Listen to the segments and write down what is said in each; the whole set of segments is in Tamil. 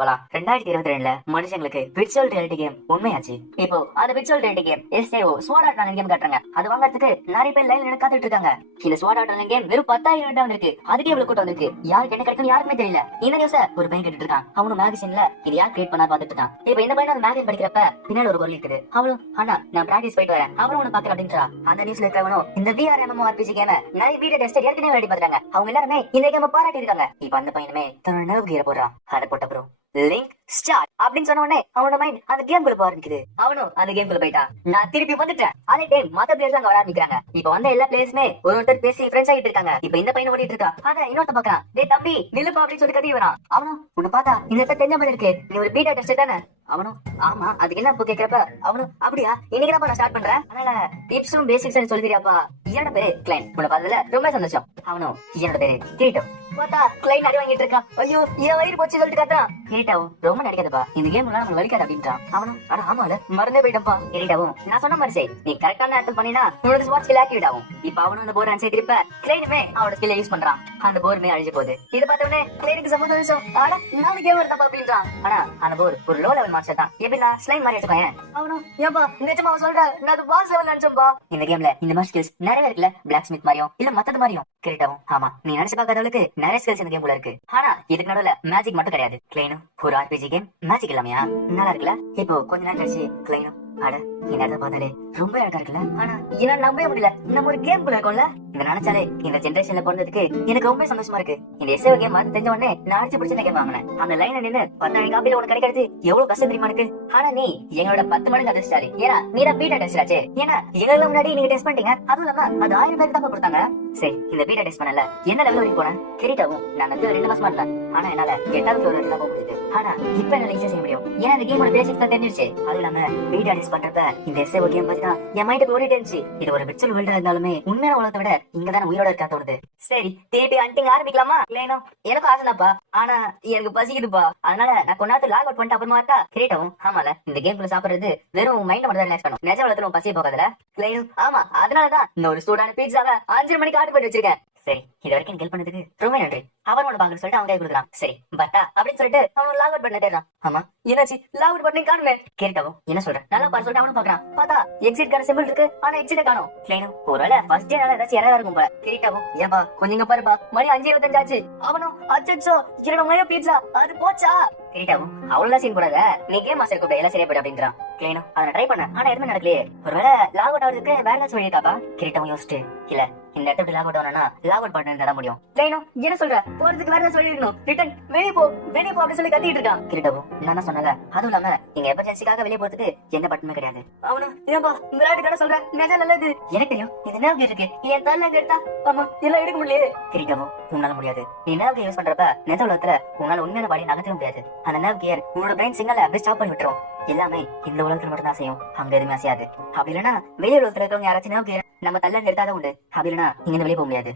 போலாம். 2022ல மனுஷங்களுக்கு விர்ச்சுவல் ரியாலிட்டி கேம் உண்மையாச்சு. இப்போ அந்த விர்ச்சுவல் ரியாலிட்டி கேம் SAO ஸ்வாட் ஆர்ட் ஆன்லைன் கேம் காட்டுறாங்க. அது வாங்குறதுக்கு நிறைய பேர் லைன்ல நின்னு காத்துட்டு இருக்காங்க. இந்த ஸ்வாட் ஆர்ட் ஆன்லைன் கேம் வெறும் 10,000 தான் வந்திருக்கு. அதுக்கே இவ்வளவு கூட்டம் வந்திருக்கு. யாருக்கு என்ன கிடைக்கும் யாருக்குமே தெரியல. இந்த நியூஸ ஒரு பையன் கேட்டுட்டு இருக்கான். அவனும் மேகசின்ல இது யார் கிரியேட் பண்ணா பாத்துட்டு இருக்கான். இப்போ இந்த பையன் அந்த மேகசின் படிக்கிறப்ப பின்னாடி ஒரு குரல் இருக்குது. அவளும் அண்ணா நான் பிராக்டிஸ் போயிட்டு வரேன், அவரும் உன்னை பாக்குற அப்படின்றா. அந்த நியூஸ்ல இருக்கிறவனும் இந்த VR MMORPG கேம் நிறைய வீடியோ டெஸ்ட் ஏற்கனவே ரெடி பண்றாங்க. அவங்க எல்லாருமே இந்த கேம் பாராட்டி இருக்காங்க. இப்போ அந்த பையனுமே தன்னோட நர்வ் கியர் போடுறான். அதை போட்ட அப்புறம் லிங்க் ஸ்டார்ட் அப்படின்னு சொன்ன உடனே அவனோட மைண்ட் அந்த கேம் குள்ள போக ஆரம்பிக்குது. அவனும் அந்த கேம் குள்ள போயிட்டான். நான் திருப்பி வந்துட்டேன். அதே டைம் மத்த பிளேயர்ஸ் அங்க வர ஆரம்பிக்கிறாங்க. இப்போ வந்த எல்லா பிளேயர்ஸுமே ஒருத்தர் பேசி ஃப்ரெண்ட்ஸ் ஆகிட்டு இருக்காங்க. இப்போ இந்த பையன் ஓடிட்டு இருக்கா. அத இன்னொருத்த பாக்குறான். டேய் தம்பி நில்லுப்பா அப்படின்னு சொல்லி கத்தி வரான். அவனும் உன்னை பார்த்தா இந்த இடத்துல தெரிஞ்ச மாதிரி இருக்கு, நீ ஒரு பீட்டா டெஸ்ட் தானே? அவனும் ஆமா அதுக்கு என்ன கேக்குறப்ப அவனும் அப்படியா இன்னைக்குதான் நான் ஸ்டார்ட் பண்றேன், அதனால டிப்ஸும் பேசிக்ஸ் சொல்லி தெரியாப்பா. என்னோட பேரு கிளைன், உன்னை பார்த்ததுல ரொம்ப சந்தோஷம். அவனும் என்னோட பேரு கிரீட்டோ. பார்த்தா கிளைன் அடி வாங்கிட்டு இருக்கான். ஐயோ என் வயிறு போச்சு சொல்லிட்டு காட்டுறான். கிரீட்டாவும் ரொம்ப நடிக்காதப்பா, இந்த கேம் நம்ம வலிக்காது அப்படின்றான். அவனும் அட ஆமால மறந்தே போயிட்டப்பா. கிரீட்டாவும் நான் சொன்ன மாதிரி செய், நீ கரெக்டான நேரத்தில் பண்ணினா உனக்கு ஸ்வாட் ஸ்கில் ஆக்டிவேட் ஆகும். இப்ப அவனும் அந்த போர் அன்சை திருப்ப கிளைனுமே அவனோட ஸ்கில்லை யூஸ் பண்றான். அந்த போருமே அழிஞ்சு போகுது. இது பார்த்தவனே கிளைனுக்கு சந்தோஷம். ஆனா நானும் கேம் வரதப்பா அப்படின்றான். ஆனா அந்த போர் ஒரு லோ லெவல் மாஸ்டர் தான். எப்படின்னா ஸ்லைம் மாதிரி வச்சுக்கோங்க. அவனும் ஏன்பா நிஜமா சொல்ற, நான் அது பாஸ் லெவல் நினைச்சோம்பா. இந்த கேம்ல இந்த மாதிரி ஸ்கில்ஸ் நிறைய இருக்குல்ல, பிளாக் ஸ்மித் மாதிரியும் இல்ல மத்தது மாதிரியும். கிரீட்டாவும் ஆமா நீ நினைச்சு பார்க்காதவளுக்கு நிறைய ஸ்கில்ஸ் இந்த கேம் இருக்கு. ஆனா இதுக்கு நடுவுல மேஜிக் மட்டும் கிடையாது. கிளைனும் ஒரு RPG கேம் மேஜிக் இல்லாமையா நல்லா இருக்குல்ல. இப்போ கொஞ்ச நேரம் கழிச்சு கிளைனும் அட இந்த இடத்த பார்த்தாலே ரொம்ப அழகா இருக்குல்ல, ஆனா என்ன நம்பவே முடியல நம்ம ஒரு கேம் குள்ள இருக்கோம்ல. இந்த நினைச்சாலே இந்த ஜெனரேஷன்ல பிறந்ததுக்கு எனக்கு ரொம்ப சந்தோஷமா இருக்கு. இந்த SAO கேம் பார்த்து தெரிஞ்ச உடனே நான் அடிச்சு பிடிச்ச கேம் வாங்கினேன். அந்த லைன்ல நின்று 10,000 காப்பியில உனக்கு கிடைக்கிறது எவ்வளவு கஷ்டம் தெரியுமா இருக்கு. ஆனா நீ எங்களோட 10 மடங்கு அதிர்ஷ்டாரு. ஏன்னா நீ தான் பீட்டா டெஸ்ட் ஆச்சு. ஏன்னா எங்களுக்கு முன்னாடி நீங்க டெஸ்ட் பண்ணிட்டீங்க. அதுவும் இல்லாம அது 1000 பேருக்கு தான் கொடுத்தாங்க. சரி இந்த பீட்டா டெஸ்ட் பண்ணல என்ன லெவல் வரைக்கும் போனேன். கிரீட்டாவும் நான் வந்து 2 மாசமா இருந்தேன். ஆனா என்னால 8வது ஃப்ளோர் வரைக்கும் போக முடியுது. ஆனா இப்ப என்னால ஈஸியா செய்ய முடியும். ஏன்னா இந்த கேமோட பேசிக்ஸ் தான் தெரிஞ்சிருச்சு. அதுவும் இல்லாம பீட்டா டெஸ்ட் பண்றப்ப இந்த SAO கேம் பத்தி தான் என் மைண்டுக்கு ஓடிட்டே இருந்துச்சு. இது ஒரு விர்ச்சுவல் வேர்ல்டா இருந்தாலுமே உண்மையான உலகத்தை விட இங்கதான் உயிரோட இருக்கா தோணுது. சரி திருப்பி ஹண்டிங் ஆரம்பிக்கலாமா? இல்லைனோ எனக்கு ஆசைதாப்பா, ஆனா எனக்கு பசிக்குதுப்பா. அதனால நான் கொஞ்ச நேரத்துல லாக் அவுட் பண்ணிட்டு அப்புறமா இருக்கா. கிரீட்டாவும் ஆமால இந்த கேம்குள்ள சாப்பிடுறது வெறும் மைண்ட் மட்டும் தான் ரிலாக்ஸ் பண்ணும், நிஜ வளத்துல பசிய போகாதுல. கிளைனும் ஆமா அதனாலதான் இந்த ஒரு சூடான பீட்சாவை 5 மணிக்கு ஆர்டர் பண்ணி வச்சிருக்கேன். சரி இது வரைக்கும் ஹெல்ப் பண்ணதுக்கு ரொம்ப நன்றி. அவன் ஒண்ணு பாக்க சொல்லிட்டு அவங்க கை கொடுக்குறான். சரி பட்டா அப்படின்னு சொல்லிட்டு அவன் லாக் அவுட் பண்ண தேடுறான். ஆமா என்னாச்சு லாக் அவுட் பண்ணி காணுமே. கேட்டாவும் என்ன சொல்ற நல்லா பாரு சொல்லிட்டு அவனும் பாக்குறான். பார்த்தா எக்ஸிட் கான சிம்பிள் இருக்கு, ஆனா எக்ஸிட் காணோம். கிளைனும் ஒருவேளை ஃபர்ஸ்ட் டே ஏதாச்சும் எரரா இருக்கும் போல. கிரீட்டாவும் ஏன்பா கொஞ்சம் பாருப்பா மணி 5:25 ஆச்சு. அவனும் அச்சோ 2 மணி பீட்சா அது போச்சா. கிரீட்டாவும் அவ்வளவு சீன் போடாத, நீ கேம் மாஸ்டர் கூப்பிட எல்லாம் சரியா போயிடு அப்படின்றான். கிளைனும் அதை ட்ரை பண்ண ஆனா எதுவுமே நடக்கலையே. ஒருவேளை லாக் அவுட் ஆகுறதுக்கு வேற ஏதாச்சும் வழி இருக்காப்பா. கிரீட்டாவும் யோசிச்சுட்டு இல்ல இந்த இடத்துல லாக் அவுட் ஆனா லாக் அவுட் பண்ண தர முடியும். கிளைனும் என்ன சொல்ற போறதுக்கு வேற சொல்லி இருக்கணும். ரிட்டன் வெளியே போ அப்படின்னு சொல்லி கத்திட்டு இருக்கான். கிரீட்டாவும் நான் சொன்னல அதுவும் இல்லாம நீங்க எமர்ஜென்சிக்காக வெளியே போறதுக்கு எந்த பட்டனுமே கிடையாது. அவனும் ஏன்பா விளையாட்டுக்கான சொல்ற நிஜம் நல்லது எனக்கு தெரியும். இது நேவ் இருக்கு என் தள்ள எடுத்தா ஆமா எல்லாம் எடுக்க முடியல. கிரீட்டாவும் உன்னால முடியாது. நீ நேவ் யூஸ் பண்றப்ப நிஜ உலகத்துல உன்னால உண்மையான பாடி நகர்த்தவே முடியாது. அந்த நேவ் கியர் உன்னோட பிரெயின் சிக்னலை அப்படியே ஸ்டாப் பண்ணி விட்டுரும். எல்லாமே இந்த உலகத்துல மட்டும் தான் செய்யும், அங்க எதுவுமே அசையாது. அப்படி இல்லைன்னா வெளியே உலகத்துல இருக்கவங்க யாராச்சும் நேவ் கியர் நம்ம தள்ள நிறுத்தாத உண்டு. அப்படி இல்லைன்னா இங்க வெளியே போக முடியாது.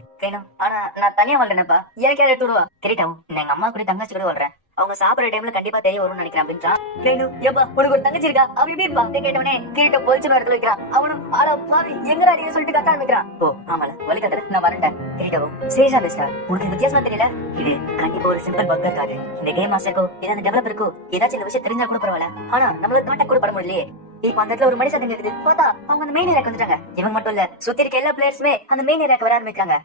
ஆனா நான் தனியா வாழ்றேன்ப்பா எனக்கு எடுத்து விடுவா. கிரீட்டாவும் நான் எங்க அம்மா கூட தங்கச்சி கூட வாழ்றேன், அவங்க சாப்பிடுற டைம்ல கண்டிப்பா தெரிய வரும்னு நினைக்கிறேன் அப்படின்றான். ஏப்பா உனக்கு ஒரு தங்கச்சி இருக்கா அப்படி இப்படி இருப்பா கேட்டவனே கிரீட்ட பொலிச்சு இடத்துல வைக்கிறான். அவனும் ஆனா பாவி எங்கடா நீங்க சொல்லிட்டு கத்த ஆரம்பிக்கிறான். ஓ ஆமால வலிக்கத்துல நான் வரேன். கிரீட்டாவும் சீரியஸா பேசுறா உனக்கு வித்தியாசமா தெரியல. இது கண்டிப்பா ஒரு சிம்பிள் பக் இருக்காது. இந்த கேம் மாஸ்டருக்கோ இல்ல அந்த டெவலப்பருக்கோ ஏதாச்சும் இந்த விஷயம் தெரிஞ்சா கூட பரவாயில்ல, ஆனா நம்மளுக்கு கான்டாக்ட் கூட பண்ண முடியலையே. இப்ப அந்த இடத்துல ஒரு மனுஷன் இருக்குது பார்த்தா அவங்க அந்த மெயின் ஏரியாக்கு வந்துட்டாங்க. இவங்க மட்டும் இல்ல சுத்தி இருக்க எல்லா பிளேயர்ஸுமே அந்த மெயின் ஏரியாக்கு வர ஆரம்பிக்கிறாங்க.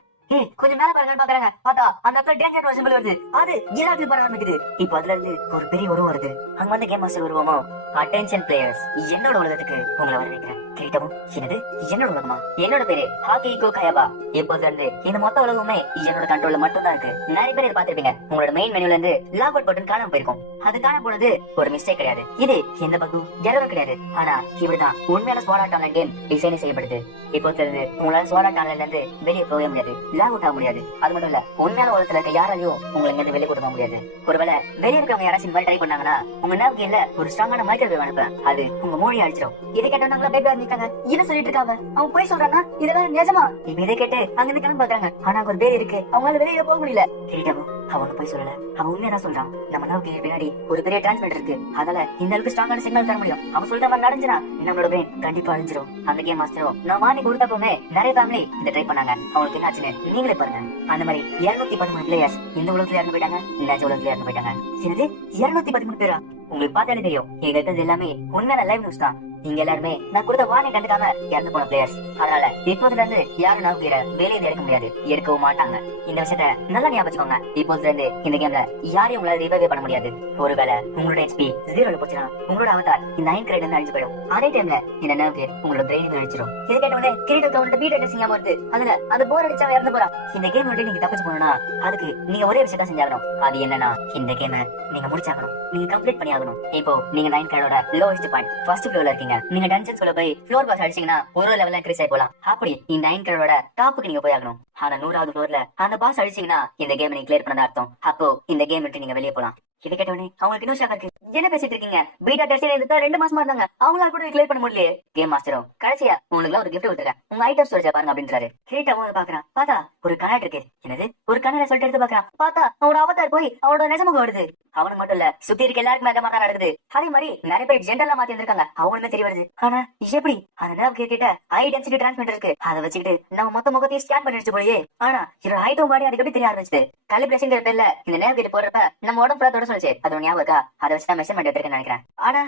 கொஞ்சம் மேல பாக்குறாங்க பார்த்தா அந்த இடத்துல டேஞ்சர் சிம்பிள் வருது. அது எல்லாத்துலயும் வர ஆரம்பிக்குது. இப்ப அதுல இருந்து ஒரு பெரிய உருவம் வருது. அங்க வந்து கேம் மாஸ்டர் உருவமோ அட்டென்ஷன் பிளேயர்ஸ் என்னோட உலகத்துக்கு உங்களை வர வைக்கிறேன். கிரீட்டமும் என்னது என்னோட உலகமா? என்னோட பேரு ஹாக்கி இக்கோ கயாபா. எப்போதுல இருந்து இந்த மொத்த உலகமே என்னோட கண்ட்ரோல்ல மட்டும் தான் இருக்கு. நிறைய பேர் பாத்திருப்பீங்க உங்களோட மெயின் மெனுல இருந்து லாக் அவுட் பட்டன் காணாம போயிருக்கும். அது காணாம போனது ஒரு மிஸ்டேக் கிடையாது, இது எந்த பக்கும் எரரும் கிடையாது. ஆனா இப்படிதான் உண்மையான ஸ்வாட் ஆர்ட் ஆன்லைன் கேம் டிசைன் செய்யப்படுது. இப்போ தெரிஞ்சு உங்களால ஸ்வாட் ஆர்ட் ஆன்லைன்ல இருந்து வெளியே போக முடியாது, லாக் அவுட் ஆக முடியாது. அது மட்டும் இல்ல உண்மையான உலகத்துல இருக்க யாராலையும் உங்களை இங்க வெளியே கொடுக்க முடியாது. ஒருவேளை வெளியே இருக்கவங்க யாராச்சும் மாதிரி ட்ரை பண்ணாங்கன்னா உங்க நேவ் கேம்ல ஒரு ஸ்ட்ராங்கான மைக்ரோவேவ் அனுப்ப அது உங்க மூளையை அடிச்சிடும். இதை கேட்டவங்க பேபி ஆரம்பிக்காங்க என்ன சொல்லிட்டு இருக்காங்க. அவன் போய் சொல்றானா இதெல்லாம் நிஜமா? இப்ப இதை கேட்டு அங்க இருந்து கிளம்பி பாக்குறாங்க. ஆனா ஒரு பேர் இருக்கு அவங்களால வெளியே போக முடியல. கிரீட்டாவும் அவன் போய் சொல்லல, அவன் உண்மையதான் சொல்றான். நம்ம நாவுக்கு பின்னாடி ஒரு பெரிய டிரான்ஸ்மிட்டர் இருக்கு, அதனால இந்த அளவுக்கு ஸ்ட்ராங்கான சிக்னல் தர முடியும். அவன் சொல்ற மாதிரி நடந்துச்சுன்னா நம்மளோட பிரெயின் கண்டிப்பா அழிஞ்சிரும். அந்த கேம் மாஸ்டரும் நான் வாங்கி கொடுத்தப்போமே நிறைய ஃபேமிலி இதை ட்ரை பண்ணாங்க. அவங்களுக்கு என்ன ஆச்சுன்னு நீங்களே பாருங்க. அந்த மாதிரி 213 பிளேயர்ஸ் இந்த உலகத்துல இறந்து போயிட்டாங்க, நிஜ உலகத்துல இறந்து போயிட்டாங்க. என்னது 213 பேரா? உங்களுக்கு பார்த்தாலே தெரியும், எங்க இருக்கிறது எல்லாமே உண்மையான லைவ் நியூஸ் தான். நீங்க எல்லாருமே நான் கொடுத்த வார்னிங் கண்டுக்காம இறந்து போன பிளேயர்ஸ். அதனால இப்போதுல இருந்து யாரும் நாவுகிற வேலையை எடுக்க முடியாது, எடுக்கவும் மாட்டாங்க. இந்த விஷயத்த நல்லா ஞாபகம் வச்சுக்கோங்க. இப்போதுல இருந்து இந்த கேம்ல யாரையும் உங்களால ரிவைவ் பண்ண முடியாது. ஒருவேளை உங்களோட HP 0 போச்சுன்னா உங்களோட அவதார் இந்த அயன் கிரேட் வந்து அழிஞ்சு போயிடும். அதே டைம்ல இந்த நர்வ் உங்களோட பிரெயின் அழிச்சிடும். இது கேட்டவொடனே கிரீடத்தை அவரோட பீட் அடிச்சு ஞாபகம் வருது. அதுல அந்த போர் அடிச்சா இறந்து போறா. இந்த கேம் விட்டு நீங்க தப்பிச்சு போகணும்னா அதுக்கு நீங்க ஒரே விஷயத்த செஞ்சாகணும். அது என்னன்னா இந்த கேமை நீங்க முடிச்சாகணும், நீங்க கம்ப்ளீட் பண்ணி ஆகணும். இப்போ நீங்க 9 கிரேடோட லோவஸ்ட் பாயிண்ட் ஃபர்ஸ்ட் ஃப்ளோர்ல இருக்கீங்க. நீங்க டன்ஜன்ஸ் உள்ள போய் ஃப்ளோர் பாஸ் அடிச்சீங்கன்னா ஒரு லெவல்ல இன்க்ரீஸ் ஆகி போலாம். அப்படி இந்த 9 கிரேடோட டாப்புக்கு நீங்க போய் ஆகணும். ஆனா 100வது ஃப்ளோர்ல அந்த பாஸ் அடிச்சீங்கன்னா இந்த கேம் நீங்க கிளியர் பண்ணதா அர்த்தம். அப்போ இந்த கேம் விட்டு நீங்க வெளியே போலாம். இது கேட்டவனே அவங்களுக்கு இன்னும் ஷாக் இருக்கு. என்ன பேசிட்டு இருக்கீங்க? பீட்டா டெஸ்ட்ல இருந்து 2 மாசமா இருந்தாங்க, அவங்களால கூட கிளியர் பண்ண முடியலையே. கேம் மாஸ்டரும் கடைசியா உங்களுக்கு ஒரு கிஃப்ட் கொடுத்துருக்கேன், உங்க ஐட்டம் ஸ்டோரேஜ் பாருங்க அப்படின்றாரு. கிரீட்டவும் பாக்குறான், பார்த்தா ஒரு கண்ணாடி இருக்கு. என்னது ஒரு கண்ணாடி சொல்லிட்டு எடுத்து பாக்குறான், பார்த்தா அவனோட அவதார் போய் அவனோட நிஜமுகம் வருது. அவனுக்கு மட்டும் இல்ல, சுத்தி இருக்க எல்லாருக்குமே அந்த மாதிரி நடக்குது. அதே மாதிரி நிறைய பேர் ஜெண்டர்ல மாத்தி வந்திருக்காங்க, அவங்களுமே தெரிய வருது. ஆனா எப்படி அந்த நர்வ் கிட்ட ஹை டென்சிட்டி டிரான்ஸ்மிட்டர் இருக்கு, அதை வச்சுக்கிட்டு நம்ம மொத்த முகத்தையும் ஸ்கேன் பண்ணிடுச்சு போலயே. ஆனா இதோட ஹைட்டும் பாடி அதுக்கு எப்படி தெரிய ஆரம்பிச்சு? கலிபிரேஷன் பேர்ல இந்த நர்வ் கிட்ட போடுறப்ப நம்ம உடம்பு தொட சொல்லிச்சு, அது ஞாபகம் இருக்கா? அதை வச்சு நான் மெஷர்மெண்ட் எடுத்துருக்கேன்னு நினைக்கிறேன். ஆனா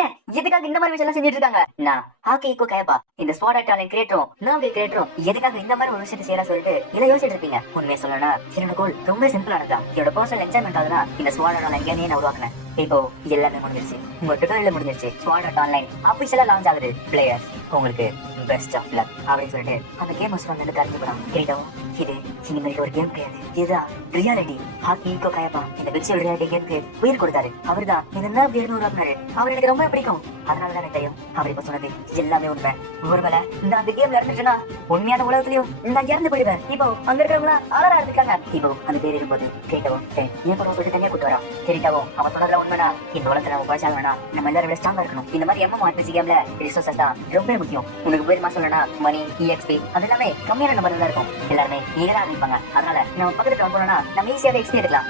ஏன் எதுக்காக இந்த மாதிரி விஷயம் எல்லாம் செஞ்சுட்டு இருக்காங்க? நான் ஹாக்கி ஈக்கோ கைப்பா இந்த ஸ்வாட் டாலன்ட் கிரியேட்டரும் நர்வ் கிரியேட்டரும் எதுக்காக இந்த மாதிரி ஒரு விஷயத்தை செய்யலாம் சொல்லிட்டு இதை யோசிச்சுட்டு இருப்பீங்க. உண்மையை சொல்லணும்னா என்னோட கோல் ரொம்ப சிம்பிளானதான். என்னோட பர்சனல் என்ஜாய்மெண்ட் ஆகுதுன்னா இந்த ஸ்வாட் டாலன்ட் கேமையே நான் உருவாக்குனேன். இப்போ எல்லாமே முடிஞ்சிருச்சு, உங்க டுட்டோரியல் முடிஞ்சிருச்சு. ஸ்வாட் ஆர்ட் ஆன்லைன் ஆபீஷியலா லான்ச் ஆகுது. பிளேயர்ஸ் உங்களுக்கு பெஸ்ட் ஆஃப் லக் அப்படின்னு சொல்லிட்டு அந்த கேம் வந்து கலந்து போறான். கேட்டோம், இது இனிமேல் ஒரு கேம் கிடையாது, இதுதான் ரியாலிட்டி. ஹாக்கி ஈக்கோ கைப்பா இந்த விர்ச்சுவல் ரியாலிட்டி கேமுக்கு உயிர் கொடுத்தாரு. அவர்தான் இந்த நர்வ் கேம் உருவாக்குனாரு. அவர் எனக்கு ரொம்ப பிடிக்கும், அதனாலதான் எனக்கு தெரியும் அவர் இப்ப சொன்னது எல்லாமே உண்மை. ஒருவேளை நான் அந்த கேம்ல இருந்துச்சுன்னா உண்மையான உலகத்திலயும் நான் இறந்து போயிடுவேன். இப்போ அங்க இருக்கிறவங்களா அலரா இருக்காங்க. இப்போ அந்த பேர் இருக்கும்போது கேட்டவும் ஏன் சொல்லிட்டு தனியா கூட்டு வரான். கேட்டாவும் அவன் சொன்னதுல உண்மைனா இந்த உலகத்துல நம்ம பழச்சாங்கன்னா நம்ம எல்லாரும் விட ஸ்ட்ராங்கா இருக்கணும். இந்த மாதிரி MMORPG கேம்ல ரிசோர்சஸ் தான் ரொம்ப முக்கியம். உனக்கு பேருமா சொல்லணும்னா மணி, EXP அது எல்லாமே கம்மியான நம்பர்ல தான் இருக்கும். எல்லாருமே ஈகரா இருப்பாங்க. அதனால நம்ம பக்கத்துல போனோம்னா நம்ம ஈஸியாவே XP எடுக்கலாம்.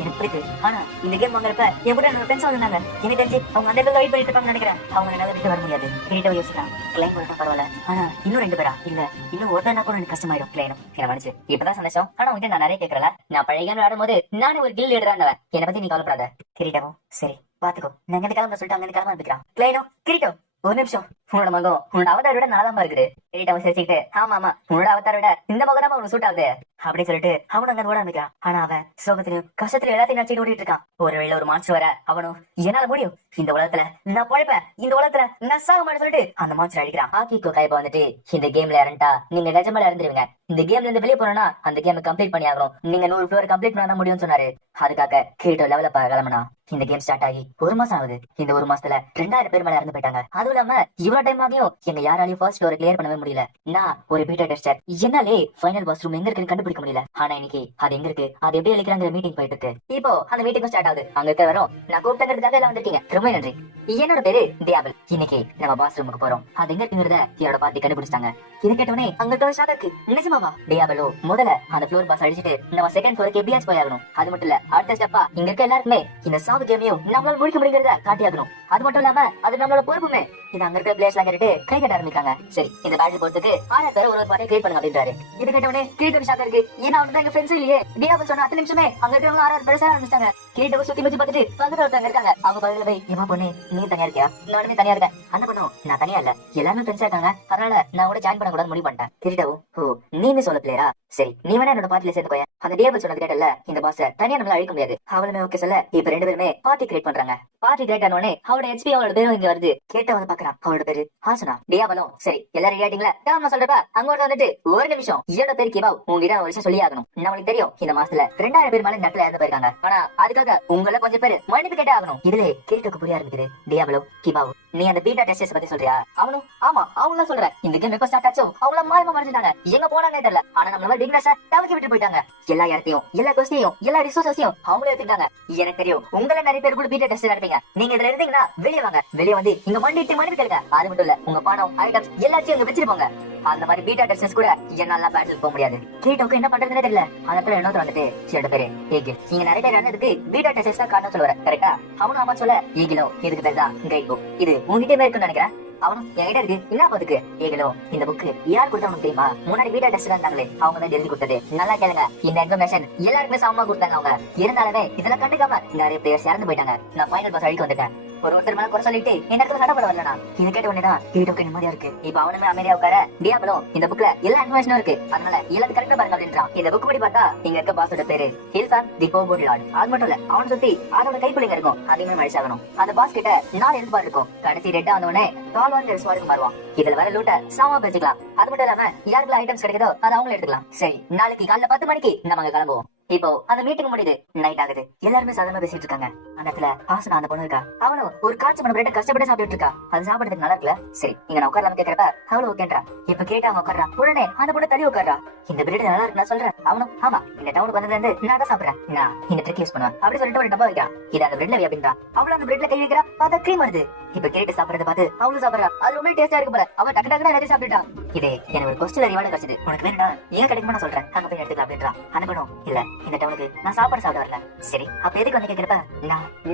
எனக்கு பிடிக்கு. ஆனா இந்த கேம் வாங்குறப்ப என் கூட என்னோட ஃப்ரெண்ட்ஸ் வந்தாங்க. எனக்கு தெரிஞ்சு அவங்க அந்த இடத்துல வெயிட் பண்ணிட்டு இருப்பாங்கன்னு நினைக்கிறேன். அவங்க என்னால விட்டு வர முடியாது. கிரியேட்டிவா யோசிக்கலாம். கிளைம் பண்ணா பரவாயில்ல, ஆனா இன்னும் 2 பேரா இல்ல இன்னும் ஒருத்தனா கூட எனக்கு கஷ்டமாயிடும். கிளைனும் என்ன மனுச்சு இப்பதான் சந்தோஷம். ஆனா உங்ககிட்ட நான் நிறைய கேட்கறல. நான் பழைய கேம் ஆடும்போது நானே ஒரு கில் லீடரா இருந்தவன். என்னை பத்தி நீ கவலைப்படாத. கிரீட்டமும் சரி பாத்துக்கோ, நான் எங்க கிளம்ப சொல்லிட்டு அங்க கிளம்ப இருக்கிறான். கிளைனோ கிரீட்டம் ஒரு நிமிஷம், உன்னோட மகம் உன்னோட அவதார விட நல்லாதான் இருக்குது. கிரீட்டம் சிரிச்சுக்கிட்டு ஆமா ஆமா உன்னோட அவதார விட இந்த மகம் தான் உனக்கு சூட் ஆகுது அப்படின்னு சொல்லிட்டு அவனும் அங்க ஓட ஆரம்பிக்கிறான். ஆனா அவன் சோகத்திலையும் கஷ்டத்திலையும் எல்லாத்தையும் நினைச்சிட்டு ஓடிட்டு இருக்கான். ஒருவேளை ஒரு மான்ஸ்டர் வர அவனும் என்னால முடியும், இந்த உலகத்துல நான் பழைப்பேன், இந்த உலகத்துல நான் சாக மாட்டேன்னு சொல்லிட்டு அந்த மான்ஸ்டர் அடிக்கிறான். ஹாக்கிக்கோ கைப்பா வந்துட்டு இந்த கேம்ல இறண்டா நீங்க நிஜமால இறந்துருவீங்க. இந்த கேம்ல இருந்து வெளியே போனா அந்த கேம் கம்ப்ளீட் பண்ணி ஆகணும். நீங்க 100 ஃப்ளோர் கம்ப்ளீட் பண்ணா முடியும்னு சொன்னாரு. அதுக்காக கிரியேட்டிவ் லெவல கிளம்புனா இந்த கேம் ஸ்டார்ட் ஆகி 1 மாசம் ஆகுது. இந்த 1 மாசத்துல 2000 பேர் மேல இறந்து போயிட்டாங்க. அதுவும் இல்லாம இவ்வளவு டைம் ஆகியும் எங்க யாராலையும் ஃபர்ஸ்ட் ஃப்ளோர் கிளியர் பண்ணவே முடியல. நான் ஒரு பீட்டா டெஸ்டர், என்னாலே ஃபைனல் பாஸ் ரூம் எங்க இருக்குன்னு கண்டுபிடிக்க முடியல. ஆனா இன்னைக்கு அது எங்க இருக்கு, அது எப்படி அளிக்கிறாங்க மீட்டிங் போயிட்டு இருக்கு. இப்போ அந்த மீட்டிங் ஸ்டார்ட் ஆகுது. அங்க இருக்க வரும் நான் கூப்பிட்டதுக்காக எல்லாம் வந்துட்டீங்க, ரொம்ப நன்றி. என்னோட பேரு டியாபிள். இன்னைக்கு நம்ம பாஸ் ரூமுக்கு போறோம். அது எங்க இருக்குங்கிறத என்னோட பார்ட்டி கண்டுபிடிச்சிட்டாங்க. இது கேட்டவனே அங்க இருக்க ஷாக் இருக்கு. நிஜமாவா? டியாபிளோ முதல்ல அந்த ஃப்ளோர் பாஸ் அடிச்சிட்டு நம்ம செகண்ட் ஃப்ளோருக்கு எப்படியாச்சும் போய் ஆகணும். அது மட்டும் இல்ல அடுத்த ஸ்டெப்பா இங்க இருக்க எல்லாருக்குமே இந்த சாவு கேமையும் நம்மளால முடிக்க முடியுங்கிறத காட்டி ஆகணும். அது மட்டும் இல்லாம அது நம்மளோட பொறுப்புமே. இது அங்க இருக்க பிளேஸ்லாம் கேட்டு கை கட்ட ஆரம்பிக்காங்க. சரி இந்த பேட்டில் போறதுக்கு 6 பேர் ஒரு பாட்டை கிரியேட் பண்ணுங்க அப்படின்றாரு. இது கேட்டவனே கிரியேட்டிவ் ஷாக் இருக்கு. ஏன்னா அவனுக்கு எங்க ஃப்ரெண்ட்ஸ் இல்லையே. டியாபிள் சொன்ன 10 நிமிஷமே அங்க இருக்கவங்க 6 பேர் சேர ஆரம்பிச்சாங்க. கிரியேட்டிவ் சுத்தி முத்தி பார்த்துட்டு பக்கத்துல ஒருத்தங்க இருக்காங்க. அவங்க பதில போய் ஏமா பொண்ணு நீ தனியா இருக்கியா? நானுமே தனியா இருக்கேன். அந்த பொண்ணும் நான் தனியா இல்ல, எல்லாமே ஃப்ரெண்ட்ஸா இருக்காங்க, அதனால நான் கூட ஜாயின் பண்ண கூடாது முடிவு பண்ணிட்டேன். கிரியேட்டிவ் ஓ நீங்க சொல்ல பிளேயரா? சரி நீ வேணா என்னோட பார்ட்டில சேர்ந்து போய் அந்த டியாபிள் சொன்னது கேட்டல, இந்த பாஸ தனியா நம்மளால அழிக்க முடியாது. அவளுமே ஓகே சொல்ல இப்ப 2 பேருமே பார்ட்டி கிரியேட் பண்றாங்க. பார்ட்டி கிரியேட் ஆனோடனே அவளோட HP அவளோட பேரும் இங்க வருது. கேட்ட வந்து பாக்குறான். அவளோட பேரு ஹாசனா. டியாபிளும் சரி எல்லாரும் ரெடியாட்டிங்களா? நான் சொல்றப்ப அங்க வந்துட்டு ஒரு நிமிஷம் என்னோட பேரு கிபாவ், உங்ககிட்ட ஒரு விஷயம் சொல்லி ஆகணும். நம்மளுக்கு தெரியும் இந்த மாசத்துல 2000 பேர் மேல இந்த இடத்துல இறந்து போயிருக்காங்க. ஆனா அதுக்காக உங்களை கொஞ்சம் பேரு மன்னிப்பு கேட்டே ஆகணும். இதுல கேட்டுக்கு புரிய ஆரம்பிக்குது. டியாபிளோ கிபாவ் நீ அந்த பீட்டா டெஸ்டர்ஸ் பத்தி சொல்றியா? அவனும் ஆமா அவங்கள சொல்றேன். இந்த கேம் எப்ப ஸ்டார்ட் ஆச்சோ அவங்கள மாயமா மறைஞ்சிட்டாங்க, எங்க போனாங்கன்னு தெரியல. ஆனா நம்மள பிகினர்ஸ தவக்கி விட்டு போயிட்டாங்க. எல்லா இடத்தையும் எல்லா கொஸ்டியையும் எல்லா ரிசோர்ஸையும் அவங்களே எடுத்துட்டாங்க. எனக்கு தெரியும் உங்களை நிறைய பேர் கூட பீட்டா டெஸ்ட் நடப்பீங்க. நீங்க இதுல இருந்தீங்கன்னா வெளியே வாங்க. வெளியே வந்து இங்க மண்டிட்டு சொல்றது கேளுங்க. அது மட்டும் இல்ல, உங்க பணம் ஐட்டம்ஸ் எல்லாத்தையும் அங்க வச்சிருப்பாங்க. அந்த மாதிரி பீட்டா டெஸ்டர்ஸ் கூட என்னால பேட்டில் போக முடியாது. கிரீட்டோக்கு என்ன பண்றதுன்னு தெரியல. அந்த இடத்துல இன்னொருத்தர் வந்துட்டு சில பேரு ஏகி நீங்க நிறைய பேர் ஆனதுக்கு பீட்டா டெஸ்டர்ஸ் தான் காரணம் சொல்லுவாரு. கரெக்டா? அவனும் ஆமா சொல்ல ஏகிலோ இதுக்கு பேர் தான் கைட் புக். இது உங்ககிட்ட இருக்குன்னு நினைக்கிறேன். அவனும் என்கிட்ட இருக்கு. என்ன பாத்துக்கு ஏகிலோ இந்த புக் யார் கொடுத்தா உனக்கு தெரியுமா? முன்னாடி பீட்டா டெஸ்டர் இருந்தாங்களே அவங்க தான் எழுதி கொடுத்தது. நல்லா கேளுங்க, இந்த இன்ஃபர்மேஷன் எல்லாருக்குமே சமமா கொடுத்தாங்க. அவங்க இருந்தாலுமே இதெல்லாம் கண்டுக்காம நிறைய பேர் இறந்து போயிட்டாங்க. நான் ஃபைனல் பாஸ் அடிக்க வந்துட்டேன். ஒருத்தர் மேல குறை சொல்லிட்டு என்ன இடத்துல சண்டை போட வரலனா இது கேட்ட உடனேதான் கிரீட்டோக்கு நிம்மதியா இருக்கு. இப்ப அவனுமே அமைதியா உட்கார டியாபலோ இந்த புக்ல எல்லா இன்ஃபர்மேஷனும் இருக்கு, அதனால எல்லாத்தையும் கரெக்டா பாருங்க அப்படின்றான். இந்த புக் படி பார்த்தா இங்க இருக்க பாஸோட பேரு ஹில்ஃபான் தி கோபோட் லார்ட். அது மட்டும் இல்ல, அவனை சுத்தி அதோட கைப்புள்ளிங்க இருக்கும். அதையுமே மடிச்சாகணும். அந்த பாஸ் கிட்ட 4 எதிர்பார்ப்பு இருக்கும். கடைசி ரெட்டா வந்தோடனே டால்வான் ஸ்வாருக்கு மாறுவான். இதுல வர லூட்ட சாமா பேசிக்கலாம். அது மட்டும் இல்லாம யாருக்குள்ள ஐட்டம்ஸ் கிடைக்குதோ அதை அவங்களும் எடுத்துக்கலாம். சரி, நாளைக்கு காலைல 10 மணிக்கு நம்ம கிளம்புவோம். இப்போ அந்த மீட்டிங் முடியுது, நைட் ஆகுது. எல்லாருமே சாதாரணமா பேசிட்டு இருக்காங்க. அந்த இடத்துல ஆசனா அந்த பொண்ணு இருக்கா. அவளும் ஒரு காய்ச்சி பண்ண பிரெட் கஷ்டப்பட்டு சாப்பிட்டு இருக்கா. அது சாப்பிடுறதுக்கு நல்லா இருக்குல்ல. சரி, இங்க நான் உட்காரலாம கேட்கறப்ப அவளும் ஓகேன்றா. இப்ப கேட்டு அவங்க உட்கார்றா. உடனே அந்த பொண்ணு தள்ளி உட்கார்றா. இந்த பிரெட் நல்லா இருக்கு நான் சொல்றேன். அவனும் ஆமா, இந்த டவுனுக்கு வந்ததுல இருந்து நான் தான் சாப்பிடுறேன், நான் இந்த ட்ரிக் யூஸ் பண்ணுவேன் அப்படி சொல்லிட்டு ஒரு டப்பா வைக்கிறான். இது அந்த பிரெட்ல அப்படின்றா. அவளும் அந்த பிரெட்ல கை வைக்கிறா. பார்த்தா கிரீம் வருது. இப்ப கேட்டு சாப்பிடறத பார்த்து அவளும் சாப்பிடுறா. அது ரொம்ப டேஸ்டா இருக்கு போல. அவ டக்கு டக்குனு எல்லாத்தையும் சாப்பிட்டுட்டா. இதே எனக்கு ஒரு கொஸ்டின் ரிவார்டு கிடைச்சது. உனக்கு வேணும்னா ஏன் கிடைக்குமா நான் சொல்றேன், அங்க போய் எடுத்துக்கலாம் அப்படின்றா. அனுப்பணும் இல்ல, இந்த டவுனுக்கு நான் சாப்பாடு சாப்பிட வரல. சரி, அப்ப எதுக்கு வந்து கேட்கிறப்ப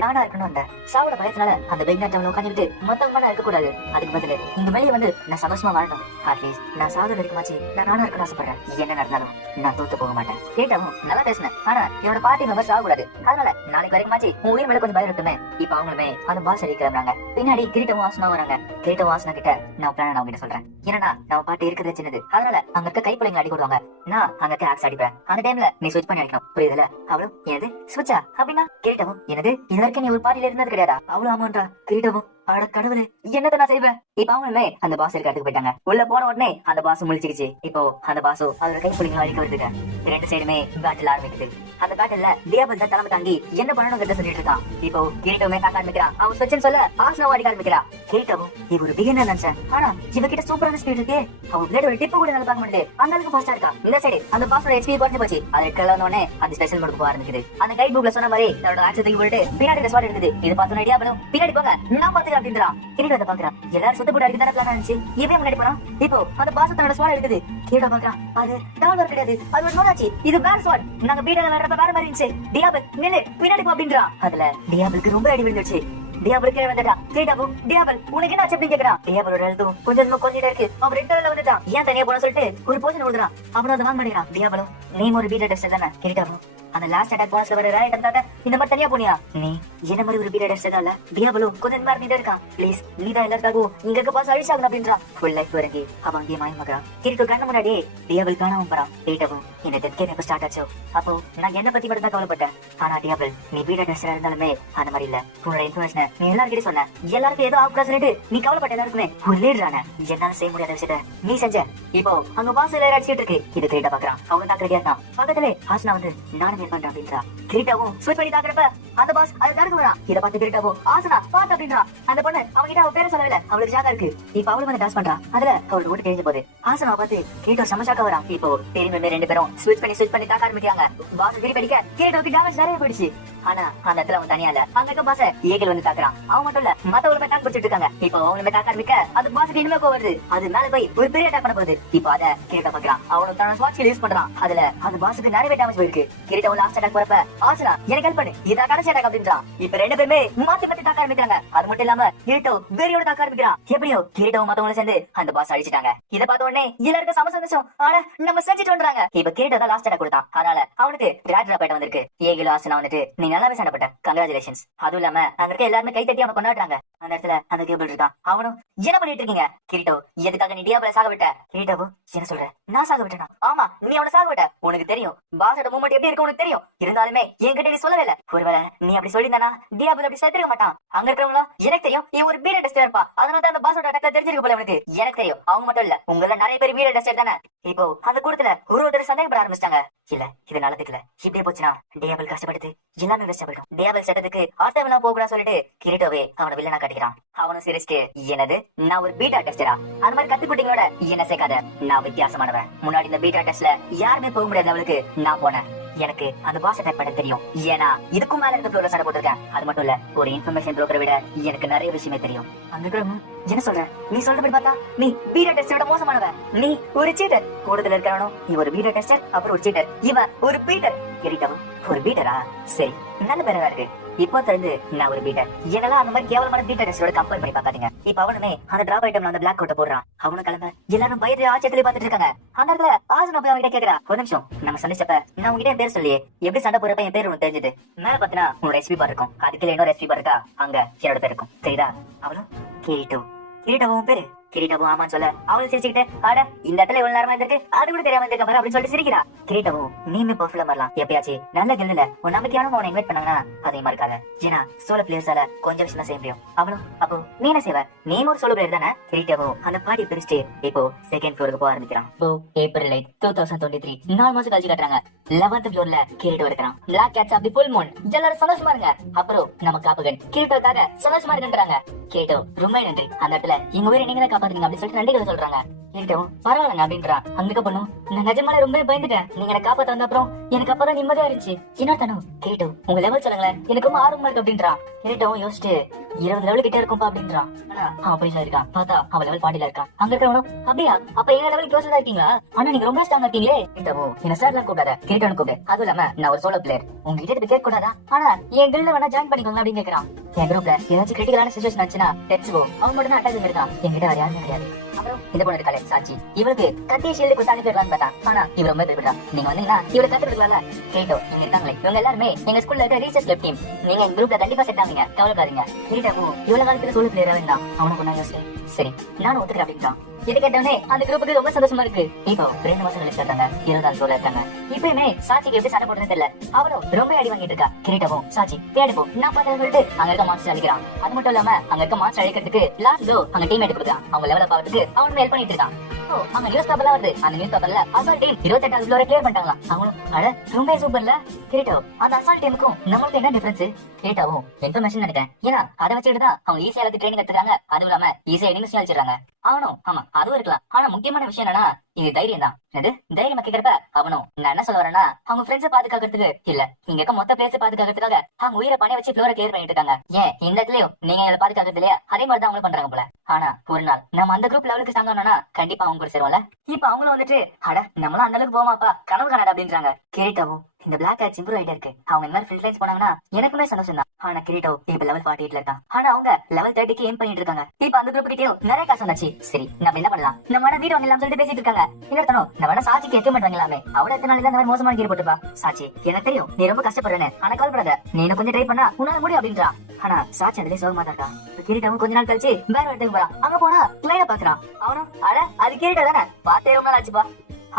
நானா இருக்கணும் அந்த சாப்பிட பயத்தினால அந்த பெக்னா டவுன்ல உட்காந்துட்டு மொத்தமா இருக்க கூடாது. அதுக்கு பதில் இங்க வெளியே வந்து நான் சந்தோஷமா வாழணும். அட்லீஸ்ட் நான் சாப்பிட வரைக்குமாச்சு நான் நானா இருக்கணும் ஆசைப்படுறேன். என்ன நடந்தாலும் நான் தோத்து போக மாட்டேன். கேட்டவும் நல்லா பேசினேன், ஆனா என்னோட பார்ட்டி மெம்பர்ஸ் ஆகக்கூடாது. அதனால நாளைக்கு வரைக்குமாச்சு உன் உயிர் மேல கொஞ்சம் பயம் இருக்குமே. இப்ப அவங்களுமே அந்த பாஸ் அடிக்கிறாங்க. பின்னாடி கிரீட்டமும் வாசனா வராங்க. கிரீட்டம் வாசனா கிட்ட நான் பிளான் அவங்க கிட்ட சொல்றேன். ஏன்னா நம்ம பாட்டு இருக்கிறது சின்னது, அதனால அங்க இருக்க கைப்பிள்ளைங்க அடி கொடுவாங்க. நான் அங்க இருக்க ஆக்ஸ் அடிப்பேன். அந்த டைம்ல நீ ஸ்விட்ச் பண்ணி அடிக்கணும், புரியுதுல? அவளும் எனது ஸ்விட்சா அப்படின்னா கிரீட்டமும் எனது இது வரைக்கும் நீ ஒரு பார்ட்டியில இருந்தது கிடையாதா? அவளும் ஆமான்றா. கிரீட்டமும் அட கடவுளே என்னத நான் செய்வேன். இப்ப அவங்களுமே அந்த பாஸ் இடத்துக்கு போயிட்டாங்க. உள்ள போன உடனே அந்த பாஸ் முழிச்சிருச்சு. இப்போ அந்த பாசோ அதோட கைப்பிள்ளைங்க அடிக்க வருதுங்க. ரெண்டு சைடுமே பேட்டில் ஆரம்பிக்குது. அந்த பேட்டில்ல டியாபல் தான் தலைமை தாங்கி என்ன பண்ணணும் கிட்ட சொல்லிட்டு இருக்கான். இப்போ கிரீட்டோமே தாக்க ஆரம்பிக்கிறான். அவன் ஸ்விட்ச்னு சொல்ல ஆசனாவும் அடிக்க ஆரம்பிக்கிறா. கிரீட்டவும் இவ ஒரு பிகினர் நினைச்சேன், ஆனா இவகிட்ட சூப்பரான ஸ்பீட் இருக்கு. அவன் பிளேட் ஒரு டிப் கூட நல்லா பார்க்க முடியல, அந்த அளவுக்கு ஃபாஸ்டா இருக்கா. இந்த சைடு அந்த பாஸோட ஹெச்பி குறைஞ்சு போச்சு. அது கலர் உடனே அந்த ஸ்பெஷல் மோடுக்கு போக ஆரம்பிக்குது. அந்த கைட் புக்ல சொன்ன மாதிரி தன்னோட ஆக்சன் போட்டு பின்னாடி ஸ்வாட் இருக்குது. இது பார்த்தோம் டியாபலும் பின்னாடி போங்க நான் பாத்துக்கிறேன் அப்படின்றான். கிரீட்டோ பாக்குறான். எல்லாரும் சுத்த போட்டு அடிக்க தானே பிளான் இருந்துச்சு, இவன் முன்னாடி போறான். இப்போ அந்த பாஸ் தன்னோட ஸ்வாட் இருக்குது. கிரீட்டோ பாக்குறான். அது டால்வர் கிடையாது, அது ஒரு நோடாச்சு. இது வேற ஸ்வாட். நாங்க பீட்டால வேறப்ப வேற மாதிரி இருந்துச்சு. டியாபல் நின்னு பின்னாடி போ அப்படின்றான். அதுல டியாபலுக்கு ரொம்ப அடி விழுந்துச்சு. டியாபல் கீழே வந்துட்டான். கிரீட்டோவும் டியாபல் உனக்கு என்ன ஆச்சு அப்படின்னு கேக்குறான். டியாபலோட எழுதும் கொஞ்சம் கொஞ்சம் இருக்கு. அவன் ரெட் கலர்ல வந்துட்டான். ஏன் தனியா போன சொல்லிட்டு ஒரு போஷன் கொடுக்குறான். அவனும் அதை வாங்க மாட்டேங்கிறான். டியாபலும் நீ ஒரு பீட்டா டெஸ்ட் தானே. கிரீட்டோவும் அந்த லாஸ்ட் அட்டாக் போனஸ்ல வர ரேட் இருந்தா இந்த மாதிரி தனியா போனியா? நீ என்ன மாதிரி ஒரு பீரியட் எடுத்ததால டியாபலோ கொஞ்சம் மாதிரி நீ இருக்கான். ப்ளீஸ் நீ தான் எல்லாருக்காகவும் இங்க இருக்க பாஸ் அழிச்சாகணும் அப்படின்றான். ஃபுல் லைஃப் வரங்கி அவன் அங்கேயே மாயமாகறான். கிரிட்டோ கண்ணு முன்னாடியே டியாபல் காணாம போறான். கிரீட்டவும் இந்த டெத் கேம் எப்ப ஸ்டார்ட் ஆச்சோ அப்போ நான் என்ன பத்தி மட்டும் தான் கவலைப்பட்டேன். ஆனா டியாபல் நீ பீரியட் டெஸ்டரா இருந்தாலுமே அந்த மாதிரி இல்ல. உன்னோட இன்ஃபர்மேஷன் நீ எல்லாருக்கிட்டே சொன்ன. எல்லாருக்கும் ஏதோ ஆப்ரா சொல்லிட்டு நீ கவலைப்பட்ட எல்லாருக்குமே ஒரு லீடரான என்னால செய்ய முடியாத விஷயத்த நீ செஞ்ச. இப்போ அங்க பாஸ் எல்லாரும் அடிச்சிட்டு இருக்கு. இது கிரீட்டா பாக்குறான். அவங்க தான் ரெடியா இருக்கான். பக்கத்துல ஆசனா வந்து நானும் மேல் பண்றேன் அப்படின்றா. கிரீட்டாவும் ஸ்விட்ச் பண்ணி தாக்குறப்ப அந்த பாஸ் அதை தடுக்க வரான். இதை பார்த்து கிரீட்டாவும் ஆசனா பாத்து அப்படின்றா. அந்த பொண்ணு அவங்கிட்ட அவ பேரை சொல்லல, அவளுக்கு ஜாக்கா இருக்கு. இப்ப அவளும் வந்து டான்ஸ் பண்றா. அதுல அவளோட ஓட்டு தெரிஞ்ச போது ஆசனா பார்த்து கிரீட்டோ சமஷாக்கா வரான். இப்போ திரும்பி ரெண்டு பேரும் ஸ்விட்ச் பண்ணி தாக்க ஆரம்பிக்கிறாங்க. பாஸ் திருப்பி அடிக்க கிரீட்டோக்கு டேமேஜ் நிறைய போயிடுச்சு. ஆனா அந்த இடத்துல அவன் தனியா இல்ல. அங்க இருக்க பாஸ் ஏகல் வந்து தாக்குறான். அவன் மட்டும் இல்ல மத்தவங்க தாக்கு பிடிச்சிட்டு இருக்காங்க. இப்போ அவங்க தாக்க ஆரம்பிக்க அது பாஸுக்கு இனிமே வருது. அது மேல போய் ஒரு பெரிய அட்டாக் பண்ண போகுது. இப்போ அத கிரீட்டோ பாக்குறான். அவனும் தன்னோட ஸ்வாட் யூஸ் பண்றான். அதுல அந்த பாஸுக்கு நிறைய டேமேஜ் போயிருக்கு. கிரீட்டோ லாஸ்ட் அட்டாக் போறப்ப ஆசனா எனக்கு ஹெல்ப் பண்ணு இத கடைசி அட்டாக் அப்படின்றான். இப்ப ரெண்டு பேருமே மாத்தி தாக்க ஆரம்பிக்கிறாங்க. அது மட்டும் இல்லாம கிரீட்டோ வெறியோட தாக்க ஆரம்பிக்கிறான். எப்படியோ கிரீட்டோ மத்தவங்க சேர்ந்து அந்த பாஸ் அடிச்சிட்டாங்க. இத பார்த்த உடனே எல்லாருக்கும் சம சந்தோஷம். ஆனா நம்ம செஞ்சுட்டோம்ன்றாங்க. இப்ப கிரீட்டோ தான் லாஸ்ட் அட்டாக் கொடுத்தான். அதனால அவனுக்கு கிராட்ரா பேட் வந்திருக்கு. ஏகிலோ ஆசனா வந்துட்டு நீ நல்லாவே சண்டை போட்ட, கங்க்ராச்சுலேஷன்ஸ். அதுவும் இல்லாம அங்க இருக்க எல்லாருமே கை தட்டி அவனை கொண்டாடுறாங்க. அந்த இடத்துல அந்த கேபிள் இருக்கான். அவனும் என்ன பண்ணிட்டு இருக்கீங்க? கிரீட்டோ எதுக்காக நீ டியாபலை சாக விட்ட? கிரீட்டோவோ என்ன சொல்ற? நான் சாக விட்டேனா? ஆமா நீ அவனை சாக விட்ட. உனக்கு தெரியும் பாஸோட மூமெண்ட் எப்படி இருக்கு உனக்கு தெரியும். இருந்தாலுமே என்கிட்ட நீ சொல்லவே இல்ல. ஒருவேளை நீ அப்படி சொல்லியிருந்தானா டியாபல் அப்படி செத்துருக்க மாட்டான். அங்க இருக்கிறவங்களா எனக்கு தெரியும் இவன் ஒரு பீரியட் டெஸ்டர் இருப்பா. அதனால தான் அந்த பாஸோட அட்டாக் தெரிஞ்சிருக்கு போல உனக்கு. எனக்கு தெரியும் அவங்க மட்டும் இல்ல உங்கள நிறைய பேர் பீரியட் டெஸ்டர் தானே. இப்போ அந்த கூட்டத்துல ஒருத்தர் சந்தேகப்பட ஆரம்பிச்சிட்டாங்க. இல்ல இது நல்லதுக்குல இப்படியே போச்சுன்னா டியாபல் கஷ்டப்படுது எல்லாமே வேஸ்டா போயிடும். டியாபல் செட்டதுக்கு ஆட்டோவெல்லாம் போக கூடாது சொல்லிட்டு கிரீட்டோவே அவனை வில்லனா காட்டிக்கிறான். அவனும் சிரிச்சுட்டு என்னது நான் ஒரு பீட்டா டெஸ்டரா? அந்த மாதிரி கத்துக்குட்டிங்களோட என்ன சேர்க்காத. நான் வித்தியாசமானவன். முன்னாடி இந்த பீட்டா டெஸ்ட்ல யாருமே போக முடியாது அவளுக்கு நான் போனேன். எனக்கு அந்த பாஸ் அட்டாக் பண்ண தெரியும். ஏன்னா இதுக்கும் மேல இருக்க ஃப்ளோர்ல சண்டை போட்டிருக்கேன். அது மட்டும் இல்ல, ஒரு இன்ஃபர்மேஷன் புரோக்கரை விட எனக்கு நிறைய விஷயமே தெரியும். அங்க என்ன சொல்ற? நீ சொல்றபடி பார்த்தா நீ பீட்டா டெஸ்டரோட மோசமானவ. நீ ஒரு சீட்டர். கூடத்துல இருக்கிறவனும் நீ ஒரு பீட்டா டெஸ்டர், அப்புறம் ஒரு சீட்டர். இவன் ஒரு பீட்டர். கிரீட்டம் ஒரு பீட்டரா? சரி, நல்ல பேரா இருக்கு. இப்போ தெரிஞ்சு நான் ஒரு பீட்டர். என்னெல்லாம் அந்த மாதிரி கேவலமான பீட்டா டெஸ்டரோட கம்பேர் பண்ணி பார்க்காதீங்க. இப்ப அவனுமே அந்த டிராப் ஐட்டம்ல அந்த பிளாக் கோட்டை போடுறான். அவனும் கிளம்ப எல்லாரும் பயத்துல ஆச்சரியத்திலே பார்த்துட்டு இருக்காங்க. அந்த இடத்துல ஆசன போய் அவன்கிட்ட கேக்குறா, ஒரு நிமிஷம், நம்ம சந்திச்சப்ப நான் உங்ககிட்ட என் பேர் சொல்லியே, எப்படி சண்டை போறப்ப என் பேர் உனக்கு தெரிஞ்சது? மேல பாத்தினா உன்னோட எஸ்பி பார் இருக்கும், அதுக்குள்ள இன்னொரு எஸ்பி பார் இருக்கா, அங்க என்னோட பேர் இருக்கும், தெரியுதா? அவளும் கிரீட்டோ. கிரீட்டோவும் பேரு கிரீட்டவும் ஆமான்னு சொல்ல, அவளும் சிரிச்சுக்கிட்டு, ஆட இந்த இடத்துல இவ்வளவு நேரமா இருந்திருக்கு, அது கூட தெரியாம இருந்திருக்க பாரு அப்படின்னு சொல்லிட்டு சிரிக்கிறா. கிரீட்டவும் நீமே பர்ஃபுல்லா வரலாம், எப்பயாச்சு நல்ல கில்ல ஒரு நம்பிக்கையான உன்னை இன்வைட் பண்ணாங்கன்னா அதே மாதிரி இருக்காங்க. ஏன்னா சோலோ பிளேயர்ஸால கொஞ்சம் விஷயம் தான் செய்ய முடியும். அவளும் அப்போ நீ என்ன செய்வ? நீ ஒரு சோலோ பிளேயர் தானே? கிரீட்டவும் அந்த பாடி பிரிச்சுட்டு இப்போ செகண்ட் ஃப்ளோருக்கு போக ஆரம்பிக்கிறான். இப்போ ஏப்ரல் 2023 4 மாசம் கழிச்சு கட்டுறாங்க. 11th ஃப்ளோர்ல கிரீட்டோ இருக்கிறான். Black Cats of the Full Moon எல்லாரும் சந்தோஷமா இருங்க. அப்புறம் நம்ம காப்பகன் கிரீட்டோக்காக சந்தோஷமா இருக்குன்றாங்க. கிரீட்டோ ரொம்ப நன்றி, அந்த இடத்துல எங்க உயிரை நீங்க தான் காப்பாத்துறீங்க அப்படின்னு சொல்லிட்டு நன்றிகளை சொல்றாங்க. கிரீட்டோவும் பரவாயில்ல அப்படின்றா. அங்க பொண்ணும் நான் நிஜமாலே ரொம்ப பயந்துட்டேன், நீங்க என்ன காப்பாத்த வந்த அப்புறம் எனக்கு அப்பதான் நிம்மதியா இருந்துச்சு. இன்னொருத்தனும் கிரீட்டோ உங்க லெவல் சொல்லுங்களேன், எனக்கு ரொம்ப ஆர்வமா இருக்கு அப்படின்றா. கிரீட்டோவும் யோசிச்சுட்டு 20 லெவல் கிட்ட இருக்கும்பா அப்படின்றான். ஆனா அவன் போய் சொல்லிருக்கான், பார்த்தா அவன் லெவல் 40ல இருக்கான். அங்க இருக்கிறவனும் அப்படியா, அப்ப எங்க லெவல் க்ளோஸா தான் இருக்கீங்களா? ஆனா நீங்க ரொம்ப ஸ்ட்ராங்கா இருக்கீங்களே. கிரீட்டோவும் என்ன சார் எல்லாம் கூப்பிடாத, கிரீட்டோன்னு கூப்பிடு. அதுவும் இல்லாம நான் ஒரு சோலோ பிளேயர், உங்ககிட்ட இது கேட்க கூடாதா? ஆனா என் கில்ல வேணா ஜாயின் பண்ணிக்கோங்க அப்படின்னு கேக்குறான். என் குரூப்ல ஏதாச்சும் கிரிட்டிக்கலான சிச்சுவேஷன் ஆச்சுன்னா டெட்ஸ்வோ அவன் மட்டும் தான் அட்டாக் இருக்கான், என்கிட்ட வேற யாருமே கிடையாது. அப்புறம் இந்த பொண்ணு இருக்காளே சாச்சி, இவளுக்கு கத்திய ஷீல்டு கொசாலி போயிடலான்னு பார்த்தா, ஆனா இவ ரொம்ப பயப்படுறா. நீங்க வந்தீங்கன்னா இவளை கத்து கொடுக்கலாம்ல. கிரீட்டோ இங்க இருக்காங்களே இவங்க எல்லாருமே எங்க ஸ்கூல்ல இருக்க ரீசர்ச் லெப் டீம், நீங்க எங்க குரூப்ல கண்டிப்பா செட் ஆவீங்க, கவலைப்படாதீங்க. கிரீட்டோவும் இவ்வளவு காலத்துல சோலோ பிளேயரா இருந்தான். அவனுக்கு ஒண்ணா யோசிச்சு சரி நானும் ஒத்துக்கிறேன் அப்படின்றான். இது கேட்டவனே அந்த குரூப்புக்கு ரொம்ப சந்தோஷமா இருக்கு. இப்போ 2 மாசம் கழிச்சு இருக்காங்க, 20 சோல இருக்காங்க. இப்பயுமே சாட்சிக்கு எப்படி சண்டை போடுறது தெரியல. அவளும் ரொம்ப அடி வாங்கிட்டு இருக்கா. கிரீட்டவும் சாட்சி தேடி போ, நான் பார்த்தா சொல்லிட்டு அங்க இருக்க மாஸ்டர் அழிக்கிறான். அது மட்டும் இல்லாம அங்க இருக்க மாஸ்டர் அழிக்கிறதுக்கு லாஸ்ட் அவங்க டீம்மேட் கொடுக்குறான். அவங்க லெவல் பாவத்துக்கு அவனும் ஹெல்ப் பண்ணிட்டு இருக்கான். அங்க நியூஸ் பேப்பர்ல வருது, அந்த நியூஸ் பேப்பர்ல அசால்ட் டீம் 28வது ஃப்ளோரை கிளியர் பண்ணிட்டாங்களா. அவங்களும் அட ரொம்ப சூப்பர்ல. கிரீட்டோ அந்த அசால்ட் டீமுக்கும் நம்மளுக்கு என்ன டிஃபரன்ஸ்? கிரீட்டோவும் இன்ஃபர்மேஷன் நினைக்கிறேன், ஏன்னா அதை வச்சுட்டு தான் அவங்க ஈஸியா எல்லாத்துக்கு ட்ரைனிங் எடுத்துக்காங்க. அதுவும் இல்லாம ஈஸியா எனிமிஸ் அழிச்சிடறாங்க. அவனும் ஆமா அதுவும் இருக்கலாம், ஆனா முக்கியமான விஷயம் என்னன்னா இது தைரியம் தான். இது தைரியம் கேக்குறப்ப அவனும் நான் என்ன சொல்ல வரேன்னா அவங்க ஃப்ரெண்ட்ஸை பாதுகாக்கிறதுக்கு இல்ல, இங்க இருக்க மொத்த பிளேஸ் பாதுகாக்கிறதுக்காக அவங்க உயிரை பணைய வச்சு ஃப்ளோரை கிளியர் பண்ணிட்டு இருக்காங்க. ஏன் இந்த இடத்துலயும் நீங்க இதை பாதுகாக்கிறது இல்லையா? அதே மாதிரி தான் அவங்களும் பண்றாங்க போல. ஆனா ஒரு நாள் நம்ம அந்த குரூப் லெவலுக்கு தாங்கன்னா கண்டிப்பா அவங்க கூட சேருவோம்ல. இப்ப அவங்களும் வந்துட்டு அட நம்மளும் அந்த அளவுக்கு போமாப்பா, கனவு காணாடா அப்படின்றாங்க. கிரீட்டோவும் இந்த பிளாக் ஹேட்ஸ் இம்ப்ரூவ் ஆயிட்டே இருக்கு, அவங்க இந்த மாதிரி ஃப்ரண்ட் லைன்ஸ் போனாங்கன்னா எனக்குமே சந்தோஷம் தான். ஆனா கிரீட்டோ இப்ப லெவல் 48ல இருக்கான், ஆனா அவங்க லெவல் 30க்கு ஏம் பண்ணிட்டு இருக்காங்க. இப்ப அந்த குரூப் கிட்டயும் நிறைய காசு வந்தாச்சு. சரி நம்ம என்ன பண்ணலாம், நம்ம வீடு வாங்கலாம் சொல்லிட்டு பேசிட்டு இருக்காங்க. இன்னொருத்தனும் நம்ம சாட்சிக்கு எக்யூப்மெண்ட் வாங்கலாமே, அவள எத்தனை நாள் இந்த மாதிரி மோசமான கீர் போட்டுப்பா. சாட்சி எனக்கு தெரியும் நீ ரொம்ப கஷ்டப்படுறேன்னு, ஆனா கவலைப்படாத, நீ இன்னும் கொஞ்சம் ட்ரை பண்ணா உன்னால முடியும் அப்படின்றா. ஆனா சாட்சி அதுலயே சோகமா இருக்கா. கிரீட்டவும் கொஞ்ச நாள் கழிச்சு வேற இடத்துக்கு போறான். அங்க போனா கிளைட பாக்குறான். அவனும் அட அது கிரீட்டோ தானே, பார்த்தே ரொம்ப நாள் ஆச்சுப்பா.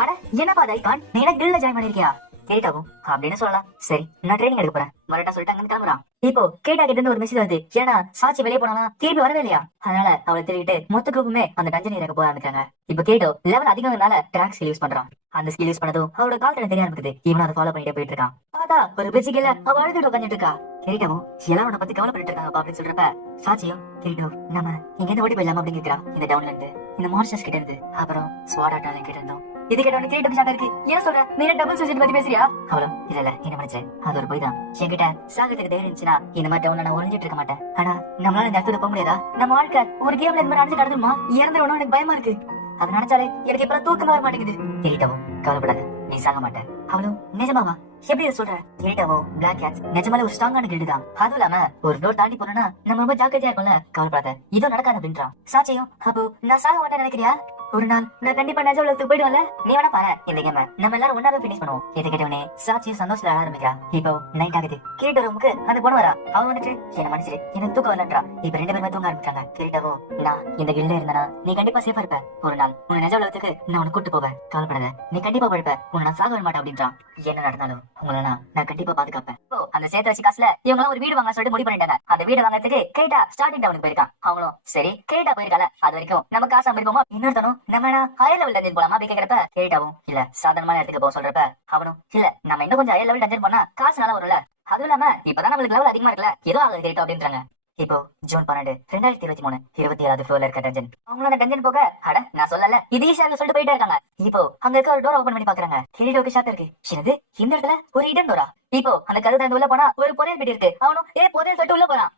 அட என்னப்பா தைகான், நீ என்ன கில்ல ஜாயின் பண்ணிருக்கியா? கிரீட்டோவும் அப்படின்னு சொல்லலாம். சரி நான் ட்ரைனிங் எடுக்க போறேன் வரட்டா சொல்லிட்டு அங்க கிளம்புறான். இப்போ கேட்டா கிட்ட இருந்து ஒரு மெசேஜ் வருது, ஏன்னா சாட்சி வெளியே போனா திருப்பி வரவே இல்லையா. அதனால அவளை திருவிட்டு மொத்த குரூப்புமே அந்த டஞ்சன் ஏரியாக்கு போக ஆரம்பிச்சாங்க. இப்ப கேட்டோ லெவல் அதிகம்னால ட்ராக் ஸ்கில் யூஸ் பண்றான். அந்த ஸ்கில் யூஸ் பண்ணதும் அவளோட கால் தெரிய ஆரம்பிக்குது. இவனும் அதை ஃபாலோ பண்ணிட்டே போயிட்டு இருக்கான். பார்த்தா ஒரு பிரிட்ஜுக்குள்ள அவ அழுதுட்டு உட்காந்துட்டு இருக்கா. கிரீட்டவும் எல்லாரும் உன்னை பத்தி கவலைப்பட்டு இருக்காங்க அப்படின்னு சொல்றப்ப சாட்சியும் கிரீட்டோ நம்ம இங்க இருந்து ஓடி போயிடலாமா அப்படின்னு கேக்குறான். இந்த டவுன்ல இருந்து இந்த மார்ஷஸ் கிட்ட இருந்து அப்புறம் ஸ்வாடாட்டால கிட்ட இருந்தோம். இது கேட்ட உடனே கிரீட்டோ ஷாக்கா இருக்கு. என்ன சொல்ற, நீ டபுள் சூசைட் பத்தி பேசுறியா? அவளும் இல்ல என்ன மனுச்சு அது ஒரு போய் தான், என்கிட்ட சாகத்துக்கு தைரியம் இருந்துச்சுன்னா இந்த மாதிரி டவுன்ல நான் ஒளிஞ்சிட்டு இருக்க மாட்டேன். ஆனா நம்மளால இந்த இடத்துல போக முடியாதா? நம்ம வாழ்க்கை ஒரு கேம்ல இந்த மாதிரி அடிச்சு கடந்துமா, இறந்துடணும் எனக்கு பயமா இருக்கு. அது நினைச்சாலே எனக்கு இப்ப தூக்கமா வர மாட்டேங்குது. கிரீட்டவும் கவலைப்படாத, நீ சாக மாட்டேன். அவளும் நிஜமாவா, எப்படி சொல்ற? கிரீட்டவோ பிளாக் கேட்ஸ் நிஜமாலே ஒரு ஸ்ட்ராங்கான கில்டு தான். அதுவும் இல்லாம ஒரு ஃப்ளோர் தாண்டி போனா நம்ம ரொம்ப ஜாக்கிரதையா இருக்கும்ல, கவலைப்படாத இதுவும் நடக்காது அப்படின்றான். சாட்சியும் அப்போ நான் சாக மாட்டேன் நினைக்கிறியா? ஒரு நாள் நான் கண்டிப்பா நிஜ உலகத்துக்கு போயிடுவேன்ல, நீ வேணா பாரு இந்த கேம நம்ம எல்லாரும் ஒன்னாவே பினிஷ் பண்ணுவோம். இதை கேட்டவனே சாட்சியும் சந்தோஷத்துல ஆட ஆரம்பிக்கிறா. இப்போ நைட் ஆகுது. கிரீட்டோ ரூமுக்கு அந்த பொண்ணு வரா. அவன் வந்துட்டு என்ன மனுஷரு எனக்கு தூக்கம் வரலன்றா. இப்ப 2 பேருமே தூங்க ஆரம்பிச்சாங்க. கிரீட்டவோ நான் இந்த கில்ல இருந்தனா நீ கண்டிப்பா சேஃபா இருப்ப, ஒரு நாள் உன்னை நிஜ உலகத்துக்கு நான் உன்னை கூட்டு போவேன், கவலைப்படாத நீ கண்டிப்பா பழப்ப, உன்னை நான் சாக வர மாட்டேன் அப்படின்றான். என்ன நடந்தாலும் உங்களை நான் கண்டிப்பா பாதுகாப்பேன். அந்த சேர்த்து வச்சு காசுல இவங்க ஒரு வீடு வாங்க சொல்லிட்டு முடிவு பண்ணிட்டாங்க. அந்த வீடு வாங்கறதுக்கு கேட்டா ஸ்டார்டிங் டவுனுக்கு போயிருக்கான். அவங்களும் சரி கேட்டா போயிருக்கால, அது வரைக்கும் நம்ம காசு அம்பிருப்போமா. இன்னொருத்தனும் நம்ம ஹையர் லெவல் டஞ்சன் போலாமா அப்படி கேக்குறப்ப கேட்டாவும் இல்ல சாதாரணமான இடத்துக்கு போக சொல்றப்ப அவனும் இல்ல நம்ம இன்னும் கொஞ்சம் ஹையர் லெவல் டஞ்சன் போனா காசு நல்லா வரும்ல, அதுவும் இல்லாம இப்பதான் நம்மளுக்கு லெவல் அதிகமா இருக்குல்ல, ஏதோ ஆகுது கேட்டோம் அப்படின்றாங்க. இப்போ ஜூன் 12 2023 27வது ஃப்ளோர்ல இருக்க டஞ்சன். அவங்களோட டஞ்சன் போக அட நான் சொல்லல இது ஈஸியா சொல்லிட்டு போயிட்டே இருக்காங்க. இப்போ அங்க இருக்க ஒரு டோர் ஓபன் பண்ணி பாக்குறாங்க. கிரீடோக்கு ஷாக் இருக்கு. என்னது இந்த இடத்துல ஒரு இடன் டோரா? இப்போ அந்த கதவு திறந்து உள்ள போனா ஒரு புதையல் பெட்டி இருக்கு. அவனும் புதையல் தொட்டு உள்ள போறான்.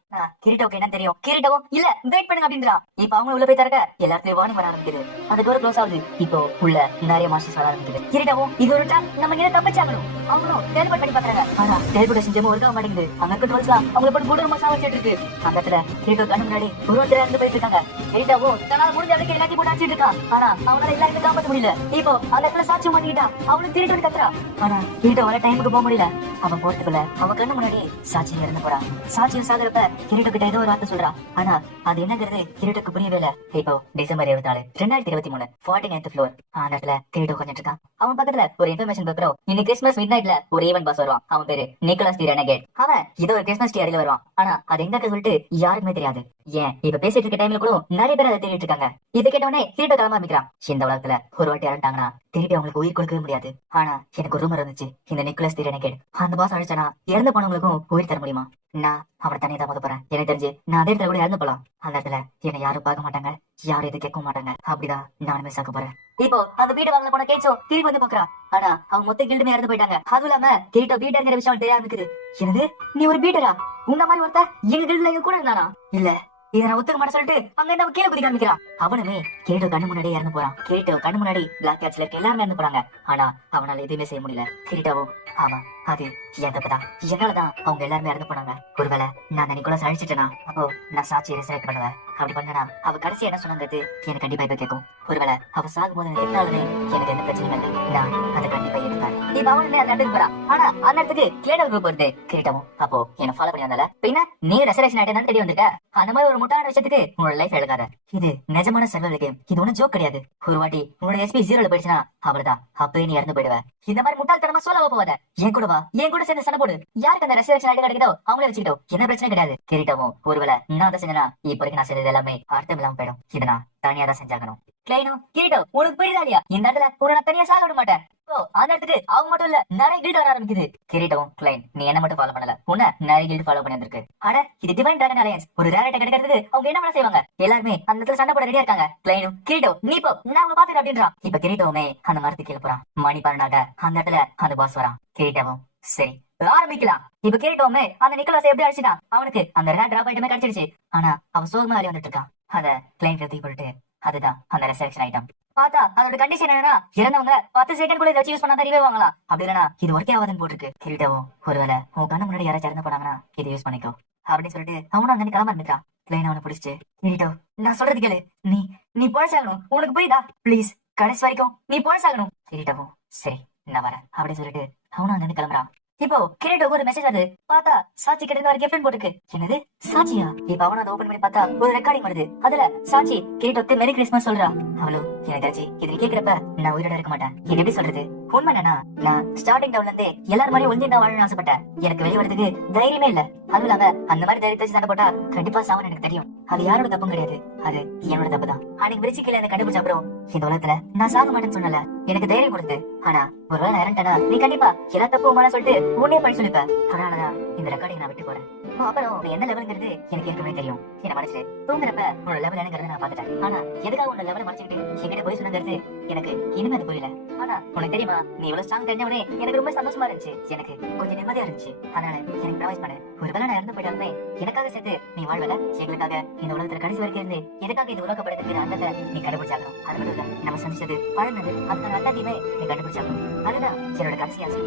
கிரீட்டோக்கு என்ன தெரியும்? கிரீட்டவும் இல்ல வெயிட் பண்ணுங்க அப்படின்றான். இப்போ அவங்க உள்ள போய் தரக்க எல்லாத்துலயும் வார்னிங் வர ஆரம்பிக்குது. அந்த டோர் க்ளோஸ் ஆகுது. இப்போ உள்ள நிறைய மாஸ்டர்ஸ் வர ஆரம்பிக்குது. கிரீட்டவும் இது ஒரு ட்ராப், நம்ம இங்க தப்பிச்சாகணும். அவங்களும் டெலிபோர்ட் பண்ணி பாக்குறாங்க. ஆனா டெலிபோர்டேஷன் ஜெம் ஒர்க் ஆக மாட்டேங்குது. அங்க இருக்க டோல்ஸ்லாம் அவங்கள போட்டு கொடூரமா சாவச்சிட்டு இருக்கு. அந்த இடத்துல கிரீட்டோ கண்ணு முன்னாடி ஒருத்தர் இருந்து போயிட்டு இருக்காங்க. கிரீட்டவும் தன்னால முடிஞ்ச அளவுக்கு எல்லாத்தையும் போட்டு அடிச்சிட்டு இருக்கான். ஆனா அவனால எல்லாருமே காப்பாற்ற முடியல. இப்போ அந்த இடத்துல சாட்சி மாட்டிக்கிட்டா. அவனும் கிரீட்டோட கத்துறா. ஆனா கிரீட்டோ வர டைமுக்கு போக முடியல. அவன் போறதுக்குள்ள அவன் கண்ணு முன்னாடி சாட்சி இறந்து போறான். சாட்சியும் சாகுறப்ப கிரீட்டோ கிட்ட ஏதோ ஒரு வார்த்தை சொல்றான். ஆனா அது என்னங்கிறது கிரீட்டோக்கு புரியவே இல்ல. இப்போ டிசம்பர் 24 2023 49th ஃப்ளோர். அந்த இடத்துல கிரீட்டோ கொஞ்சிட்டு இருக்கான். அவன் பக்கத்துல ஒரு இன்ஃபர்மேஷன் பேப்பரோ இன்னைக்கு கிறிஸ்மஸ் மிட் நைட்ல ஒரு ஈவென்ட் பாஸ் வருவான். அவன் பேரு நிக்கோலஸ் தி ரெனகேட். அவன் இது ஒரு கிறிஸ்மஸ் ட்ரீ அருகில வருவான். ஆனா அது எங்க சொல்லிட்டு யாருக்குமே தெரியாது. ஏன் இப்ப பேசிட்டு இருக்க டைம்ல கூட நிறைய பேர் அதை தேடிட்டு இருக்காங்க. இதை கேட்டவனே கிரீட்டோ கிளம்ப ஆரம்பிக்கிறான். இந்த உலகத்துல ஒரு வாட்டி இறந்துட்டாங்கன்னா திருப்பி அவங்களுக்கு உயிர் கொடுக்கவே முடியாது. ஆனா எனக்கு ஒரு ரூமர் இருந்துச்சு. இந்த நிக்கோலஸ் தி ரெனகேட் அந்த பாஸ் அழிச்சனா இறந்து போனவங்களுக்கும் உயிர் தர முடியுமா? நான் அவனை தனியா தான் மோத போறேன். எனக்கு தெரிஞ்சு நான் அதே இடத்துல கூட இறந்து போலாம். அந்த இடத்துல என்னை யாரும் பார்க்க மாட்டாங்க, யாரும் எது கேட்க மாட்டாங்க. அப்படிதான் நானுமே சாக்க போறேன். இப்போ அந்த வீடு வாங்க போன கேட்சோ திரும்பி வந்து பாக்குறா. ஆனா அவங்க மொத்த கில்டுமே இறந்து போயிட்டாங்க. அதுவும் இல்லாம கிரீட்டோ பீட்டர்ங்கிற விஷயம் தெரியாம இருக்குது. என்னது நீ ஒரு பீட்டரா? உன்ன மாதிரி ஒருத்த எங்க கில்டுல எங்க கூட இருந்தானா? இல்ல இதை நான் ஒத்துக்க மாட்டேன் சொல்லிட்டு அங்க இருந்து கீழே குதிக்க ஆரம்பிக்கிறான். அவனுமே கிரீட்டோ கண்ணு முன்னாடியே இறந்து போறான். கிரீட்டோ கண்ணு முன்னாடி பிளாக் கேட்ஸ்ல இருக்க எல்லாருமே இறந்து போறாங்க. ஆனா அவனால எதுவுமே செய்ய முடியல. கிரீட்டோவும் ஆமா அது என் தப்புதான், என்னாலதான் அவங்க எல்லாருமே இறந்து போனாங்க. ஒருவேளை நான் அந்த நிக்கோலஸ் அழிச்சிட்டேனா அப்போ நான் சாட்சியை ரிசைட் பண்ணுவேன். அப்படி பண்ணனா அவ கடைசி என்ன சொன்னது எனக்கு கண்டிப்பா இப்ப கேட்கும். ஒருவேளை அவ சாகும்போது எனக்கு என்னாலுமே எனக்கு எந்த பிரச்சனையும் இல்லை. நான் அதை கண்டிப்பா ஏற்றுப்பேன். இப்ப அவனுமே அந்த இடத்துக்கு போறான். ஆனா அந்த இடத்துக்கு கிளேடோ குரூப் வருது. கிரீட்டமும் அப்போ என்ன ஃபாலோ பண்ணி வந்தால பின்ன நீ ரெசரேஷன் ஆயிட்டேன்னு தேடி வந்திருக்க. அந்த மாதிரி ஒரு முட்டான விஷயத்துக்கு உன்னோட லைஃப் எழுதாத. இது நிஜமான சர்வைவல் கேம். இது ஒன்னும் ஜோக் கிடையாது. ஒரு வாட்டி உன்னோட எஸ்பி 0ல போயிடுச்சுன்னா அவ்வளவுதான், அப்பவே நீ இறந்து போயிடுவ. இந்த மாதிரி முட்டாள்தனமா சொல்லவா போவாத. என் கூட வா, என் கூட சேர்ந்து சண்டை போடு. யாருக்கு அந்த ரெசரேஷன் ஆயிட்டு கிடைக்குதோ அவங்களே வச்சுக்கிட்டோம், என்ன பிரச்சனை கிடையாது. கிரீட்டமும் ஒருவேளை நான் அதை செஞ்சனா இப்ப வரைக்கும் நான் செய்தது எல்லாமே அர்த்தம் இல்லாம போயிடும். இதை நான் தனியா தான் செஞ்சாகணும். கிளைனோ கிரீட்டோ உனக்கு புரியுதா இல்லையா? இந்த இடத்துல உன்னை தனியா சாக விட மாட்டேன். அந்த இடத்துக்கு அவங்க மட்டும் இல்ல நிறைய கில்ட் வர ஆரம்பிக்குது. கிரீட்டவும் கிளைன் நீ என்ன மட்டும் ஃபாலோ பண்ணல, உன்ன நிறைய கில்ட் ஃபாலோ பண்ணி வந்திருக்கு. ஆனா இது டிவைன் டிராகன் அலையன்ஸ். ஒரு ரேரட்டை கிடைக்கிறதுக்கு அவங்க என்ன பண்ண செய்வாங்க? எல்லாருமே அந்த இடத்துல சண்டை போட ரெடியா இருக்காங்க. கிளைனும் கிரீட்டோ நீ போ, நான் உங்களை பாத்துக்கிறேன் அப்படின்றான். இப்ப கிரீட்டோவுமே அந்த மரத்துக்கு கீழே போறான். மணி பாருனாக அந்த இடத்துல அந்த பாஸ் வரான். கிரீட்டவும் சரி ஆரம்பிக்கலாம். இப்ப கிரீட்டோவுமே அந்த நிக்கோலஸ் எப்படி அடிச்சுட்டான்? அவனுக்கு அந்த ரேர் டிராப் ஐட்டமே கிடைச்சிருச்சு. ஆனா அவன் சோகமா வெளியே வந்துட்டு இருக்கான். அத கிளைன் தூக்கி போட்டு அதுதான் அந்த ரெசரக்ஷன் ஐட்டம். பார்த்தா அதோட கண்டிஷன் என்னன்னா இறந்தவங்க 10 செகண்ட் கூட இதை யூஸ் பண்ணா தெரியவே வாங்கலாம். அப்படி இல்லனா இது ஒர்க்கே ஆகாதுன்னு போட்டுருக்கு. கிரீட்டவும் ஒருவேளை உன் கண்ணு முன்னாடி யாராச்சும் இறந்து போனாங்கன்னா இதை யூஸ் பண்ணிக்கோ அப்படின்னு சொல்லிட்டு அவனும் அங்க கிளம்ப ஆரம்பிக்கிறான். கிளைன் அவனை பிடிச்சிட்டு கிரீட்டோ நான் சொல்றது கேளு, நீ நீ பொழைச்சாகணும். உனக்கு புரியுதா? பிளீஸ் கடைசி வரைக்கும் நீ பொழைச்சாகணும். கிரீட்டவும் சரி நான் வரேன் அப்படின்னு சொல்லிட்டு அவனும் அங்க கிளம்புறான். இப்போ கிரீட்டோக்கு ஒரு மெசேஜ் வருது. பார்த்தா சாட்சி கிட்ட ஒரு கிஃப்ட் போட்டுருக்கு. என்னது சாட்சியா? இப்ப அவனும் அதை ஓபன் பண்ணி பார்த்தா ஒரு ரெக்கார்டிங் வருது. அதுல சாட்சி கிரீட்டோக்கு மேரி கிறிஸ்மஸ் சொல்றா. அவளோ எனக்கு தெரிஞ்சு இது கேக்குறப்ப நான் உயிரோட இருக்க மாட்டேன். இது எப்படி சொல்றது? உண்மை என்னன்னா நான் ஸ்டார்டிங் டவுன்ல இருந்து எல்லாரும் மாதிரி ஒளிஞ்சு நான் வாழணும்னு ஆசைப்பட்டேன். எனக்கு வெளியே வரதுக்கு தைரியமே இல்ல. அதுவும் இல்லாம அந்த மாதிரி தைரியத்தை சண்டை போட்டா கண்டிப்பா சாவன் எனக்கு தெரியும். அது யாரோட தப்பும் கிடையாது, அது என்னோட தப்பு தான். அன்னைக்கு பிரிச்சு கீழே கண்டுபிடிச்ச அப்புறம் இந்த உலகத்துல நான் சாக மாட்டேன்னு சொன்னல, எனக்கு தைரியம் கொடுத்து. ஆனா ஒருவேளை நான் இறந்துட்டேனா நீ கண்டிப்பா எல்லா தப்பும் சொல்லிட்டு உன்னே பழி சொல்லிப்ப. அதனாலதான் இந்த ரெக்கார்டிங் நான் விட்டு போறேன். அப்புறம் என்ன லெவல்ங்கிறது எனக்கு ஏற்கனவே தெரியும். என்ன மறைச்சிட்டு தூங்குறப்ப உன்னோட லெவல் என்னங்கிறத நான் பாத்துட்டேன். ஆனா எதுக்காக உன்னோட லெவலை மறைச்சிட்டு என்கிட்ட போய் சொன்னது எனக்கு இனிமே அது புரியல. ஆனா உனக்கு தெரியுமா நீ இவ்வளவு ஸ்ட்ராங் தெரிஞ்சவனே எனக்கு ரொம்ப சந்தோஷமா இருந்துச்சு. எனக்கு கொஞ்சம் நிம்மதியா இருந்துச்சு. அதனால எனக்கு ப்ராமிஸ் பண்ணு, ஒருவேளை நான் இறந்து போயிட்டாலுமே எனக்காக சேர்த்து நீ வாழ்வல. எங்களுக்காக இந்த உலகத்துல கடைசி வரைக்கும் இருந்து எதுக்காக இது உலகப்படுத்துகிற அந்தத்தை நீ கண்டுபிடிச்சாகணும். அது மட்டும் இல்ல நம்ம சந்திச்சது பழனது அதுக்கான அந்தாத்தையுமே நீ கண்டுபிடிச்சாகணும். அதுதான் என்னோட கடைசி ஆசை.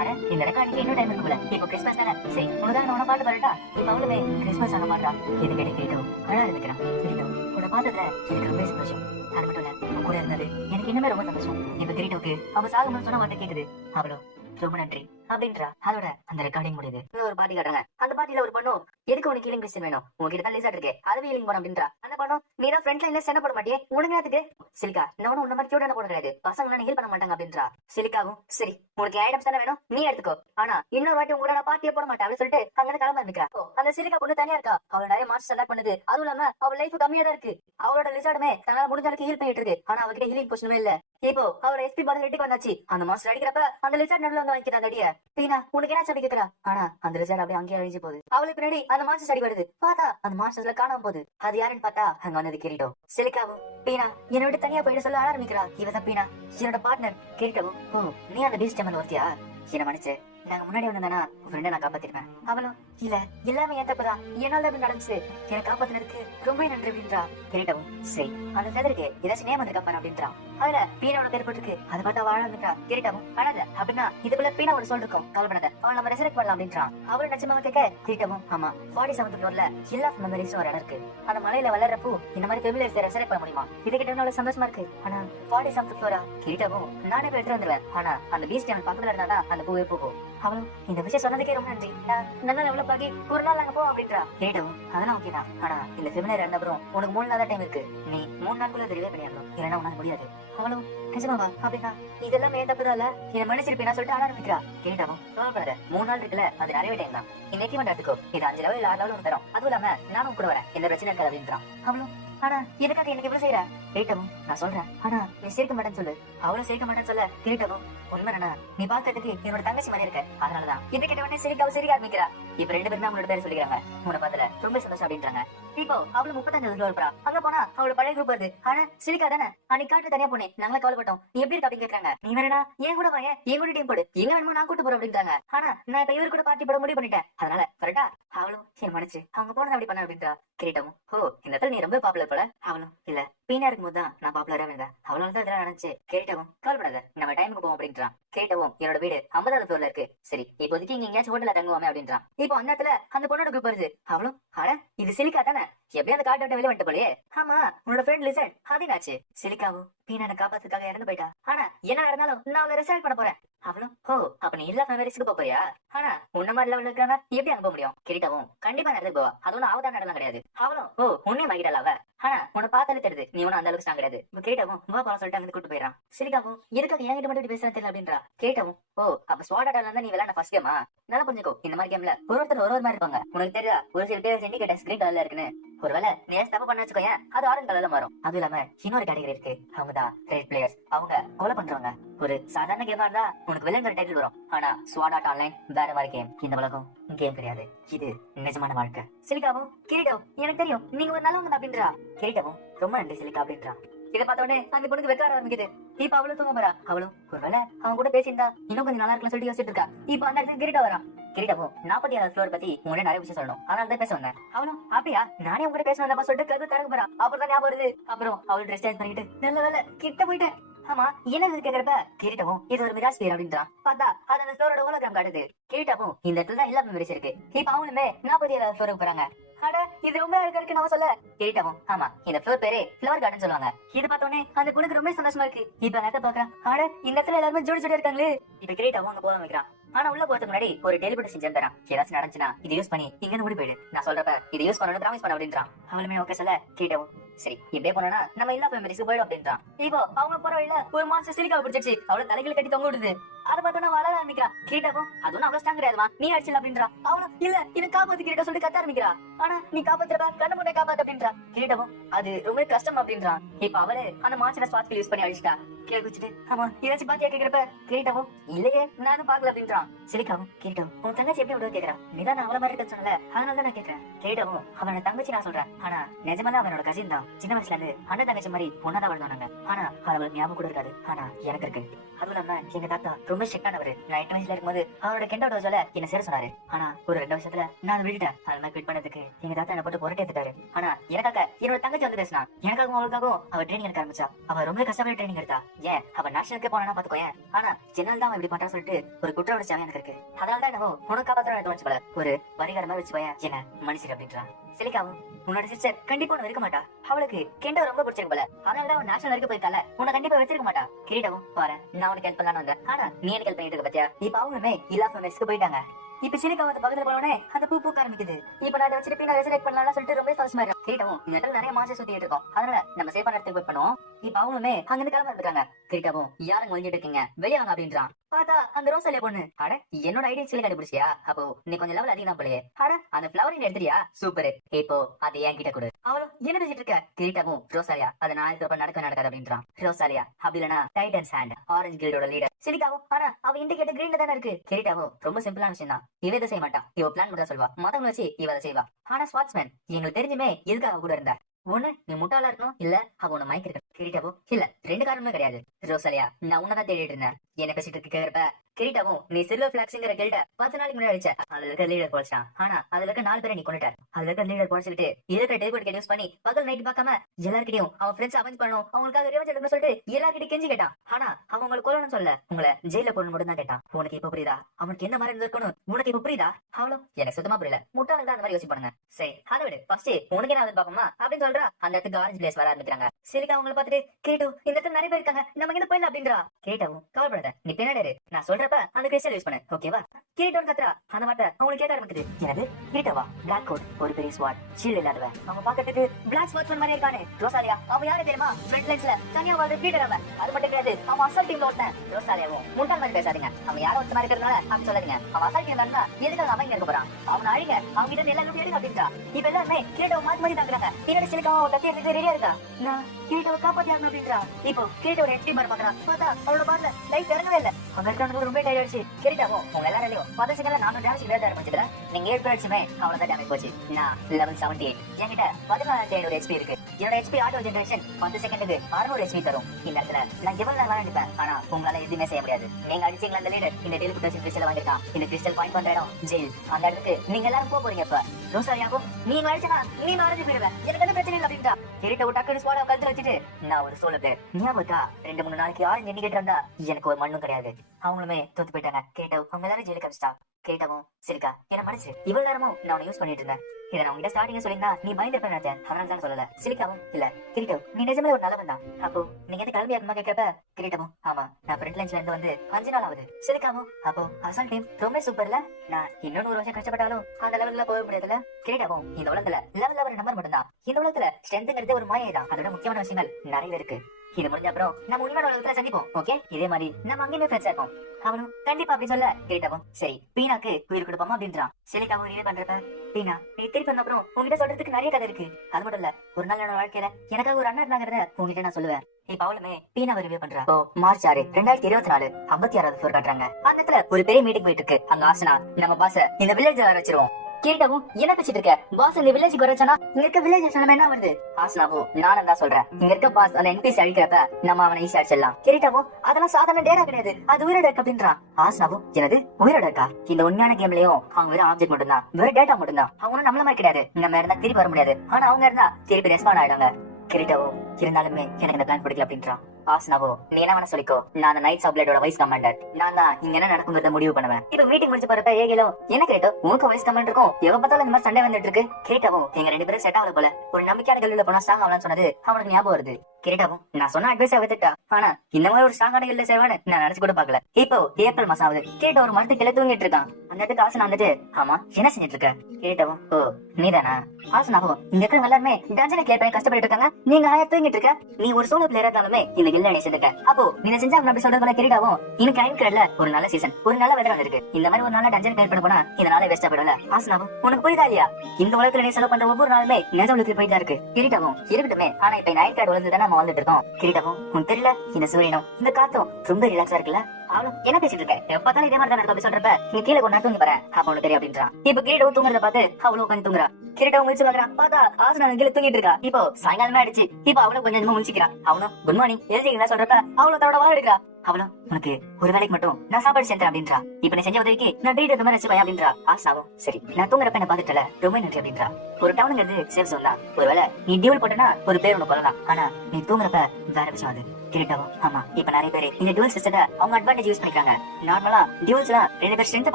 ஆனா இந்த ரெக்கார்டிங் இன்னும் டைம் இருக்குல்ல. இப்போ கிறிஸ்மஸ் தானே, சரி உனதான் உன பாட்டு பாருட்டா. இப்ப அவளுமே கிறிஸ்மஸ் ஆக மாட்டா. இது கேட்டும் அழகா இருக்கிறான். கிரீட்டோ உன்னை பார்த்ததுல எனக்கு ரொம்ப சந்தோஷம். அது மட்டும் இல்ல உன் கூட இருந்தது எனக்கு இன்னுமே ரொம்ப சந்தோஷம். இப்ப கிரீட்டோக்கு அவ சாகும்போது சொன்ன வார்த்தை கேக்குது. அவளோ ரொம்ப நன்றி அப்படின்றா. அதோட அந்த ரெக்கார்டிங் முடியுது. ஒரு பாட்டி காட்டுறாங்க. அந்த பாட்டில ஒரு பொண்ணு எதுக்கு உனக்கு ஹீலிங் கிறிஸ்டின் வேணும், உங்ககிட்ட தான் லேசாட் இருக்கு அதுவே ஹீலிங் பண்ண அப்படின்றா. அந்த பொண்ணு நீ தான் ஃப்ரண்ட் லைன்ல சண்டை போட மாட்டியே உனக்கு நேரத்துக்கு சிலிக்கா நான் உன்ன மாதிரி கியூட்டான பொண்ணு கிடையாது, பசங்க ஹீல் பண்ண மாட்டாங்க அப்படின்றா. சிலிக்காவும் சரி உனக்கு ஐட்டம்ஸ் தானே வேணும் நீ எடுத்துக்கோ, ஆனா இன்னொரு வாட்டி உங்க நான் பார்ட்டியே போட மாட்டேன் அப்படின்னு சொல்லிட்டு அங்க கிளம்ப ஆரம்பிக்கிறா. அந்த சிலிக்கா பொண்ணு தனியா இருக்கா. அவள் நிறைய மார்க்ஸ் செலக்ட் பண்ணுது. அதுவும் இல்லாம அவள் லைஃப் கம்மியா தான் இருக்கு. அவளோட லிசார்டுமே தன்னால முடிஞ்ச அளவுக்கு ஹீல் பண்ணிட்டு இருக்கு. ஆனா அவகிட்ட ஹீலிங் பொசிஷனுமே இல்ல. இப்போ அவரோட எஸ்பி பால் ரெட்டிக்கு வந்தாச்சு. அந்த மாஸ்டர் அடிக்கிறப்ப அந்த லிசார்ட் நடுவில் வந்து வாங்கிக்கிற அந்த அடிய பீனா உனக்கு என்ன சபி கேக்குறா. ஆனா அந்த ரிசல்ட் அப்படியே அங்கேயே அழிஞ்சு போகுது. அவளுக்கு பின்னாடி அந்த மாஸ்டர் அடி வருது. பார்த்தா அந்த மாஸ்டர்ஸ்ல காணாம போகுது. அது யாருன்னு பார்த்தா அங்க வந்தது கிரீட்டோ. சிலிக்காவும் பீனா என்னை விட்டு தனியா போயிட சொல்ல ஆரம்பிக்கிறா. இவதான் பீனா என்னோட பார்ட்னர் கிரீட்டோவும். ஓ நீ அந்த பீஸ்ட் டெமன் ஒருத்தியா? என்ன மன்னிச்சு, நாங்க முன்னாடி வந்தானா உன் ஃப்ரெண்டை நான் காப்பாத்திருப்பேன். அவளும் இல்ல எல்லாமே ஏன் தப்புதான், என்னால அப்படி நடந்துச்சு, என்னை காப்பாத்தினதுக்கு ரொம்ப நன்றி அப்படின்றா. கிரீட்டவும் சரி அந்த ஃபெதருக்கு ஏதாச்சும் நேம் வந்திருக்கா பாரு அப்படின்றா. அதுல பீனாவோட பேர் போட்டுருக்கு. அதை பார்த்தா அவ அழகா. கிரீட்டவும் அழாத அப்படின்னா இதுக்குள்ள பீனா ஒரு சொல் இருக்கும், கவலைப்படாத, அவள் நம்ம ரெசரெக்ட் பண்ணலாம் அப்படின்றான். அவளும் நிச்சயமா கேட்க கிரீட்டவும் ஆமா 47th ஃப்ளோர்ல ஹில் ஆஃப் மெமரிஸ் ஒரு இடம் இருக்கு. அந்த மலையில வளர்றப்போ இந்த மாதிரி ஃபெமிலியர்ஸ் ரெசரெக்ட் பண்ண முடியுமா? இது கிட்ட அவ்வளவு சந்தோஷமா இருக்கு. ஆனா 47th ஃப்ளோரா? கிரீட்டவும் நானே போய் எடுத்து வந்துருவேன். ஆனா அந்த பீஸ்ட் அவன் பக்கத்துல இருந்தாதான் அந்த பூவே போகும். அவளும் இந்த விஷயம் சொன்னதுக்கே ரொம்ப நன்றி, நான் நல்லா டெவலப் ஆகி ஒரு நாள் நாங்க போவோம் அப்படின்றா. கிரீட்டவும் அதெல்லாம் ஓகேடா, ஆனா இந்த ஃபெமிலியர் இருந்தப்பறம் உனக்கு 3 நாள் தான் டைம் இருக்கு, நீ 3 நாளுக்குள்ள ரிவே பண்ணிடணும், இல்லைன்னா உன்னால முடியாது. அவளும் நிஜமாவா அப்படின்னா இதெல்லாம் மேன் தப்புதான் இல்ல, இதை மன்னிச்சிருப்பேன் சொல்லிட்டு ஆரம்பிக்கிறா. கேட்டாவும் கவலைப்படாத, 3 நாள் இருக்குல்ல, அது நிறைய டைம் தான், இன்னைக்கு வந்து எடுத்துக்கோ, இது 5 லெவல் 6 லெவல் ஒன்று தரும், அதுவும் இல்லாம நானும் கூட வரேன், எந்த பிரச்சனை இருக்காது அப்படின்றான். அவளும் ஆனா எதுக்காக எனக்கு இவ்வளவு செய்யற? கேட்டவும் நான் சொல்றேன், ஆனா நீ சேர்க்க மாட்டேன்னு சொல்லு. அவளும் சேர்க்க மாட்டேன்னு சொல்ல கிரீட்டவும் உண்மைனா நீ பாக்கிறதுக்கு என்னோட தங்கச்சி மாதிரி இருக்க, அதனாலதான் இது கிட்ட உடனே சிரிக்காவ சிரிக்க ஆரம்பிக்கிறா. இப்ப 2 பேரும் தான் அவங்களோட பேர் சொல்லிக்கிறாங்க. உன்னை பார்த்தல ரொம்ப சந்தோஷம் அப்படின்றாங்க. இப்போ அவளு 35 போறா. அங்க போனா அவளோட பழைய குரூப் வருது. ஆனா சிரிக்கா தானே அன்னைக்கு காட்டு தனியா போனேன், நாங்களா கவலைப்பட்டோம், நீ எப்படி இருக்க அப்படின்னு கேட்கறாங்க. நீ வேணா ஏன் கூட வாங்க, என் கூட டீம் போடு, எங்க வேணுமோ நான் கூட்டு போறேன் அப்படின்றாங்க. ஆனா நான் இப்ப இவரு கூட பார்ட்டி போட முடிவு பண்ணிட்டேன், அதனால கரெக்டா. அவளும் என் மனசு அவங்க போனது அப்படி பண்ண அப்படின்றா. கிரீட்டவும் ஓ இந்த இடத்துல நீ ரொம்ப பாப்புலர் போல. அவளும் இல்ல பீனா இருக்கும்போது தான் நான் பாப்புலரா இருந்தேன், அவளால தான் இதெல்லாம் நடந்துச்சு. கிரீட்டவும் கவலைப்படாத, நம்ம டைமுக்கு போவோம் அப்படின்றான். கிரீட்டவும் என்னோட வீடு 50வது ஃப்ளோர்ல இருக்கு, சரி இப்போதைக்கு இங்க எங்கேயாச்சும் ஹோட்டல்ல தங்குவோமே அப்படின்றான். இப்போ அந்த இடத்துல அந்த பொண்ணோட குரூப் வருது. அவளும் அட இது சிலிக்கா தானே, எப்படியும் அந்த காட்டை விட்டு வெளியே வந்துட்டு போலயே. ஆமா உன்னோட ஃப்ரெண்ட் லிசன் அதேனாச்சு. சிலிக்காவும் பீனா காப்பாத்துக்காக இறந்து போயிட்டா, ஆனா என்ன நடந்தாலும் நான் அவளை ரிசல்ட் பண்ண போறேன். அவளும் ஓ அப்ப நீ எல்லா மெமரிஸ்க்கு போறியா? ஆனா உன்ன மாதிரி லெவல்ல இருக்கிறவங்க எப்படி அங்க போக முடியும்? கிரீட்டவும் கண்டிப்பா நடந்து போவா, அது ஒன்னும் ஆவதான நடலாம் கிடையாது. அவளும் ஓ உன்னையும் வாங்கிடல அவ, ஆனா உன்னை பார்த்தாலே தெரியுது நீ ஒன்னும் அந்த அளவுக்கு ஸ்ட்ராங் கிடையாது. கிரீட்டவும் வா போல சொல்லிட்டு அங்க கூட்டு போயிடறான். சிலிக்காவும் எதுக்காக என்கிட்ட மட்டும் பேசுறது தெரியல அப்படின்றா. கேட்டவும் ஓ அப்ப ஸ்வாட் ஆட்டால இருந்தா நீ விளையாட ஃபர்ஸ்ட் கேமா? நல்லா புரிஞ்சுக்கோ, இந்த மாதிரி கேம்ல ஒருத்தர் ஒரு மாதிரி இருப்பாங்க, உனக்கு தெரியா ஒரு சில பேர் இண்டிகேட்டர் ஸ்கிரீன் கலர்ல இருக்குன்னு. ஒருவேளை நீ தப்பு பண்ண வச்சுக்கோ, அது ஆரஞ்சு கலர்ல மாறும். அதுவும் இல்லாம இன்னொரு கேட்டகரி இருக்கு, அவங்க தான் ரெட் பிளேயர்ஸ், அவங்க கொலை பண்றவங்க. ஒரு சாதாரண கேமா இருந்தா உனக்கு வில்லங்கிற டைட்டில் வரும், ஆனா ஸ்வாட் ஆர்ட் ஆன்லைன் வேற மாதிரி கேம். இந்த உலகம் கேம் கிடையாது, இது நிஜமான வாழ்க்கை. சிலிக்காவும் கிரீட்டோ எனக்கு தெரியும் நீங்க ஒரு நல்லவங்க அப்படின்றா. கிரீட்டவும் ரொம்ப நன்றி சிலிக்கா அப்படின்றா. இதை பார்த்த உடனே அந்த பொண்ணுக்கு வெக்க ஆரம்பிக்குது. இப்ப அவளும் தூங்க போறா. அவளும் ஒருவேளை அவன் கூட பேசியிருந்தா இன்னும் கொஞ்சம் நல்லா இருக்கலாம் சொல்லிட்டு யோசிச்சுட்டு இருக்கா. இப்ப அந்த இடத்துக்கு கிரீட்டோ வரான். கிரீட்டவும் 47th ஃப்ளோர் பத்தி உங்கள்ட்ட நிறைய விஷயம் சொல்லணும், அதனால தான் பேச வந்தேன். அவனும் அப்படியா நானே உங்ககிட்ட பேச வந்தப்பா சொல்லிட்டு கருத்து தரங்க போறா. அப்புறம் தான் ஞாபகம் வருது. அப்புறம் அவள் ட்ரெஸ் சேஞ்ச் பண்ணிட்டு நல்ல வேலை கிட்ட போயிட்டேன். ஆமா என்ன கேக்குறப்ப கிரீட்டவும் இது ஒரு மிராஜ் பேர் அப்படின்றான். பார்த்தா அது அந்த ஃப்ளோரோட ஹோலோகிராம் காட்டுது. கிரீட்டவும் இந்த இடத்துல தான் எல்லா மெமரிஸ் இருக்கு. இப்ப அவனுமே 47th ஃப்ளோருக்கு போறாங்க. அட இது ரொம்ப அழகா இருக்கு நான் சொல்ல. கிரீட்டவும் ஆமா இந்த ஃப்ளோர் பேரே ஃப்ளவர் கார்டன் சொல்லுவாங்க. இது பார்த்தோன்னே அந்த பொண்ணுக்கு ரொம்ப சந்தோஷமா இருக்கு. இப்ப நேரத்தை பாக்குறான், அட இந்த இடத்துல எல்லாருமே ஜோடி ஜோடி இருக்காங்களே. இப்ப கிரீட்டவும் அங்க போக வைக்கிறான். ஆனா உள்ள போறதுக்கு முன்னாடி ஒரு டெலிபோர்டேஷன் செஞ்சு தரான். ஏதாச்சும் நடந்துச்சுன்னா இது யூஸ் பண்ணி இங்க ஓடி போயிடு, நான் சொல்றப்ப இது யூஸ் பண்ணணும் ப்ராமிஸ் பண்ண அப்படின்றான். அவளுமே ஓகே சொல்ல கிரீட்டவும் சரி இப்படியே போனா நம்ம எல்லா மெமரிஸும் போயிடும் அப்படின்றான். இப்போ அவங்க போற வழியில ஒரு மான்ஸ்டர் சிலிக்காவை பிடிச்சிருச்சு, அவளை தலைகளை கட்டி தொங்க விடுது. அதை பார்த்தோன்னா வளர ஆரம்பிக்கிறா. கிரீட்டவும் அதுவும் அவ்வளவு ஸ்ட்ராங் கிடையாதுமா, நீ அடிச்சல அப்படின்றா. அவளும் இல்ல என்ன காப்பாத்து கிரீட்டா சொல்லிட்டு கத்த ஆரம்பிக்கிறா. ஆனா நீ காப்பாத்துறப்ப கண்ண முட்டை காப்பாத்து அப்படின்றா. கிரீட்டவும் அது ரொம்ப கஷ்டம் அப்படின்றான். இப்ப அவளே அந்த மான்ஸ்டர் ஸ்பாட்ஸ்க்கு யூஸ் பண்ணி அடிச்சிட்டா. கேக்குச்சிட்டு ஆமா ஏதாச்சும் பாத்தியா கேக்குறப்ப கிரீட்டவும் இல்லையே நானும் பாக்கல அப்படின்றான். சிலிக்காவும் கிரீட்டவும் உன் தங்கச்சி எப்படி விட கேக்குறான், நீதான் அவள மாதிரி இருக்க சொன்னல, அதனால தான் நான் கேக்குறேன். கிரீட்டவும் அவனோட தங்கச்சி நான் சொல்றேன், ஆனா நிஜமா அவனோட கசின் தான். சின்ன வயசுல இருந்து அண்ணன் தங்கச்சி மாதிரி ஒன்னாதான் வாழ்ந்தாங்க, ஆனா அவளுக்கு ஞாபகம் கூட இருக்காது, ஆனா எனக்கு இருக்கு. அதுவும் இல்லாம எங்க தாத்தா ரொம்ப ஸ்ட்ரிக்டானவரு. நான் 8 வயசுல இருக்கும்போது அவரோட கெண்டோ டோஜோல என்ன சேர சொன்னாரு. ஆனா ஒரு 2 வருஷத்துல நான் விட்டுட்டேன். அதெல்லாம் குவிட் பண்ணதுக்கு எங்க தாத்தா என்ன போட்டு புரட்டி எடுத்துட்டாரு. ஆனா எனக்காக என்னோட தங்கச்சி வந்து பேசினா, எனக்காகவும் அவளுக்காகவும் அவ ட்ரைனிங் எடுக்க ஆரம்பிச்சா. அவ ரொம்ப கஷ்டப்பட்டு ட்ரைனிங் எடுத்தா. ஏன் அவ நேஷனலுக்கே போனா பாத்துக்கோயேன். ஆனா ஜெனல் தான் அவன் இப்படி பண்றா சொல்லிட்டு ஒரு குற்ற உணர்ச்சி எனக்கு இருக்கு. அதனால தான் என்னவோ உனக்கு காப்பாற்ற தோணுச்சு போல. ஒரு வரிகார மாதிரி வச்சு போயேன் என்ன மனுஷர் அப்படின்றான். சிலிக்காவும் உன்னோட சிஸ்டர் கண்டிப்பா ஒண்ணு இருக்க மாட்டா, அவளுக்கு கெண்டோ ரொம்ப பிடிச்சிருக்கு போல, அதனாலதான் அவன் நேஷனல் வரைக்கும் போயிருக்கால, உன்னை கண்டிப்பா வச்சிருக்க மாட்டா. கிரீட்டவும் பாரு நான் உனக்கு ஹெல்ப் பண்ணலான்னு வந்தேன், ஆனா நீ எனக்கு ஹெல்ப் பண்ணிட்டு இருக்க பத்தியா. இப்ப அவங்களுமே இல்லா மெஸ்க்கு போயிட்டாங்க. இப்ப சிலிக்கா வந்து பக்கத்துல போனோடனே அந்த பூ பூக்க ஆரம்பிக்குது. இப்ப நான் வச்சிருப்பேன் நான் ரெசரெக்ட் பண்ணலாம் சொல்லிட்டு ரொம்ப சந்தோஷமா இருக்கும். கிரீட்டவும் இந்த இடத்துல நிறைய மாசம் சுத்திட்டு இருக்கோம், அதனால நம்ம சேஃபான இடத்துக்கு போய் பண்ணுவோம். இப்ப அவங்களுமே அங்க இருந்து கிளம்ப இருக்காங்க. கிரீட்டவும் யாரும் ஒழிஞ்சிட்டு இருக்கீங்க வெளியே வாங்க அப்படின்றான். பார்த்தா அந்த ரோசாலியா பொண்ணு, அட என்னோட ஐடியா சில கண்டுபிடிச்சியா, அப்போ நீ கொஞ்சம் லெவல் அதிகம் போலயே. அட அந்த ஃபிளவரின் எடுத்துறியா, சூப்பர், இப்போ அது என் கிட்ட கொடு. அவளும் என்ன பேசிட்டு இருக்க. கிரீட்டவும் ரோசாலியா அதை நான் நடக்க நடக்காது அப்படின்றான். ரோசாலியா அப்படி இல்லனா டைட்டன்ஸ் ஹேண்ட் ஆரஞ்சு கில்டோட லீடர் சிலிக்காவோ ஆனா அவ இண்டிகேட்டர் கிரீன்ல தானே இருக்கு. கிரீட்டாவோ ரொம்ப சிம்பிளான விஷயம் தான், இவ இதை செய்ய மாட்டான், இவ பிளான் மட்டும் சொல்வா, மத்தவங்க வச்சு இவ அதை செய்வா. ஆனா ஸ்வாட்ஸ்மேன் எங்களுக்கு தெரிஞ்சுமே எதுக்காக கூட இருந்தா? ஒண்ணு நீ முட்டாளா இருக்கணும், இல்ல அவ உன்னை மயக்க இருக்க. கிரீட்டாவோ இல்ல, ரெண்டு காரணமே கிடையாது. ரோசாலியா நான் உன்னதான் தேடிட்டு இருந்தேன், என்ன பேசிட்டு இருக்கு கேக்குறப்ப கிரீட்டாவும் நீ சில்வர் பிளாக்ஸ்ங்கிற கில்ட 10 நாளைக்கு முன்னாடி அடிச்ச, அதுல இருக்க லீடர் பொழைச்சான். ஆனா அதுல இருக்க 4 பேரை நீ கொண்டுட்ட. அதுல இருக்க லீடர் பொழைச்சிட்டு இருக்கிற டெலிபோர்ட் யூஸ் பண்ணி பகல் நைட் பார்க்காம எல்லார்கிட்டயும் அவன் ஃப்ரெண்ட்ஸ் அவெஞ்ச் பண்ணணும், அவங்களுக்காக ரிவெஞ்ச் எடுக்கணும்னு சொல்லிட்டு எல்லார்கிட்டயும் கெஞ்சி கேட்டான். ஆனா அவன் உங்களை கொல்லணும்னு சொல்ல, உங்களை ஜெயில போடணும் மட்டும் தான் கேட்டான். உனக்கு இப்ப புரியுதா அவனுக்கு என்ன மாதிரி இருந்திருக்கணும்? உனக்கு இப்ப புரியுதா? அவ்வளவு எனக்கு சுத்தமா புரியல. முட்டாளுங்க தான் அந்த மாதிரி யோசிப்பானுங்க. சரி அதை விடு, ஃபர்ஸ்ட் உனக்கு என்ன பாப்போமா அப்படின்னு சொல்றா. அந்த இடத்துக்கு ஆரஞ்சு பிளேஸ் வர ஆரம்பிக்கிறாங்க. சிலிக்கா அவங்களை பார்த்துட்டு கிரீட்டோ இந்த இடத்துல நிறைய பேர் இருக்காங்க, நம்ம இங்க போயிடலாம் அப்படின்றா. கிரீட்டாவும் கவலைப்படாத, நீ பின்னாடி நான் சொல்றப்ப அந்த கிறிஸ்டல் யூஸ் பண்ணு, ஓகேவா? கிரீட்டோன்னு கத்துறா. அந்த வார்த்தை அவங்களுக்கு கேட்க ஆரம்பிக்குது. எனது கிரீட்டோவா? பிளாக் கோட், ஒரு பெரிய ஸ்வாட், ஷீல்ட் இல்லாதவன். அவன் பார்க்கறதுக்கு பிளாக் ஸ்வாட்ஸ்மேன் மாதிரி இருக்கானே. ரோசாலியா அவன் யாரு தெரியுமா? ஃப்ரண்ட் லைன்ஸ்ல தனியா வாழ்ற பீட்டர். அவன் அது மட்டும் கிடையாது, அவன் அசால்ட் டீம்ல ஒருத்தன். ரோசாலியாவும் முட்டாள் மாதிரி பேசாதீங்க, அவன் யாரோ ஒருத்த மாதிரி இருக்கிறதுனால அப்படி சொல்லாதீங்க. அவன் அசால்ட் டீம்ல இருந்தா எதுக்காக அவன் இங்க இருக்க போறான்? அவன் அழிங்க, அவங்க கிட்ட எல்லா லூட்டி எடுக்க அப்படின்றா. இப்ப எல்லாருமே கிரீட்டோ மாத்தி மாத்தி தாக்குறாங்க. பின்னாடி சிலிக்காவும் கத்தி எடுத்து ரெடியா இருக்கா. நான் கிரீட்டோவை காப்பாத்தியாகணும் அப்படின்றா. இப்போ கிரீட்டோட ஹெச்பி பார் பாக்குறான். பார்த்தா அவனோட பார்ல லைட் இறங்கவே இல்லை. அவங்க இருக்காங்க ரொம்ப டைட் ஆயிடுச்சு. கிரீட்டாவும் உங்க எல்லாரையும் 10 செகண்ட்ல 400 டேமேஜ் விளையாட ஆரம்பிச்சிட்டேன். நீங்க 7 பேர்ட்ஸுமே அவ்வளவுதான் டேமேஜ் போச்சு. நான் லெவல் 78, என்கிட்ட 14,500 ஹெச்பி இருக்கு. என்னோட ஹெச்பி ஆட்டோ ஜெனரேஷன் 10 செகண்டுக்கு 600 ஹெச்பி தரும். இந்த இடத்துல நான் எவ்வளவு நேரம் அடிப்பேன், ஆனா உங்களால எதுவுமே செய்ய முடியாது. நீங்க அடிச்சீங்களா அந்த லீடர் இந்த டெலிபோர்டேஷன் கிறிஸ்டல் வாங்கிருக்கான். இந்த கிறிஸ்டல் பாயிண்ட் பண்ற இடம் ஜெயில். அந்த இடத்துக்கு நீங்க எல்லாரும் போக போறீங்க. இப்ப ரோசாலியாவும் நீங்க அடிச்சனா நீ மறைஞ்சு போயிடுவேன், எனக்கு எந்த பிரச்சனை இல்லை அப்படின்றா. கிரீட்டோ டக்குனு ஸ்வாட கழுத்து வச்சுட்டு நான் ஒரு சோலோ பிளேயர், ஞாபகா 2-3 நாளைக்கு ஆரஞ்சு எண்ணிக்கிட்டு இருந்தா எனக்கு ஒரு மண்ணும் கிடையாது. அவங்களுமே தோத்து போயிட்டாங்க. கிரீட்டோ அவங்க எல்லாரும் ஜெயிலுக்கு அனுப்பிச்சிட்டா. கிரீட்டோவும் சிலிக்கா என்ன மனுச்சு இவ்வளவு நேரமும் நான் யூஸ் பண்ணிட்டு இருந்தேன், இதை நான் உங்ககிட்ட ஸ்டார்டிங்க சொல்லியிருந்தா நீ பயந்துருப்பேன் நினைச்சேன், அதனால தான் சொல்லல. சிலிக்காவும் இல்ல கிரீட்டோ நீ நிஜமே ஒரு நல்லவன் தான். அப்போ நீங்க எது கிளம்பி ஆகுமா கேட்கிறப்ப கிரீட்டமும் ஆமா நான் ஃப்ரண்ட் லைன்ஸ்ல இருந்து வந்து 5 நாள் ஆகுது. சிலிக்காவும் அப்போ அசால்ட் டீம் ரொம்ப சூப்பர்ல, நான் இன்னும் 100 வருஷம் கஷ்டப்பட்டாலும் அந்த லெவல்ல போக முடியாதுல்ல. கிரீட்டமும் இந்த உலகத்துல லெவல்ல ஒரு நம்பர் மட்டும் தான். இந்த உலகத்துல ஸ்ட்ரென்த்ங்கிறது ஒரு மாயை தான், அதோட முக்கியமான விஷயங்கள் நிறைய இருக்கு. இது முடிஞ்ச அப்புறம் நம்ம உண்மையான உலகத்துல சந்திப்போம், ஓகே? இதே மாதிரி நம்ம அங்கேயுமே ஃப்ரெண்ட்ஸா இருப்போம். அவனும் கண்டிப்பா அப்படி சொல்ல கிரீட்டவும் சரி பீனாக்கு உயிர் கொடுப்போமா அப்படின்றான். சிலிக்காவும் ரிவே பண்றப்ப பீனா நீ திருப்பி வந்த அப்புறம் உங்ககிட்ட சொல்றதுக்கு நிறைய கதை இருக்கு. அது மட்டும் இல்ல ஒரு நாள் என்னோட வாழ்க்கையில எனக்காக ஒரு அண்ணா இருந்தாங்கிறத உங்ககிட்ட நான் சொல்லுவேன். இப்ப அவளுமே பீனாவை ரிவே பண்றா. மார்ச் 6 2024 56வது ஃப்ளோர் காட்டுறாங்க. அந்த இடத்துல ஒரு பெரிய மீட்டிங் போயிட்டு இருக்கு. அங்க ஆசனா நம்ம பாஸ இந்த வில்லேஜ் வர வச்சிருவோம். கிரீட்டவும் என்ன பேசிட்டு இருக்க? பாஸ் இந்த வில்லேஜுக்கு வரச்சனா இங்க இருக்க வில்லேஜ் நிலைமை என்ன வருது? ஆசனாவும் நானும் தான் சொல்றேன், இங்க இருக்க பாஸ் அந்த என்பிசி அழிக்கிறப்ப நம்ம அவனை ஈஸியா அடிச்சிடலாம். கிரீட்டவும் அதெல்லாம் சாதாரண டேரா கிடையாது, அது உயிரோட இருக்கு அப்படின்றான். ஆசனாவும் எனது உயிரோட இருக்கா? இந்த உண்மையான கேம்லயும் அவங்க வெறும் ஆப்ஜெக்ட் மட்டும் தான், வெறும் டேட்டா மட்டும் தான். அவங்க நம்மள மாதிரி கிடையாது, நம்ம இருந்தா திருப்பி வர முடியாது, ஆனா அவங்க இருந்தா திருப்பி ரெஸ்பாண்ட் ஆயிடுவாங்க. கிரீட்டவும் இருந்தாலுமே எனக்கு இந்த பிளான் பிடிக்கல அப்படின்றான். ஆசனாவோ நீ என்ன வேணா சொல்லிக்கோ, நான் நைட் சப்ளைடோட வைஸ் கமாண்டர், நான் தான் இங்க என்ன நடக்குங்கிறத முடிவு பண்ணுவேன். இப்ப மீட்டிங் முடிச்சு போறப்ப ஏகேலோ என்ன கேட்டோ உனக்கு வைஸ் கமாண்டர் இருக்கும், எவ பார்த்தாலும் இந்த மாதிரி சண்டை வந்துட்டு இருக்கு. கிரீட்டவும் எங்க 2 பேரும் செட் ஆகல போல, ஒரு நம்பிக்கையான கல்வியில போனா ஸ்ட்ராங் ஆகலாம்னு சொன்னது அவனுக்கு ஞாபகம் வருது. கிரீட்டவும் நான் சொன்ன அட்வைஸ் வித்துட்டா, ஆனா இந்த மாதிரி ஒரு ஸ்ட்ராங்கான கல்வியில சேவான்னு நான் நினைச்சு கூட பாக்கல. இப்போ ஏப்ரல் மாசம் ஆகுது. கிரீட்டோ ஒரு மரத்து கிளை தூங்கிட்டு இருக்கான். அந்த இடத்துக்கு ஆசனா வந்துட்டு ஆமா என்ன செஞ்சிட்டு இருக்க? கிரீட்டவும் ஓ நீதானா? ஆசனாவும் இங்க இருக்கிற எல்லாருமே டஞ்சனை கிளியர் பண்ணி கஷ்டப்பட்டு இருக்காங்க, நீங்க ஆயா தூங்கிட்டு இருக்க. நீ ஒரு சோலோ பிளேயரா இருந்தாலுமே இந்த கில்ல நீ சேர்ந்துக்க. அப்போ நீங்க செஞ்சா அப்படி சொல்றது போல கிரீட்டாவும் எனக்கு டைம் கிரெட்ல ஒரு நல்ல சீசன் ஒரு நல்ல வெதர் வந்திருக்கு. இந்த மாதிரி ஒரு நாள் டஞ்சன் கிளியர் பண்ண போனா இந்த நாளே வேஸ்டா போயிடல. ஆசனாவும் உனக்கு புரியுதா இல்லையா? இந்த உலகத்துல நீ செலவு பண்ற ஒவ்வொரு நாளுமே நிஜ உலகத்துக்கு போயிட்டா இருக்கு. கிரீட்டாவும் இருக்கட்டுமே, ஆனா இப்ப நைட் கார்டு உலகத்துல தான் நம்ம வந்துட்டு இருக்கோம். கிரீட்டாவும் உனக்கு தெரியல இந்த சூரியனும் இந்த காத்தும் ரொம்ப ரிலாக்ஸா இருக்குல்ல. அவளும் என்ன பேசிட்டு இருக்க? எப்ப இதே மாதிரி தான் அப்படி சொல்றப்ப நீ கீழே கொண்டு தூங்கி பாரு, அப்ப உனக்கு தெரியும் அப்படின்றான். இப்ப கிரீட்டவும் தூங்குறத பார்த்து அவளும் உட்காந்து தூங்குறா. கிரீட்டவும் முடிச்சு பாக்குறான், பார்த்தா ஆசனா கீழே தூங்கிட்டு இருக்கா. இப்போ சாயங்காலமே ஆயிடுச்சு. இப்ப அவளும் கொஞ்சம் முடிச்சுக்கிறா. அவனும் குட் மார்னிங் எழுதிங்களா சொல்றப்ப அவளும் தன்னோட வாழ எடுக்கிறா. அவளும் உனக்கு ஒரு வேலைக்கு மட்டும் நான் சாப்பாடு சேர்த்தேன் அப்படின்றா. இப்ப நீ செஞ்ச உதவிக்கு நான் ட்ரீட் மாதிரி வச்சுப்பேன் அப்படின்றா. ஆசாவும் சரி நான் தூங்குறப்ப என்ன பாத்துட்டல ரொம்ப நன்றி அப்படின்றா. ஒரு டவுனுங்கிறது சேஃப் ஜோன் தான், ஒருவேளை நீ டியூல் போட்டனா ஒரு பேர் ஒண்ணு கொள்ளலாம், ஆனா நீ தூங்குறப்ப வேற விஷயம் அது. கிரீட்டவும் ஆமா இப்ப நிறைய பேர் இந்த டியூல் சிஸ்டத்தை அவங்க அட்வான்டேஜ் யூஸ் பண்ணிக்கிறாங்க. நார்மலா டியூல்ஸ்லாம் 2 பேர் ஸ்ட்ரென்த்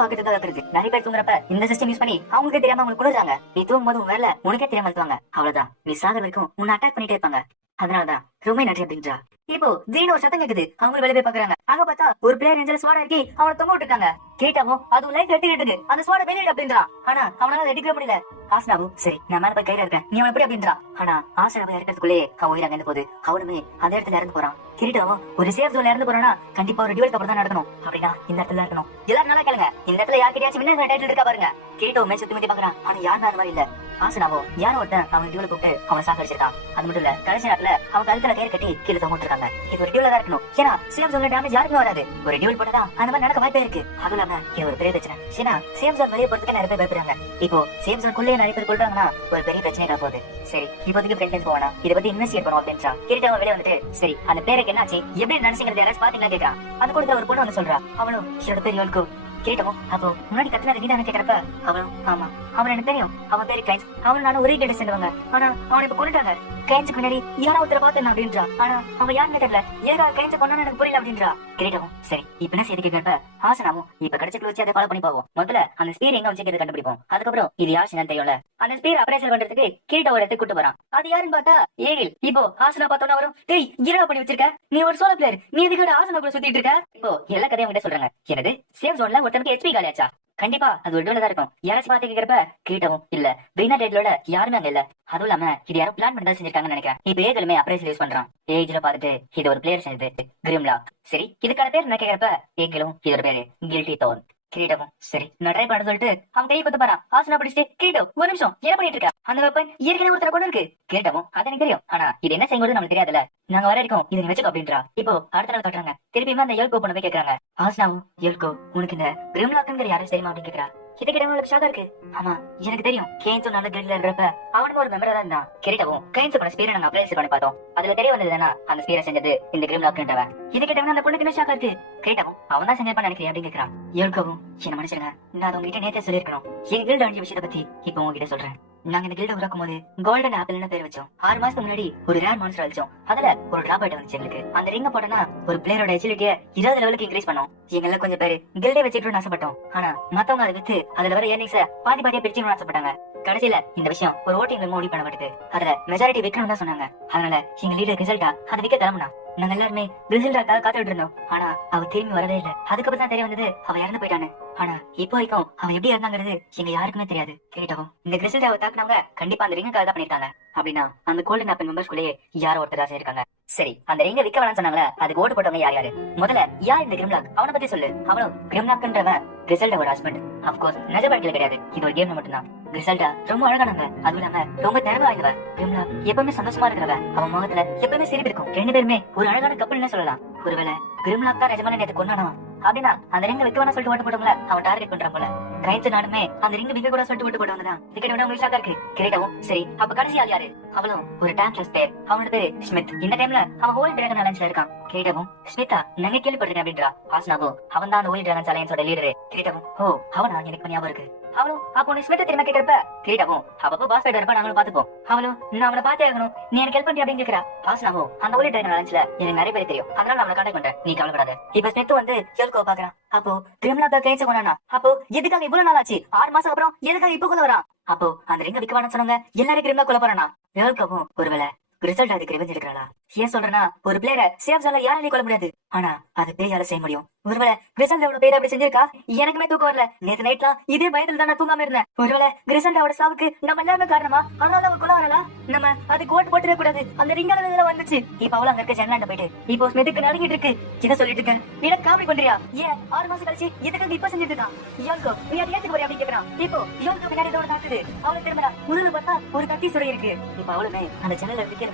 பாக்கிறதுக்காக இருக்கு. நிறைய பேர் தூங்குறப்ப இந்த சிஸ்டம் யூஸ் பண்ணி அவங்களுக்கு தெரியாம அவங்க கொடுறாங்க. நீ தூங்கும் போது உன் வேலை உனக்கே தெரியாம இருப்பாங்க. அவ்வளவுதான், நீ சாகிற வரைக்கும் உன்னை அட்டாக் பண்ணிட்டே இருப்பாங்க. அதனாலதான் ரொம்ப நன்றி அப்படின்றா. இப்போ திடீர்னு ஒரு சத்தம் கேக்குது. அவங்க வெளியே போய் பாக்குறாங்க. அங்க பார்த்தா ஒரு பிளேயர் நெஞ்சல ஸ்வாட் இறக்கி அவனை தொங்க விட்டுருக்காங்க. கிரீட்டவும் அதுவும் லைஃப் எடுத்துக்கிட்டு இருக்கு. அந்த ஸ்வாட வெளியிட அப்படின்றான். ஆனா அவனால எடுக்கவே முடியல. ஆசனாவும் சரி நான் மேல போய் கையில இருக்கேன், நீ அவன் எப்படி அப்படின்றான். ஆனா ஆசனாவை இறக்கிறதுக்குள்ளே அவன் உயிர் அங்க போகுது. அவனுமே அந்த இடத்துல இறந்து போறான். கிரீட்டவும் ஒரு சேஃப் ஜோன்ல இறந்து போறானா கண்டிப்பா ஒரு டியூல் கப்பர் தான் நடக்கணும். அப்படின்னா இந்த இடத்துல இருக்கணும். எல்லாரும் நல்லா கேளுங்க, இந்த இடத்துல யார்கிட்டயாச்சும் வின்னர் டைட்டில் இருக்கா பாருங்க. கிரீட்டவுமே சுத்தி முத்தி பாக்குறான், ஆனா யாரும் அந்த மாதிரி இல்ல. ஆசனாவோ யாரோ ஒருத்தன் அவன் டியூல கூப்பிட்டு அவன் சாகடிச்சிருக்கான். அது மட்டும் இல்ல கடைசி நேரத்துல அவன் கழுத்துல கயிறு கட்டி கீழே தொங்கிட்டு இருக்காங்க. இது ஒரு டியூல தான் இருக்கணும். ஏன்னா சேம் ஜோன்ல டேமேஜ் யாருக்குமே வராது. ஒரு டியூல் போட்டதா அந்த மாதிரி நடக்க வாய்ப்பே இருக்கு. அதுவும் இல்லாம இது ஒரு பெரிய பிரச்சனை. ஏன்னா சேம் ஜோன் வெளியே போறதுக்கு நிறைய பேர் பயப்படுறாங்க. இப்போ சேம் ஜோனுக்குள்ளே நிறைய பேர் கொள்றாங்கன்னா ஒரு பெரிய பிரச்சனை போகுது. சரி இப்போதைக்கு ஃப்ரெண்ட் லைன்ஸ் போனா இதை பத்தி இன்வெஸ்டிகேட் பண்ணுவோம் அப்படின்றா. கிரீடம் வெளியே வந்துட்டு சரி அந்த பேருக்கு என்னாச்சு எப்படி நினைச்சுங்கிறது யாராச்சும் பாத்தீங்களா கேட்கறான். அந்த கூடத்துல ஒரு பொண்ணு வந்து சொல்றா. அவளும் என்னோட பேர் யோல்கோ. கிரீடமும் அப்போ முன்னாடி கத்துனது நீதானே கேட்கறப்ப அவளும் ஆமா அவன் எனக்கு தெரியும். அவன் பேரு கைன்ஸ். அவன் நானும் ஒரே கேட்ட சேர்ந்தவங்க. ஆனா அவனை இப்ப கொண்டுட்டாங்க. கைன்ஸுக்கு முன்னாடி யாரோ ஒருத்தர பார்த்தேன் அப்படின்றா. ஆனா அவன் யாருன்னு தெரியல. ஏதா கைன்ஸை கொண்டான்னு எனக்கு புரியல அப்படின்றா. கிரீடமும் சரி இப்ப என்ன செய்து கேட்கறப்ப ஆசனாவும் இப்ப கிடைச்ச வச்சு அதை ஃபாலோ பண்ணி போவோம். முதல்ல அந்த ஸ்பீர் எங்க வச்சு கண்டுபிடிப்போம். அதுக்கப்புறம் இது யாருன்னு தெரியும்ல. அந்த ஸ்பீர் அப்ரேசல் பண்றதுக்கு கிரீட ஒரு இடத்துக்கு கூட்டு போறான். அது யாருன்னு பார்த்தா ஏகில். இப்போ ஆசனா பார்த்தோன்னா வரும் டேய் இரவா பண்ணி வச்சிருக்க நீ ஒரு சோலோ பிளேயர் நீ எதுக்கு ஆசனா கூட சுத்திட்டு இருக்க. இப்போ எல்லா கதையும் கிட்ட சொல்றாங்க. எனது சேவ் ஜோன்ல ஒருத்தனுக்கு HP காலியாச்சா. கண்டிப்பா அது ஒரு தான் இருக்கும். யாராச்சும் பாத்து கேட்கறப்ப கிரீடமும் இல்ல வினா டேட்லோட யாருமே அங்க இல்ல. அதுவும் இல்லாம இது யாரும் பிளான் பண்ணி செஞ்சிருக்காங்கன்னு நினைக்கிறேன். இப்ப ஏகளுமே அப்ரைஸ் யூஸ் பண்றான். ஏஜ்ல பாத்துட்டு இது ஒரு பிளேயர் செஞ்சது கிரிம்லாக். சரி இதுக்கான பேர் என்ன கேட்கறப்ப ஏகளும் இது ஒரு பேரு கில்டி டோன். கிரீடமும் சரி நான் ட்ரை பண்ண சொல்லிட்டு அவன் கையை குத்து பாறான். ஆசனா பிடிச்சிட்டு கிரீடம் ஒரு நிமிஷம் என்ன பண்ணிட்டு இருக்க. அந்த வெப்பன் ஏற்கனவே ஒருத்தர கொண்டு இருக்கு. கிரீடமும் அது எனக்கு தெரியும். ஆனா இது என்ன செய்யும்போது நமக்கு தெரியாதுல்ல. நாங்க வர இருக்கோம் இது நீ வச்சுக்கோ அப்படின்றா. இப்போ அடுத்த நாள் காட்டுறாங்க. திருப்பியுமே அந்த யோல்கோ பொண்ணு போய் கேக்குறாங்க. ஆசனாவும் யோல்கோ உனக்கு இந்த கிரிம்லாக்ங்கிற யாரும் தெரியுமா அப்படின்னு கேக்குறா. இது கிட்ட ஷாக்கா இருக்கு. ஆமா எனக்கு தெரியும். கேன்ஸும் நல்ல கிரில்ல இருக்கிறப்ப அவனும் ஒரு மெம்பரா தான் இருந்தான். கிரீடமும் கைன்ஸ் பண்ண ஸ்பீரை நாங்க அப்ளை பண்ணி பார்த்தோம். அதுல தெரிய வந்ததுன்னா அந்த ஸ்பீரை செஞ்சது இந்த கிரிம்லாக்ன்றவன். இது கிட்ட அந்த பொண்ணுக்கு என்ன ஷாக்கா இருக்கு. கிரீடமும் அவன் தான் செஞ்சிருப்பான்னு நினைக்கிறேன் அப்படின்னு கேக்குறான். யோல்கோவும் என்ன மனுஷங்க நான் அதை உங்ககிட்ட நேத்தே சொல்லிருக்கணும். என் கில்ட் அழிஞ்ச விஷயத்தை பத்தி இப்போ உங்ககிட்ட சொல்றேன். நாங்க இந்த கில்ட உருவாக்கும் போது கோல்டன் ஆப்பிள்னு பேர் வச்சோம். 6 மாசத்துக்கு முன்னாடி ஒரு ரேர் மான்ஸ்டர் அழிச்சோம். அதுல ஒரு டிராப் ஆயிட்டு வந்துச்சு எங்களுக்கு. அந்த ரிங்க போட்டோம்னா ஒரு பிளேயரோட எஜிலிட்டியை 20 லெவலுக்கு இன்க்ரீஸ் பண்ணோம். எங்கள கொஞ்சம் பேரு கில்டே வச்சுட்டு ஆசைப்பட்டோம். ஆனா மத்தவங்க அதை வித்து அதுல வர ஏர்னிங்ஸ பாதியா பிரிச்சுன்னு ஆசைப்பட்டாங்க. கடைசியில இந்த விஷயம் ஒரு ஓட்டிங் மூடி பண்ணப்பட்டது. அதுல மெஜாரிட்டி விற்கணும் தான் சொன்னாங்க. அதனால எங்க லீடர் ரிசல்ட்டா அதை விற்க கிளம்புனா. நாங்க எல்லாருமே ரிசல்ட்டாக்காக காத்துட்டு இருந்தோம். ஆனா அவ திரும்பி வரவே இல்லை. அதுக்கப்புறம் தான் தெரிய வந்தது அவ இறந்து போயிட்டான்னு. ஆனா இப்போ வரைக்கும் அவ எப்படி இருந்தாங்கிறது எங்க யாருக்குமே தெரியாது. கேட்டவும் இந்த ரிசல்ட் அவ தாக்குனவங்க கண்டிப்பா அந்த ரிங்குக்காக தான் பண்ணிருக்காங்க. அப்படின்னா அந்த கோல்டன் ஆப்பிள் மெம்பர்ஸ்குள்ளேயே யாரோ ஒருத்தர் தான் இருக்காங்க. சரி அந்த ரிங்க விற்க வேணாம்னு சொன்னாங்களே அதுக்கு ஓட்டு போட்டவங்க யார் யாரு. முதல்ல யார் இந்த கிரிம்லாக் அவனை பத்தி சொல்லு. அவனும் கிரிம்லாக்ன்றவன் ரிசல்ட்டோட ஹஸ்பண்ட். அப்கோர்ஸ் நிஜ வாழ்க்கையில கிடையாது. இது ஒரு கேம்ல மட்டும்தான். ரிசல்ட்டா ரொம்ப அழகானவங்க. அதுவும் இல்லாம ரொம்ப திறமை வாய்ந்தவ. கிரிம்லாக் எப்பவுமே சந்தோஷமா இருக்கிறவ. அவன் முகத்துல எப்பவுமே சிரிப்பு இருக்கும். 2 பேருமே ஒரு அழகான கப்பல்னு சொல்லலாம். ஒருவேளை கிரிம்லாக் தான் நிஜமான நேத்து கொண்டானா அப்படின்னா அந்த ரிங்க விற்க வேணா சொல்லிட்டு ஓட்டு போட்டவங்கள அவன் டார்கெட் பண்றான் போல. கைத்து நானுமே அந்த ரிங்க விற்க கூட சொல்லிட்டு ஓட்டு போட்டவங்க தான். டிக்கெட் விட உங்களுக்கு ஷாக்கா இருக்கு. கிரீடமும் சரி அப்ப கடைசி ஆள் யாரு. அவளும் ஒரு டேங்க்லெஸ் பேர். அவனோட பேரு ஸ்மித். இந்த டைம்ல அவன் ஹோல் டிராகன் அலைன்ஸ்ல இருக்கான். கிரீடமும் ஸ்மிதா நாங்க கேள்விப்பட்டிருக்கேன் அப்படின்றா. ஆசனாவோ அவன் தான் அந்த ஹோல் டிராகன் அலைன்ஸோட லீடரு. கிரீடமும் ஓ அவனா எனக்கு ஞாபகம் இருக்கு. அவளும் அப்போ நீ ஸ்மித்த திரும்ப கேட்கிறப்ப கிரீடமும் அப்பப்போ பாஸ் ஃபைட் இருப்பா நாங்களும் பாத்துப்போம். அவளும் நான் அவனை பாத்தே ஆகணும் நீ எனக்கு ஹெல்ப் பண்ணி அப்படின்னு கேக்குறா. ஆசனாவோ அந்த ஹோல் டிராகன் அலைன்ஸ்ல எனக்கு நிறைய பேர் தெரியும். அதனால நான் அவனை கான்டாக்ட் பண்றேன் நீ கவலைப்படாத. இப்ப ஸ்மித் வந்து யோல்கோ பாக்குறான். அப்போ கிரிம்லாக் கைன்ஸ் கொண்டானா. அப்போ எதுக்காக இவ்வளவு நாள் ஆச்சு. 6 மாசம் அப்புறம் எதுக்காக இப்ப கொண்டு வரான். அப்போ அந்த ரிங்க விற்க வேணாம்னு சொன்னாங்க எல்லாரும் கிரிம்லாக் கொல்ல போறானா. யோல்கோவும் ஒருவேளை ரிசல்ட் அதுக்கு ரிவெஞ்ச் எடுக்கறாளா. ஏன் சொல்றேன்னா ஒரு பிளேயரை சேவ் ஜோன்ல யாராலையும் கொல்ல முடியாது. ஆனா அது பேயால செய்ய முடியும். ஒருவேளை கிரிசல்டோட பேர் அப்படி செஞ்சிருக்கா. எனக்குமே தூக்கம் வரல. நேத்து நைட்லாம் இதே பயத்துல தான் நான் தூங்காம இருந்தேன். ஒருவேளை கிரிசல்டோட சாவுக்கு நம்ம எல்லாருமே காரணமா. அதனால அவ கொலை வரல. நம்ம அதுக்கு ஓட்டு போட்டுவே கூடாது. அந்த ரிங்கால இதுல வந்துச்சு. இப்ப அவள அங்க இருக்க ஜன்னலாண்ட போயிட்டு இப்போ ஸ்மித்துக்கு நடுங்கிட்டு இருக்கு. என்ன சொல்லிட்டு இருக்கேன் நீ காமெடி பண்றியா. ஏன் 6 மாசம் கழிச்சு எதுக்காக இப்ப செஞ்சுட்டு இருக்கான். யோல்கோ நீ அதை ஏத்துக்கு போறியா அப்படின்னு கேக்குறான். இப்போ யோல்கோ பின்னாடி இதோட தாக்குது. அவளை திரும்பல முதல்ல பார்த்தா ஒரு கத்தி சுரை இருக்கு. இப்ப அவளுமே அந்த ஜன்னல விற்க இருந்தா.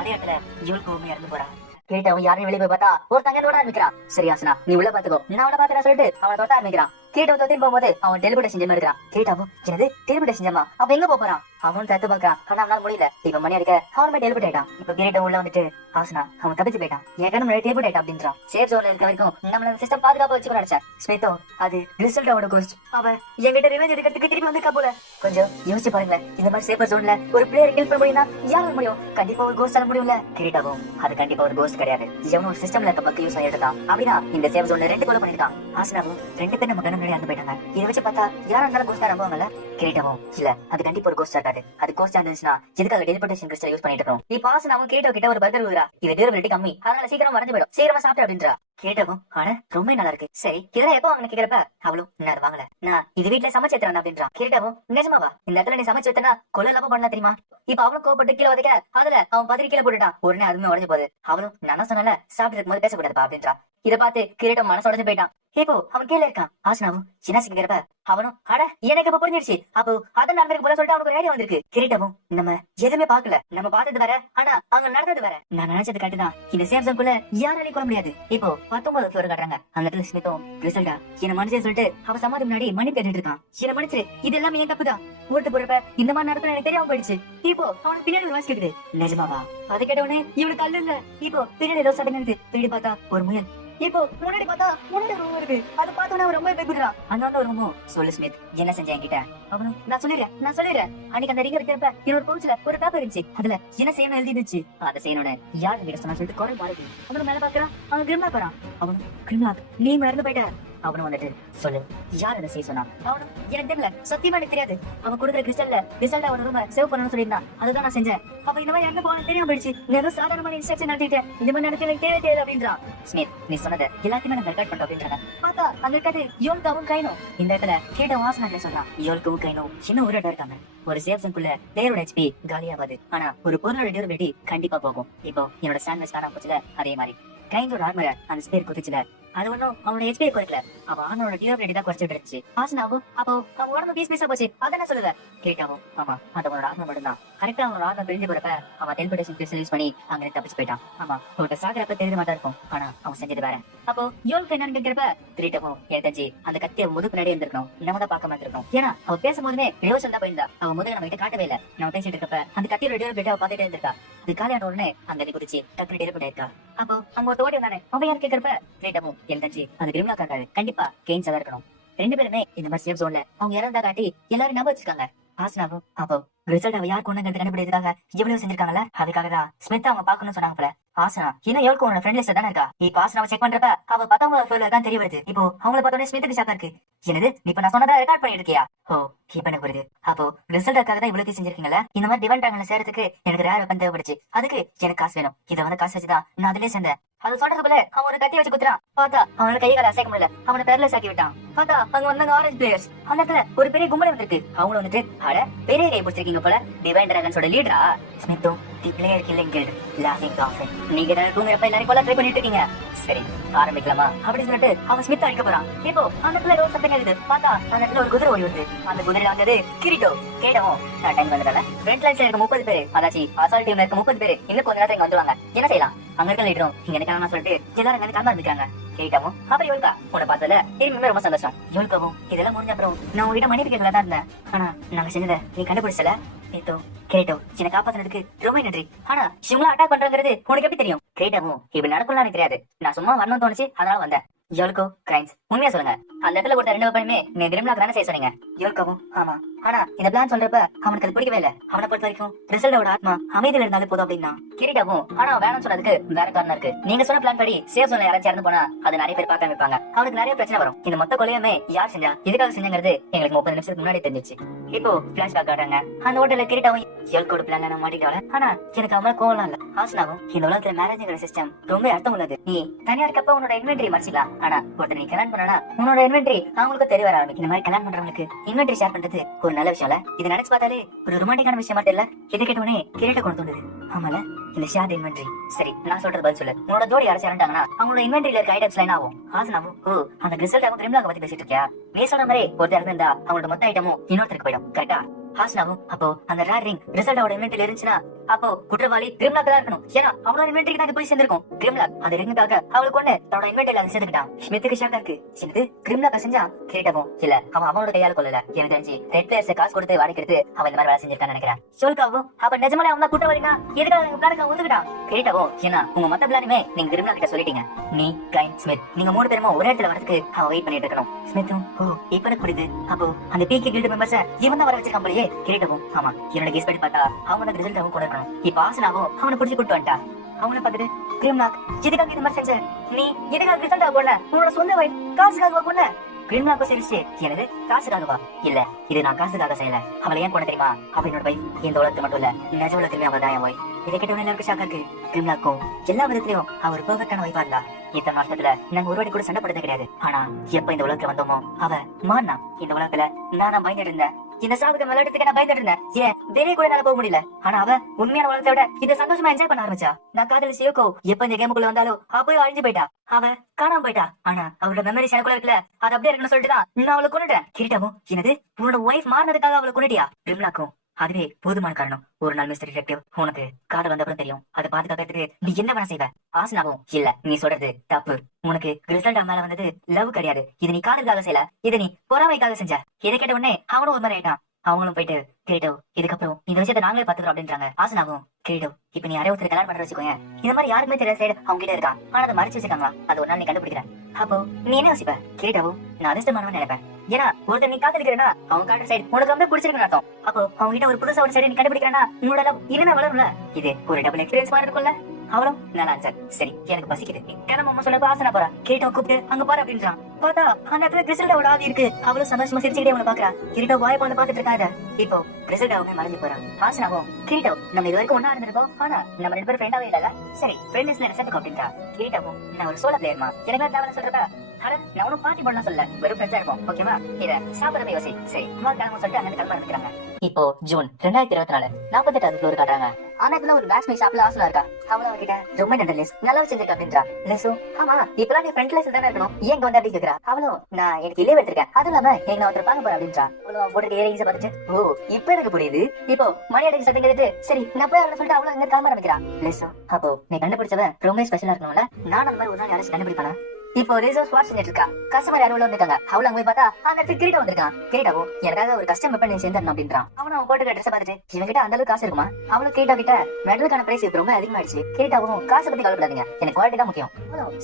அதே இடத்துல யோல்கோவுமே இறந்து போறா. கேட்டவன் யாரையும் வெளியே போய் பார்த்தா ஒருத்தங்க தோட ஆரம்பிக்கிறான். சரி ஆசனா நீ உள்ள பாத்துக்கோ நான் அவனை பாத்துறேன் சொல்லிட்டு அவனை தொட்ட ஆரம்பிக்கிறான். கேட்டவன் தொத்தி போகும்போது அவன் டெலிபரேஷன் ஜெமா இருக்கிறான். கேட்டாவும் எனது டெலிபரேஷன் ஜெமா அவ எங்க போறான். அவன் தத்து பாக்குறான். ஆனா அவனால முடியல. இப்ப மணி அடிக்க அவனுமே டெலிபரேட் ஆயிட்டான். இப்ப கிரீடம் உள்ள வந்துட்டு ஆசனா அவன் தப்பிச்சு போயிட்டான். ஏற்கனவே முன்னாடி டெலிபரேட் ஆயிட்டான் அப்படின்றான். சேஃப் ஜோன்ல இருக்க வரைக்கும் நம்மள சிஸ்டம் பாதுகாப்பா வச்சுக்கோ நினைச்சேன். ஸ்மித்தோ அது ரிசல்ட்டோட கோஸ்ட். அவ என்கிட்ட ரிவெஞ்ச் எடுக்கிறதுக்கு திரும்பி வந்திருக்கா போல. கொஞ்சம் யோசிச்சு பாருங்களேன். இந்த மாதிரி சேஃபர் ஜோன்ல ஒரு பிளேயர் கில் பண்ண முடியும்னா யாரும் முடியும். கண்டிப்பா ஒரு கோஸ்ட் ஆல முடியும்ல. கிரீடாவும் அது கண்டிப்பா ஒரு கோஸ்ட் கிடையாது. எவனோ ஒரு சிஸ்டம்ல இருக்க பக்கம் யூஸ் ஆயிட்டான். அப்படின்னா இந்த சேஃப் ஜோன்ல 2 கொலை பண்ணிருக்கான். ஆசனாவும் 2 பேர் நம்ம கண்ணு முன்னாடி இறந்து போயிட்டாங்க. இதை வச்சு பார்த்தா யாரா இருந்தாலும் கோஸ்டா நம்புவாங்கல்ல. கிரீடமும் இல்ல அது கண்டிப்பா ஒரு கோஸ்டா இருக்காது. அது கோஸ்டா இருந்துச்சுன்னா எதுக்காக டெலிபோர்டேஷன் கிறிஸ்டல் யூஸ் பண்ணிட்டு இருக்கோம். இப்ப ஆசனாவும் கேட்டோ கிட்ட ஒரு பர்கர் ஊதுறா. இது டியூரபிலிட்டி கம்மி அதனால சீக்கிரம் வரைஞ்சு போயிடும். சீக்கிரமா சாப்பிட்டு அப்படின்றா. கேட்டவும் ஆனா ரொம்ப நல்லா இருக்கு. சரி இதெல்லாம் எப்போ வாங்கின கேக்குறப்ப அவளும் நான் வாங்கல நான் இது வீட்டுல சமைச்சு எடுத்துறேன் அப்படின்றான். கேட்டவும் நிஜமாவா இந்த இடத்துல நீ சமைச்சு எடுத்தனா கொலை இல்லாம பண்ண தெரியுமா. இப்ப அவளும் கோபப்பட்டு கீழே உதைக்க அதுல அவன் பத்திரி கீழே போட்டுட்டான். உடனே அதுமே உடஞ்சு போகுது. அவளும் நான் சொன்னால சாப்பிட்டு இருக்கும் போது பேசக்கூடாதுப்பா அப்படின்றா. இதை பார்த்து கிரீடம் மனசு உடஞ்சு போயிட்டான். இப்போ அவன் கீழே இருக்கான். ஆசனாவும் சின்ன சிங்கிறப்ப அவனும் அட எனக்கு இப்ப புரிஞ்சிருச்சு. அப்போ அதான் நடந்திருக்கு போல சொல்லிட்டு அவனுக்கு ஒரு ஐடியா வந்திருக்கு. கிரீட்டமும் நம்ம எதுவுமே பாக்கல, நம்ம பார்த்தது வேற, ஆனா அவங்க நடந்தது வேற. நான் நினைச்சது கரெக்ட். இந்த சேம்சங்குள்ள யாராலையும் கூட முடியாது. இப்போ 19 ஃப்ளோர் காட்டுறாங்க. அந்த இடத்துல ஸ்மித்தும் ரிசல்ட்டா என்ன மனுஷன் சொல்லிட்டு அவன் சமாதி முன்னாடி மணி கேட்டுட்டு இருக்கான். என்ன மன்னிச்சு, இது எல்லாமே என் தப்புதான். ஓட்டு போறப்ப இந்த மாதிரி நடக்கும் எனக்கு தெரியாம போயிடுச்சு. இப்போ அவனுக்கு பின்னாடி ஒரு வாசி கேக்குது. நிஜமாவா? அதை கேட்ட உடனே இவனுக்கு அல்ல இல்ல. இப்போ பின்னாடி ஏதோ சடங்கு இருக்கு. தேடி பார்த்தா ஒரு முயல். இப்போ முன்னாடி பார்த்தா முன்னாடி ரூம் இருக்கு. அதை பார்த்தோன்னா ரொம்ப பயப்படுறான். அங்க வந்து ஒரு ரூமோ சொல்லு ஸ்மித், என்ன செஞ்ச என்கிட்ட? அவனும் நான் சொல்லிடுறேன். அன்னைக்கு அந்த ரிங்க வைக்கிறப்ப என்னோட பவுச்ல ஒரு பேப்பர் இருந்துச்சு. அதுல என்ன செய்யணும் எழுதி இருந்துச்சு. அதை செய்யணும்னு யாரு கிட்ட சொன்னா சொல்லிட்டு குரல் மாறுது. அவனும் மேல பாக்குறான். அவன் கிரிம்லாக் வரான். அவனும் கிரிம்லாக் நீ மறந்து போயிட்ட. அவனும் வந்துட்டு சொல்லு யார் அதை செய்ய சொன்னா? அவனும் எனக்கு தெரியல, சத்தியமா எனக்கு தெரியாது. அவன் கொடுக்குற கிறிஸ்டல்ல ரிசல்ட் அவன் ரூம சேவ் பண்ணணும்னு சொல்லியிருந்தான். அதுதான் நான் செஞ்சேன். அப்ப இந்த மாதிரி இறந்து போன தெரியாம போயிடுச்சு. நீ ஏதோ சாதாரணமான இன்ஸ்ட்ரக்ஷன் நடத்திட்டேன். இந்த மாதிரி நடத்தி எனக்கு தேவை அப்படின்றான். ஸ்மித் நீ சொன்னது எல்லாத்தையுமே நான் ரெக்கார்ட் பண்ணிட்டோம் அப்படின்றாங்க. பார்த்தா அங்க இருக்காது யோல்காவும் கைனும். இந்த இடத்துல கேட்ட வாசனாக்களை சொல்றான். யோல்காவும் கைனும் சின்ன ஊரடா இருக்காங்க. ஒரு சேவ்சனுக்குள்ள தேரோட ஹெச்பி காலியாகாது, ஆனா ஒரு பொருளோட டியூரபிலிட்டி கண்டிப்பா போகும். இப்போ என்னோட சாண்ட்விச் காணாம போச்சுல, அதே மாதிரி கைண்டோட ஆர்மரை அந்த ஸ்பேர் குதிச்சுல, அது ஒன்னும் அவனோட ஹெச்பி குறைக்கல. அவன் அவனோட டியூரபிலிட்டி தான் குறைச்சிட்டு இருந்துச்சு. ஆசனாவும் அப்போ அவன் உடம்பு பீஸா போச்சு. அதை என்ன சொல்லுவ? கேட்டாவும் ஆமா அது அவனோட ஆத்மா மட்டும் தான். கரெக்டா அவனோட ஆத்மா பிரிஞ்சு போறப்ப அவன் டெலிபோர்டேஷன் கிறிஸ்டல் யூஸ் பண்ணி அங்க தப்பிச்சு போயிட்டான். ஆமா அவன் சாகுறப்ப தெரிஞ்ச மாட்டா இருக்கும், ஆனா அவன் செஞ்சது வேற. அப்போ யோல்க்கு என்னன்னு கேட்கிறப்ப கிரீட்டமும் எனக்கு தெரிஞ்சு அந்த கத்திய முதுகு பின்னாடி இருந்திருக்கணும், நம்ம தான் பார்க்க மாட்டிருக்கோம். ஏன்னா அவன் பேசும்போதுமே ரியோசன் தான் போயிருந்தா. அவன் முதுகு நம்ம கிட்ட காட்டவே இல்லை. நம்ம பேசிட்டு இருக்கப்ப அந்த கத்தியோட டியூரபிலிட்டி அவ பார்த்துட்டே இருந்திருக்கா. அது காலியான உடனே அங்க குதிச்சு டக்குனு டெலிபோர்ட் ஆயிருக்கா. அப்போ அங்க ஒரு ஓடி வந்தானே அவன் யார் கேட்கிறப்ப கிரீட்டமும் எனக்கு தெரிஞ்சு அந்த கிரிம்லாக் இருக்காது, கண்டிப்பா கெயின்ஸா தான் இருக்கணும். ரெண்டு பேருமே இந்த மாதிரி சேஃப் ஜோன்ல அவங்க இறந்தா காட்டி எல்லாரும் நம்ப வச்சிருக்காங்க. ஆசனாவும் அப்போ ரிசல்ட் அவ யார் கொண்டு கண்டுபிடிக்கிறதுக்காக இவ்வளவு செஞ்சிருக்காங்கல்ல, அதுக்காக தான் ஸ்மித் அவங்க பாக்கணும்னு சொன்னாங்க போல. ஆசனா இன்னும் எவ்வளவு உன்னோட ஃப்ரெண்ட் லிஸ்ட் தானே இருக்கா. இப்ப ஆசனாவை செக் பண்றப்ப அவ 19 ஃப்ளோர்ல தான் தெரிய வருது. இப்போ அவங்கள பார்த்தோன்னே ஸ்மித்துக்கு ஷாக்கா இருக்கு. என்னது இப்ப நான் சொன்னதை ரெக்கார்ட் பண்ணிட்டு இருக்கியா? ஓ இப்ப எனக்கு புரியுது. அப்போ ரிசல்ட்டுக்காக தான் இவ்வளவு செஞ்சிருக்கீங்களா? இந்த மாதிரி டிவன் ட்ராகன்ல சேர்றதுக்கு எனக்கு ரேர் வெப்பன் தேவைப்படுச்சு. அதுக்கு எனக்கு காசு வேணும். இதை வந்து காசு வச்சுதான் நான் அதுலயே சேர்ந்தேன். அது சொல்றதுக்குள்ள அவன் ஒரு கத்தி வச்சு குத்துறான். பார்த்தா அவனோட கைகால அசைக்க முடியல. அவனை பேர்லெஸ் ஆக்கி விட்டான். பார்த்தா அங்க வந்தாங்க ஆரஞ்சு பிளேயர்ஸ். அந்த இடத்துல ஒரு பெரிய கும்பல் வந்திருக்கு. அவங்களும் வந்துட்டு அட பெரிய கை பிடிச்சிருக்கீங்க போல, டிவைன் டிராகன்ஸோட லீடரா? ஸ்மித்தும் தி பிளேயர் கில்லிங் கில்ட் லாஃபிங் டாஃபின், நீங்க தான் தூங்குறப்ப எல்லாரும் போல ட்ரை பண்ணிட்டு இருக்கீங்க. சரி ஆரம்பிக்கலாமா அப்படின்னு சொல்லிட்டு அவன் ஸ்மித் அடிக்க போறான். இப்போ அந்த இடத்துல ரோட் சத்தம் கேக்குது. பார்த்தா அந்த இடத்துல ஒரு குதிரை ஓடி வருது. அந்த குதிரையில வந்தது கிரீட்டோ. கேட்டவும் டைம் வந்ததால ஃப்ரண்ட் லைன்ஸ்ல இருக்க 30 பேரு, அதாச்சு அசால்ட் டீம்ல இருக்க 30 பேரு இன்னும் கொஞ்ச நேரத்துல இங்க வந்துருவாங்க. என்ன செய்யலாம்? அங்க இருக்க லீடரும் இங்க நினைக்காம சொல்லிட்டு எல்லாரும் அங்க கிளம்ப ஆரம்பிக்கிறாங்க. கேட்டாவும் அப்புறம் யோல்கா உன்னை பார்த்ததுல இனிமே ரொம்ப சந்தோஷம். யோல்காவும் இதெல்லாம் முடிஞ்ச அப்புறம் நான் உங்ககிட்ட மன்னிப்பு கேட்கல தான் இருந்தேன், ஆனா நாங்க செஞ்சதை நீ கண்டுபிடிச்சல. கேட்டோ கேட்டோ என்னை காப்பாத்தினதுக்கு ரொம்ப நன்றி. ஆனா இவங்கள அட்டாக் பண்றாங்கிறது உனக்கு எப்படி தெரியும்? கேட்டாவும் இப்படி நடக்கும்லாம் எனக்கு தெரியாது. நான் சும்மா வரணும்னு தோணுச்சு, அதனால வந்தேன். யோல்கோ கிரைன்ஸ் உண்மையா சொல்லுங்க, அந்த இடத்துல கொடுத்த 2 வெப்பனுமே நீ கிரிம்லாக் தானே செய்ய சொன்னீங்க? யோல்காவும் ஆமா, ஆனா இந்த பிளான் சொல்றப்ப அவனுக்கு அது பிடிக்கவே இல்ல. அவனை பொறுத்த வரைக்கும் ரிசல்ட்டோட ஆத்மா அமைதியில இருந்தாலே போதும் அப்படின்னா. கிரீட்டாவும் ஆனா வேணும்னு சொன்னதுக்கு வேற காரணம் இருக்கு. நீங்க சொன்ன பிளான் படி சேஃப் ஜோன்ல யாராச்சும் இறந்து போனா அது நிறைய பேர் பார்க்க வைப்பாங்க. அவனுக்கு நிறைய பிரச்சனை வரும். இந்த மொத்த கொலையுமே யார் செஞ்சா எதுக்காக செஞ்சாங்கிறது எங்களுக்கு 30 நிமிஷத்துக்கு முன்னாடி தெரிஞ்சிச்சு. இப்போ பிளாஷ்பேக் காட்டுறாங்க. அந்த ஹோட்டல்ல கிரீட்டாவும் யோல்கோட பிளான்ல நான் மாட்டிட்டவள, ஆனா எனக்கு அவங்கள கோவம் இல்ல. ஆசனாவும் இந்த உலகத்துல மேரேஜ்ங்கிற சிஸ்டம் ரொம்ப அர்த்தம் உள்ளது. நீ தனியா இருக்கப்ப உன்னோட இன்வென்டரி மறைச்சிக்கலாம், ஆனா ஒருத்தர் நீ கல்யாணம் பண்ணனா உன்னோட இன்வென்டரி அவங்களுக்கு தெரிய வர ஆரம்பிக்கும். இந்த மாதிரி கல்யாணம் பண்றவங்களுக்கு இன்வென்டரி ஷேர் பண்றது ஒரு நல்ல விஷயம். இது நினைச்சு பார்த்தாலே ஒரு ரொமான்டிக்கான விஷயம் மட்டும் இல்ல. இதை கேட்டவனே கிரீட்ட கொண்டு தோணுது. ஆமால இந்த ஷேர் இன்வென்டரி. சரி நான் சொல்றது பதில் சொல்லு. உன்னோட ஜோடி யாராச்சும் இறந்துட்டாங்கன்னா அவங்களோட இன்வென்டரியில இருக்க ஐட்டம்ஸ் லைன் ஆகும். ஆசனாவும் ஓ அந்த ரிசல்ட் கிரிம்லாக பத்தி பேசிட்டு இருக்கியா? நீ சொல்ற மாதிரி ஒருத்தர் இருந்தா அவங்களோட மொத்த ஐட்டமும் இன்னொருத்தருக்கு போயிடும், கரெக்டா? ஹாஸ்னாவும் அப்போ அந்த ரேர் ரிங் ரிசல்ட்டோட இன்வென்டரியில இருந்துச்சுன்னா அப்போ குற்றவாளி கிரிம்லாக் தான் இருக்கணும். ஏன்னா அவனோட இன்வென்டரிக்கு தான் போய் சேர்ந்திருக்கும். கிரிம்லாக் அது ரிங்குக்காக அவளுக்கு ஒண்ணு தன்னோட இன்வென்டரியில அதை சேர்த்துக்கிட்டான். ஸ்மித்துக்கு ஷாக்கா இருக்கு. என்னது கிரிம்லாக் செஞ்சா? கேட்டவும் இல்ல அவன் அவனோட கையால கொள்ளல. எனக்கு தெரிஞ்சு ரெட் பிளேயர்ஸ் காசு கொடுத்து வாடிக்கிறது அவன் இந்த மாதிரி வேலை செஞ்சிருக்கான்னு நினைக்கிறேன். ஷோல்காவும் அப்ப நிஜமாலே அவன் தான் குற்றவாளினா எதுக்காக பிளானுக்கு ஒத்துக்கிட்டான்? கேட்டவும் ஏன்னா உங்க மொத்த பிளானுமே நீங்க கிரிம்லாக் கிட்ட சொல்லிட்டீங்க. நீ கைன் ஸ்மித் நீங்க 3 பேருமா ஒரே இடத்துல வரதுக்கு அவன் வெயிட் பண்ணிட்டு இருக்கணும். ஸ்மித்தும் ஓ இப்ப எனக்கு புரியுது. அப்போ அந்த பிகே கில்ட் மெம்பர்ஸ் இவன் தான் வர வச்சிருக்கான் போலயே. கேட்டவும் ஆமா என்னோட கெஸ் பண்ணி பார்த்தா அவங்க தான் ரிசல்ட் கொண்டு வரணும். இப்ப ஆசனாவும் அவனை பிடிச்சி கூட்டு வந்துட்டா. அவனை பார்த்துட்டு கிரிம்லாக் எதுக்காக இந்த மாதிரி செஞ்ச? நீ எதுக்காக ரிசல்ட் ஆகல? உன்னோட சொந்த வயல் காசுக்காக கொண்ட கிரிம்லாக் சரிச்சு. எனது காசுக்காகவா? இல்ல இது நான் காசுக்காக செய்யல. அவளை ஏன் கொண்டு தெரியுமா? அவனோட வயல் இந்த உலகத்து மட்டும் இல்ல நிஜ உலகத்துலயும் அவள் தான் என் வயல். இதை கேட்ட எல்லாருக்கும் ஷாக்கா இருக்கு. கிரிம்லாக்கும் எல்லா விதத்திலயும் அவர் பெர்ஃபெக்டான வைஃபா இருந்தா. இத்தனை வருஷத்துல நாங்க ஒரு வாட்டி கூட சண்டை போட்டதே கிடையாது. ஆனா எப்ப இந்த உலகத்துல வந்தோமோ அவ மாறினா. இந்த உலகத்துல நானா பயந்துட்டு இருந்தேன். இந்த சாவுக்கு விளையாட்டுக்கு நான் பயந்துட்டு இருந்தேன். ஏன் வெளியே கூட என்னால போக முடியல. ஆனா அவ உண்மையான உலகத்தை விட இதை சந்தோஷமா என்ஜாய் பண்ண ஆரம்பிச்சா. நான் காதல் சியோக்கோ எப்ப இந்த கேமுக்குள்ள வந்தாலும் அப்பவே அழிஞ்சு போயிட்டா. அவ காணாம போயிட்டா. ஆனா அவளோட மெமரிஸ் எனக்குள்ள இருக்குல்ல, அது அப்படியே இருக்குன்னு சொல்லிட்டு தான் நான் அவளை கொண்டுட்டேன். கிரீட்டாவும் என்னது உன்னோட ஒய்ஃப் மாறினதுக்காக அவளை கொண்டுட்டியா? கிரிம்லாக்கும் அதுவே போதுமான காரணம். ஒரு நாள் மிஸ்டர் டிடெக்டிவ் உனக்கு காதல் வந்தப்பறம் தெரியும். அதை பாதுகாக்கிறதுக்கு நீ என்ன வேணா செய்வ. ஆசனாவும் இல்ல நீ சொல்றது தப்பு. உனக்கு கிறிஸ்டல்டா மேல வந்தது லவ் கிடையாது. இது நீ காதலுக்காக செய்யல, இதை நீ பொறாமைக்காக செஞ்ச. இதை கேட்ட உடனே அவனும் ஒரு மாதிரி ஆயிட்டான். அவங்களும் போயிட்டு கேட்டோ இதுக்கப்புறம் இந்த விஷயத்த நாங்களே பாத்துக்கிறோம் அப்படின்றாங்க. ஆசனாவும் கேட்டோ இப்ப நீ ஒருத்தர் கல்யாணம் பண்ற வச்சுக்கோங்க. இந்த மாதிரி யாருக்குமே தெரியாத சைடு அவங்க கிட்ட இருக்கா. ஆனா அதை மறைச்சு வச்சிருக்காங்களா, அது ஒரு நாள் நீ கண்டுபிடிக்கிற. அப்போ நீ என்ன யோசிப்ப? கேட்டவும் நான் அதிர்ஷ்டமானவன் நினைப்பேன். ஏன்னா ஒருத்தர் நீ காதலிக்கிறா அவங்க காட்டுற சைடு உனக்கு ரொம்ப பிடிச்சிருக்கு அர்த்தம். அப்போ அவங்க கிட்ட ஒரு புதுசா ஒரு சைடு நீ கண்டுபிடிக்கிறா உன்னோட லவ் இனிமே வளரும்ல. இது ஒரு டபுள் எக்ஸ்பீரியன்ஸ் மாதிரி இருக்கும்ல. அவளும் நல்லா ஆன்சர். சரி எனக்கு பசிக்குது கிளம்ப சொன்னப்ப ஆசனா போறா. கேட்டோ கூப்பிட்டு அங்க பாரு அப்படின்றான். பார்த்தா அந்த இடத்துல கிறிஸ்டல்டாவோட ஆவி இருக்கு. அவளும் சந்தோஷமா சிரிச்சுக்கிட்டே அவனை பாக்குறா. கிரீட்டோ வாய் வந்து பாத்துட்டு இருக்காத. இப்போ கிறிஸ்டல்டாவுமே மறைஞ்சு போறான். ஆசனாவும் கிரீட்டோ நம்ம இது வரைக்கும் ஒன்னா இருந்திருக்கோம். ஆனா நம்ம ரெண்டு பேரும் ஃப்ரெண்டாவே இல்ல. சரி ஃப்ரெண்ட் லிஸ்ட்ல சேர்த்துக்கோ அப்படின்றா. கிரீட்டோவும் நான் ஒரு சோலோ பிளேயர்மா எனக்கு தேவையான சொல்றப்ப நான் ஒன்னும் பார்ட்டி பண்ணலாம் சொல்ல வெறும் ஃப்ரெண்ட்ஸா இருப்போம் ஓகேவா. இத சாப்பிடவே யோசி. சரி கிளம்ப சொல்லிட்டு அங்க கிளம்ப ஆரம்பிக்கிறாங்க. இப்போ ஜூன் 2024 48வது ஃப்ளோர் காட்டுறாங்க. ஆனா இதுல ஒரு பேக்ஸ் ஷாப்ல ஆசனா இருக்கா. அவள அவகிட்ட ரொம்ப நன்றி லிஸ் நல்லா செஞ்சிருக்க அப்படின்றா. லிசு ஆமா இப்பெல்லாம் நீ ஃப்ரண்ட் லைஸ்ல தானே இருக்கணும், ஏன் இங்க வந்து அப்படி கேக்குறா. அவளும் நான் எனக்கு லீவ் எடுத்திருக்கேன், அதுவும் இல்லாம எங்க நான் ஒருத்தர் பார்க்க போறேன் அப்படின்றா. அவளும் போட்டு இயரிங்ஸ் பார்த்துட்டு ஓ இப்ப எனக்கு புரியுது. இப்போ மணி அடிக்க சத்தம் கேட்டுட்டு சரி நான் போய் அவளை சொல்லிட்டு அவளும் அங்க கிளம்ப ஆரம்பிக்கிறா. லிசு அப்போ நீ கண்டுபிடிச்சவன் ரொம்ப ஸ்பெஷலா இருக்கணும்ல. நான் அந்த மாதிரி ஒரு நாள் யாராச்சும் கண்டுபிடிப்பானா. இப்போ ரிசர்வ் வாட்ச் செஞ்சுட்டு இருக்கா. கஸ்டமர் யாரும் உள்ள வந்திருக்காங்க. அவள அங்க போய் பார்த்தா அங்க கிரீட்டோ வந்திருக்கான். கிரீட்டாவும் எனக்காக ஒரு கஸ்டம் வெப்பன் நீ சேர்ந்தரணும் அப்படின்றான். அவன் போட்டுக்க ட்ரெஸ் பார்த்துட்டு இவன் கிட்ட அந்த அளவுக்கு காசு இருக்குமா. அவளும் கிரீட்டோ கிட்ட மெடலுக்கான பிரைஸ் ரொம்ப அதிகமாயிடுச்சு. கிரீட்டாவும் காசை பத்தி கவலைப்படாதீங்க, எனக்கு குவாலிட்டி தான் முக்கியம்.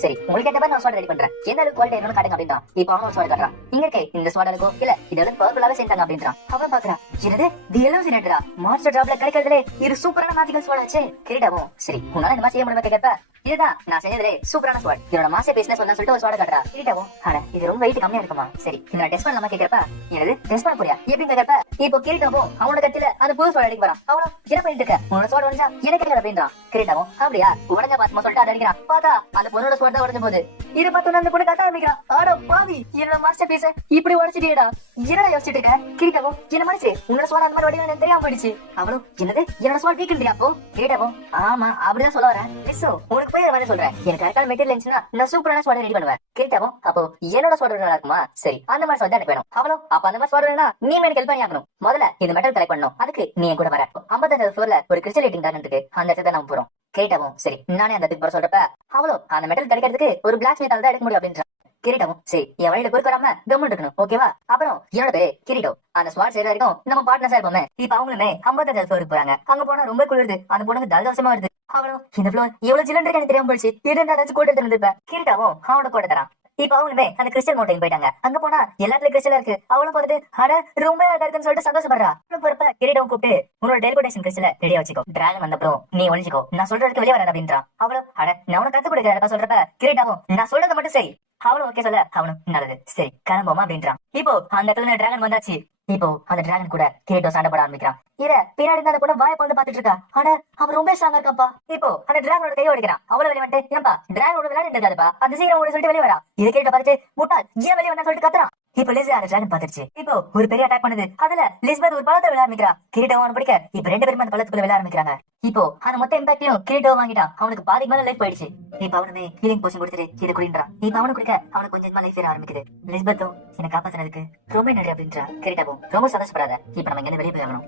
சரி உங்களுக்கு ஏற்ற மாதிரி நான் ஸ்வாட் ரெடி பண்றேன், எந்த அளவுக்கு குவாலிட்டி என்னன்னு காட்டுங்க அப்படின்றான். இப்போ அவனும் ஸ்வாட் காட்டுறான். இங்க இருக்கே இந்த ஸ்வாட் இருக்கோ இல்ல இதெல்லாம் பவர்ஃபுல்லாவே செஞ்சாங்க அப்படின்றான். அவன் பாக்குறான் என்னது தி எல்லாம் சினேட்டரா மாஸ்டர் ஜாப்ல கிடைக்கிறதுலே இது சூப்பரான மேஜிக்கல் ஸ்வாட் ஆச்சு. கிரீட்டாவும் சரி உன்னால இந்த மாதிரி செய்ய முடியுமா கேட்கப்ப இதுதான் நான் செஞ்சதுலே சூப்பரான ஸ்வாட், இதோட மாஸ்டர் பீஸ்னு சொல்லிட்டு ஒரு ஸ்வாட் காட்டுறா. கிரீட்டாவும் அட இது ரொம்ப வெயிட் கம்மியா இருக்குமா. சரி இந்த டெஸ்ட் பண்ணலாமா கேக்குறப்ப என்னது டெஸ்ட் பண்ண போறியா எப்படி கேக்குறப்ப இப்போ கிரீட்டாவும் அவனோட கத்தில அந்த புது ஸ்வாட் அடிக்க போறான். அவனும் என்ன பண்ணிட்டு இருக்க உன்னோட ஸ்வாட் வந்தா எனக்கு கேக்குற அப்படின்றான். கிரீட்டாவும் அப்படியா உடஞ்ச பாத்மா சொல்லிட்டு அதை அடிக்கிறான். பார்த்தா அந்த பொண்ணோட ஸ்வாட் தான் உடஞ்ச போகுது. இதை பார்த்து அந்த பொண்ணு கத்த ஆரம்பிக்கிறான். ஆடோ பாவி என்னோட மாஸ்டர் பீஸ் இப்படி உடச்சிட்டியடா, என்னடா யோசிச்சுட்டு இருக்க. கிரீட்டாவும் என்ன மனுச்சு உன்னோட ஸ்வாட் அந்த மாதிரி வடிவம் எனக்கு தெரியாம போயிடுச்சு. அவளும் என்னது என்னோட ஸ்வாட் வீக்குன்றியா. அப்போ கிரீட்டாவும் ஆமா அப்படிதான் சொல்ல வரேன். லிசோ உனக்கு போய் மாதிரி சொல்றேன், எனக்கு கரெக்டான மெட்டீரியல் இருந்துச்சுன்னா நான் சூப்பரான ஸ்வாட் ரெடி பண்ணுவேன். கிரீட்டாவும் அப்போ என்னோட ஸ்வாட் நல்லா இருக்குமா. சரி அந்த மாதிரி ஸ்வாட் எனக்கு வேணும். அவளும் அப்ப அந்த மாதிரி ஸ்வாட் வேணும்னா நீ எனக்கு ஹெல்ப் பண்ணி ஆகணும். முதல்ல இந்த மெட்டல் கலெக்ட் பண்ணணும், அதுக்கு நீ என் கூட வர. 55வது ஃப்ளோர்ல ஒரு கிறிஸ்டல் லைட்டிங் கார்டன் இருக்கு, அந்த இடத்துல நம்ம போறோம். கிரீட்டாவும் சரி நானே அந்த இடத்துக்கு போற சொல்றப்ப அவளும் அந்த மெட்டல் கிடைக்கிறதுக்கு ஒரு பிளாக் ஸ்மித்தால தான் எடுக்க முடியும் அப்படின்றான். கிரீட்டாவும் சரி என் வழியில பொறுக்க வராம கவர்மெண்ட் இருக்கணும் ஓகேவா. அப்புறம் என்னோட பேரு கிரீட்டோ, அந்த ஸ்வாட் செய்யற வரைக்கும் நம்ம பார்ட்னர்ஸா இருப்போமே. இப்ப அவங்களுமே 55வது ஃப்ளோருக்கு போறாங்க. அங்க போனா ரொம்ப குளிருது, அந்த பொண்ணுக்கு ஜலதோஷமா வருது. அவளும் இந்த ஃப்ளோர் எவ்வளவு ஜில்லுன்னு இருக்கு எனக்கு தெரியாம போயிடுச்சு, இருந்தா ஏதாச்சும் கோட்டை எடுத்து இருந்திருப்பேன். கிரீட்டாவும் அவனோட கோட்டை தரான். இப்ப அவங்களுமே அந்த கிறிஸ்டல் மவுண்டைன் போயிட்டாங்க. அங்க போனா எல்லாத்துலயும் கிறிஸ்டலா இருக்கு. அவளும் பார்த்துட்டு அட ரொம்ப அழகா இருக்குன்னு சொல்லிட்டு சந்தோஷப்படுறா. போறப்ப கிரீட்டாவும் கூப்பிட்டு உன்னோட டெலிபோர்டேஷன் கிறிஸ்டல ரெடியா வச்சுக்கோ, டிராகன் வந்தப்பறம் நீ ஒளிஞ்சிக்கோ, நான் சொல்றதுக்கு வெளியே வராது அப்படின்றான். அவளும் அட நான் உனக்கு கத்து கொடுக்குறேன் சொல்றப்ப கிரீட்டாவும் நான் சொல்றது மட்டும் சரி. அவளும் ஓகே சொல்ல அவனும் நல்லது சரி கிளம்போமா அப்படின்றான். இப்போ அந்த இடத்துல டிராகன் வந்தாச்சு. இப்போ அந்த டிராகன் கூட கிரீட்டோ சண்டை போட ஆரம்பிக்கிறான். இத பின்னாடி அந்த பொண்ணு வாயை வந்து பாத்துட்டு இருக்கா. ஆனா அவன் ரொம்ப ஸ்ட்ராங்கா இருக்காப்பா. இப்போ அந்த டிராகனோட கையை உடைக்கிறான். அவளை வெளியே வந்துட்டு ஏன்பா டிராகனோட விளையாடிட்டு இருக்காதுப்பா, அந்த சீக்கிரம் ஓடி சொல்லிட்டு வெளியே வரா. இதை கேட்ட பார்த்துட்டு முட்டாள் ஏன் வெளியே வந்தா சொல்லிட்டு கத்துறான். இப்ப லிஸ் அந்த டிராகன் பாத்துருச்சு. இப்போ ஒரு பெரிய அட்டாக் பண்ணுது. அதுல லிஸ்பெத் ஒரு பழத்தை விளைய ஆரம்பிக்கிறா. கிரீட்டோ அவன் படிக்க இப்ப ரெண்டு பேருமே அந்த பழத்துக்குள்ள விளைய ஆரம்பிக்கிறாங்க. இப்போ அந்த மொத்த இம்பாக்டையும் கிரீட்டோ வாங்கிட்டான். அவனுக்கு பாதிக்கு மேல லைஃப் போயிடுச்சு. இப்ப அவனுமே ஹீலிங் போஷன் கொடுத்துட்டு இதை குடின்றான். இப்ப அவனு குடிக்க அவனுக்கு கொஞ்சமா லைஃப் ஏற ஆரம்பிக்குது. லிஸ்பெத்தும் என்ன காப்பாத்தினதுக்கு ரொம்ப நன்றி அப்படின்றா. கிரீட்டாவும் ரொம்ப சந்தோஷப்படாத, இப்ப நம்ம இங்க வெளியே போய் ஆகணும்.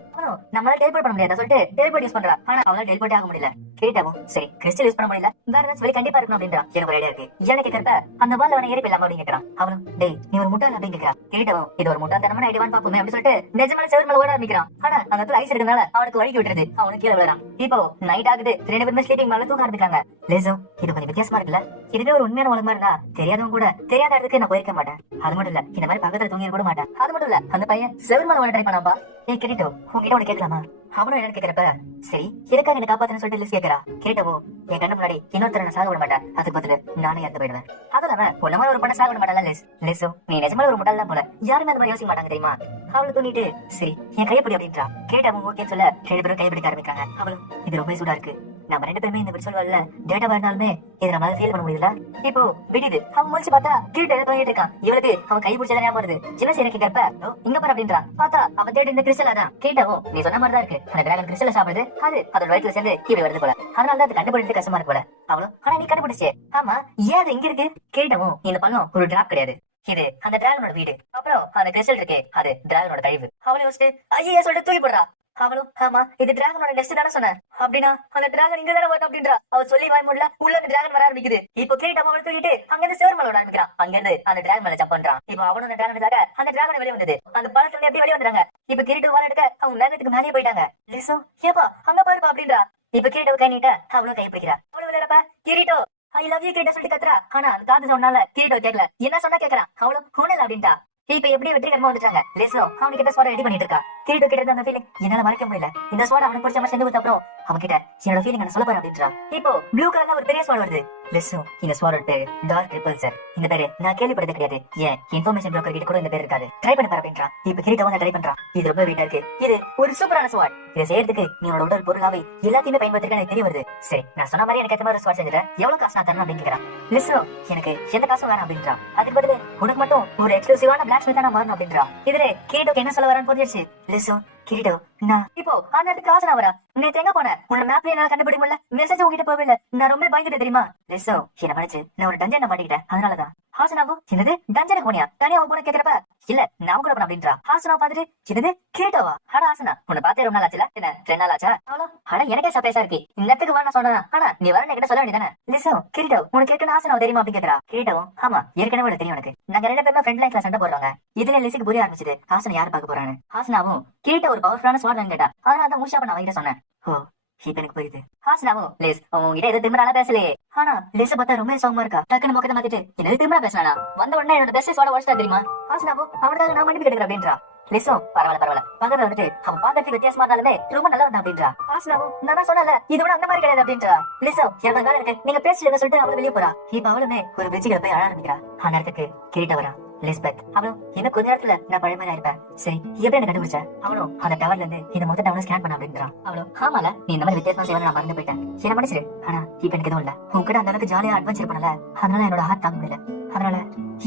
நம்மளால டெலிபோர்ட் பண்ண முடியாது சொல்லிட்டு டெலிபோர்ட் யூஸ் பண்றா. ஆனா அவளால டெலிபோர்ட் ஆக முடியல. கிரீட்டாவும் சரி கிறிஸ்டல் யூஸ் பண்ண முடியல, வேற ஏதாச்சும் வெளியே கண்டிப்பா இருக்கணும் அப்படின்றா. எனக்கு ஒரு ஐடியா இருக்கு, எனக்கு கேட்கறப்ப அந்த பால்ல அவனை ஏறி போயிடலாம் அப்படின்னு கேட்கறான். அவனும் டேய் நீ ஒரு முட்டாள் அப்படின்னு கேட்கறான். கிரீட்டாவும் இது ஒரு முட்டாள்தனமான ஐடியாவான்னு பாப்போமே அப்படின்னு சொல்லிட்டு நிஜமான செவர் மேல ஓட ஆரம்பிக்கிறான். ஆனா அந்த இடத்துல ஐஸ் இருக்கனால அவனுக்கு வழுக்கி விட்டுருது. அவனுக்கு கீழே விழுறான். இப்போ நைட் ஆகுது, ரெண்டு பேருமே ஸ்லீப்பிங் மேல தூக்க ஆரம்பிக்கிறாங்க. லேசோ இது கொஞ்சம் வித்தியாசமா இருக்குல்ல, இதுவே ஒரு உண்மையான உலகமா இருந்தா தெரியாதவங்க கூட தெரியாத இடத்துக்கு நான் போயிருக்க மாட்டேன். அது மட்டும் இல்ல இந்த மாதிரி பக்கத்துல தூங்கி கூட மாட்டேன். அது மட்டும் இல்ல அந்த பையன் செவர் மேல ஓட ட்ரை பண்ணாம்பா. ஏய் கிரீட்டோ உங்ககிட்ட ஒண்ணு கேட்கலாமா. அவனும் என்னன்னு கேக்குறப்ப சரி எதுக்காக என்ன காப்பாத்துன்னு சொல்லிட்டு லிஸ் கேக்குறா. கேட்டவோ என் கண்ணு முன்னாடி இன்னொருத்தர நான் சாக விட மாட்டேன், அதுக்கு பதிலு நானே இறந்து போயிடுவேன். அதெல்லாம உன்ன மாதிரி ஒரு பொண்ணை சாக விட மாட்டாளா லிஸ். லிஸோ நீ நிஜமான ஒரு முட்டாள் தான் போல, யாருமே அந்த மாதிரி யோசிக்க மாட்டாங்க தெரியுமா. அவளை தூங்கிட்டு சரி என் கையப்படி அப்படின்றா. கேட்டவன் ஓகேன்னு சொல்ல 2 பேரும் கைப்பிடிக்க ஆரம்பிக்காங்க. அவளும் இது ரொம்ப சூடா இருக்கு, நம்ம 2 பேருமே இந்த விர்ச்சுவல் வேர்ல்ட்ல டேட்டாவா இருந்தாலுமே இதை நம்மளால ஃபீல் பண்ண முடியல. இப்போ விடுது அவன் முடிச்சு பார்த்தா கிரீட்டோ தூங்கிட்டு இருக்கான். இவளுக்கு அவன் கை பிடிச்சதா ஞாபகம் வருது. என்ன செய்ய கேட்கறப்ப இங்க பாரு அப்படின்றா. பார்த்தா அவன் தேடி இந்த கிறிஸ்டல் தான். கேட்டவோ நீ சொன்ன மாதிரி தான் இருக்கு, அந்த டிராகன் கிறிஸ்டல் சாப்பிடுது, அது அதோட வயிற்றுல சேர்ந்து இப்படி வருது போல, அதனால தான் அது கண்டுபிடிச்சு கஷ்டமா இருக்கு போல. அவளும் ஆனா நீ கண்டுபிடிச்சே. ஆமா ஏன் அது இங்க இருக்கு. கேட்டவும் இந்த பள்ளம் ஒரு டிராப் கிடையாது, இது அந்த டிராகனோட வீடு. அப்புறம் அந்த கிறிஸ்டல் இருக்கு, அது டிராகனோட கழிவு. அவளை யோசிச்சு ஐயா சொல்லிட்டு தூக்கி போடுறா. அவளும் ஆமா இது டிராகனோட நெஸ்ட் தானே சொன்ன, அப்படின்னா அந்த டிராகன் இங்க தானே வரணும் அப்படின்றா. அவ சொல்லி வாய் முடியல, உள்ள அந்த டிராகன் வர ஆரம்பிக்குது. இப்போ கிரீட் அவளை தூக்கிட்டு அங்க இருந்து சிவர் மலை ஆரம்பிக்கிறான். அங்க இருந்து அந்த டிராகன் மேல ஜம்ப் பண்றான். இப்போ அவனும் அந்த டிராகனுக்காக அந்த டிராகன் வெளியே வந்தது. அந்த பழத்துல இருந்து எப்படி வெளியே வந்துறாங்க. இப்ப கிரீட் வாழ எடுக்க அவங்க நகரத்துக்கு மேலே போயிட்டாங்க. லிசோ ஏப்பா அங்க பாருப்பா அப்படின்றா. இப்ப கிரீட்டோ கை நீட்ட அவளும் கை பிடிக்கிறா. அவளும் விளையாடப்பா கிரீட்டோ ஐ லவ் யூ கிரீட்டோ சொல்லிட்டு கத்துறா. ஆனா அந்த காது சொன்னால கிரீட்டோ கேட்கல. என்ன சொன்னா கேக்குறான். அவளும் ஹோனல் அப்படின்ட்டா. இப்ப எப்படி வெற்றிகரமா வந்துட்டாங்க. லிசோ அவனுக்கு கிட்ட ஸ்வாட ரெடி பண்ணிட்டு இருக்கா. கிரீட்டோ கிட்ட இருந்த அந்த ஃபீலிங் என்னால மறைக்க முடியல. இந்த ஸ்வாட அவனுக்கு பிடிச்ச மாதிரி செஞ்சு கொடுத்த அப்புறம் அவன் கிட்ட என்னோட ஃபீலிங் என்ன சொல்ல போறேன் அப்படின்றா. இப்போ ப்ளூ கலர்ல ஒரு பெரிய ஸ்வாட் வருது. லிசோ இந்த ஸ்வாடோட பேரு டார்க் ரிப்பல்சர். இந்த பேரு நான் கேள்விப்பட்டது கிடையாது, ஏன் இன்ஃபர்மேஷன் புரோக்கர் கிட்ட கூட இந்த பேர் இருக்காது. ட்ரை பண்ணி பாரு அப்படின்றா. இப்ப கிரீட்டோ வந்து ட்ரை பண்றான். இது ரொம்ப வெயிட்டா இருக்கு, இது ஒரு சூப்பரான ஸ்வாட், இதை செய்யறதுக்கு நீ உன்னோட உடல் பொருளாவே எல்லாத்தையுமே பயன்படுத்திருக்க எனக்கு தெரிய வருது. சரி நான் சொன்ன மாதிரி எனக்கு ஏற்ற மாதிரி ஒரு ஸ்வாட் செஞ்சுட்டேன், எவ்வளவு காசு நான் தரணும் அப்படின்னு கேக்குறான். லிசோ எனக்கு எந்த காசும் வேணாம் அப்படின்றா. அதுக்கு பதிலு உனக்கு மட்டும் ஒரு எக்ஸ்க்ளூசிவான பிளாக் ஸ்மித்தா நான் மாறணும் அப்படின்றா. இதுல கிரீட்டோக்கு என்ன சொல்ல வரான்னு புரிஞ்சிருச்சு. லிசோ கிரீட்டோ நான் இப்போ அந்த இடத்துக்கு ஆசை வரா. நேத்து எங்க போன உன்னோட மேப்ல என்னால கண்டுபிடிக்க முடியல, மெசேஜ் உங்ககிட்ட போகல, நான் ரொம்ப பயந்துட்டு தெரியுமா. லிசோ என்ன படிச்சு நான் ஒரு டஞ்சன் மாட்டிக்கிட்டேன், அதனாலதான். ஹாசனாவும் என்னது டஞ்சனுக்கு போனியா தனியா உன் கூட கேக்குறப்ப இல்ல நான் கூட போன அப்படின்றா. ஹாசனா பாத்துட்டு என்னது கிரீட்டோவா. அட ஹாசனா உன்னை பார்த்தே ரொம்ப நாள் ஆச்சுல, என்ன 2 நாள் ஆச்சா. அவ்வளோ அட எனக்கே சர்ப்ரைஸா இருக்கு, இந்த இடத்துக்கு வா நான் சொன்னேன், ஆனா நீ வர என்கிட்ட சொல்ல வேண்டியதானே. லிசோ கிரீட்டோ உனக்கு ஏற்கனவே ஹாசனா தெரியுமா அப்படின்னு கேக்குறா. கிரீட்டோவும் ஆமா ஏற்கனவே உனக்கு தெரியும், எனக்கு நாங்க 2 பேருமே ஃப்ரெண்ட் லைன்ல சண்டை போடுறாங்க. இதுல லிஸுக்கு புரிய ஆரம்பிச்சது ஹாசனா யாரு பார்க்க போறான்னு. ஹாசனாவும் கிரீட்டோ ஒரு பவர்ஃபுல்லான ஸ்வாட் கேட்டா, அதனால தான் ஊஷா பண்ண அவங்கிட்ட சொன்னேன். ஓ இப்ப எனக்கு புரியுது. ஹாசனாவும் லிஸ் உங்ககிட்ட எது திமிரால பேசலையே, ஆனா லிஸ பார்த்தா ரொம்ப சோகமா இருக்கா. டக்குன்னு முகத்தை மாத்திட்டு என்னது திமிரா பேசினா வந்த உடனே என்னோட பெஸ்ட் ஸ்வாட உடச்சிட்டா தெரியுமா. ஹாசனாவும் அவனுக்காக நான் மன்னிப்பு கேட்கிறேன் அப்படின்றா. லிசோ பரவாயில்ல பக்கத்துல வந்துட்டு அவன் பாக்கிறதுக்கு வித்தியாசமா இருந்தாலுமே ரொம்ப நல்லா இருந்தா அப்படின்றா. ஹாசனாவும் நான் தான் சொன்னல இது விட அந்த மாதிரி கிடையாது அப்படின்றா. லிசோ எனக்கு கால இருக்கு நீங்க பேசிட்டு சொல்லிட்டு அவளை வெளியே போறா. இப்ப அவளுமே ஒரு பிரிட்ஜுல போய் அழ ஆரம்பிக்கிறா. அந்த இடத்துக்கு கிரீட்டோ வரா. லிஸ்பெத் அவளும் இன்னும் கொஞ்ச நேரத்துல நான் பழைய மாதிரி இருப்பேன், சரி எப்படி என்ன கண்டுபிடிச்ச. அவளும் அந்த டவர்ல இருந்து இந்த மொத்த டவர்ல ஸ்கேன் பண்ண அப்படின்றான். அவளும் ஆமால நீ இந்த மாதிரி வித்தியாசமா செய்வா நான் மறந்து போயிட்டேன், என்ன மனுஷரு. ஆனா இப்ப எனக்கு எதுவும் இல்ல, உங்ககிட்ட அந்த அளவுக்கு ஜாலியா அட்வென்ச்சர் பண்ணல, அதனால என்னோட ஹார்ட் தாங்க முடியல, அதனால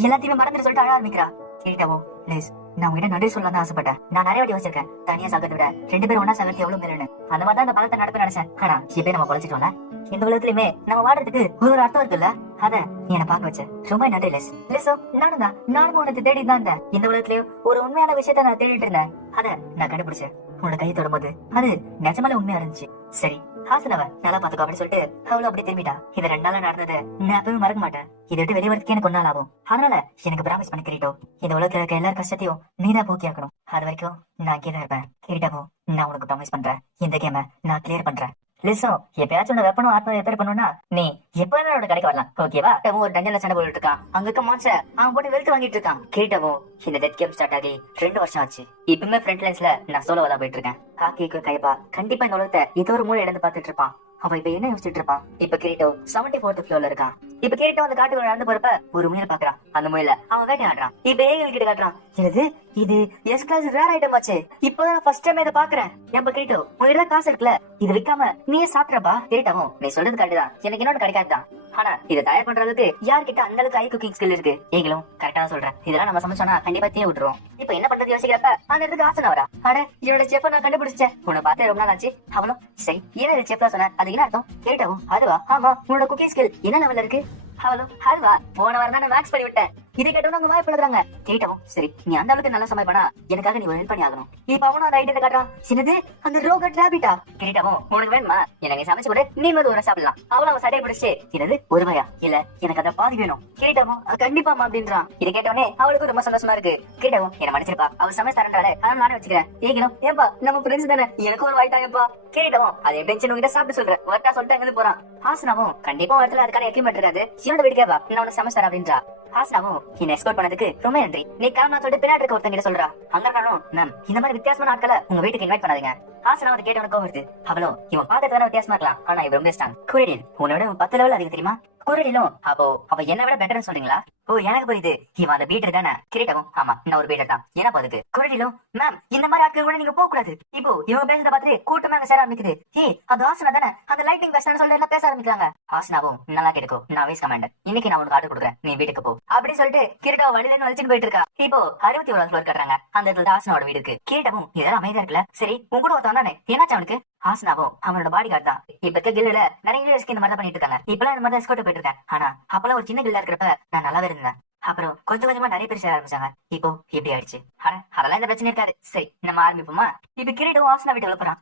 எல்லாத்தையுமே மறந்துட்டு சொல்லிட்டு அழ ஆரம்பிக்கிறா. கிரீட்டோவும் லிஸ் நான் உங்ககிட்ட நன்றி சொல்லலாம் தான் ஆசைப்பட்டேன், நான் நிறைய வாட்டி யோசிச்சிருக்கேன் தனியா சாகிறத விட 2 பேரும் ஒன்னா சாகிறது எவ்வளவு மேலுன்னு. அந்த மாதிரி தான் இந்த பழத்தை நடப்பு நினைச்சேன், ஆனா இப்ப நம்ம குறைச்சிட்டோம்ல. இந்த உலகத்திலுமே நம்ம வாடுறதுக்கு ஒரு அர்த்தம் இருக்குல்ல, அத நீ என்ன பாக்க வச்ச ரொம்ப நன்றி லிஸ். லிசோ நானும் உனக்கு தேடி தான் இருந்தேன், இந்த உலகத்திலயும் ஒரு உண்மையான விஷயத்த நான் தேடிட்டு இருந்தேன், அத நான் கண்டுபிடிச்சேன். உன்னோட கையை தொடும்போது அது நிஜமாலே உண்மையா இருந்துச்சு. சரி ஹாசனவ நல்லா பாத்துக்கோ அப்படின்னு சொல்லிட்டு அவளும் அப்படி திரும்பிட்டா. இது 2 நாளா நடந்தது நான் எப்பவும் மறக்க மாட்டேன், இதை விட்டு வெளியே வரதுக்கு எனக்கு 1 நாள் ஆகும், அதனால எனக்கு ப்ராமிஸ் பண்ணி கிரீட்டோ இந்த உலகத்துல இருக்க எல்லா கஷ்டத்தையும் நீதான் போக்கி ஆக்கணும், அது வரைக்கும் நான் இங்கே தான் இருப்பேன். கிரீட்டோ நான் உனக்கு ப்ராமிஸ் பண்றேன், இந்த கேம நான் கிளியர் பண்றேன். லிசோ எப்பயாச்சும் உன்னை வெப்பனும் ஆத்மா ரிப்பேர் பண்ணணும்னா நீ எப்ப என்னோட கடைக்கு வரலாம், ஓகேவா. ஒரு டஞ்சன்ல சண்டை போட்டுட்டு இருக்கான், அங்க இருக்க மான்ஸ்டர் அவன் போட்டு வெளுத்து வாங்கிட்டு இருக்கான். கிரீட்டோவும் இந்த டெத் கேம் ஸ்டார்ட் ஆகி 2 வருஷம் ஆச்சு, இப்பவுமே ஃப்ரண்ட் லைன்ஸ்ல நான் சோலோவா தான் போயிட்டு இருக்கேன். காக்கிக்கு கைப்பா கண்டிப்பா இந்த உலகத்தை ஏதோ ஒரு மூளை இழந்து பாத்துட்டு இருப்பான். அவன் இப்ப என்ன யோசிச்சுட்டு இருப்பான். இப்ப கிரீட்டோ 74th ஃப்ளோர்ல இருக்கான். இப்ப கிரீட்டோ அந்த காட்டுக்குள்ள நடந்து போறப்ப ஒரு முயலை பாக்குறான், அந்த முயல அவன் வேட்டையாடுறான். இப்ப ஏகல் கிட்ட காட்டுறான், என்னது இது எஸ் கிளாஸ் ரேர் ஐட்டம் ஆச்சு, இப்பதான் ஃபர்ஸ்ட் டைம் இதை பாக்குறேன். ஏன் கிரீட்டோ உங்ககிட்ட காசு இருக்குல்ல, இது விக்காம நீயே சாப்பிட்றப்பா. கிரீட்டோவும் நீ சொல்றது கரெக்ட் தான், எனக்கு இன்னொன்னு கிடைக்காதுதான், ஆனா இதை தயார் பண்ற அளவுக்கு யார்கிட்ட அந்த அளவுக்கு ஐ குக்கிங் ஸ்கில் இருக்கு. ஏங்களும் கரெக்டா சொல்றேன், இதெல்லாம் நம்ம சமைச்சோம்னா கண்டிப்பா தீய விட்டுருவோம். இப்ப என்ன பண்றது யோசிக்கிறப்ப அந்த இடத்துக்கு ஆசனா வரா. அட என்னோட செஃப் நான் கண்டுபிடிச்சேன், உன்னை பார்த்தே ரொம்ப நாள் ஆச்சு. அவளும் சரி என்ன செஃப் சொன்ன, அது என்ன அர்த்தம். கேட்டவும் அதுவா ஆமா உன்னோட குக்கிங் ஸ்கில் என்ன லெவல்ல இருக்கு. அவளும் அதுவா போன வாரம் தான் மேக்ஸ் பண்ணி விட்டேன். இதை கேட்டவங்க அவங்க வாய்ப்புறாங்க. கேட்டவும் சரி நீ அந்த அளவுக்கு நல்லா சமைப்பனா எனக்காக நீ ஒரு ஹெல்ப் பண்ணி ஆகணும். இப்ப அவனும் அந்த ஐடியா காட்டுறான், சின்னது அந்த ரோகட் ராபிட்டா. கிரீட்டவும் உனக்கு வேணுமா, எனக்கு சமைச்சு கூட நீ வந்து ஒரு சாப்பிடலாம். அவளும் அவன் சட்டை பிடிச்சு என்னது ஒரு ரூபாயா, இல்ல எனக்கு அதை பாதி வேணும். கிரீட்டவும் கண்டிப்பாமா அப்படின்றான். இதை கேட்டவனே அவளுக்கு ரொம்ப சந்தோஷமா இருக்கு. கிரீட்டவும் என்ன மன்னிச்சிருப்பா, அவள் சமைச்சு தரண்டாலே அதனால நானே வச்சுக்கிறேன். ஏகணும் ஏப்பா நம்ம ஃப்ரெண்ட்ஸ் தானே, எனக்கு ஒரு வாய்த்தாங்கப்பா. கிரீட்டவும் அதை எப்படி உங்ககிட்ட சாப்பிட்டு சொல்றேன் ஒர்க்கா சொல்லிட்டு அங்கிருந்து போறான். ஹாசனாவும் கண்டிப்பா ஒரு இடத்துல அதுக்கான எக்யூப்மெண்ட் இருக்காது, என்னோட வீட்டுக்கே வா நான் உனக்கு சமைச்சு தரேன் அப்படின்றா. ஹாஸ்னாவும் என்ன எஸ்கோர்ட் பண்ணதுக்கு ரொம்ப நன்றி. நீ கிளம்பலாம் சொல்லிட்டு பின்னாடி இருக்க ஒருத்தங்கிட்ட சொல்றா. அங்க இருக்காலும் மேம் இந்த மாதிரி வித்தியாசமான ஆட்களை உங்க வீட்டுக்கு இன்வைட் பண்ணாதீங்க. ஹாஸ்னா வந்து கேட்டவனுக்கு வருது. அவளும் இவன் பாக்கிறதுக்கு வேற வித்தியாசமா இருக்கலாம், ஆனா இவன் ரொம்ப இஷ்டம். குரடில் உன்னோட 10 லெவல் அதிகம் தெரியுமா? குரடிலும் அப்போ அவ என்ன விட பெட்டர்னு சொல்றீங்களா? ஓ எனக்கு புரியுது, இவன் அந்த பீட்டர் தானே. கிரீட்டவும் ஆமா நான் ஒரு பீட்டர் தான். என்ன போதுக்கு குரடிலும் மேம் இந்த மாதிரி ஆட்கள் கூட நீங்க போக கூடாது. இப்போ இவங்க பேசுறத பார்த்துட்டு கூட்டமா சேர ஆரம்பிக்குது. அது ஹாஸ்னா தானே அந்த லைட்டிங் பெஸ்ட்னு சொல்லிட்டு எல்லாம் பேச ஆரம்பிக்கிறாங்க. ஹாஸ்னாவும் நல்லா கேட்டுக்கோ, நான் வைஸ் கமாண்டர், இன்னைக்கு நான் உனக்கு ஆர்டர் கொடுக்குறேன், நீ வீட்டுக்கு போ அப்படின்னு சொல்லிட்டு கிரீட்டா வழியில வலிச்சுட்டு போயிட்டு இருக்கா. இப்போ 61வது ஃப்ளோர் கட்டுறாங்க. அந்த இடத்துல ஹாஸ்னாவோட வீடு இருக்கு. கிரீட்டவும் இதெல்லாம் அமைதியா இருக்குல்ல, சரி உங்க கூட ஒருத்தன் தானே, என்னாச்சு அவனுக்கு? ஹாஸ்னாவும் அவனோட பாடி கார்டு தான். இப்ப இருக்க கில்லுல நிறைய இன்ஜினியர்ஸ்க்கு இந்த மாதிரி பண்ணிட்டு இருக்காங்க. இப்பெல்லாம் இந்த மாதிரி எஸ்கோர்ட் போயிட்டு இருக்கேன். ஆனா அப்பெல்லாம் ஒரு சின்ன கில்லா இருக்கிறப்ப நான் நல்லாவே இருந்தேன். அப்புறம் கொஞ்சம் கொஞ்சமா நிறைய பேர் சேர ஆரம்பிச்சாங்க. இப்போ இப்படி ஆயிடுச்சு. அதெல்லாம் இந்த பிரச்சனை இருக்காது. சரி நம்ம ஆரம்பிப்போமா? இப்ப கிரீட்டும் ஹாஸ்னா வீட்டு விளப்புறான்.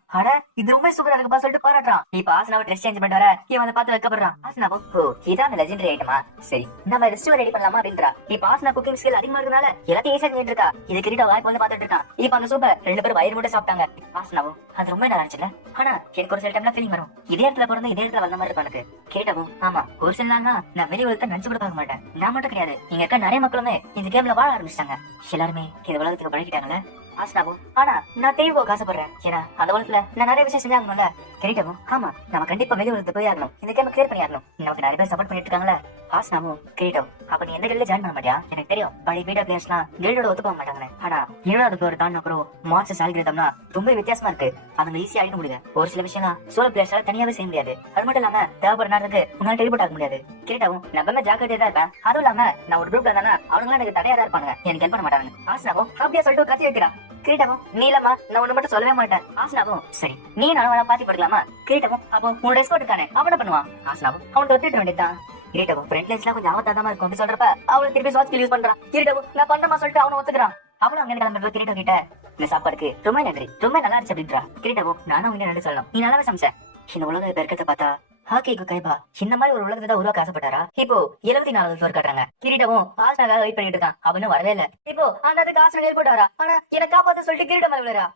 இது ரொம்ப சூப்பரா இருக்குப்பா சொல்லிட்டு பாராட்டுறான். இப்ப ஹாஸ்னாவை ட்ரெஸ் சேஞ்ச் பண்ணிட்டு வர இவன் அதை பார்த்து வைக்கப்படுறான். ஹாஸ்னாவும் ஓ இதான் அந்த லெஜெண்டரி ஐட்டமா, சரி நம்ம ரெஸ்டாரண்ட் ரெடி பண்ணலாமா அப்படின்றா. இப்ப ஹாஸ்னா குக்கிங் ஸ்கில் அதிகமா இருக்கனால எல்லாத்தையும் ஈஸியா செஞ்சுட்டு இருக்கா. இது கிரீட்டா வாய்ப்பு வந்து பாத்துட்டு இருக்கான். இப்ப அந்த சூப்பர் 2 பேரும் வயிறு மட்டும் சாப்பிட்டாங்க. ஹாஸ்னாவும் அது ரொம்ப நல்லா இருந்துச்சுல, ஆனா எனக்கு ஒரு சில டைம்ல ஃபீலிங் வரும், இதே இடத்துல பிறந்த இதே இடத்துல வந்த மாதிரி இருக்கும் எனக்கு. கிரீட்டாவும் ஆமா ஒரு சில நாள்னா நான் வெளி உலகத்தை நினைச்சு கூட பார்க்க மாட்டேன். நான் மட்டும் கிடையாது, இங்க இருக்க நிறைய மக்களுமே இந்த கேம்ல வாழ ஆரம்பிச்சிட்டாங்க. எல்லாருமே இந்த உலகத்துக்கு பழகிட்டாங்கல்ல. ஹாஸ்னாவும் ஆனா நான் தேய்வு ஆசைப்படுறேன், ஏன்னா அந்த உலகத்துல நான் நிறைய விஷயம் செஞ்சாகணும்ல. கிரீட்டவும் ஆமா நம்ம கண்டிப்பா வெளி உலகத்தை போய் ஆகணும், இந்த கேம் கிளியர் பண்ணி ஆகணும், நமக்கு நிறைய பேர் சப்போர்ட் பண்ணிட்டு இருக்காங்களே. ஹாஸ்னாவும் கிரீட்டவும் அப்ப நீ எந்த கில்ல ஜாயின் பண்ண மாட்டியா? எனக்கு தெரியும் பழைய பீட்டா பிளேயர்ஸ்லாம் கில்டோட ஒத்து போக மாட்டாங்க. ஆனா 7வது ஃப்ளோர் தாண்டின அப்புறம் மான்ஸ்டர்ஸ் ஆல்கிரிதம்னா ரொம்ப வித்தியாசமா இருக்கு. அதுங்க ஈஸியா அடிக்க முடியுது. ஒரு சில விஷயம்லாம் சோலோ பிளேயர்ஸால தனியாவே செய்ய முடியாது. அது மட்டும் இல்லாம தேவைப்படுற நேரத்துக்கு உங்களால டெலிபோர்ட் ஆக முடியாது. கிரீட்டாவும் நான் ஜாக்கிரதையா தான் இருப்பேன். அதுவும் இல்லாம நான் ஒரு குரூப்ல தானே, அவங்களாம் எனக்கு தடையா தான் இருப்பாங்க, எனக்கு ஹெல்ப் பண்ண மாட்டாங்க. ஹாஸ்னாவும் அப்படியே சொல்லிட்டு கத்தி வைக்கிறா. கிரீட்டவும் நீலமா நான் ஒண்ணு மட்டும் சொல்லவே மாட்டேன். ஹாஸ்னாவும் சரி நீ நானும் பாத்தி படுக்கலாமா? கிரீட்டவும் அப்போ உன்னோட எஸ்கோர்ட் இருக்கானே அவனை பண்ணுவான். ஹாஸ்னாவும் அவன் தொட்டுட்டு வேண்டியதான். கிரீட்டவும் ஃப்ரண்ட் லைன்ஸ்லாம் கொஞ்சம் ஆபத்தாதான் இருக்கும் அப்படி சொல்றப்ப அவளுக்கு திருப்பி ஸ்வாட்ச் யூஸ் பண்றான். கிரீட்டவும் நான் பண்றமா சொல்லிட்டு அவனை ஒத்துக்கிறான். அவளும் அங்க கிளம்புறது கிரீட்டோ கிட்ட இந்த சாப்பாடுக்கு ரொம்ப நன்றி, ரொம்ப நல்லா இருந்துச்சு அப்படின்றா. கிரீட்டவும் நானும் அவங்க நன்றி சொல்லணும், நீ நல்லாவே சமைச்ச. இந்த உலக பெருக்கத்தை பார்த்தா ஹாக்கிக்கு கைபா இந்த மாதிரி ஒரு உலகத்தை தான் உருவாக்க ஆசைப்பட்டாரா? இப்போ 74வது ஃப்ளோர் கட்டுறாங்க. கிரீட்டவும் ஹாஸ்னாக வெயிட் பண்ணிட்டு இருக்கான், அவனும் வரவே இல்ல. இப்போ அந்த இடத்துக்கு ஹாஸ்னா ஏற்பட்டு வரா, ஆனா என்ன காப்பாத்த சொல்லிட்டு கிரீட்ட மேல விழுறா.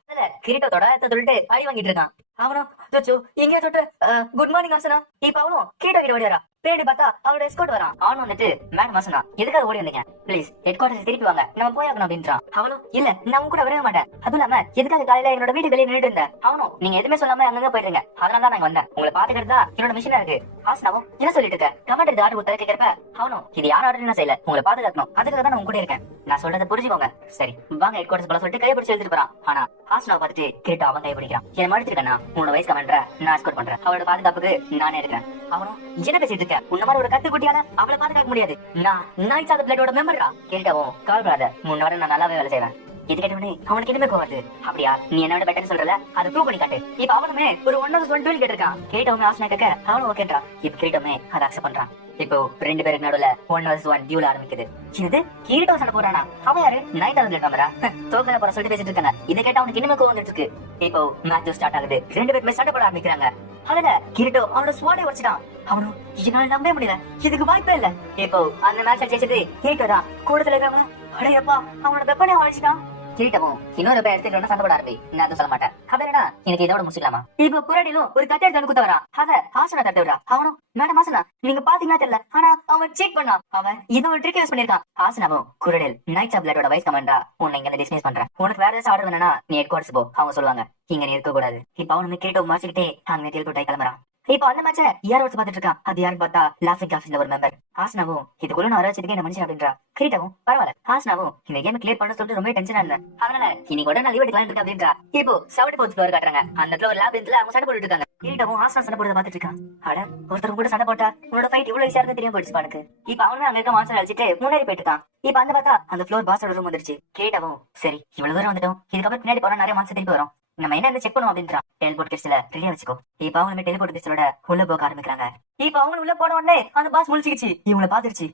கிரீட்டத்தோட சொல்லிட்டு அடி வாங்கிட்டு இருக்கான். அவனும் சொச்சு இங்கே தொட்டு குட் மார்னிங் ஹாசனா. இப்ப அவனும் கிரீட்ட கிட்ட ஓடி வரா. தேடி பார்த்தா அவனோட எஸ்கோர்ட் வரான். அவனும் வந்துட்டு மேடம் ஹாசனா எதுக்காக ஓடி வந்தீங்க, பிளீஸ் ஹெட் குவார்டர்ஸ் திருப்பி வாங்க, நம்ம போயாகணும் அப்படின்றான். அவனும் இல்ல நான் உங்க கூட வரவே மாட்டேன், அதுவும் இல்லாம எதுக்காக காலையில என்னோட வீட்டு வெளியே நின்றுட்டு இருந்தேன். அவனும் நீங்க எதுவுமே சொல்லாம அங்கங்க போயிடுங்க, அதனால தான் நான் வந்தேன், உங்களை பாத்துக்கிட்டு தான் என்னோட மிஷினா இருக்கு. ஹாஸ்னாவும் என்ன சொல்லிட்டு இருக்க, கமாண்டர் ஆர்டர் கொடுத்தத கேட்கிறப்ப அவனும் இது யார் ஆர்டர் நான் செய்யல, உங்களை பாதுகாக்கணும், அதுக்காக தான் நான் உங்க கூட இருக்கேன், நான் சொல்றதை புரிஞ்சுக்கோங்க, சரி வாங்க ஹெட் குவார்டர்ஸ் போல சொல்லிட்டு கையை பிடிச்சி எழுதிட்டு போறான். ஆனா ஹாஸ்னாவை பார்த்துட்டு கிரீட்டா அவன் கையை பிடிக்கிறான். என்ன மடிச்சிருக்கேன்னா உன்னோட வைஸ் கமாண்டரை நான் எஸ்கோர்ட் பண்றேன், அவளோட பாதுகாப்புக்கு நானே இருக்கிறேன். அவனும் என்ன பேசிட்டு இருக்க, உன்ன மாதிரி ஒரு கத்து குட்டியால அவளை பாதுகாக்க முடியாது, நான் நைட்ஸ் ஆஃப் தி பிளட்டோட மெம்பர்ரா. கிரீட்டாவும் கால் பண்ணாத, முன்னோட நான் நல்லாவே வேலை செய்வேன். இது கேட்டவனே அவனுக்கு எதுவுமே கோவருது. அப்படியா நீ என்னோட பெட்டர் சொல்றல, அதை ப்ரூவ் பண்ணி காட்டு. இப்ப அவனுமே ஒரு 1/1 கேட்டிருக்கான். கிரீட்டவுமே ஆசனை கேட்க அவனும் ஓகேன்றா. இப்ப கிரீட்டவுமே அதை அக்செப்ட் பண்றான். இப்போ 2 பேருக்கு நடுவுல 1/1 டியூல் ஆரம்பிக்குது. இது கிரீட்டோ சண்டை போறானா? அவன் யாரு? 9th blood மெம்பரா? தோக்கல போற சொல்லிட்டு பேசிட்டு இருக்காங்க. இதை கேட்ட அவனுக்கு இனிமே கோவம் வந்துட்டு இருக்கு. இப்போ மேட்ச் ஸ்டார்ட் ஆகுது. 2 பேருமே சண்டை போட ஆரம்பிக்கிறாங்க. அதுல கிரீட்டோ அவனோட ஸ்வாடை உடைச்சிட்டான். அவனும் இதனால நம்பவே முடியல, இதுக்கு வாய்ப்பே இல்ல. இப்போ அந்த மேட்ச் ஜெயிச்சது கிரீட்டோ தான். கூடத்துல இருக்கிறவங்க அடையப்பா அவனோட வெப்பனை உடைச்சிட்டான். கிரீட்டமும் இன்னொரு பேர் எடுத்துட்டு சண்டை போட ஆரம்பி, நான் சொல்ல மாட்டேன். அப்படின்னா எனக்கு இதோட முடிச்சிடலாமா? இப்போ குரடிலும் ஒரு கத்தி எடுத்து குத்த வரா. அத ஹாசனா தட்டு விடுறா. அவனும் மேடம் ஹாசனா நீங்க பாத்தீங்கன்னா தெரியல, ஆனா அவன் சீட் பண்ணான், அவன் இதை ஒரு ட்ரிக் யூஸ் பண்ணிருக்கான். ஹாசனாவும் குரடில் நைட்ஸ் ஆஃப் பிளட்டோட வைஸ் கமாண்டரா உன்னை இங்க டிஸ்மிஸ் பண்றேன், உனக்கு வேற ஏதாவது ஆர்டர் வேணும்னா நீ ஹெட் குவார்டர்ஸ் போ, அவங்க சொல்லுவாங்க, இங்க நீ இருக்க கூடாது. இப்ப அவனுமே கிரீட்டோ மாசிக்கிட்டே அங்க டெலிபோர்ட் கிளம்புறான். இப்ப அந்த மேட்ச யார் ஒருத்தர் பாத்துட்டு இருக்கான், அது யாருன்னு பார்த்தா லாஃபிங் ஆஃபீஸ்ல ஒரு மெம்பர். ஹாஸ்னாவும் இதுக்குள்ள நான் வச்சுக்கே என்ன மனுஷன் அப்படின்றா. கிரீட்டவும் பரவாயில்ல, ஹாஸ்னாவும் இந்த கேம் கிளியர் பண்ண சொல்லிட்டு ரொம்ப டென்ஷனா இருந்தேன், அதனால இன்னைக்கு உடனே லீவ் எடுக்கலாம் இருக்கு அப்படின்றா. இப்போ 74th ஃப்ளோர் காட்டுறாங்க. அந்த இடத்துல ஒரு லேப்ல அவங்க சண்டை போட்டுட்டு இருக்காங்க. கிரீட்டவும் ஹாஸ்னா சண்டை போடுறத பாத்துட்டு இருக்கான். அட ஒருத்தர் கூட சண்டை போட்டா உன்னோட ஃபைட் இவ்வளவு ஈஸியா இருக்கு தெரியும் போயிடுச்சு பானுக்கு. இப்ப அவனுமே அங்க இருக்க மான்ஸ்டர் அழிச்சிட்டு முன்னாடி போயிட்டு இருக்கான். இப்ப அந்த பார்த்தா அந்த ஃப்ளோர் பாஸோட ரூம் வந்துருச்சு. கிரீட்டவும் சரி இவ்வளவு தூரம் வந்துட்டோம், இதுக்கப்புறம் பின்னாடி போனா நிறைய மான்ஸ்டர் திருப்பி வரும், நம்ம என்ன செக் பண்ணுவோம் அப்படின்றான். டெலிபோர்ட் கிட்ஸ்ல ரெடியா வச்சுக்கோ. இப்ப அவங்க டெலிபோர்ட் கிட்ஸோட உள்ள போக ஆரம்பிக்கிறாங்க. இப்ப அவங்க உள்ள போன உடனே அந்த பாஸ் முழிச்சிக்கிச்சு, இவங்களை பாத்துருச்சு.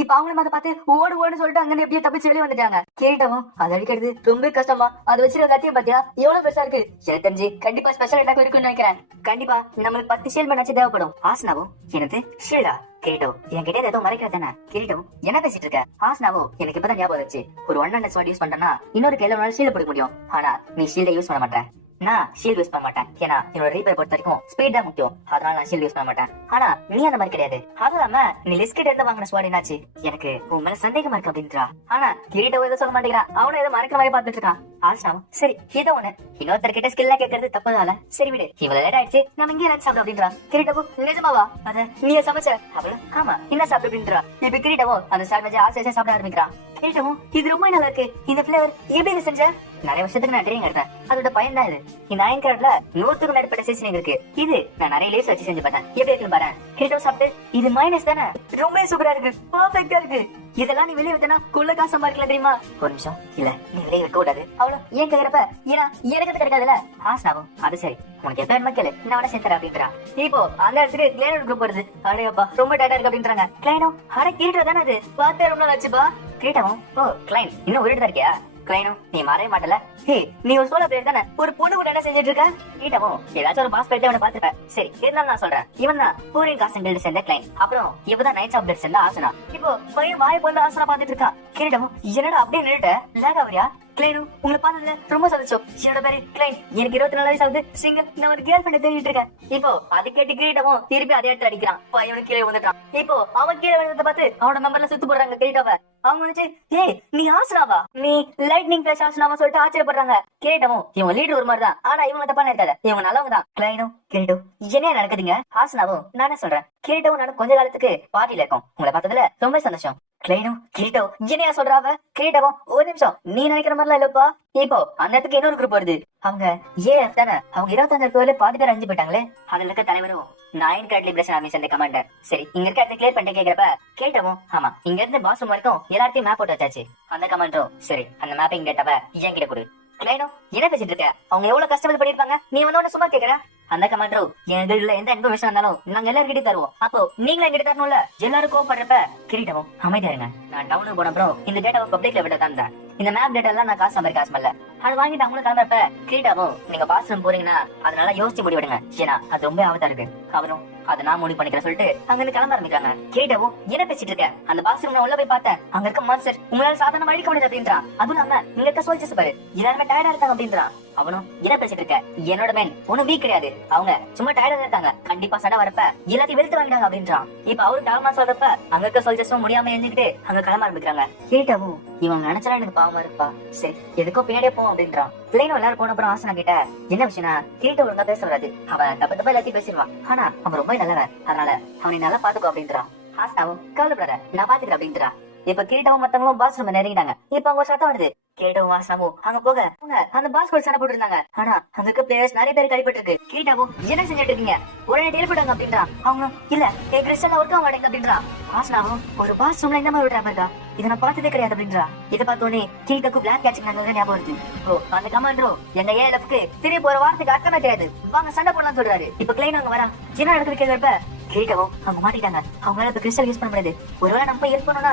இப்ப அவங்களும் அதை பார்த்து ஓடுன்னு சொல்லிட்டு அங்க எப்படியே தப்பிச்சு வெளியே வந்துட்டாங்க. கிரீட்டவும் அது அடிக்கிறது ரொம்ப கஷ்டமா, அதை வச்சிருக்க கத்தியம் பாத்தியா எவ்வளவு பெருசா இருக்கு. எனக்கு தெரிஞ்சு கண்டிப்பா ஸ்பெஷல் அட்டாக் இருக்குன்னு நினைக்கிறேன். கண்டிப்பா நம்மளுக்கு 10 ஷீல்ட் மேட்ச் தேவைப்படும். ஹாஸ்னாவும் எனக்கு ஷீல்டா? கிரீட்டோ என்கிட்ட ஏதோ மறைக்கிறதானே. கிரீட்டோ என்ன பேசிட்டு இருக்க? ஹாஸ்னாவோ எனக்கு இப்பதான் ஞாபகம் வச்சு, ஒரு 1/1 யூஸ் பண்றேன்னா இன்னொரு கையில ஷீல்ட் போட முடியும், ஆனா நீ ஷீல்டை யூஸ் பண்ண மாட்டேன். நான் ஷீல்ட் யூஸ் பண்ண மாட்டேன். ஏன்னா என்னோட ரீபர் பொறுத்த வரைக்கும் ஸ்பீட் தான் முக்கியம். அதனால நான் ஷீல்ட் யூஸ் பண்ண மாட்டேன். ஆனா நீ அந்த மாதிரி கிடையாது. அது இல்லாம நீ லிஸ்ட் கிட்ட இருந்து வாங்கின ஸ்வாட் என்னாச்சு? எனக்கு உன் மேல சந்தேகமா இருக்கு அப்படின்றா. ஆனா கிரீட்டோ எதுவும் சொல்ல மாட்டேங்கிறான். அவனும் ஏதோ மறைக்கிற மாதிரி பாத்துட்டு இருக்கான். ஆல்ஸ்டாவும் சரி ஏதோ ஒண்ணு இன்னொருத்தர் கிட்ட ஸ்கில்லா கேட்கறது தப்புதால சரி விடு, இவ்வளவு லேட் ஆயிடுச்சு, நம்ம இங்கே லஞ்ச் சாப்பிடும் அப்படின்றா. கிரீட்டோ நிஜமாவா? அத நீ சமைச்ச? அவளு ஆமா, என்ன சாப்பிடு அப்படின்றா. இப்ப கிரீட்டோ அந்த சாண்ட்விச் ஆசை சாப்பிட ஆரம்பிக்கிறான். கிரீட்டோ இது ரொம்ப நல்லா இருக்கு, இந்த பிளேவர் எப்படி செஞ்ச? நிறைய வருஷத்துக்கு நான் ட்ரைனிங் எடுத்தேன், அதோட பயன் தான் இது. இந்த அயன் கார்ட்ல 100க்கும் மேற்பட்ட சீசனிங் இருக்கு. இது நான் நிறைய லேஸ் வச்சு செஞ்சு பார்த்தேன், எப்படி இருக்குன்னு பாரு. கிரீட்டோ சாப்பிட்டு இது மைனஸ் தானே, ரொம்ப சூப்பரா இருக்கு, பர்ஃபெக்ட்டா இருக்கு. இதெல்லாம் நீ வெளியே வித்தனா கொள்ள காசு சம்பாதிக்கல தெரியுமா? ஒரு நிமிஷம், இல்ல நீ வெளியே வைக்க கூடாது. அவ்வளவு ஏன் கேக்குறப்ப ஏன்னா எனக்கு அது கிடைக்காதுல்ல. ஆசாவும் அது சரி, உனக்கு எப்ப வேணுமா கேளு, நான் வேணா சேர்த்துறேன் அப்படின்றா. இப்போ அந்த இடத்துக்கு கிளைனோ குரூப் வருது. அடையப்பா ரொம்ப டயர்டா இருக்கு அப்படின்றாங்க. கிளைனோ அட கிரீட்டோ தானே அது, பார்த்தே ரொம்ப நாள் ஆச்சுப்பா. கிரீட்டோவும் ஓ கிளைன் இன்னும் ஒரு இடத்துல இருக்கியா? கிளைனோ நீ மாறவே மாட்டல. ஹே நீ ஒரு சோலோ பிளேயர் தானே, ஒரு பொண்ணு கூட என்ன செஞ்சுட்டு இருக்க? கிரீட்டோவும் ஏதாச்சும் ஒரு பாஸ் பிளேயர் அவனை பாத்துப்ப. சரி இருந்தாலும் நான் சொல்றேன், இவன் தான் பூரியன் காசன் கில்டு சேர்ந்த கிளைன். அப்புறம் இவதான் நைட்ஸ் ஆஃப் பிளட் சேர்ந்த ஆசனா. இப்போ பையன் வாய் போல ஆசனா பாத்துட்டு இருக்கா. கிரீட்டோவும் என்னடா அப்படியே நின்னுட்ட, லேக் ஆவறியா? கிளைனோ உங்களை பார்த்ததுல ரொம்ப சந்தோஷம். என்னோட பேரு கிளைன், எனக்கு 24 வயசு ஆகுது, சிங்கிள், நான் ஒரு கேர்ள் ஃபிரெண்ட் தேடிட்டு இருக்கேன். இப்போ அது கேட்டு கிரீட்டோவும் திருப்பி அதே இடத்துல அடிக்கிறான். பையனுக்கு கீழே வந்துட்டான். இப்போ அவன் கீழே விழுந்ததை பார்த்து அவனோட நம்பர்ல சுத்து போடுறாங்க கிரீட்டோவை. அவங்க வந்துச்சு ஏய் நீ ஆசனாவா, நீ லைட்னிங் பிளஸ் ஆசனாவா சொல்லிட்டு ஆச்சரியப்படுறாங்க. கிரீட்டோவும் இவங்க லீடர் ஒரு மாதிரி தான், ஆனா இவங்க தப்பா இருக்காது, இவங்க நல்லவங்க தான். கிளைனோ கிரீட்டோ என்ன நடக்குதுங்க? ஆசனாவும் நானே சொல்றேன். கிரீட்டோவும் நானும் கொஞ்ச காலத்துக்கு பார்ட்டியில இருக்கோம், உங்களை பார்த்ததுல ரொம்ப சந்தோஷம். கிளைனோ கிரீட்டோ என்னையா சொல்றாவ? கிரீட்டோவும் ஒரு நிமிஷம், நீ நினைக்கிற மாதிரிலாம் இல்லப்பா. இப்போ அந்த இடத்துக்கு இன்னொரு குரூப் வருது. அவங்க ஏஎஃப் தானே, அவங்க 25 பேர்ல பாதி பேர் அழிஞ்சு போயிட்டாங்களே. அதுல இருக்க தலைவரும் நைன் கார்ட் லிபரேஷன் ஆர்மி சேர்ந்த கமாண்டர். சரி இங்க இருக்க இடத்த கிளியர் பண்ணிட்டு கேக்குறப்ப கேட்டவும் ஆமா இங்க இருந்து பாஸ் ரூம் வரைக்கும் எல்லாத்தையும் மேப் போட்டு வச்சாச்சு. அந்த கமாண்டரும் சரி அந்த மேப்பிங் டேட்டாவை என் கிட்ட கொடு. கிளைனோ என்ன பேசிட்டு இருக்க, அவங்க எவ்வளவு கஷ்டப்பட்டு பண்ணிருப்பாங்க, நீ வந்து சும்மா கேக்குற? அந்த கமாண்டரோ என் இதுல எந்த இன்ஃபர்மேஷன் இருந்தாலும் நாங்க எல்லாரும் தருவோம், அப்போ நீங்களும் எங்கிட்ட தரணும்ல. எல்லாரும் கோவப்படுறப்ப கிரீட்டவும் அமைதியா இருங்க, நான் டவுனுக்கு போன அப்புறம் இந்த டேட்டாவை பப்ளிக்ல விட தான் இருந்தேன். இந்த மேப் டேட்டா எல்லாம் நான் காசு சம்பாதிக்க ஆசைப்படல, அது வாங்கிட்டு அவங்களும் கிளம்புறப்ப கிரீட்டாவும் நீங்க பாத்ரூம் போறீங்கன்னா அதனால யோசிச்சு முடிவெடுங்க, ஏன்னா அது ரொம்ப ஆபத்தா இருக்கு. அவரும் அதை நான் முடிவு பண்ணிக்கிறேன் சொல்லிட்டு அங்க இருந்து கிளம்ப ஆரம்பிக்கிறாங்க. கிரீட்டவும் என்ன பேசிட்டு இருக்க, அந்த பாத்ரூம் நான் உள்ள போய் பார்த்தேன், அங்க இருக்க மான்ஸ்டர் உங்களால சாதாரணமா அழிக்க முடியாது அப்படின்றான். அதுவும் இல்லாம இங்க இருக்க சோல்ஜர்ஸ் பாரு எல்லாருமே டயர்டா இருக்காங்க அப்படின்றான். அவனும் என்ன பேசிட்டு இருக்க, என்னோட மேன் ஒன்னும் வீக் கிடையாது, அவங்க சும்மா டயர்டா இருக்காங்க, கண்டிப்பா சண்டை வரப்ப எல்லாத்தையும் வெளுத்து வாங்கிட்டாங்க அப்படின்றான். இப்ப அவரு கிளம்ப சொல்றப்ப அங்க இருக்க சோல்ஜர்ஸும் முடியாம எழுந்துக்கிட்டு அங்க கிளம்ப ஆரம்பிக்கிறாங்க. கிரீட்டவும் இவங்க நினைச்சா எனக்கு பாவமா இருப்பா, சரி எதுக்கோ பின்னாடியே போவோம் அப்படின்றான். பிள்ளைனும் எல்லாரும் போன அப்புறம் ஆசனா கிட்ட என்ன விஷயம்னா கிரீட்டோ ஒழுங்கா பேச வராது, அவன் தப்பு தப்பா எல்லாத்தையும் பேசிடுவான், ஆனா அவன் ரொம்ப நல்லவன், அதனால அவனை நல்லா பாத்துக்கோ அப்படின்றான். ஆசனாவும் கவலைப்படாத நான் பாத்துக்கிறேன் அப்படின்றான். இப்ப கிரீட்டவும் மத்தவங்களும் பாஸ் ரூம் நெருங்கிட்டாங்க. இப்ப அவங்க சத்தம் வருது. கிரீட்டவும் ஆசனாவும் அங்க போக அந்த பாஸ் கூட சண்டை போட்டு இருந்தாங்க. ஆனா அங்க இருக்க பிளேயர்ஸ் நிறைய பேர் கைப்பட்டு இருக்கு. கிரீட்டவும் என்ன செஞ்சுட்டு இருக்கீங்க, உடனே டெலிபோட்டாங்க அப்படின்றான். அவங்க இல்ல என் கிறிஸ்டல்ல ஒர்க் ஆக மாட்டேங்க அப்படின்றான். ஆசனாவும் ஒரு பாஸ் ரூம்ல இந்த மாதிரி விடுறாம இருக்கா, இதை நான் பார்த்ததே கிடையாது அப்படின்றா. இதை பார்த்தோன்னே கிரீட்டோக்கு பிளாக் கேட்சிங் ஞாபகம் வருது. ஓ அந்த கமாண்டரோ எங்க ஏஎல்எஃப்க்கு திருப்பி ஒரு வாரத்துக்கு அர்த்தமே தெரியாது, வாங்க சண்டை போடலாம் சொல்றாரு. இப்ப கிளைன் அங்க வரா. என்ன நடக்குது கேட்கறப்ப கிரீட்டவும் அவங்க மாட்டிட்டாங்க, அவங்களால இப்ப கிறிஸ்டல் யூஸ் பண்ண முடியாது, ஒருவேளை நம்ம போய் ஹெல்ப் பண்ணோம்னா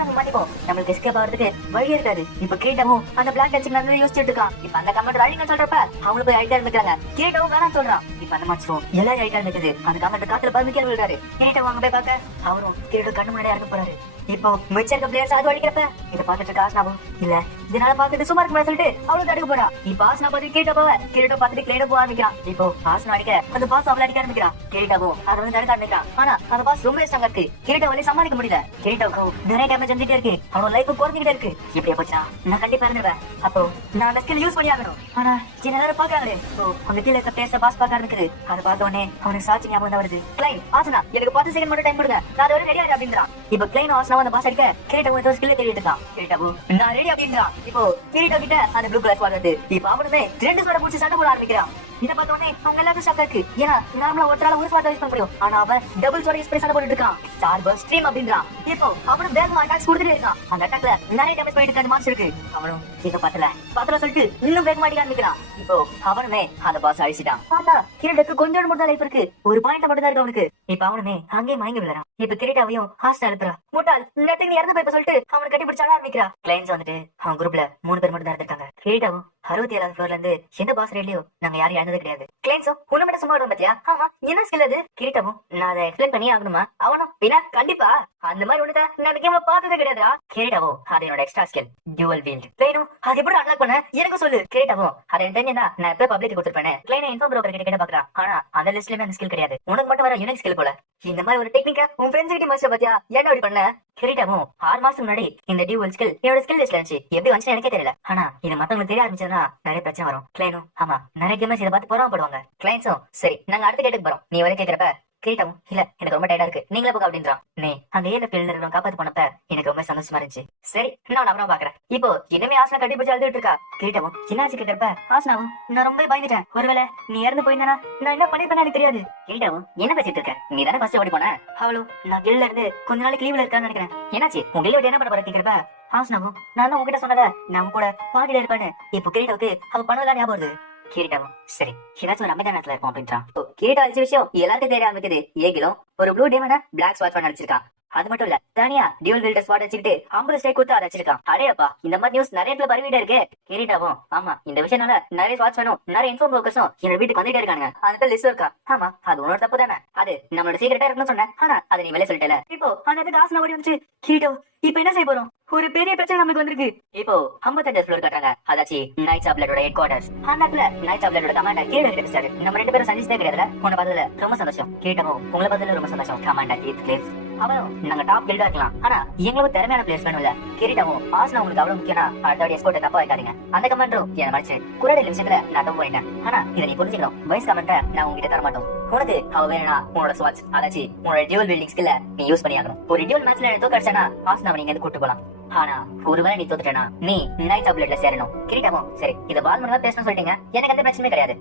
நம்ம மாட்டிப்போம், நம்மளுக்கு எஸ்கேப் ஆகிறதுக்கு வழி இருக்காது. இப்ப கிரீட்டவும் அந்த பிளாக் கேட்சிங் யோசிச்சுட்டு இருக்கான். இப்ப அந்த கமாண்டர் அழிங்க சொல்றப்ப அவங்களுக்கு போய் அழிக்க ஆரம்பிக்கிறாங்க. கிரீட்டவும் வேணாம் சொல்றான். இப்ப அந்த மாச்சரும் எல்லாரும் அழிக்க ஆரம்பிக்குது. அந்த கமாண்டர் காத்துல பறந்து கீழே விழுறாரு. கிரீட்டவும் அங்க போய் பார்க்க அவரும் கிரீட்டோ கண்ணு முன்னாடி இறங்க போறாரு. இப்போ மிச்ச இருக்க பிளேயர்ஸ் அது அடிக்கிறப்ப இதை பாத்துட்டு இருக்க ஆசனாவும் இல்ல இதனால பாத்துட்டு சும்மா இருக்க சொல்லிட்டு அவளுக்கு அடிக்க போறா. இப்ப ஆசனா பார்த்து கிரீட்டோ போவ, கிரீட்டோ பார்த்துட்டு கிளைனோ போக ஆரம்பிக்கிறான். இப்போ ஆசனா அடிக்க அந்த பாஸ் அவளை அடிக்க ஆரம்பிக்கிறான். கிரீட்டோவும் அதை வந்து தடுக்க ஆரம்பிக்கிறான். ஆனா அந்த பாஸ் ரொம்ப ஸ்ட்ராங்கா இருக்கு, கிரீட்டோவால சமாளிக்க முடியல. கிரீட்டோவுக்கு நிறைய டேமேஜ் வந்துட்டே இருக்கு, அவனோட லைஃப் குறைஞ்சிட்டே இருக்கு. இப்படியே போச்சா நான் கண்டிப்பா இருந்துருவேன். அப்போ நான் அந்த ஸ்கில் யூஸ் பண்ணி ஆகணும். ஆனா எல்லாரும் பாக்குறாங்களே, அந்த கீழே இருக்க பிளேயர்ஸ் பாஸ் பார்க்க ஆரம்பிக்குது. அதை பார்த்த உடனே அவனுக்கு சாட்சி ஞாபகம் தான் வருது. கிளைன் ஆசனா எனக்கு 10 செகண்ட் மட்டும் டைம் கொடுங்க, நான் அதோட ரெடியா அப்படின்றான். இப்போ கிளைன் ஆசனா அந்த பாஸ் அடிக்க கிரீட்டோவும் ஏதோ ஸ்கில் தேடிட்டு இருக்கான். கிரீட்டோவும் நான் ரெடி அப்படின்றான். இப்போ கிரீட்டோ கிட்ட அந்த ப்ளூ கலர் ஸ்வாட் வருது. இப்போ அவனுமே 2 ஸ்வாட் புடிச்சு சண்டை போட ஆரம்பிக்கிறான். இத பார்த்த உடனே அவங்க எல்லாரும் ஷாக்கா இருக்கு, ஏன்னா நார்மலா ஒருத்தரால ஒரு ஸ்வாட் யூஸ் பண்ண முடியும், ஆனா அவன் டபுள் ஸ்வாட் யூஸ் பண்ணி சண்டை போட்டுட்டு இருக்கான். ஸ்டார் பர்ஸ்ட் ஸ்ட்ரீம் அப்படின்றான். இப்போ அவனும் வேகமா அட்டாக்ஸ் கொடுத்துட்டே இருக்கான். அந்த அட்டாக்ல நிறைய டேமேஜ் பண்ணிட்டு இருக்க மான்ஸ்டர் இருக்கு. அவனும் இத பத்தல சொல்லிட்டு இன்னும் வேகமா அடிக்க ஆரம்பிக்கிறான். இப்போ அவனுமே அந்த பாஸ் அழிச்சிட்டான். பார்த்தா கிரீட்டோக்கு கொஞ்சம் மட்டும் தான் லைஃப் இருக்கு, ஒரு பாயிண்ட் மட்டும் தான் இருக்கு அவனுக்கு. இப்ப அவனுமே அங்கேயே மயங்கி விழுறான். இப்ப கிரீட்டாவையும் ஹாஸ்டல் அனுப்புறா. முட்டாள் நேரத்துக்கு நீ இறந்து போய் சொல்லிட்டு அவனுக்கு கட்டி பிடிச்சாலும் ஆரம்பிக்கிறா. கிளைன்ஸ் வந்துட்டு அவன் குரூப்ல 3 பேர் மட்டும் தான் இருந்திருக்காங்க. கிரீட்டாவும் 67வது ஃப்ளோர்ல இருந்து எந்த பாஸ் ரேட்லயும் நாங்க யாரும் இழந்தது கிடையாது. கிளைன்ஸும் உன்ன மட்டும் சும்மா விடுவோம் பாத்தியா, ஆமா என்ன ஸ்கில் அது? கிரீட்டவும் நான் அதை எக்ஸ்பிளைன் பண்ணி ஆகணுமா? அவனும் பின்னா கண்டிப்பா அந்த மாதிரி ஒண்ணு நான் இந்த கேம்ல பார்த்ததே கிடையாதுடா. கிரீட்டாவோ அது என்னோட எக்ஸ்ட்ரா ஸ்கில் டியூவல் வீல்ட். கிளைனோ அது எப்படி அன்லாக் பண்ண எனக்கு சொல்லு. கிரீட்டாவோ அது எனக்கு தெரிஞ்சா நான் எப்ப பப்ளிக் கொடுத்துருப்பேன். கிளைனோ இன்ஃபோ ப்ரோக்கர் கிட்ட கேட்ட பாக்குறா. ஆனா அந்த லிஸ்ட்லயுமே அந்த ஸ்கில் கிடையாது. உனக்கு மட்டும் வர யூனிக் ஸ்கில் போல. இந்த மாதிரி ஒரு டெக்னிக்கா உன் ஃப்ரெண்ட்ஸ் கிட்ட மாஸ்டர் பாத்தியா? என்ன அப்படி பண்ண? கிரீட்டாவோ 6 மாசம் முன்னாடி இந்த டியூவல் ஸ்கில் என்னோட ஸ்கில் லிஸ்ட்ல இருந்துச்சு. எப்படி வந்துச்சு எனக்கே தெரியல. ஆனா இது மத்தவங்களுக்கு தெரிய ஆரம்பிச்சதுன்னா நிறைய பிரச்சனை வரும். கிளைனோ ஆமா நிறைய கேமர்ஸ் இதை பார்த்து பொறாமப்படுவாங்க. கிளைண்ட்ஸும் சரி நாங்க அடுத்த கேட்டுக்கு போறோம். நீ வரை கேட்கிறப்ப கிரீட்டாவும் இல்ல எனக்கு ரொம்ப டயர்டா இருக்கு நீங்களே போக அப்படின்றான். நீ அந்த ஏல ஃபீல்ட்ல இருக்க காப்பாத்து போனப்ப எனக்கு ரொம்ப சந்தோஷமா இருந்துச்சு. சரி நான் அப்புறம் பாக்குறேன். இப்போ இனிமே ஆசனா கட்டி பிடிச்சு அழுதுட்டு இருக்கா. கிரீட்டாவும் என்னாச்சு கேட்கிறப்ப ஆசனாவும் நான் ரொம்ப பயந்துட்டேன். ஒருவேளை நீ இறந்து போயிருந்தா நான் என்ன பண்ணிருப்பேன்னு எனக்கு தெரியாது. கிரீட்டாவும் என்ன பேசிட்டு இருக்க? நீ தானே ஃபர்ஸ்ட் ஓடி போன. அவளும் நான் கில்ல இருந்து கொஞ்ச நாளைக்கு லீவ்ல இருக்கான்னு நினைக்கிறேன். என்னாச்சு உங்க கில்ல விட்டு என்ன பண்ண போற கேட்கிறப்ப ஆசனாவும் நான் உங்ககிட்ட சொன்னல நான் கூட பாடியில இருப்பேன்னு. இப்போ கிரீட்டாவுக்கு அவ பண்ணலாம் ஞாபகம் வருது. கிரீட்டாவும் சரி ஏதாச்சும் ஒரு அமைதியான இடத்துல இருக்கும் அப்படின்றான். கிரீட்டா அழிச்ச விஷயம் எல்லாருக்கும் தெரிய ஆரம்பிக்குது. ஏகிலும் ஒரு ப்ளூ டேமன பிளாக் ஸ்வாட் பண்ண அடிச்சிருக்கான். அது மட்டும் இல்ல தனியா டியூல் வில்டர் ஸ்வாட் வச்சுக்கிட்டு 50 ஸ்ட்ரைக் கொடுத்து அதை வச்சிருக்கான். அடேப்பா இந்த மாதிரி நியூஸ் நிறைய இடத்துல பரவிட்டே இருக்கு. கிரீட்டாவும் ஆமா இந்த விஷயம்னால நிறைய ஸ்வாட்ஸ் வேணும் நிறைய இன்ஃபார்ம் ப்ரோக்கர்ஸும் என்னோட வீட்டுக்கு வந்துட்டே இருக்காங்க. அந்த லிஸ்ட் இருக்கா? ஆமா அது உன்னோட தப்பு தானே. அது நம்மளோட சீக்கிரட்டா இருக்குன்னு சொன்னேன். ஆனா அதை நீ வெளியே சொல்லிட்டல. இப்போ அந்த காசு ஓடி வந்துச்சு. கிரீட்டோ இப்ப என்ன செய்ய போறோம்? ஒரு பெரிய பிரச்சனை நமக்கு வந்திருக்கு. இப்போ 55 ஃப்ளோர் கட்டுறாங்க. அதாச்சு நைட்ஸ் ஆஃப் பிளட்டோட ஹெட் குவார்டர்ஸ். அந்த இடத்துல நைட்ஸ் ஆஃப் பிளட்டோட கமாண்டர் கீழே கிட்ட நம்ம 2 பேரும் சந்திச்சதே கிடையாதுல. உன்னை பார்த்ததுல ரொம்ப சந்தோஷம். கேட்டவும் உங்களை பார்த்ததுல ரொம்ப சந்தோஷம் கமாண்டர் ஹீத் கிளிஃப். அவனும் நாங்க டாப் கில்டா இருக்கலாம் ஆனா எங்களுக்கு திறமையான பிளேயர்ஸ் வேணும்ல. கிரீட்டாவும் ஆசனா உங்களுக்கு அவ்வளவு முக்கியம்னா அடுத்த எஸ்கோர்ட்டை தப்பா வைக்காதீங்க. அந்த கமாண்டரும் என்ன மறைச்சு குறைய நிமிஷத்துல நான் தப்பு போயிட்டேன். ஆனா இதை நீ புரிஞ்சுக்கணும். வைஸ் கமாண்டரை நான் உங்ககிட்ட தரமாட்டோம். உனக்கு அவ வேணா உன்னோட ஸ்வாட்ச் அதாச்சு உன்னோட டியூவல் பில்டிங் ஸ்கில்ல நீ யூஸ் பண்ணி ஆகணும். ஒரு டியூவல் மேட்ச்ல தோக்க அடிச்சானா ஆசனா நீங்க வந்து கூட்டு போலாம். ஆனா ஒருவேளை நீ தோத்துட்டனா நீ நைட்ஸ் ஆஃப் பிளட்ல சேரணும். கிரீட்டாவும் சரி இத பால் மனதா பேசணும் சொல்லிட்டீங்க. எனக்கு அந்த பிரச்சனையே கிடையாது.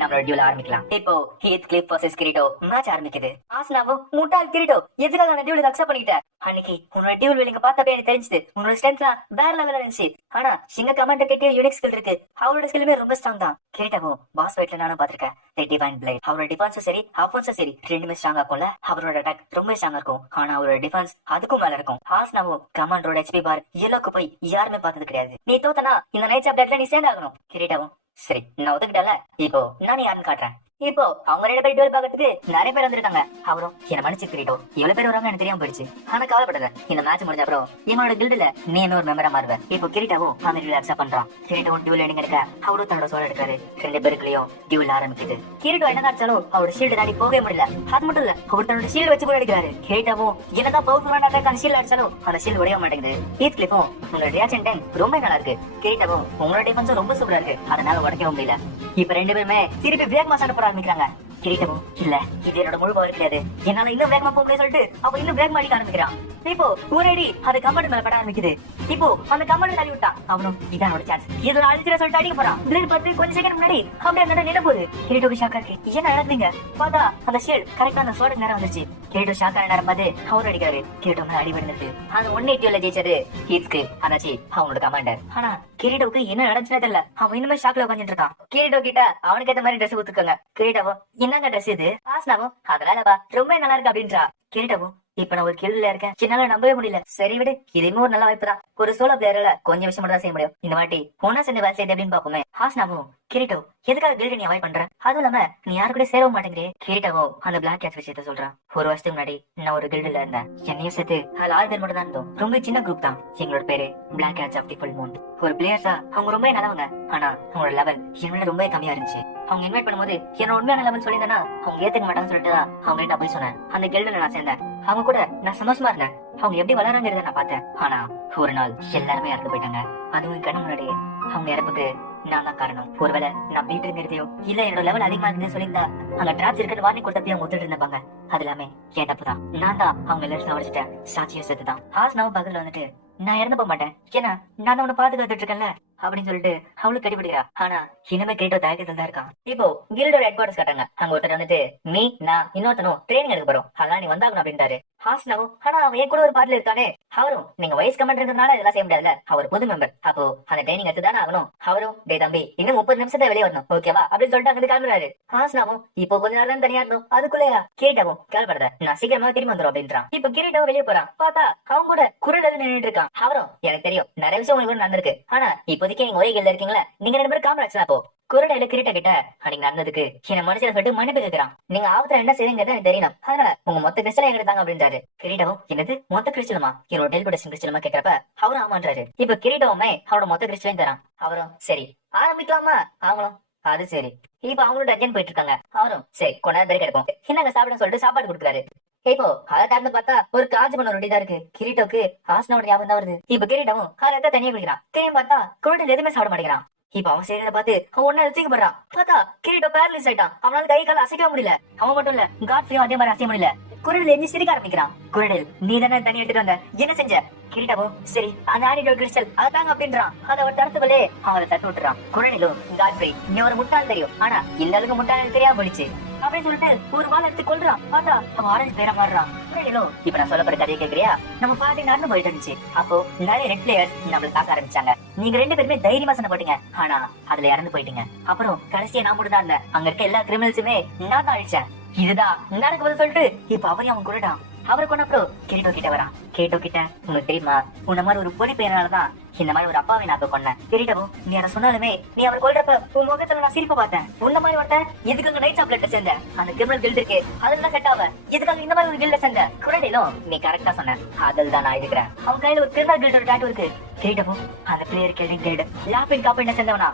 நம்மளோட டியூல் ஆரம்பிக்கலாம். இப்போ ஹீத் கிளிஃப் vs கிரீட்டோ மேட்ச் ஆரம்பிக்குது. ஆசனாவும் முட்டாள் கிரீட்டோ எதுக்காக அந்த டியூல் அக்செப்ட் பண்ணிட்ட? அன்னைக்கு உன்னோட டியூல் வில்லிங்க பார்த்தப்ப எனக்கு தெரிஞ்சது உன்னோட ஸ்ட்ரென்த்லாம் வேற லெவல்ல இருந்துச்சு. ஆனா எங்க கமாண்டர் கிட்டே யூனிக் ஸ்கில் இருக்கு. அவரோட ஸ்கில்லுமே ரொம்ப ஸ்ட்ராங் தான். கிரீட்டாவும் பாஸ் ஃபைட்ல நானும் பாத்திருக்கேன். தி டிவைன் பிளேட் அவரோட டிஃபென்ஸும் சரி அஃபென்ஸும் சரி ரெண்டுமே ஸ்ட்ராங்கா இருக்கும்ல. அவரோட அட்டாக் ரொம்ப ஸ்ட்ராங்கா இருக்கும். ஆனா அவரோட டிஃபென்ஸ் அதுக்கும் மேல இருக்கும். ஆசனாவும் கமாண்டரோட HP பார் எல்லோக்கு போய் யாருமே பார்த்தது கிடையாது. நீ தோத்தனா இந்த நைட்ஸ் அப்டேட்ல நீ சேர்ந்தாகணும். கிரீட்டாவும் சரி நான் ஒத்துக்கிட்டல. இப்போ நான் யாருன்னு காட்டுறேன். இப்போ அவங்க 2 பேர் டியூல் பாக்கிறதுக்கு நிறைய பேர் வந்திருக்காங்க. அவரும் என்ன மன்னிச்சு கிரீட்டோ எவ்வளவு பேர் வராங்க எனக்கு தெரியாம போயிடுச்சு. ஆனா கவலைப்படாத இந்த மேட்ச் முடிஞ்ச அப்புறம் எங்களோட கில்டுல நீ இன்னொரு மெம்பரா மாறுவ. இப்போ கிரீட்டாவும் அந்த டியூல் அக்செப்ட் பண்றான். கிரீட்டாவும் டியூல் எடுங்க எடுக்க அவரும் தன்னோட சோல் எடுக்காரு. 2 பேருக்குலயும் டியூல் ஆரம்பிக்குது. கிரீட்டோ என்ன அடிச்சாலும் அவரோட ஷீல்டு தாண்டி போகவே முடியல. அது மட்டும் இல்ல அவர் தன்னோட ஷீல்டு வச்சு கூட அடிக்கிறாரு. கிரீட்டாவும் என்னதான் பவர்ஃபுல்லான அட்டாக் அந்த ஷீல்டு அடிச்சாலும் அந்த ஷீல்டு உடைய மாட்டேங்குது. ஹீத் கிளிஃபும் உங்களோட ரியாக்ஷன் டைம் ரொம்ப நல்லா இருக்கு. கிரீட்டாவும் உங்களோட டிஃபென்ஸும் ரொம்ப சூப்பரா இருக்கு. அதனால உடைக்கவும் முடியல. இப்ப 2 பேருமே திருப்பி வேகமா சண்டை போட ஆரம்பிக்கிறாங்க. கிரீட்டவும் இல்ல இது என்னோட முழு பவர் கிடையாது என்னால இன்னும் வேகமா போக முடியாது சொல்லிட்டு அவ இன்னும் வேகமா அடிக்க ஆரம்பிக்கிறான். இப்போ ஒரேடி அது கமாண்டர் மேல பட ஆரம்பிக்குது. இப்போ அந்த கமாண்டர் தள்ளி விட்டான். அவனும் இதானோட சான்ஸ் இதோட அழிச்சிட சொல்லிட்டு அடிக்க போறான். பிளேட் பார்த்து கொஞ்சம் செகண்ட் முன்னாடி அப்படியே அந்த நில போகுது. கிரீட்டோக்கு ஷாக்கா இருக்கு. என்ன நடக்குதுங்க பார்த்தா அந்த ஷீல்ட் கரெக்டா அந்த சோட நேரம் வந்துருச்சு. கிரீட்டோ ஷாக்கான நேரம் பார்த்து அவர் அடிக்கிறாரு. கிரீட்டோ மேல அடி விழுந்துட்டு அந்த 180ல ஜெயிச்சது ஹீத் கிளிஃப் அதாச்சு அவனோட கமாண்டர். ஆனா கிரீட்டோக்கு என்ன நடந்துச்சுன்னு தெரியல. அவன் இன்னுமே ஷாக்ல உட்காந்துட்டு இருக்கான். கிரீட்டோ கிட்ட அவனுக்கு ஏத்த மாதிரி ட்ரெஸ் கொடுத்துருக்காங்க. கிரீட்டோவோ என்னங்க ட்ரெஸ் இது? ஆசனாவும் அதனாலப்பா ரொம்ப நல்லா இருக்கு அப்படின்றா. கிரீட்டவும் இப்ப நான் ஒரு கேள்வியில இருக்கேன் என்னால நம்பவே முடியல. சரி விடு இது இன்னும் ஒரு நல்ல வாய்ப்பு தான். ஒரு சோலோ பிளேயர்ல கொஞ்சம் விஷயம் மட்டும் தான் செய்ய முடியும். இந்த வாட்டி ஒன்னா சேர்ந்து வேலை செய்யுது அப்படின்னு பாப்போமே. ஹாஸ்னாவும் கிரீட்டோ எதுக்காக கில்ட நீ அவாய்ட் பண்ற? அதுவும் இல்லாம நீ யாரு கூட சேரவும் மாட்டேங்கிறே. கிரீட்டோவோ அந்த பிளாக் கேட்ச் விஷயத்த சொல்றான். ஒரு வருஷத்துக்கு முன்னாடி நான் ஒரு கில்டுல இருந்தேன். என்னையும் சேர்த்து அதுல 6 பேர் மட்டும் தான் இருந்தோம். ரொம்ப சின்ன குரூப் தான். எங்களோட பேரு Black Cats of the Full Moon. ஒரு பிளேயர்ஸா அவங்க ரொம்ப நல்லவங்க. ஆனா அவங்களோட லெவல் என்னோட ரொம்ப கம்மியா இருந்துச்சு. அவங்க இன்வைட் பண்ணும்போது என்னோட உண்மையான லெவல் சொல்லியிருந்தேன்னா அவங்க ஏத்துக்க மாட்டாங்கன்னு சொல்லிட்டு தான் அவங்க கிட்ட போய் சொன்னேன். அந்த கில்டுல நான் சேர்ந்தேன். அவங்க கூட நான் சந்தோஷமா இருந்தேன். அவங்க எப்படி வளராங்கிறத நான் பார்த்தேன். ஆனா ஒரு நாள் எல்லாருமே இறந்து போயிட்டாங்க. அதுவும் கண்ணு முன்னாடி அவங்க இறப்புக்கு நான் தான் காரணம். ஒருவேளை நான் வீட்டு இருக்கிறதையோ இல்ல என்னோட லெவல் அதிகமா இருக்குன்னு சொல்லியிருந்தா அங்க டிராப்ஸ் இருக்குன்னு வார்னிங் கொடுத்தப்ப அவங்க ஒத்துட்டு இருந்தாங்க. அது எல்லாமே என் தப்பு தான். நான் தான் அவங்க எல்லாரும் சாவடிச்சிட்டேன். சாட்சியும் சேர்த்து தான். ஹாஸ்னாவும் பக்கத்துல வந்துட்டு நான் இறந்து போக மாட்டேன் ஏன்னா நான் தான் உன்னை பாதுகாத்துட்டு இருக்கேன்ல அப்படின்னு சொல்லிட்டு அவளுக்கு கடிபிடிக்கிறா. ஆனா இனிமே கிரீட்டோ தயக்கத்துல தான் இருக்கான். இப்போ கில்டோட ஹெட் குவார்டர்ஸ் கட்டாங்க. அங்க ஒருத்தர் வந்துட்டு நீ நான் இன்னொருத்தனும் ட்ரைனிங் எடுக்க போறோம் அதெல்லாம் நீ வந்தாகணும் அப்படின்ட்டாரு. ஹாஸ்னாவும் ஆனா அவன் என் கூட ஒரு பார்ட்ல இருக்கானே. அவரும் நீங்க வைஸ் கமாண்டர் இருக்கிறதுனால இதெல்லாம் செய்ய முடியாதுல. அவர் புது மெம்பர் அப்போ அந்த ட்ரைனிங் எடுத்து தானே ஆகணும். அவரும் டே தம்பி இன்னும் 30 நிமிஷத்தை வெளியே வரணும் ஓகேவா அப்படின்னு சொல்லிட்டு அங்க கிளம்புறாரு. ஹாஸ்னாவும் இப்போ கொஞ்ச நேரம் தான் தனியா இருந்தோம். அதுக்குள்ளேயா கிரீட்டோவும் கேள்படுத நான் சீக்கிரமா திரும்பி வந்துடும் அப்படின்றான். இப்போ கிரீட்டோ வெளியே போறான். பார்த்தா அவங்க கூட குரல் நின்றுட்டு இருக்கான். அவரும் எனக்கு தெரியும் நிறைய விஷயம் உங்களுக்கு நடந்திருக்கு. ஆனா இப்போதைக்கு நீங்க ஒரே கில்ல இருக்கீங்களா நீங்க 2 பேரும் காமராஜ் அப்போ குரடையில கிரீட்ட கிட்ட அன்னைக்கு நடந்ததுக்கு என்ன மனுஷன் சொல்லிட்டு மன்னிப்பு கேட்கிறான். நீங்க ஆபத்துல என்ன செய்வீங்கிறது எனக்கு தெரியணும், அதனால உங்க மொத்த கிறிஸ்டலை எங்க தாங்க அப்படின்றாரு. கிரீடமும் என்னது மொத்த கிறிஸ்டலுமா, என்னோட டெல்படேஷன் கிறிஸ்டலுமா கேட்கறப்ப அவரும் ஆமான்றாரு. இப்ப கிரீடமுமே அவரோட மொத்த கிறிஸ்டலையும் தரான். அவரும் சரி ஆரம்பிக்கலாமா, அவங்களும் அது சரி. இப்ப அவங்களோட டஜன் போயிட்டு இருக்காங்க. அவரும் சரி கொஞ்ச நேரம் பேருக்கு எடுப்போம், என்னங்க சாப்பிடுன்னு சொல்லிட்டு சாப்பாடு கொடுக்குறாரு. இப்போ அதை திறந்து பார்த்தா ஒரு காஜ் பண்ண ரொட்டி தான் இருக்கு. கிரீட்டோக்கு ஆசனோட ஞாபகம் தான் வருது. இப்ப கிரீட்டமும் அதை தனியா குடிக்கிறான். திரும்பி பார்த்தா குருடன் எதுவுமே சாப்பிட மாட்டேங்கிறான். இப்ப அவன் செய்யறத பார்த்து அவன் ஒன்னு தூக்கி போடுறான். பார்த்தா கிரீட்டோ பேரலைஸ் ஆயிட்டான். அவனால கை கால அசைக்கவே முடியல. அவன் மட்டும் இல்ல காட்ஃபியும் அதே மாதிரி அசைய முடியல. குரடில் எஞ்சி சிரிக்க ஆரம்பிக்கிறான். குரடில் நீ தானே தண்ணி எடுத்துட்டு வந்த, என்ன செஞ்ச? கிரீட்டமும் சரி அந்த ஆனிடோட் கிறிஸ்டல் அதாங்க அப்படின்றான். அதை அவர் தடுத்துக்கொள்ளே அவரை தட்டு விட்டுறான். குரடிலும் காட்ஃப்ரி நீ ஒரு முட்டாள் தெரியும், ஆனா இந்த அளவுக்கு முட்டாள் தெரியாம போயிடுச்சு அப்படின்னு சொல்லிட்டு ஒரு வாழை எடுத்து கொள்றான். பார்த்தா அவன் ஆரஞ்சு பேரா மாறுறான். குரடிலும் இப்ப நான் சொல்லப்படுற கதையை கேட்கறியா, நம்ம பாட்டி நடந்து போயிட்டு இருந்துச்சு. அப்போ நிறைய ரெட் பிளேயர்ஸ் நம்மள தாக்க ஆரம்பிச்சாங்க. நீங்க 2 பேருமே தைரியமா சண்டை போட்டீங்க, ஆனா அதுல இறந்து போயிட்டீங்க. அப்புறம் கடைசியா நான் மட்டும் தான் இல்ல, அங்க இருக்க எல்லா கிரிமினல்ஸுமே நான் தான் அழிச்சேன். இதுதான் நடக்குது சொல்லிட்டு இப்ப அவரையும் அவன் குருடான். அவரை கொண்டு அப்புறம் கிரீட்டோ கிட்ட வரான். கிரீட்டோ கிட்ட உங்களுக்கு தெரியுமா, உன்ன மாதிரி ஒரு பொடி பையனாலதான் இந்த மாதிரி ஒரு அப்பாவை நான் கொன்னேன். கிரீட்டவும் நீ அதை சொன்னாலுமே நீ அவர் கொல்றப்ப உன் முகத்துல நான் சிரிப்ப பார்த்தேன். உன்ன மாதிரி ஒருத்தன் எதுக்காக நைட் சாப்லெட் சேர்ந்த அந்த கிரிமினல் கில்ட் இருக்கு அதெல்லாம் செட் ஆவ, எதுக்காக இந்த மாதிரி ஒரு கில்ட சேர்ந்த? குரடிலும் நீ கரெக்டா சொன்ன, அதில் தான் நான் இருக்கிறேன். அவன் கையில ஒரு கிரிமினல் கில்டோட டாட்டூ இருக்கு. கிரீட்டவும் அந்த பிளேயர் கில்டிங் கில்ட் லாபின் காப்பின் சேர்ந்தவனா?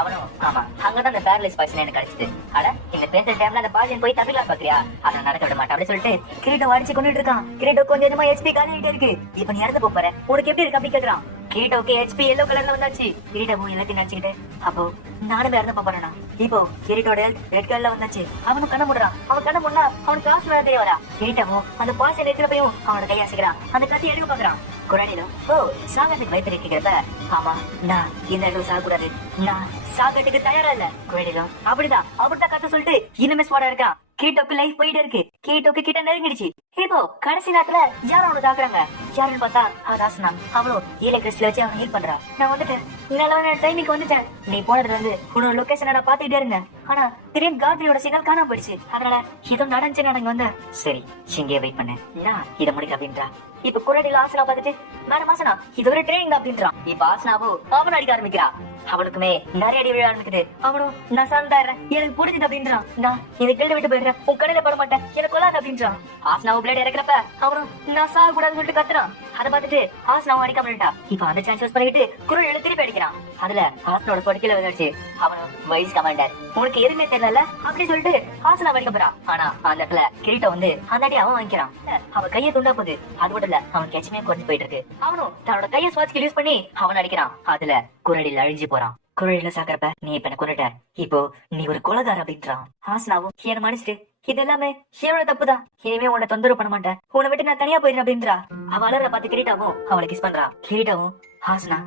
அவனும் ஆமா, அங்கதான் அந்த பேரலைஸ் பாய்சன் எனக்கு கிடைச்சது. அட இந்த பேசுற டைம்ல அந்த பாய்சன் போய் தப்பிக்கலாம் பாக்குறியா, அதை நடக்க விட மாட்டேன் அப்படின்னு சொல்லிட்டு கிரீட்டோ அடிச்சு கொண்டுட்டு இருக்கான். கிரீட்டோ கொஞ்சம் கொஞ்சமா ஹெச்பி காலிட்டு இருக்கு. இப்ப நீ இறந்து போற, உனக்கு எப்படி இருக்கு அப்படி கேக்குறான். கிரீட்டோக்கு ஹெச்பி எல்லோ கலர்ல வந்தாச்சு. கிரீட்டமும் எல்லாத்தையும் நினைச்சுக்கிட்டு அப்போ நானும் இறந்து போறேனா. இப்போ கிரீட்டோட ரெட் கலர்ல வந்தாச்சு. அவனும் கண்ண முடுறான். அவன் கண்ண முன்னா அவனுக்கு காசு வேற தெரிய வரா. கிரீட்டமும் அந்த பாய்சன் எடுத்துட்டு போயும் அவனோட கையை அசைக்கிறான். அந்த கத்தி எடுக்க பாக்குறான். குரடிலும் ஓ சாகத்துக்கு பயப்பட கேட்கிறப்ப ஆமா நான் இந்த இடத்துல சாகக்கூடாது, நான் சாகத்துக்கு தயாரா இல்ல. குரடிலும் அப்படிதான் கத்த சொல்லிட்டு இன்னுமே ஸ்பாடா இருக்கான். கீட்டோக்கு லைஃப் போயிட்டு இருக்கு. கீட்டோக்கு கிட்ட நெருங்கிடுச்சு. இப்போ கடைசி நேரத்துல யாரும் அவனை தாக்குறாங்க. யாருன்னு பார்த்தா ஆசனா. அவளும் ஈல கிறிஸ்டல வச்சு அவனை ஹீல் பண்றான். நான் வந்துட்டேன், நல்ல டைமிக்கு வந்துட்டேன். நீ போனதுல இருந்து உன்னோட லொகேஷன் நான் பாத்துக்கிட்டே இருந்தேன். ஆனா திடீர்னு காத்ரியோட சிக்னல் காணாம போயிடுச்சு. அதனால ஏதோ நடந்துச்சு நடங்க வந்த. சரி இங்கே வெயிட் பண்ண, நான் இதை முடிக்க அப்படின்றா. இப்ப குரடில ஆசனா பாத்துட்டு மேடம் ஆசனா இது ஒரு ட்ரெயினிங் அப்படின்றான். இப்ப ஆசனாவும் அவன் அடிக்க ஆரம்பிக்கிறா. அவனுக்குமே நிறைய அடி விழ ஆரம்பிக்குது. அவனும் நான் சாந்தாயிரேன், எனக்கு புரிஞ்சுது அப்படின்றான். நான் இதை கிட்ட விட்டு போயிடுறேன், உன் கடையில பட மாட்டேன், எனக்கு கொள்ளாது அப்படின்றான். ஆசனாவும் பிளேட் இறக்குறப்ப அவனும் நான் சாக கூடாதுன்னு சொல்லிட்டு கத்துறான். அதை பார்த்துட்டு ஆசனாவும் அடிக்க முடியா. இப்ப அந்த சான்ஸ் யூஸ் பண்ணிட்டு குரல் திருப்பி அடிக்கிறான். அதுல ஆசனோட பொடிக்கல வந்துச்சு. அவனும் வைஸ் கமாண்டர் உனக்கு எதுவுமே தெரியல அப்படி சொல்லிட்டு ஆசனா வடிக்க போறான். ஆனா அந்த இடத்துல கிரீட்டோ வந்து அந்த அடி அவன் வாங்கிக்கிறான். அவன் கையை துண்டா போகுது. அது மட்டும் இல்ல அவன் கெச்சமே குறைஞ்சு போயிட்டு இருக்கு. அவனும் தன்னோட கையை ஸ்வாட்ச்க்கு யூஸ் பண்ணி அவன் அடிக்கிறான். அதுல குரடில் அழிஞ்சு போறான். குரடில சாக்குறப்ப நீ இப்ப என்ன கொண்டுட்ட, இப்போ நீ ஒரு கொலகார அப்படின்றான். ஆசனாவும் என்ன மன்னிச்சிட்டு இது எல்லாமே என்னோட தப்புதான், இனிமே உன்னை தொந்தரவு பண்ண மாட்டேன், உன்னை விட்டு நான் தனியா போயிடுறேன் அப்படின்றா. அவ அலற பார்த்து கிரீட்டாவும் அவளை கிஸ் பண்றான். கிரீட்டாவும் ஆசனா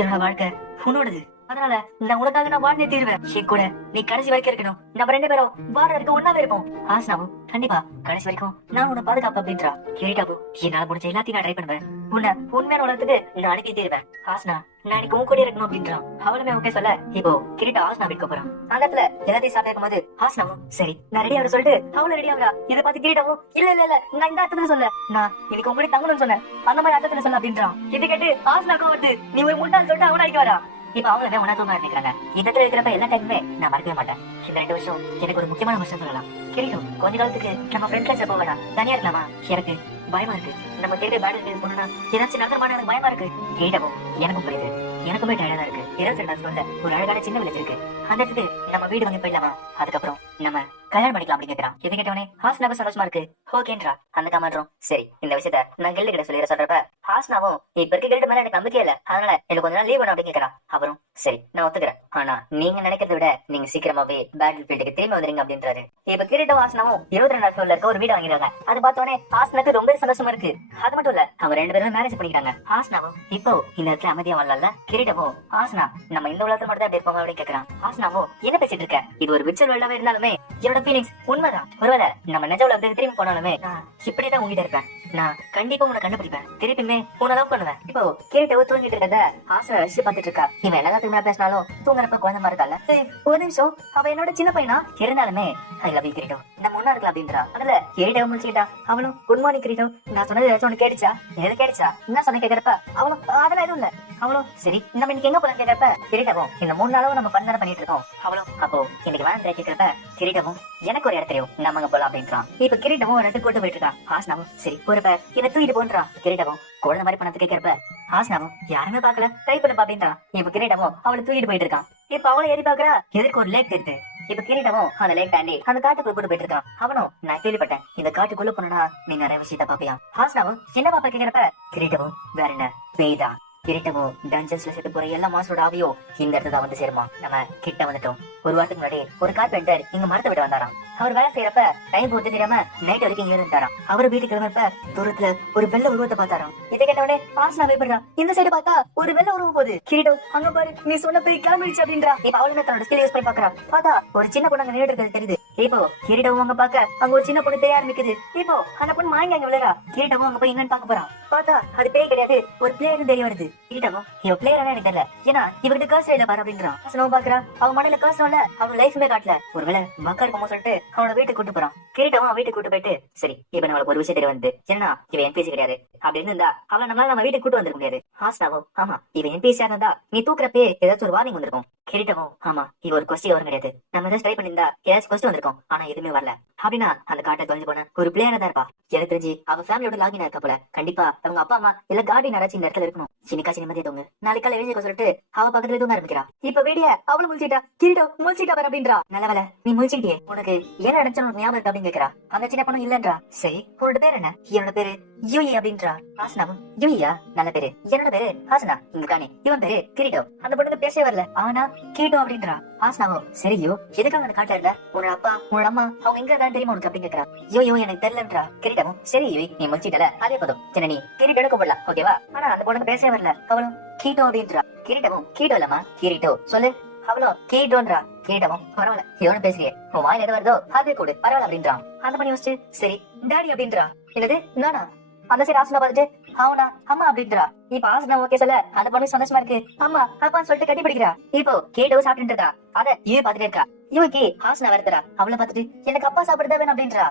என்னோட வாழ்க்கை உன்னோடது, அதனால நான் உனக்காக நான் வாழ்ந்தே தீருவேன், என் கூட நீ கடைசி வரைக்கும் இருக்கணும், நம்ம 2 பேரும் வாழ இருக்க ஒன்னாவே இருப்போம். ஆசனாவும் கண்டிப்பா கடைசி வரைக்கும் நான் உன்னை பாதுகாப்பு அப்படின்றா. கிரீட்டாவும் என்னால முடிஞ்ச எல்லாத்தையும் நான் ட்ரை பண்ணுவேன், உன்னை உண்மையான உலகத்துக்கு நான் அனுப்பி தீருவேன். ஆசனா நான் இன்னைக்கு உன் கூட இருக்கணும் அப்படின்றான். அவளுமே ஓகே சொல்ல இப்போ கிரீட்டா ஆசனா விற்க போறான். அந்த இடத்துல எல்லாத்தையும் சாப்பிட்டு போது ஆசனாவும் சரி நான் ரெடி ஆகிற சொல்லிட்டு அவளும் ரெடி ஆகுறா. இதை பார்த்து கிரீட்டாவும் இல்ல இல்ல இல்ல நான் இந்த அர்த்தத்துல சொல்ல, நான் இன்னைக்கு உங்க கூட தங்கணும்னு சொன்னேன், அந்த மாதிரி அர்த்தத்துல சொல்ல அப்படின்றான். இது கேட்டு ஆசனாக்கும் வருது, நீ ஒரு முட்டாள் சொல்லிட்டு அவனை அடிக்க வரா. இப்ப அவங்களுமே உணர்வு நினைக்கிறாங்க. இந்த இடத்துல இருக்கிறப்ப எல்லா டைமுமே நான் மறக்கவே மாட்டேன். இந்த 2 வருஷம் எனக்கு ஒரு முக்கியமான வருஷம் சொல்லலாம். கிரீட்டும் கொஞ்ச காலத்துக்கு நம்ம ஃப்ரெண்ட் கிளாஸ் போக வேணாம், தனியா இருக்கலாமா, எனக்கு பயமா இருக்கு, நம்ம தேடி பேட்டில் போனா ஏதாச்சும் நடந்துருமான எனக்கு பயமா இருக்கு. கிரீட்டமும் எனக்கும் புரியுது, எனக்குமே டயர்டா இருக்கு. 22 சொல்ல ஒரு அழகான சின்ன வில்லேஜ் இருக்கு, அந்த இடத்துக்கு நம்ம வீடு வாங்கி போயிடலாமா, அதுக்கப்புறம் நம்ம கல்யாணம் பண்ணிக்கலாம் அப்படின்னு கேட்கிறான். இது கேட்டவனே ஹாஸ்னாவும் சந்தோஷமா இருக்கு ஓகேன்றா. அந்த கமாண்டரும் சரி இந்த விஷயத்த நான் கில்டு கிட்ட சொல்லி சொல்றப்ப ஹாஸ்னாவும் இப்ப இருக்க கில்டு மேல எனக்கு நம்பிக்கை இல்ல, அதனால எனக்கு கொஞ்ச நாள் லீவ் வேணும் அப்படின்னு கேட்கறான். அவரும் சரி நான் ஒத்துக்கிறேன், ஆனா நீங்க நினைக்கிறத விட நீங்க சீக்கிரமாவே பேட்டில் ஃபீல்டுக்கு திரும்பி வந்துறீங்க அப்படின்றாரு. இப்ப கிரீட்டும் ஹாஸ்னாவும் 22 ஃப்ளோர்ல இருக்க ஒரு வீடு வாங்கிடுறாங்க. அது பார்த்தோன்னே ஹாஸ்னாக்கு ரொம்ப சந்தோஷமா இருக்கு. அது மட்டும் இல்ல அவங்க 2 பேரும் மேரேஜ் பண்ணிக்கிறாங்க. ஹாஸ்னாவும் இப்போ இந்த இடத்துல அமைதியா வரல. கிரீட்டமும் ஹாஸ்னா நம்ம இந்த உலகத்துல மட்டும் தான் அப்படி இருப்போம் அப்படின்னு கேட்கறான். ஹாஸ்னாவும் என்ன பேசிட்டு இருக்க, இது ஒரு விர்ச்சுவல் வேர்ல்டாவே இருந்தாலுமே என்னோட ஃபீலிங்ஸ் உண்மைதான், ஒருவேளை நம்ம நிஜ உலகத்துக்கு திரும்பி போனாலுமே நான் இப்படிதான் உங்ககிட்ட இருப்பேன், நான் கண்டிப்பா உன்னை கண்டுபிடிப்பேன், திருப்பியுமே உன்னை லவ் பண்ணுவேன். இப்போ கிரீட்டோ தூங்கிட்டு இருக்கத ஹாஸ்னா ரசிச்சு பார்த்துட்டு இருக்கா. இவன் என்னதான் நேரத்துக்கு மேல பேசினாலும் தூங்குறப்ப குழந்தை மாதிரி இருக்கல. சரி ஒரு நிமிஷம், அவ என்னோட சின்ன பையனா இருந்தாலுமே ஐ லவ் யூ கிரீட்டோ, நம்ம ஒண்ணா இருக்கலாம் அப்படின்றா. அதுல கிரீட்டோ முடிச்சுக்கிட்டா. அவளும் குட் மார்னிங் கிரீட்டோ, நான் சொன்னது ஏதாச்சும் ஒண்ணு கேட்டுச்சா? எது கேட்டுச்சா என்ன சொன்ன கேக்குறப்ப அவளும் அதெல்லாம் எதுவும் இல்ல. அவளும் சரி நம்ம இன்னைக்கு எங்க போலாம் கேக்குறப்ப கிரீட்டவும் இந்த 3 நாளும் நம்ம ஃபன் தானே பண்ணிட்டு இருக்கோம். அவளும் அப்போ இன்னைக்கு வேன் கேக்குறப்ப கிரீட்டவும் எனக்கு ஒரு இடத்துலயும் நம்ம அங்க போலாம் அப்படின்றான். இப்ப கிரீட்டவும் ரெண்டு கூட்டு போயிட்டு இருக்கான். ஹாஸ்னாவும் சரி போறப்ப என்ன தூக்கிட்டு போன்றான். கிரீட்டவும் குழந்தை மாதிரி பணத்துக்கு கேட்கிறப்ப ஹாஸ்னாவும் யாருமே பாக்கல ட்ரை பண்ண அப்படின்றான். இப்ப கிரீட்டவும் அவளை தூக்கிட்டு போயிட்டு இருக்கான். இப்ப அவளை ஏறி பாக்குறா. எதிர்க்கு ஒரு லேக் தெரியுது. இப்ப கிரீட்டவும் அந்த லேக் தாண்டி அந்த காட்டுக்குள்ள கூட்டு போயிட்டு இருக்கான். அவனும் நான் கேள்விப்பட்டேன் இந்த காட்டுக்குள்ள போனா நீ நிறைய விஷயத்த பாப்பியா. ஹாஸ்னாவும் என்ன பாப்பா கேக்குறப்ப கிரீட்டவும் வேற என்ன பேய்தா. கிரீட்டவும் டஞ்சன்ஸ்ல செத்து போற எல்லா மாசோட ஆவியோ இந்த இடத்துல வந்து சேருமா. நம்ம கிட்ட வந்துட்டோம். ஒரு வாரத்துக்கு முன்னாடி ஒரு கார்பெண்டர் இங்க மரத்தை விட வந்தாராம். அவர் வேலை செய்யறப்ப டைம் போட்டு தெரியாம நைட் வரைக்கும் இங்க இருந்தாராம். அவர் வீட்டுக்கு கிளம்புறப்ப தூரத்துல ஒரு வெள்ள உருவத்தை பார்த்தாராம். இதை கேட்டவனே ஹாஸ்னா பயப்படுறா. இந்த சைடு பார்த்தா ஒரு வெள்ள உருவம் போகுது. கிரீட்டோ அங்க பாரு நீ சொன்ன போய் கிளம்பிடுச்சு அப்படின்றா. இப்ப அவளுமே தன்னோட ஸ்கில் யூஸ் பண்ணி பாக்குறா. பார்த்தா ஒரு சின்ன பொண்ணு அங்க நின்னுட்டு இருக்கிறது தெரியுது. இப்போ கிரீட்டவும் அங்க பாக்க அங்க ஒரு சின்ன பொண்ணு தெரிய ஆரம்பிக்குது. இப்போ அந்த பொண்ணு மாயங்க அங்க விளையாடா. கிரீட்டவும் அங்க போய் என்னன்னு பாக்க போறான். பார்த்தா அது பேய் கிடையாது ஒரு பிளேயர் தெரிய வருது. கிரீட்டவும் இவ பிளேயரானே எனக்கு தெரியல, ஏன்னா இவருக்கு காசு இல்ல பாரு அப்படின்றான். ஹாஸ்னாவும் பாக்குறா. அவன் மண்ணில காசு இல்ல, அவன் லைஃப்மே காட்டல. ஒருவேளை மக்கா இருக்குமோ சொல்லிட்டு அவனோட வீட்டுக்கு கூட்டு போறான். கிரீட்டவும் அவன் வீட்டுக்கு கூட்டு போயிட்டு சரி இப்ப நம்மளுக்கு ஒரு விஷயம் தெரிய வந்து ஏன்னா இவ என்பிசி கிடையாது அப்படி இருந்தா அவளை நம்மளால நம்ம வீட்டுக்கு கூட்டு வந்திருக்க முடியாது. ஹாஸ்னாவும் ஆமா இவ என்பிசியா இருந்தா நீ தூக்குறப்பே ஏதாச்சும் ஒரு வார்னிங் வந்திருக்கும். கிரீட்டவும் ஆமா இவ ஒரு கொஸ்டி வரும் கிடையாது, நம்ம ஏதாச்சும் ட்ரை பண்ணிருந்தா ஏதாச்சும் கொஸ்டி வந்திருக்கும் ஆனா எதுவுமே வரல அப்படின்னா அந்த காட்டை தொலைஞ்சு போன ஒரு பிளேயரா தான் இருப்பா. எனக்கு தெரிஞ்சு அவ ஃபேமிலியோட லாகின் இருக்க போல. கண்டிப்பா அவங்க அப்பா அம்மா இல்ல கார்டியன் யாராச்சும் இந்த இடத்துல இருக்கணும். சின்னிக்காசி நிம்மதியா தூங்க நாளைக்கு காலை எழுதிக்க சொல்லிட்டு அவ பக்கத்துல தூங்க ஆரம்பிக்கிறா. இப்ப வீடிய அவளு முழிச்சிட்டா. கிரீட்டோ முழிச்சிட்டா பாரு அப்படின்றா. நல்ல வேலை நீ முழிச்சிட்டியே, உனக்கு என்ன நடந்துச்சு உனக்கு ஞாபகம் இருக்கு அப்படின்னு கேக்குறா. அந்த சின்ன பொண்ணு இல்லன்றா. சரி உன்னோட பேர் என்ன? என்னோட பேரு யூயி அப்படின்றா. ஹாஸ்னாவும் யூயா நல்ல பேரு, என்னோட பேரு ஹாஸ்னா. இங்க காணி இவன் பேரு கிரீட்டோ. அந்த பொண்ணுக்கு பேசவே வரல ஆனா கிரீட்டோ அப்படின்றா. ஹாஸ்னாவும் சரியோ எதுக்காக அந்த காட்டுல இருந்த உன்னோட அப்பா உன்னோட அம்மா அவங்க எங்க தான் தெரியுமா உனக்கு அப்படின்னு கேக்குறா. யோ எனக்கு தெரியலன்றா. கிரீட்டவும் சரி யூயி நீ முடிச்சிட்டல அதே போதும் சின்ன நீ கிரீட்டோ எடுக்க போடலாம் ஓகேவா. ஆனா அந்த பொண்ணுக்கு பேசவே வரல. அவளும் கீட்டோ அப்படின்றா. கிரீட்டவும் கீட்டோ இல்லம்மா கிரீட்டோ சொல்லு. அவளும் கீட்டோன்றா. கிரீட்டவும் பரவாயில்ல எவனு பேசுறியே உன் வாயில எது வருதோ அதே கூடு பரவாயில்ல அப்படின்றான். அந்த பண்ணி வச்சுட்டு சரி டாடி அப்படின்றா. என்னது நானா? அந்த சைடு ஆசனா பார்த்துட்டு அவனா அம்மா அப்படின்றா. இப்ப ஆசனா ஓகே சொல்ல அந்த பொண்ணு சந்தோஷமா இருக்கு. அம்மா அப்பான்னு சொல்லிட்டு கட்டி பிடிக்கிறா. இப்போ கேட்டோ சாப்பிட்டு இருக்கா. அத இவ பாத்துட்டு இருக்கா. இவக்கு ஹாசனா வருத்தரா. அவளை பாத்துட்டு எனக்கு அப்பா சாப்பிடுறதா வேணும் அப்படின்றா.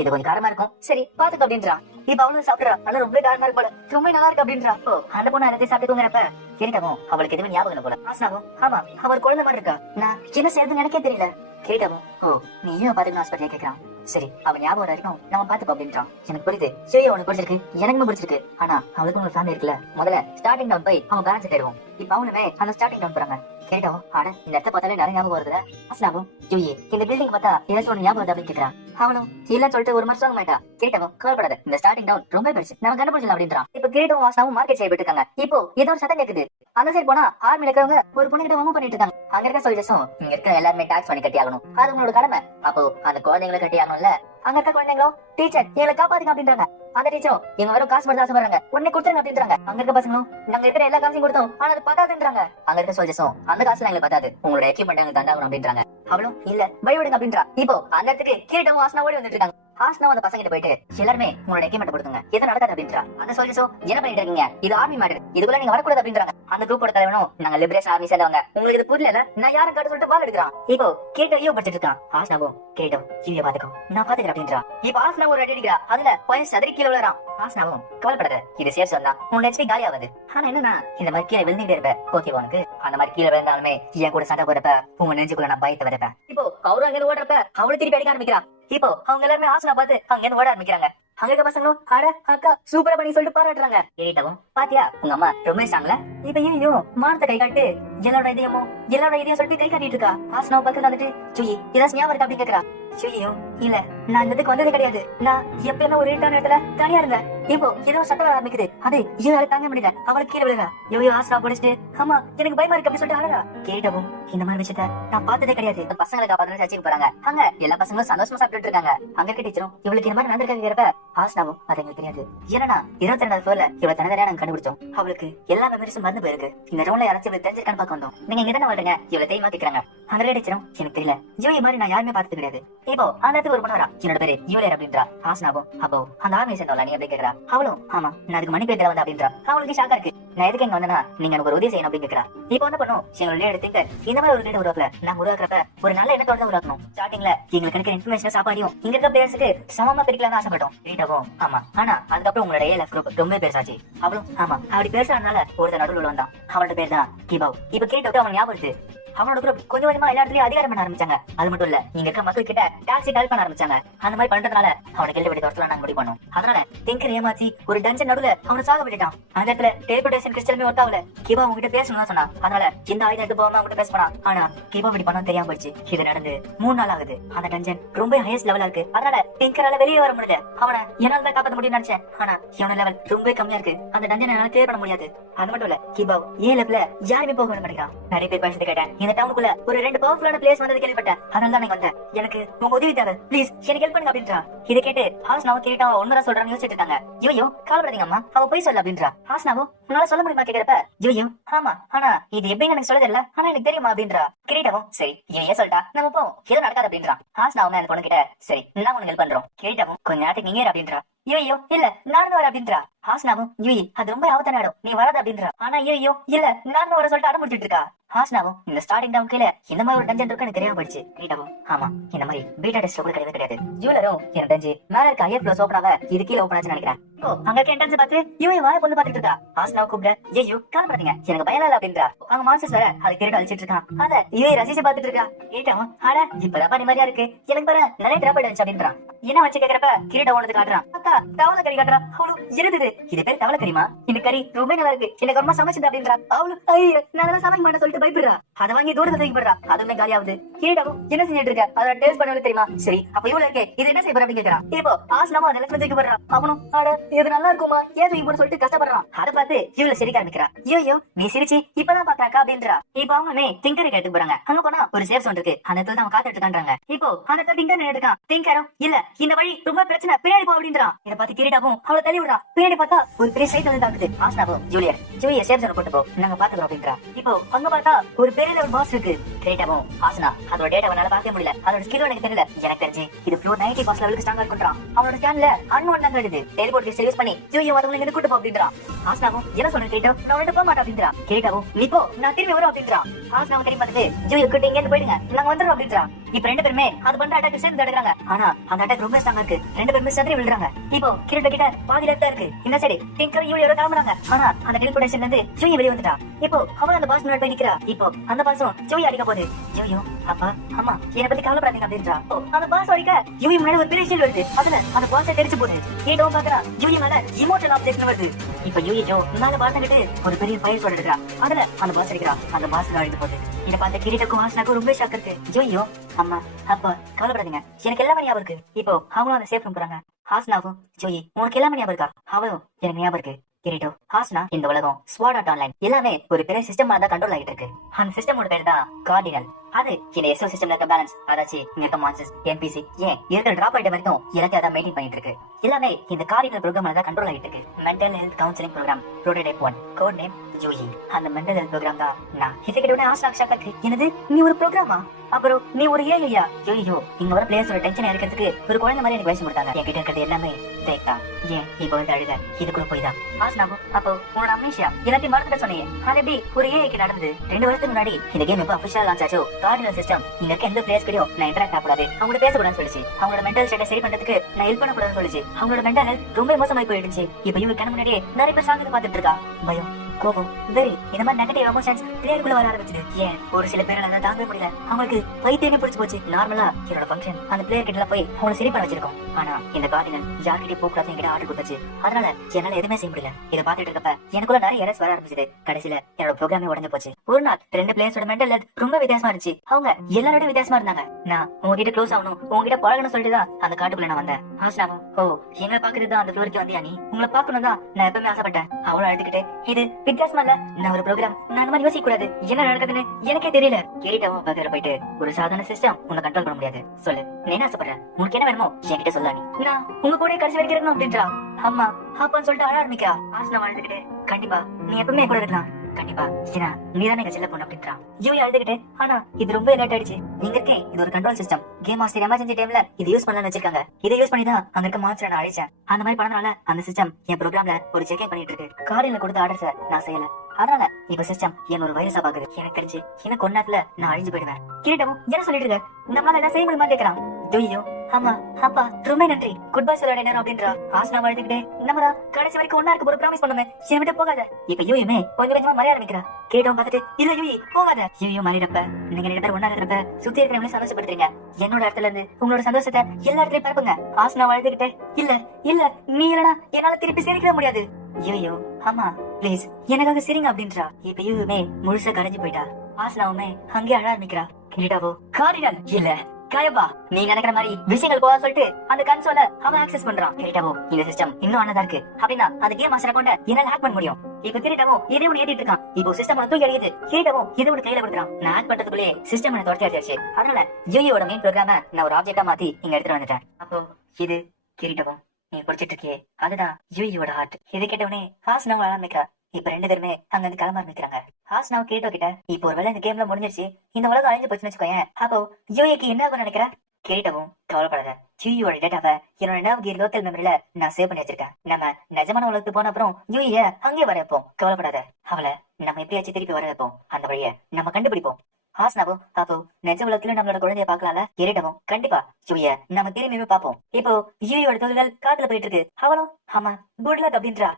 இது கொஞ்சம் காரமா இருக்கும் சரி பாத்துக்க அப்படின்றா. இப்ப அவளும் சாப்பிடுறா. ஆனா ரொம்ப காரமா இருக்கு போல, ரொம்ப நல்லா இருக்கு அப்படின்றா. அந்த பொண்ணு எல்லாத்தையும் சாப்பிட்டு தூங்குறப்ப கிரீட்டவும் அவளுக்கு எதுவுமே ஞாபகம் இல்ல போல. ஹாசனாவும் ஆமா அவர் குழந்தை மாதிரி இருக்கா, நான் என்ன செய்யறதுன்னு எனக்கே தெரியல. கிரீட்டவும் ஓ நீ ஏன் பாத்துக்கணும் ஹாஸ்பிட்டல் கேட்கறான். சரி அவன் ஞாபகம் வரைக்கும் நம்ம பாத்துப்போம் அப்படின்றான். எனக்கு புரியுது சரி அவனுக்கு பிடிச்சிருக்கு எனக்குமே பிடிச்சிருக்கு ஆனா அவளுக்கு ஒரு ஃபேமிலி இருக்குல்ல. முதல்ல ஸ்டார்டிங் டவுன் போய் அவன் பேரண்ட்ஸ் தேடுவோம். இப்ப அவனுமே அந்த ஸ்டார்டிங் டவுன் போறாங்க. கேட்டவும் ஆனா இந்த இடத்த பார்த்தாலே நிறைய ஞாபகம் வருதுல. ஹாஸ்னாவும் யூயே இந்த பில்டிங் பார்த்தா ஏதாச்சும் ஒண்ணு ஞாபகம் வருது அப்படின்னு கேக்குறான். அவனும் இல்லன்னு சொல்லிட்டு ஒரு மாதிரி சொல்ல மாட்டா. கேட்டவும் கவலைப்படாத இந்த ஸ்டார்டிங் டவுன் ரொம்ப பெருசு நம்ம கண்டுபிடிச்சலாம் அப்படின்றான். இப்ப கிரீட்டவும் ஹாஸ்னாவும் மார்க்கெட் சைடு போயிட்டு இருக்காங்க. இப்போ ஏதோ ஒரு சத்தம் கேக்குது. அந்த சைடு போனா ஆர்மில இருக்கிறவங்க ஒரு பொண்ணு கிட்ட மூவ் பண்ணிட்டு இருக்காங்க. அங்க இருக்க சோல்ஜர்ஸும் இங்க இருக்க எல்லாருமே டாக்ஸ் பண்ணி கட்டி ஆகணும், அது உங்களோட கடமை. அப்போ அந்த குழந்தைங்களை கட்டி ஆகணும்ல. அங்க இருக்க குழந்தைங்களும் டீச்சர் எங்களை காப்பாத்துங்க அப்படின்றாங்க. அந்த டீச்சரும் இவங்க வெறும் காசு மட்டும் ஆசைப்படுறாங்க உடனே கொடுத்துருங்க அப்படின்றாங்க. அங்க இருக்க பசங்களும் நாங்க இருக்கிற எல்லா காசையும் கொடுத்தோம் ஆனா அது பத்தாதுன்றாங்க. அங்க இருக்க சோல்ஜர்ஸும் அந்த காசுல எங்களுக்கு பத்தாது உங்களோட எக்யூப்மெண்ட் எங்களுக்கு தந்தாகணும் அப்படின்றாங்க. அவளும் இல்ல பயப்படுங்க அப்படின்றா. இப்போ அந்த இடத்துக்கு கிரீட்டவும் ஹாஸ்னா ஓடி வந்துட்டு இருக்காங்க. ஹாஸ்னா அந்த பசங்க கிட்ட போயிட்டு எல்லாருமே உங்களோட எக்யூப்மெண்ட் கொடுத்துங்க எது நடக்காது அப்படின்றா. அந்த சோல்ஜர்ஸும் என்ன பண்ணிட்டு இருக்கீங்க இது ஆர்மி மாதிரி இதுக்குள்ள நீங்க வரக்கூடாது அப்படின்றாங்க. அந்த குரூப்போட தலைவனும் நாங்க லிபரேஷன் ஆர்மி சேர்ந்தவங்க உங்களுக்கு இது புரியல நான் யாரும் காட்ட சொல்லிட்டு பால் எடுக்கிறான். இப்போ கேட்ட ஐயோ படிச்சிட்டு இருக்கான். ஹாஸ்னாவும் கேட்டோம் ஜீவிய பாத்துக்கும் நான் பாத்துக்கிறேன் அப்படின்றா. இப்ப ஹாஸ்னா ஒரு அடி அடிக்கிறா. அதுல பயன் சதுரி கீழே விழுறான். ஹாஸ்னாவும் கவலைப்படாத இது சேஃப் சொன்னா உன் ஹெச்பி காலி ஆகுது. ஆனா என்னன்னா இந்த மாதிரி கீழே விழுந்துட்டே இருப்ப ஓகே உனக்கு அந்த மாதிரி கீழே விழுந்தாலுமே என் கூட சண்டை போறப்ப உங்க நெஞ்சுக்குள்ள நான் பயத்தை வரப்பேன். இப்போ அவரும் அங்க ஓடுறப்ப அவளை திருப்பி அடிக்க ஆரம்பிக்கிறா. இப்போ அவங்க எல்லாருமே ஹாஸ்னா பார்த்து அங்க ஓட ஆரம்பிக்கிறாங்க. அங்க இருக்க பசங்களும் அட அக்கா சூப்பரா பண்ணி சொல்லிட்டு பாராட்டுறாங்க. கேட்டவும் பாத்தியா உங்க அம்மா ரொம்ப இஷ்டாங்களே. இப்ப ஏன் மானத்தை கை காட்டு எல்லாரோட இதயம் சொல்லிட்டு கை காட்டிட்டு இருக்கா. ஹாஸ்னாவை பக்கத்துல வந்துட்டு சுயி ஏதாச்சும் ஞாபகம் இருக்கா அப்படின்னு கேக்குறா. சுயியும் இல்ல நான் இந்த இதுக்கு வந்ததே கிடையாது, நான் எப்பயுமே ஒரு இருட்டான இடத்துல தனியா இருந்தேன். இப்போ ஏதோ சத்தம் வர ஆரம்பிக்குது. அது இவரால தாங்க முடியல அவளுக்கு கீழே விழுறா. யோயோ ஹாஸ்னா படிச்சுட்டு அம்மா எனக்கு பயமா இருக்கு அப்படின்னு சொல்லிட்டு அழறா. கேட்டவும் இந்த மாதிரி விஷயத்த நான் பார்த்ததே கிடையாது. பசங்களை காப்பாத்து சர்ச்சைக்கு போறாங்க. அங்க எல்லா பசங்களும் சந்தோஷமா சாப்பிட்டு இருக்காங்க. அங்க இருக்க டீச்சரும் இவளுக்கு இந்த மாதிரி நடந்திருக்காங்கிறப்ப ஹாஸ்னாவும் அது எங்களுக்கு தெரியாது ஏன்னா 22வது ஃப்ளோர்ல இவளை தனியா நாங்க கண்டுபிடிச்சோம். அவளுக்கு எல்லா மெமரிஸும் மறந்து போயிருக்கு. இந்த ரவுண்ட்ல யாராச்சும் இவளுக்கு தெரிஞ்சிருக்கான்னு பார்க்க வந்தோம். நீங்க இங்க தானே வாழ்றீங்க இவளை தெய்வமா கேக்குறாங்க. அங்க டீச்சரும் எனக்கு தெரியல யோயி மாதிரி நான் யாருமே பார்த்தது கிடையாது. இப்போ அந்த இடத்துக்கு ஒரு பொண்ணு வரா. என்னோட பேரு யூலியர் அப்படின்றா. ஹாஸ்னாவும் அப்போ அந்த ஆர்மியை சேர்ந்தவளா நீ அப்படி கேக்குறா. அவளும் ஆமா நான் அதுக்கு மணி பேர் வந்தேன் அப்படின்றா. அவளுக்கு ஷாக்கா இருக்கு. நான் எதுக்கு இங்க வந்தேன்னா நீங்க எனக்கு ஒரு உதவி செய்யணும் அப்படின்னு கேக்குறா. இப்போ என்ன பண்ணும் எங்களுடைய எடுத்துங்க இந்த மாதிரி ஒரு கிட்ட உருவாக்கல நாங்க உருவாக்குறப்ப ஒரு நல்ல எண்ணத்தோட தான் உருவாக்கணும். ஸ்டார்டிங்ல எங்களுக்கு எனக்கு இன்ஃபர்மேஷன் சாப்பாடியும் இங்க இருக்க பிளேயர்ஸுக்கு சமமா பிரிக்கலாம் ஆசைப்பட்டோம். ரீட்டாவும் ஆமா ஆனா அதுக்கப்புறம் உங்களோட ஏஎல்எஃப் குரூப் ரொம்ப பெருசாச்சு. அவளும் ஆமா அப்படி பெருசானால ஒருத்தர் நடுவில் வந்தான். அவனோட பேர் தான் கிபாவ். இப்ப கேட்டு அவன் ஞாபகம் இருக்கு. அவனோட குரூப் கொஞ்சம் கொஞ்சமா எல்லா இடத்துலயும் அதிகாரம் பண்ண ஆரம்பிச்சாங்க. அது மட்டும் இல்ல இங்க இருக்க மக்கள் கிட்ட டாக்ஸி கால் பண்ண ஆரம்பிச்சாங்க. அந்த மாதிரி பண்றதுனால அவனுக்கு எல்லை விட்டு வரலாம் நாங்க முடிவு பண்ணோம். அதனால திங்கர் ஏமாத்தி ஒரு டஞ்சன் நடுவுல அவனை சாக விட்டுட்டான். அந்த இடத்துல டெலிபோர்டேஷன் கிறிஸ்டலுமே ஒர்க் ஆகல. கிபா உங்ககிட்ட பேசணும்னு சொன்னா. அதனால இந்த ஆயுதம் எடுத்து போகாம அவங்ககிட்ட பேச போனா. ஆனா கிபா இப்படி பண்ண தெரியாம போயிடுச்சு. இது நடந்து 3 நாள் ஆகுது. அந்த டஞ்சன் ரொம்ப ஹையஸ்ட் லெவலா இருக்கு. அதனால திங்கரால வெளியே வர முடியல. அவனை என்னால தான் காப்பாற்ற முடியும்னு நினைச்சேன். ஆனா இவன லெவல் ரொம்ப கம்மியா இருக்கு. அந்த டஞ்சன் என்னால கிளியர் பண்ண முடியாது. அது மட்டும் இல்ல கிபா ஏ லெவல்ல யாருமே போக மாட்டேங்கிறான். நிறைய பேர் பேசிட்டு கேட்டேன். இந்த டவுனுக்குள்ள ஒரு 2 பவர்ஃபுல்லான பிளேஸ் வந்தது கேள்விப்பட்டேன். அதனால தான் நீங்க வந்தேன். எனக்கு உங்க உதவி தேவை. ப்ளீஸ் எனக்கு ஹெல்ப் பண்ணுங்க அப்படின்றா. இதை கேட்டு ஹாஸ்னாவும் கேட்டா உண்மைதான் சொல்றான்னு யோசிச்சுட்டு இருக்காங்க. ஐயோ கவலைப்படாதீங்க அம்மா அவ போய் சொல்ல அப்படின்றா. ஹாஸ்னாவும் உன்னால சொல்ல முடியுமா கேக்குறப்ப ஐயோ ஆமா ஆனா இது எப்படின்னு எனக்கு சொல்ல தெரியல. ஆனா எனக்கு தெரியுமா அப்படின்றா. கிரீட்டாவும் சரி ஏன் சொல்லிட்டா நம்ம போவோம் எதுவும் நடக்காது அப்படின்றா. ஹாஸ்னாவும் அந்த பொண்ணு கிட்ட சரி நான் உனக்கு ஹெல்ப் பண்றோம். கிரீட்டாவும் கொஞ்ச நேரத்துக்கு நீங்க அப்படின்றா. ஐயோ இல்ல நான் வர அப்படின்றா. ஹாஸ்னாவும் யூயி அது ரொம்ப ஆபத்தான இடம் நீ வராது அப்படின்றா. ஆனா ஐயோ இல்ல நான் வர சொல்லிட்டு அடம் முடிச்சிட்டு இருக்கா. ஹாஸ்னாவும் இந்த ஸ்டார்டிங் டவுன் கீழ இந்த மாதிரி ஒரு டஞ்சன் இருக்கு எனக்கு தெரியாம போயிடுச்சு. கிரீட்டாவும் ஆமா இந்த மாதிரி பீட்டா டெஸ்ட் கூட கிடையவே கிடையாது. ஜூவலரும் எனக்கு தெரிஞ்சு மேல இருக்க ஹையர் ஃப்ளோர்ஸ் ஓபன் ஆக இது கீழே ஓபன் ஆச்சுன்னு நினைக்கிறேன். ஓ அங்க என்ட்ரன்ஸ் பார்த்து யூயி வாய பொண்ணு பாத்துட்டு இருக்கா. ஹாஸ்னாவை கூப்பிட ஐயோ கவலைப்படாதீங்க எனக்கு பயம் இல்ல அப்படின்றா. அவங்க மாஸ்டர்ஸ் வேற அது கேட்டு அழிச்சிட்டு இருக்கான். அத யூயி ரசிச்சு பாத்துட்டு இருக்கா. கிரீட்டாவும் அட இப்பதான் நிம்மதியா இருக்கு எனக்கு பாரு நிறைய டிராப் ஆயிடுச்சு அப்படின்றா. என்ன வச்சு கேக்குறப்ப கிரீட்டா ஓனது காட்டுறான். அக்கா தவளை கறி காட்டுறா. அவளும் இருந்தது இது பேர் தவளை கறிமா இந்த கறி ரொம்ப நல்லா இருக்கு எனக்கு அம்மா சமைச்சது அப்படின்றா. அவளும் ஐயோ நான் சமைக்க மாட்டேன் சொல்லிட்டு பயப்படுறா. அதை வாங்கி தூரத்தை தூக்கிப்படுறா. அதுவுமே காலியாவது. கிரீட்டாவும் என்ன செஞ்சுட்டு இருக்க அதை டேஸ்ட் பண்ணவே தெரியுமா. சரி அப்ப இவ்வளவு இருக்கே இது என்ன செய்ய போற அப்படின்னு கேக்குறான். இப்போ ஆசனமா நிலத்துல தூக்கிப்படுறா. அவனும் ஆட இது நல்லா இருக்குமா ஏன் தூக்கி போட சொல்லிட்டு கஷ்டப்படுறான். அதை பார்த்து இவ்வளவு சிரிக்க ஆரம்பிக்கிறா. ஐயோ நீ சிரிச்சு இப்பதான் பாக்குறாக்கா அப்படின்றா. இப்போ அவங்களுமே திங்கரை கேட்டு போறாங்க. அங்க போனா ஒரு சேஃப் சவுண்ட் இருக்கு. அந்த இடத்துல அவன் காத்துட்டு இருக்கான்றாங்க. இப்போ அந்த இடத்துல திங்கர் நின்று இருக்கான். திங்கரும் இல்ல இந்த வழி ரொம்ப பிரச்சனை பின்னாடி போ அப்படின்றான். இதை பார்த்து கிரீட்டாவும் அவளை தள்ளி விடுறா. பின்னாடி பார்த்தா ஒரு பெரிய சைட் வந்து தாக்குது. ஆசனாவும் ஜூலியர் சேஃப் சவுண்ட் போட்டு போ நாங்க பாத்துக்கிறோம் அப்படின்றா. இப்போ அங்க பார்த்தா ஒரு பெரிய லெவல் பாஸ் இருக்கு. கிரீட்டாவும் ஆசனா அதோட டேட்டாவை என்னால பார்க்க முடியல. அதோட ஸ்கில் எனக்கு தெரியல. எனக்கு தெரிஞ்சு இது ஃப்ளோர் 90 பாஸ் லெவலுக்கு ஸ்ட்ராங்கா இருக்குன்றான். அவனோட ஸ்கேன்ல அன்னோன் தான் கடுது. டெலிபோர்ட் கிஸ்ட் யூஸ் பண்ணி ஜூலியர் வந்து இங்க கூட்டி போ அப்படின்றான். ஆசனாவும் என்ன சொல்ற கிரீட்டோ நான் உன்கிட்ட போக மாட்டேன் அப்படின்றா. கிரீட்டாவும் நீ போ நான் திரும்பி வரும் அப்படின்றா. ஆசனாவும் திரும்பி பார்த்துட்டு ஜூலியர் கிட்ட இங்க போயிடுங்க நாங்க வந்துடுறோம் அப்படின்றா. இப்ப 2 பேருமே அது பண்ற அட்டாக் சேர்ந்து எடுக்கிறாங்க. ஆனா அந்த அட்டாக் ரொம்ப ஸ்ட்ராங்கா இருக்கு. 2 பேருமே சதுரி விழுறாங்க. இப்போ கிரீட்டோ கிட்ட பாதி லெஃப்டா இருக்கு. இந்த சைடு திங்கர் யூலியர் கிளம்புறாங்க. ஆனா அந்த டெலிபோர்டேஷன்ல இருந்து ஜூலியர் வெளிய வந்துட்டா. இப்போ அவன் அந்த பாஸ் முன்னாடி போய் நிக்கிறா. இப்போ அந்த பாஸும் ஜூலியர் அடிக்க போகுது. ஐயோ அப்பா அம்மா என்ன பத்தி கவலைப்படாதீங்க அப்படின்றா. அந்த பாஸ் அடிக்க யூவி முன்னாடி ஒரு பெரிய ஷீல்ட் வருது. அதுல அந்த பாஸை தெரிச்சு போகுது. கிரீட்டோ பாக்குறா யூவி மேல இமோட்டல் ஆப்ஜெக்ட் வருது. இப்ப யூவி ஜோ மேல பார்த்துக்கிட்டு ஒரு பெரிய ஃபயர் ஷாட் எடுக்கிறா. அதுல அந்த பாஸ் அடிக்கிறா. அந்த பாஸ் அழிந்து போகுது. இதை பார்த்த கிரீட்டோக்கும் ஆசனாக்கும் ரொம்ப ஷாக் இருக்கு. ஜோயோ அம்மா அப்பா கவலைப்படாதீங்க எனக்கு எல்லாமே ஞாபகம் இருக்கு. இப்போ அவங்களும் அந்த சேஃப் ரூம் போறாங்க. ஹாஸ்னாவும் ஜோயி உனக்கு எல்லாமே ஞாபகம் இருக்கா. அவளும் எனக்கு ஞாபகம் இருக்கு. கிரீட்டோ ஹாஸ்னா இந்த உலகம் ஸ்வாட் ஆர்ட் ஆன்லைன் எல்லாமே ஒரு பெரிய சிஸ்டமா தான் கண்ட்ரோல் ஆகிட்டு இருக்கு. அந்த சிஸ்டமோட பேர் தான் கார்டினல். அது இந்த எஸ்ஓ சிஸ்டம்ல இருக்க பேலன்ஸ் அதாச்சு இங்க இருக்க மான்ஸ்டர்ஸ் என்பிசி ஏன் இருக்கிற டிராப் ஆயிட்ட வரைக்கும் எல்லாத்தையும் அதான் மெயின்டைன் பண்ணிட்டு இருக்கு. எல்லாமே இந்த கார்டினல் ப்ரோக்ராம்ல தான் கண்ட்ரோல் ஆகிட்டு இருக்கு. Mental health counselling programme prototype 1 code name ஜூயி. அந்த மென்டல் ஹெல்த் ப்ரோக்ராம் தான் நான் இசைக்கிட்ட ஆசா இருக்கு. என்னது நீ ஒரு ப்ரோக்ராமா அப்புறம் நீ ஒரு ஏஐயா. ஐயோ இங்க வர பிளேயர்ஸோட டென்ஷன் இருக்கிறதுக்கு ஒரு குழந்தை மாதிரி எனக்கு வயசு கொடுத்தாங்க. என்கிட்ட இருக்கிறது எல்லாமே தேய்த்தா ஏன் இப்போ வந்து அழுத இது கூட போய் தான் ஆசனாவும் அப்போ உன்னோட அம்னீஷியா எல்லாத்தையும் மறந்துட்ட சொன்னீங்க. அது எப்படி ஒரு ஏஐக்கு நடந்தது. 2 வருஷத்துக்கு முன்னாடி இந்த கேம் எப்ப அபிஷியல் லான்ச் ஆச்சோ கார்டினல் சிஸ்டம் இங்க இருக்க எந்த பிளேயர்ஸ் கிட்டயும் நான் இன்டராக்ட் ஆகக்கூடாது அவங்களோட பேசக்கூடாதுன்னு சொல்லிச்சு. அவங்களோட மென்டல் ஸ்டேட்டை சரி பண்றதுக்கு நான் ஹெல்ப் பண்ணக்கூடாதுன்னு சொல்லிச்சு. அவங்களோட மென்டல் ஹெல்த் ரொம்ப மோசமாய் போயிடுச்சு. இப்ப இவங்க கண்ணு முன்னாடியே நிறைய பேர் சாங்கிட்டு பாத்துட்டு இருக்கா. பயம் கோபம் வெறி இந்த மாதிரி நெகட்டிவ் எமோஷன்ஸ் பிளேயருக்குள்ள வர ஆரம்பிச்சது. ஏன் ஒரு சில பேரால தாங்க முடியல. அவங்களுக்கு பைத்தியமே பிடிச்சு போச்சு. நார்மலா என்னோட ஃபங்க்ஷன் அந்த பிளேயர் கிட்ட போய் அவங்களை சரி பண்ண வச்சிருக்கோம். ஆனா இந்த கார்டினல் யார்கிட்டயும் போக்கூடாது என்கிட்ட ஆர்டர் கொடுத்துச்சு. அதனால என்னால எதுவுமே செய்ய முடியல. இதை பாத்துட்டு இருக்கப்ப எனக்குள்ள நிறைய எரர்ஸ் வர ஆரம்பிச்சது. கடைசியில என்னோட ப்ரோக்ராமே உடஞ்சு போச்சு. ஒரு நாள் 2 பிளேயர்ஸோட மென்டல் ஹெல்த் ரொம்ப வித்தியாசமா இருந்துச்சு. அவங்க எல்லாரோட வித்தியாசமா இருந்தாங்க. நான் உங்ககிட்ட க்ளோஸ் ஆகணும் உங்ககிட்ட பழகணும்னு சொல்லிட்டு தான் அந்த காட்டுக்குள்ள நான் வந்தேன். ஹாஸ்னாவும் ஓ எங்களை பாக்குறதுதான் அந்த ஃப்ளோருக்கு வந்தியா நீ உங்களை பாக்கணும் தான் நான் எப்பவுமே ஆசைப்பட்டேன். அவளும் அழுதுகிட்டே இது வித்தியாசமா இல்ல நான் ஒரு ப்ரோக்ராம் நான் அந்த மாதிரி யோசிக்க கூடாது என்ன நடக்குதுன்னு எனக்கே தெரியல. கேட்டாவும் பக்கத்துல போயிட்டு ஒரு சாதாரண சிஸ்டம் உன்னை கண்ட்ரோல் பண்ண முடியாது சொல்லு நீ என்ன ஆசைப்படுற உனக்கு என்ன வேணுமோ என்கிட்ட சொல்ல நீ நான் உங்க கூட கடைசி வரைக்கும் இருக்கணும் அப்படின்றா. அம்மா அப்பான்னு சொல்லிட்டு அழ ஆரம்பிக்கா. ஆசனா வாழ்ந்துகிட்டு கண்டிப்பா நீ எப்பவுமே கூட இருக்கலாம் கண்டிப்பா ஏன்னா நீதானே எங்க செல்ல பொண்ணு அப்படின்றான். யூ அழுதுகிட்டு ஆனா இது ரொம்ப லேட் ஆயிடுச்சு. நீங்க இருக்கேன் இது ஒரு control system. Game master emergency டைம்ல இது யூஸ் பண்ணலாம்னு வச்சிருக்காங்க. இதை யூஸ் பண்ணி தான் அங்க இருக்க மாஸ்டர் நான் அழிச்சேன். அந்த மாதிரி பண்ணனால அந்த சிஸ்டம் என் ப்ரோக்ராம்ல ஒரு செக் இன் பண்ணிட்டு இருக்கு. கார்டில கொடுத்த ஆர்டர்ஸை நான் செய்யல. அதனால இப்ப சிஸ்டம் என்ன ஒரு வைரஸா பாக்குது. எனக்கு தெரிஞ்சு இன்னும் கொஞ்ச நேரத்துல நான் அழிஞ்சு போயிடுவேன். கிரீட்டமும் என்ன சொல்லிட்டு இருக்க? நம்மளால எல்லாம் செய்ய முடியுமா கேக்குறான். ஐயோ ஆமா அப்பா ரொம்ப நன்றி குட் பை சொல்ல நேரம் அப்படின்றா. ஆசனா வாழ்த்துக்கிட்டே நம்மளா கடைசி வரைக்கும் ஒன்னா இருக்க போற ப்ராமிஸ் பண்ணுமே என்ன விட்டு போகாத. இப்ப யூயுமே கொஞ்சம் கொஞ்சமா மறைய ஆரம்பிக்கிறா. கிரீட்டம் பார்த்துட்டு இல்ல யூயி போகாத. யூயு மறையிறப்ப நீங்க ரெண்டு பேரும் ஒன்னா இருக்கிறப்ப சுத்தி இருக்கிறவங்களே சந்தோஷப்படுறீங்க. என்னோட இடத்துல இருந்து உங்களோட சந்தோஷத்தை எல்லா இடத்துலயும் பரப்புங்க. ஆசனா வாழ்த்துக்கிட்டே இல்ல இல்ல நீ இல்லனா என்னால திருப்பி சிரிக்கவே முடியாது. ஐயோ ஆமா பிளீஸ் எனக்காக சிரிங்க அப்படின்றா. இப்ப யூயுமே முழுசா கரைஞ்சு போயிட்டா. ஆசனாவுமே அங்கே அழ ஆரம்பிக்கிறா. கிரீட்டாவோ காரிடல் இல்ல காயப்பா நீ நினைக்கிற மாதிரி விஷயங்கள் போக சொல்லிட்டு அந்த கன்சோல அவன் ஆக்சஸ் பண்றான். கிரீட்டாவோ இந்த சிஸ்டம் இன்னும் ஆனதா இருக்கு அப்படின்னா அந்த கேம் மாஸ்டர் அக்கௌண்ட என்னால ஹேக் பண்ண முடியும். இப்ப கிரீட்டாவோ இதே ஒண்ணு ஏத்திட்டு இருக்கான். இப்போ சிஸ்டம் தூக்கி அடிக்குது. கிரீட்டாவோ இதை ஒரு கையில கொடுக்குறான். நான் ஹேக் பண்றதுக்குள்ளே சிஸ்டம் என்ன துரத்தி அடிச்சாச்சு. அதனால யூயோட மெயின் ப்ரோக்ராம நான் ஒரு ஆப்ஜெக்டா மாத்தி இங்க எடுத்துட்டு வந்துட்டேன். அப்போ இது கிரீட்டாவோ நீ குடிச்சிட்டு இருக்கியே அதுதான் யூயோட ஹார்ட். இதை கேட்டவனே ஹாஸ்னாவும் ஆரம்பிக்கிறா. இப்ப ரெண்டு பேருமே அங்க இருந்து கிளம்ப ஆரம்பிக்கிறாங்க. ஹாஸ்னாவும் கேட்டோ கிட்ட இப்போ ஒருவேளை இந்த கேம்ல முடிஞ்சிருச்சு இந்த உலகம் அழிஞ்சு போச்சுன்னு வச்சுக்கோயேன் அப்போ யூஏக்கு என்ன ஆகும் நினைக்கிற? கேட்டவும் கவலைப்படாத யூயோட டேட்டாவை என்னோட நவகி லோக்கல் மெமரியில நான் சேவ் பண்ணி வச்சிருக்கேன். நம்ம நிஜமான உலகத்துக்கு போன அப்புறம் யூஏ அங்கே வர வைப்போம். கவலைப்படாத அவளை நம்ம எப்படியாச்சும் திருப்பி வர வைப்போம். அந்த வழிய நம்ம கண்டுபிடிப்போம். ஹாஸ்னாவும் அப்போ நிஜ உலகத்துல நம்மளோட குழந்தைய பாக்கலாம்ல. கிரீட்டமும் கண்டிப்பா யூய நம்ம திரும்பியுமே பாப்போம். இப்போ யூயோட தொழில்கள் காத்துல போயிட்டு இருக்கு. அவளும் ஆமா குட் லக் அப்படின்றா.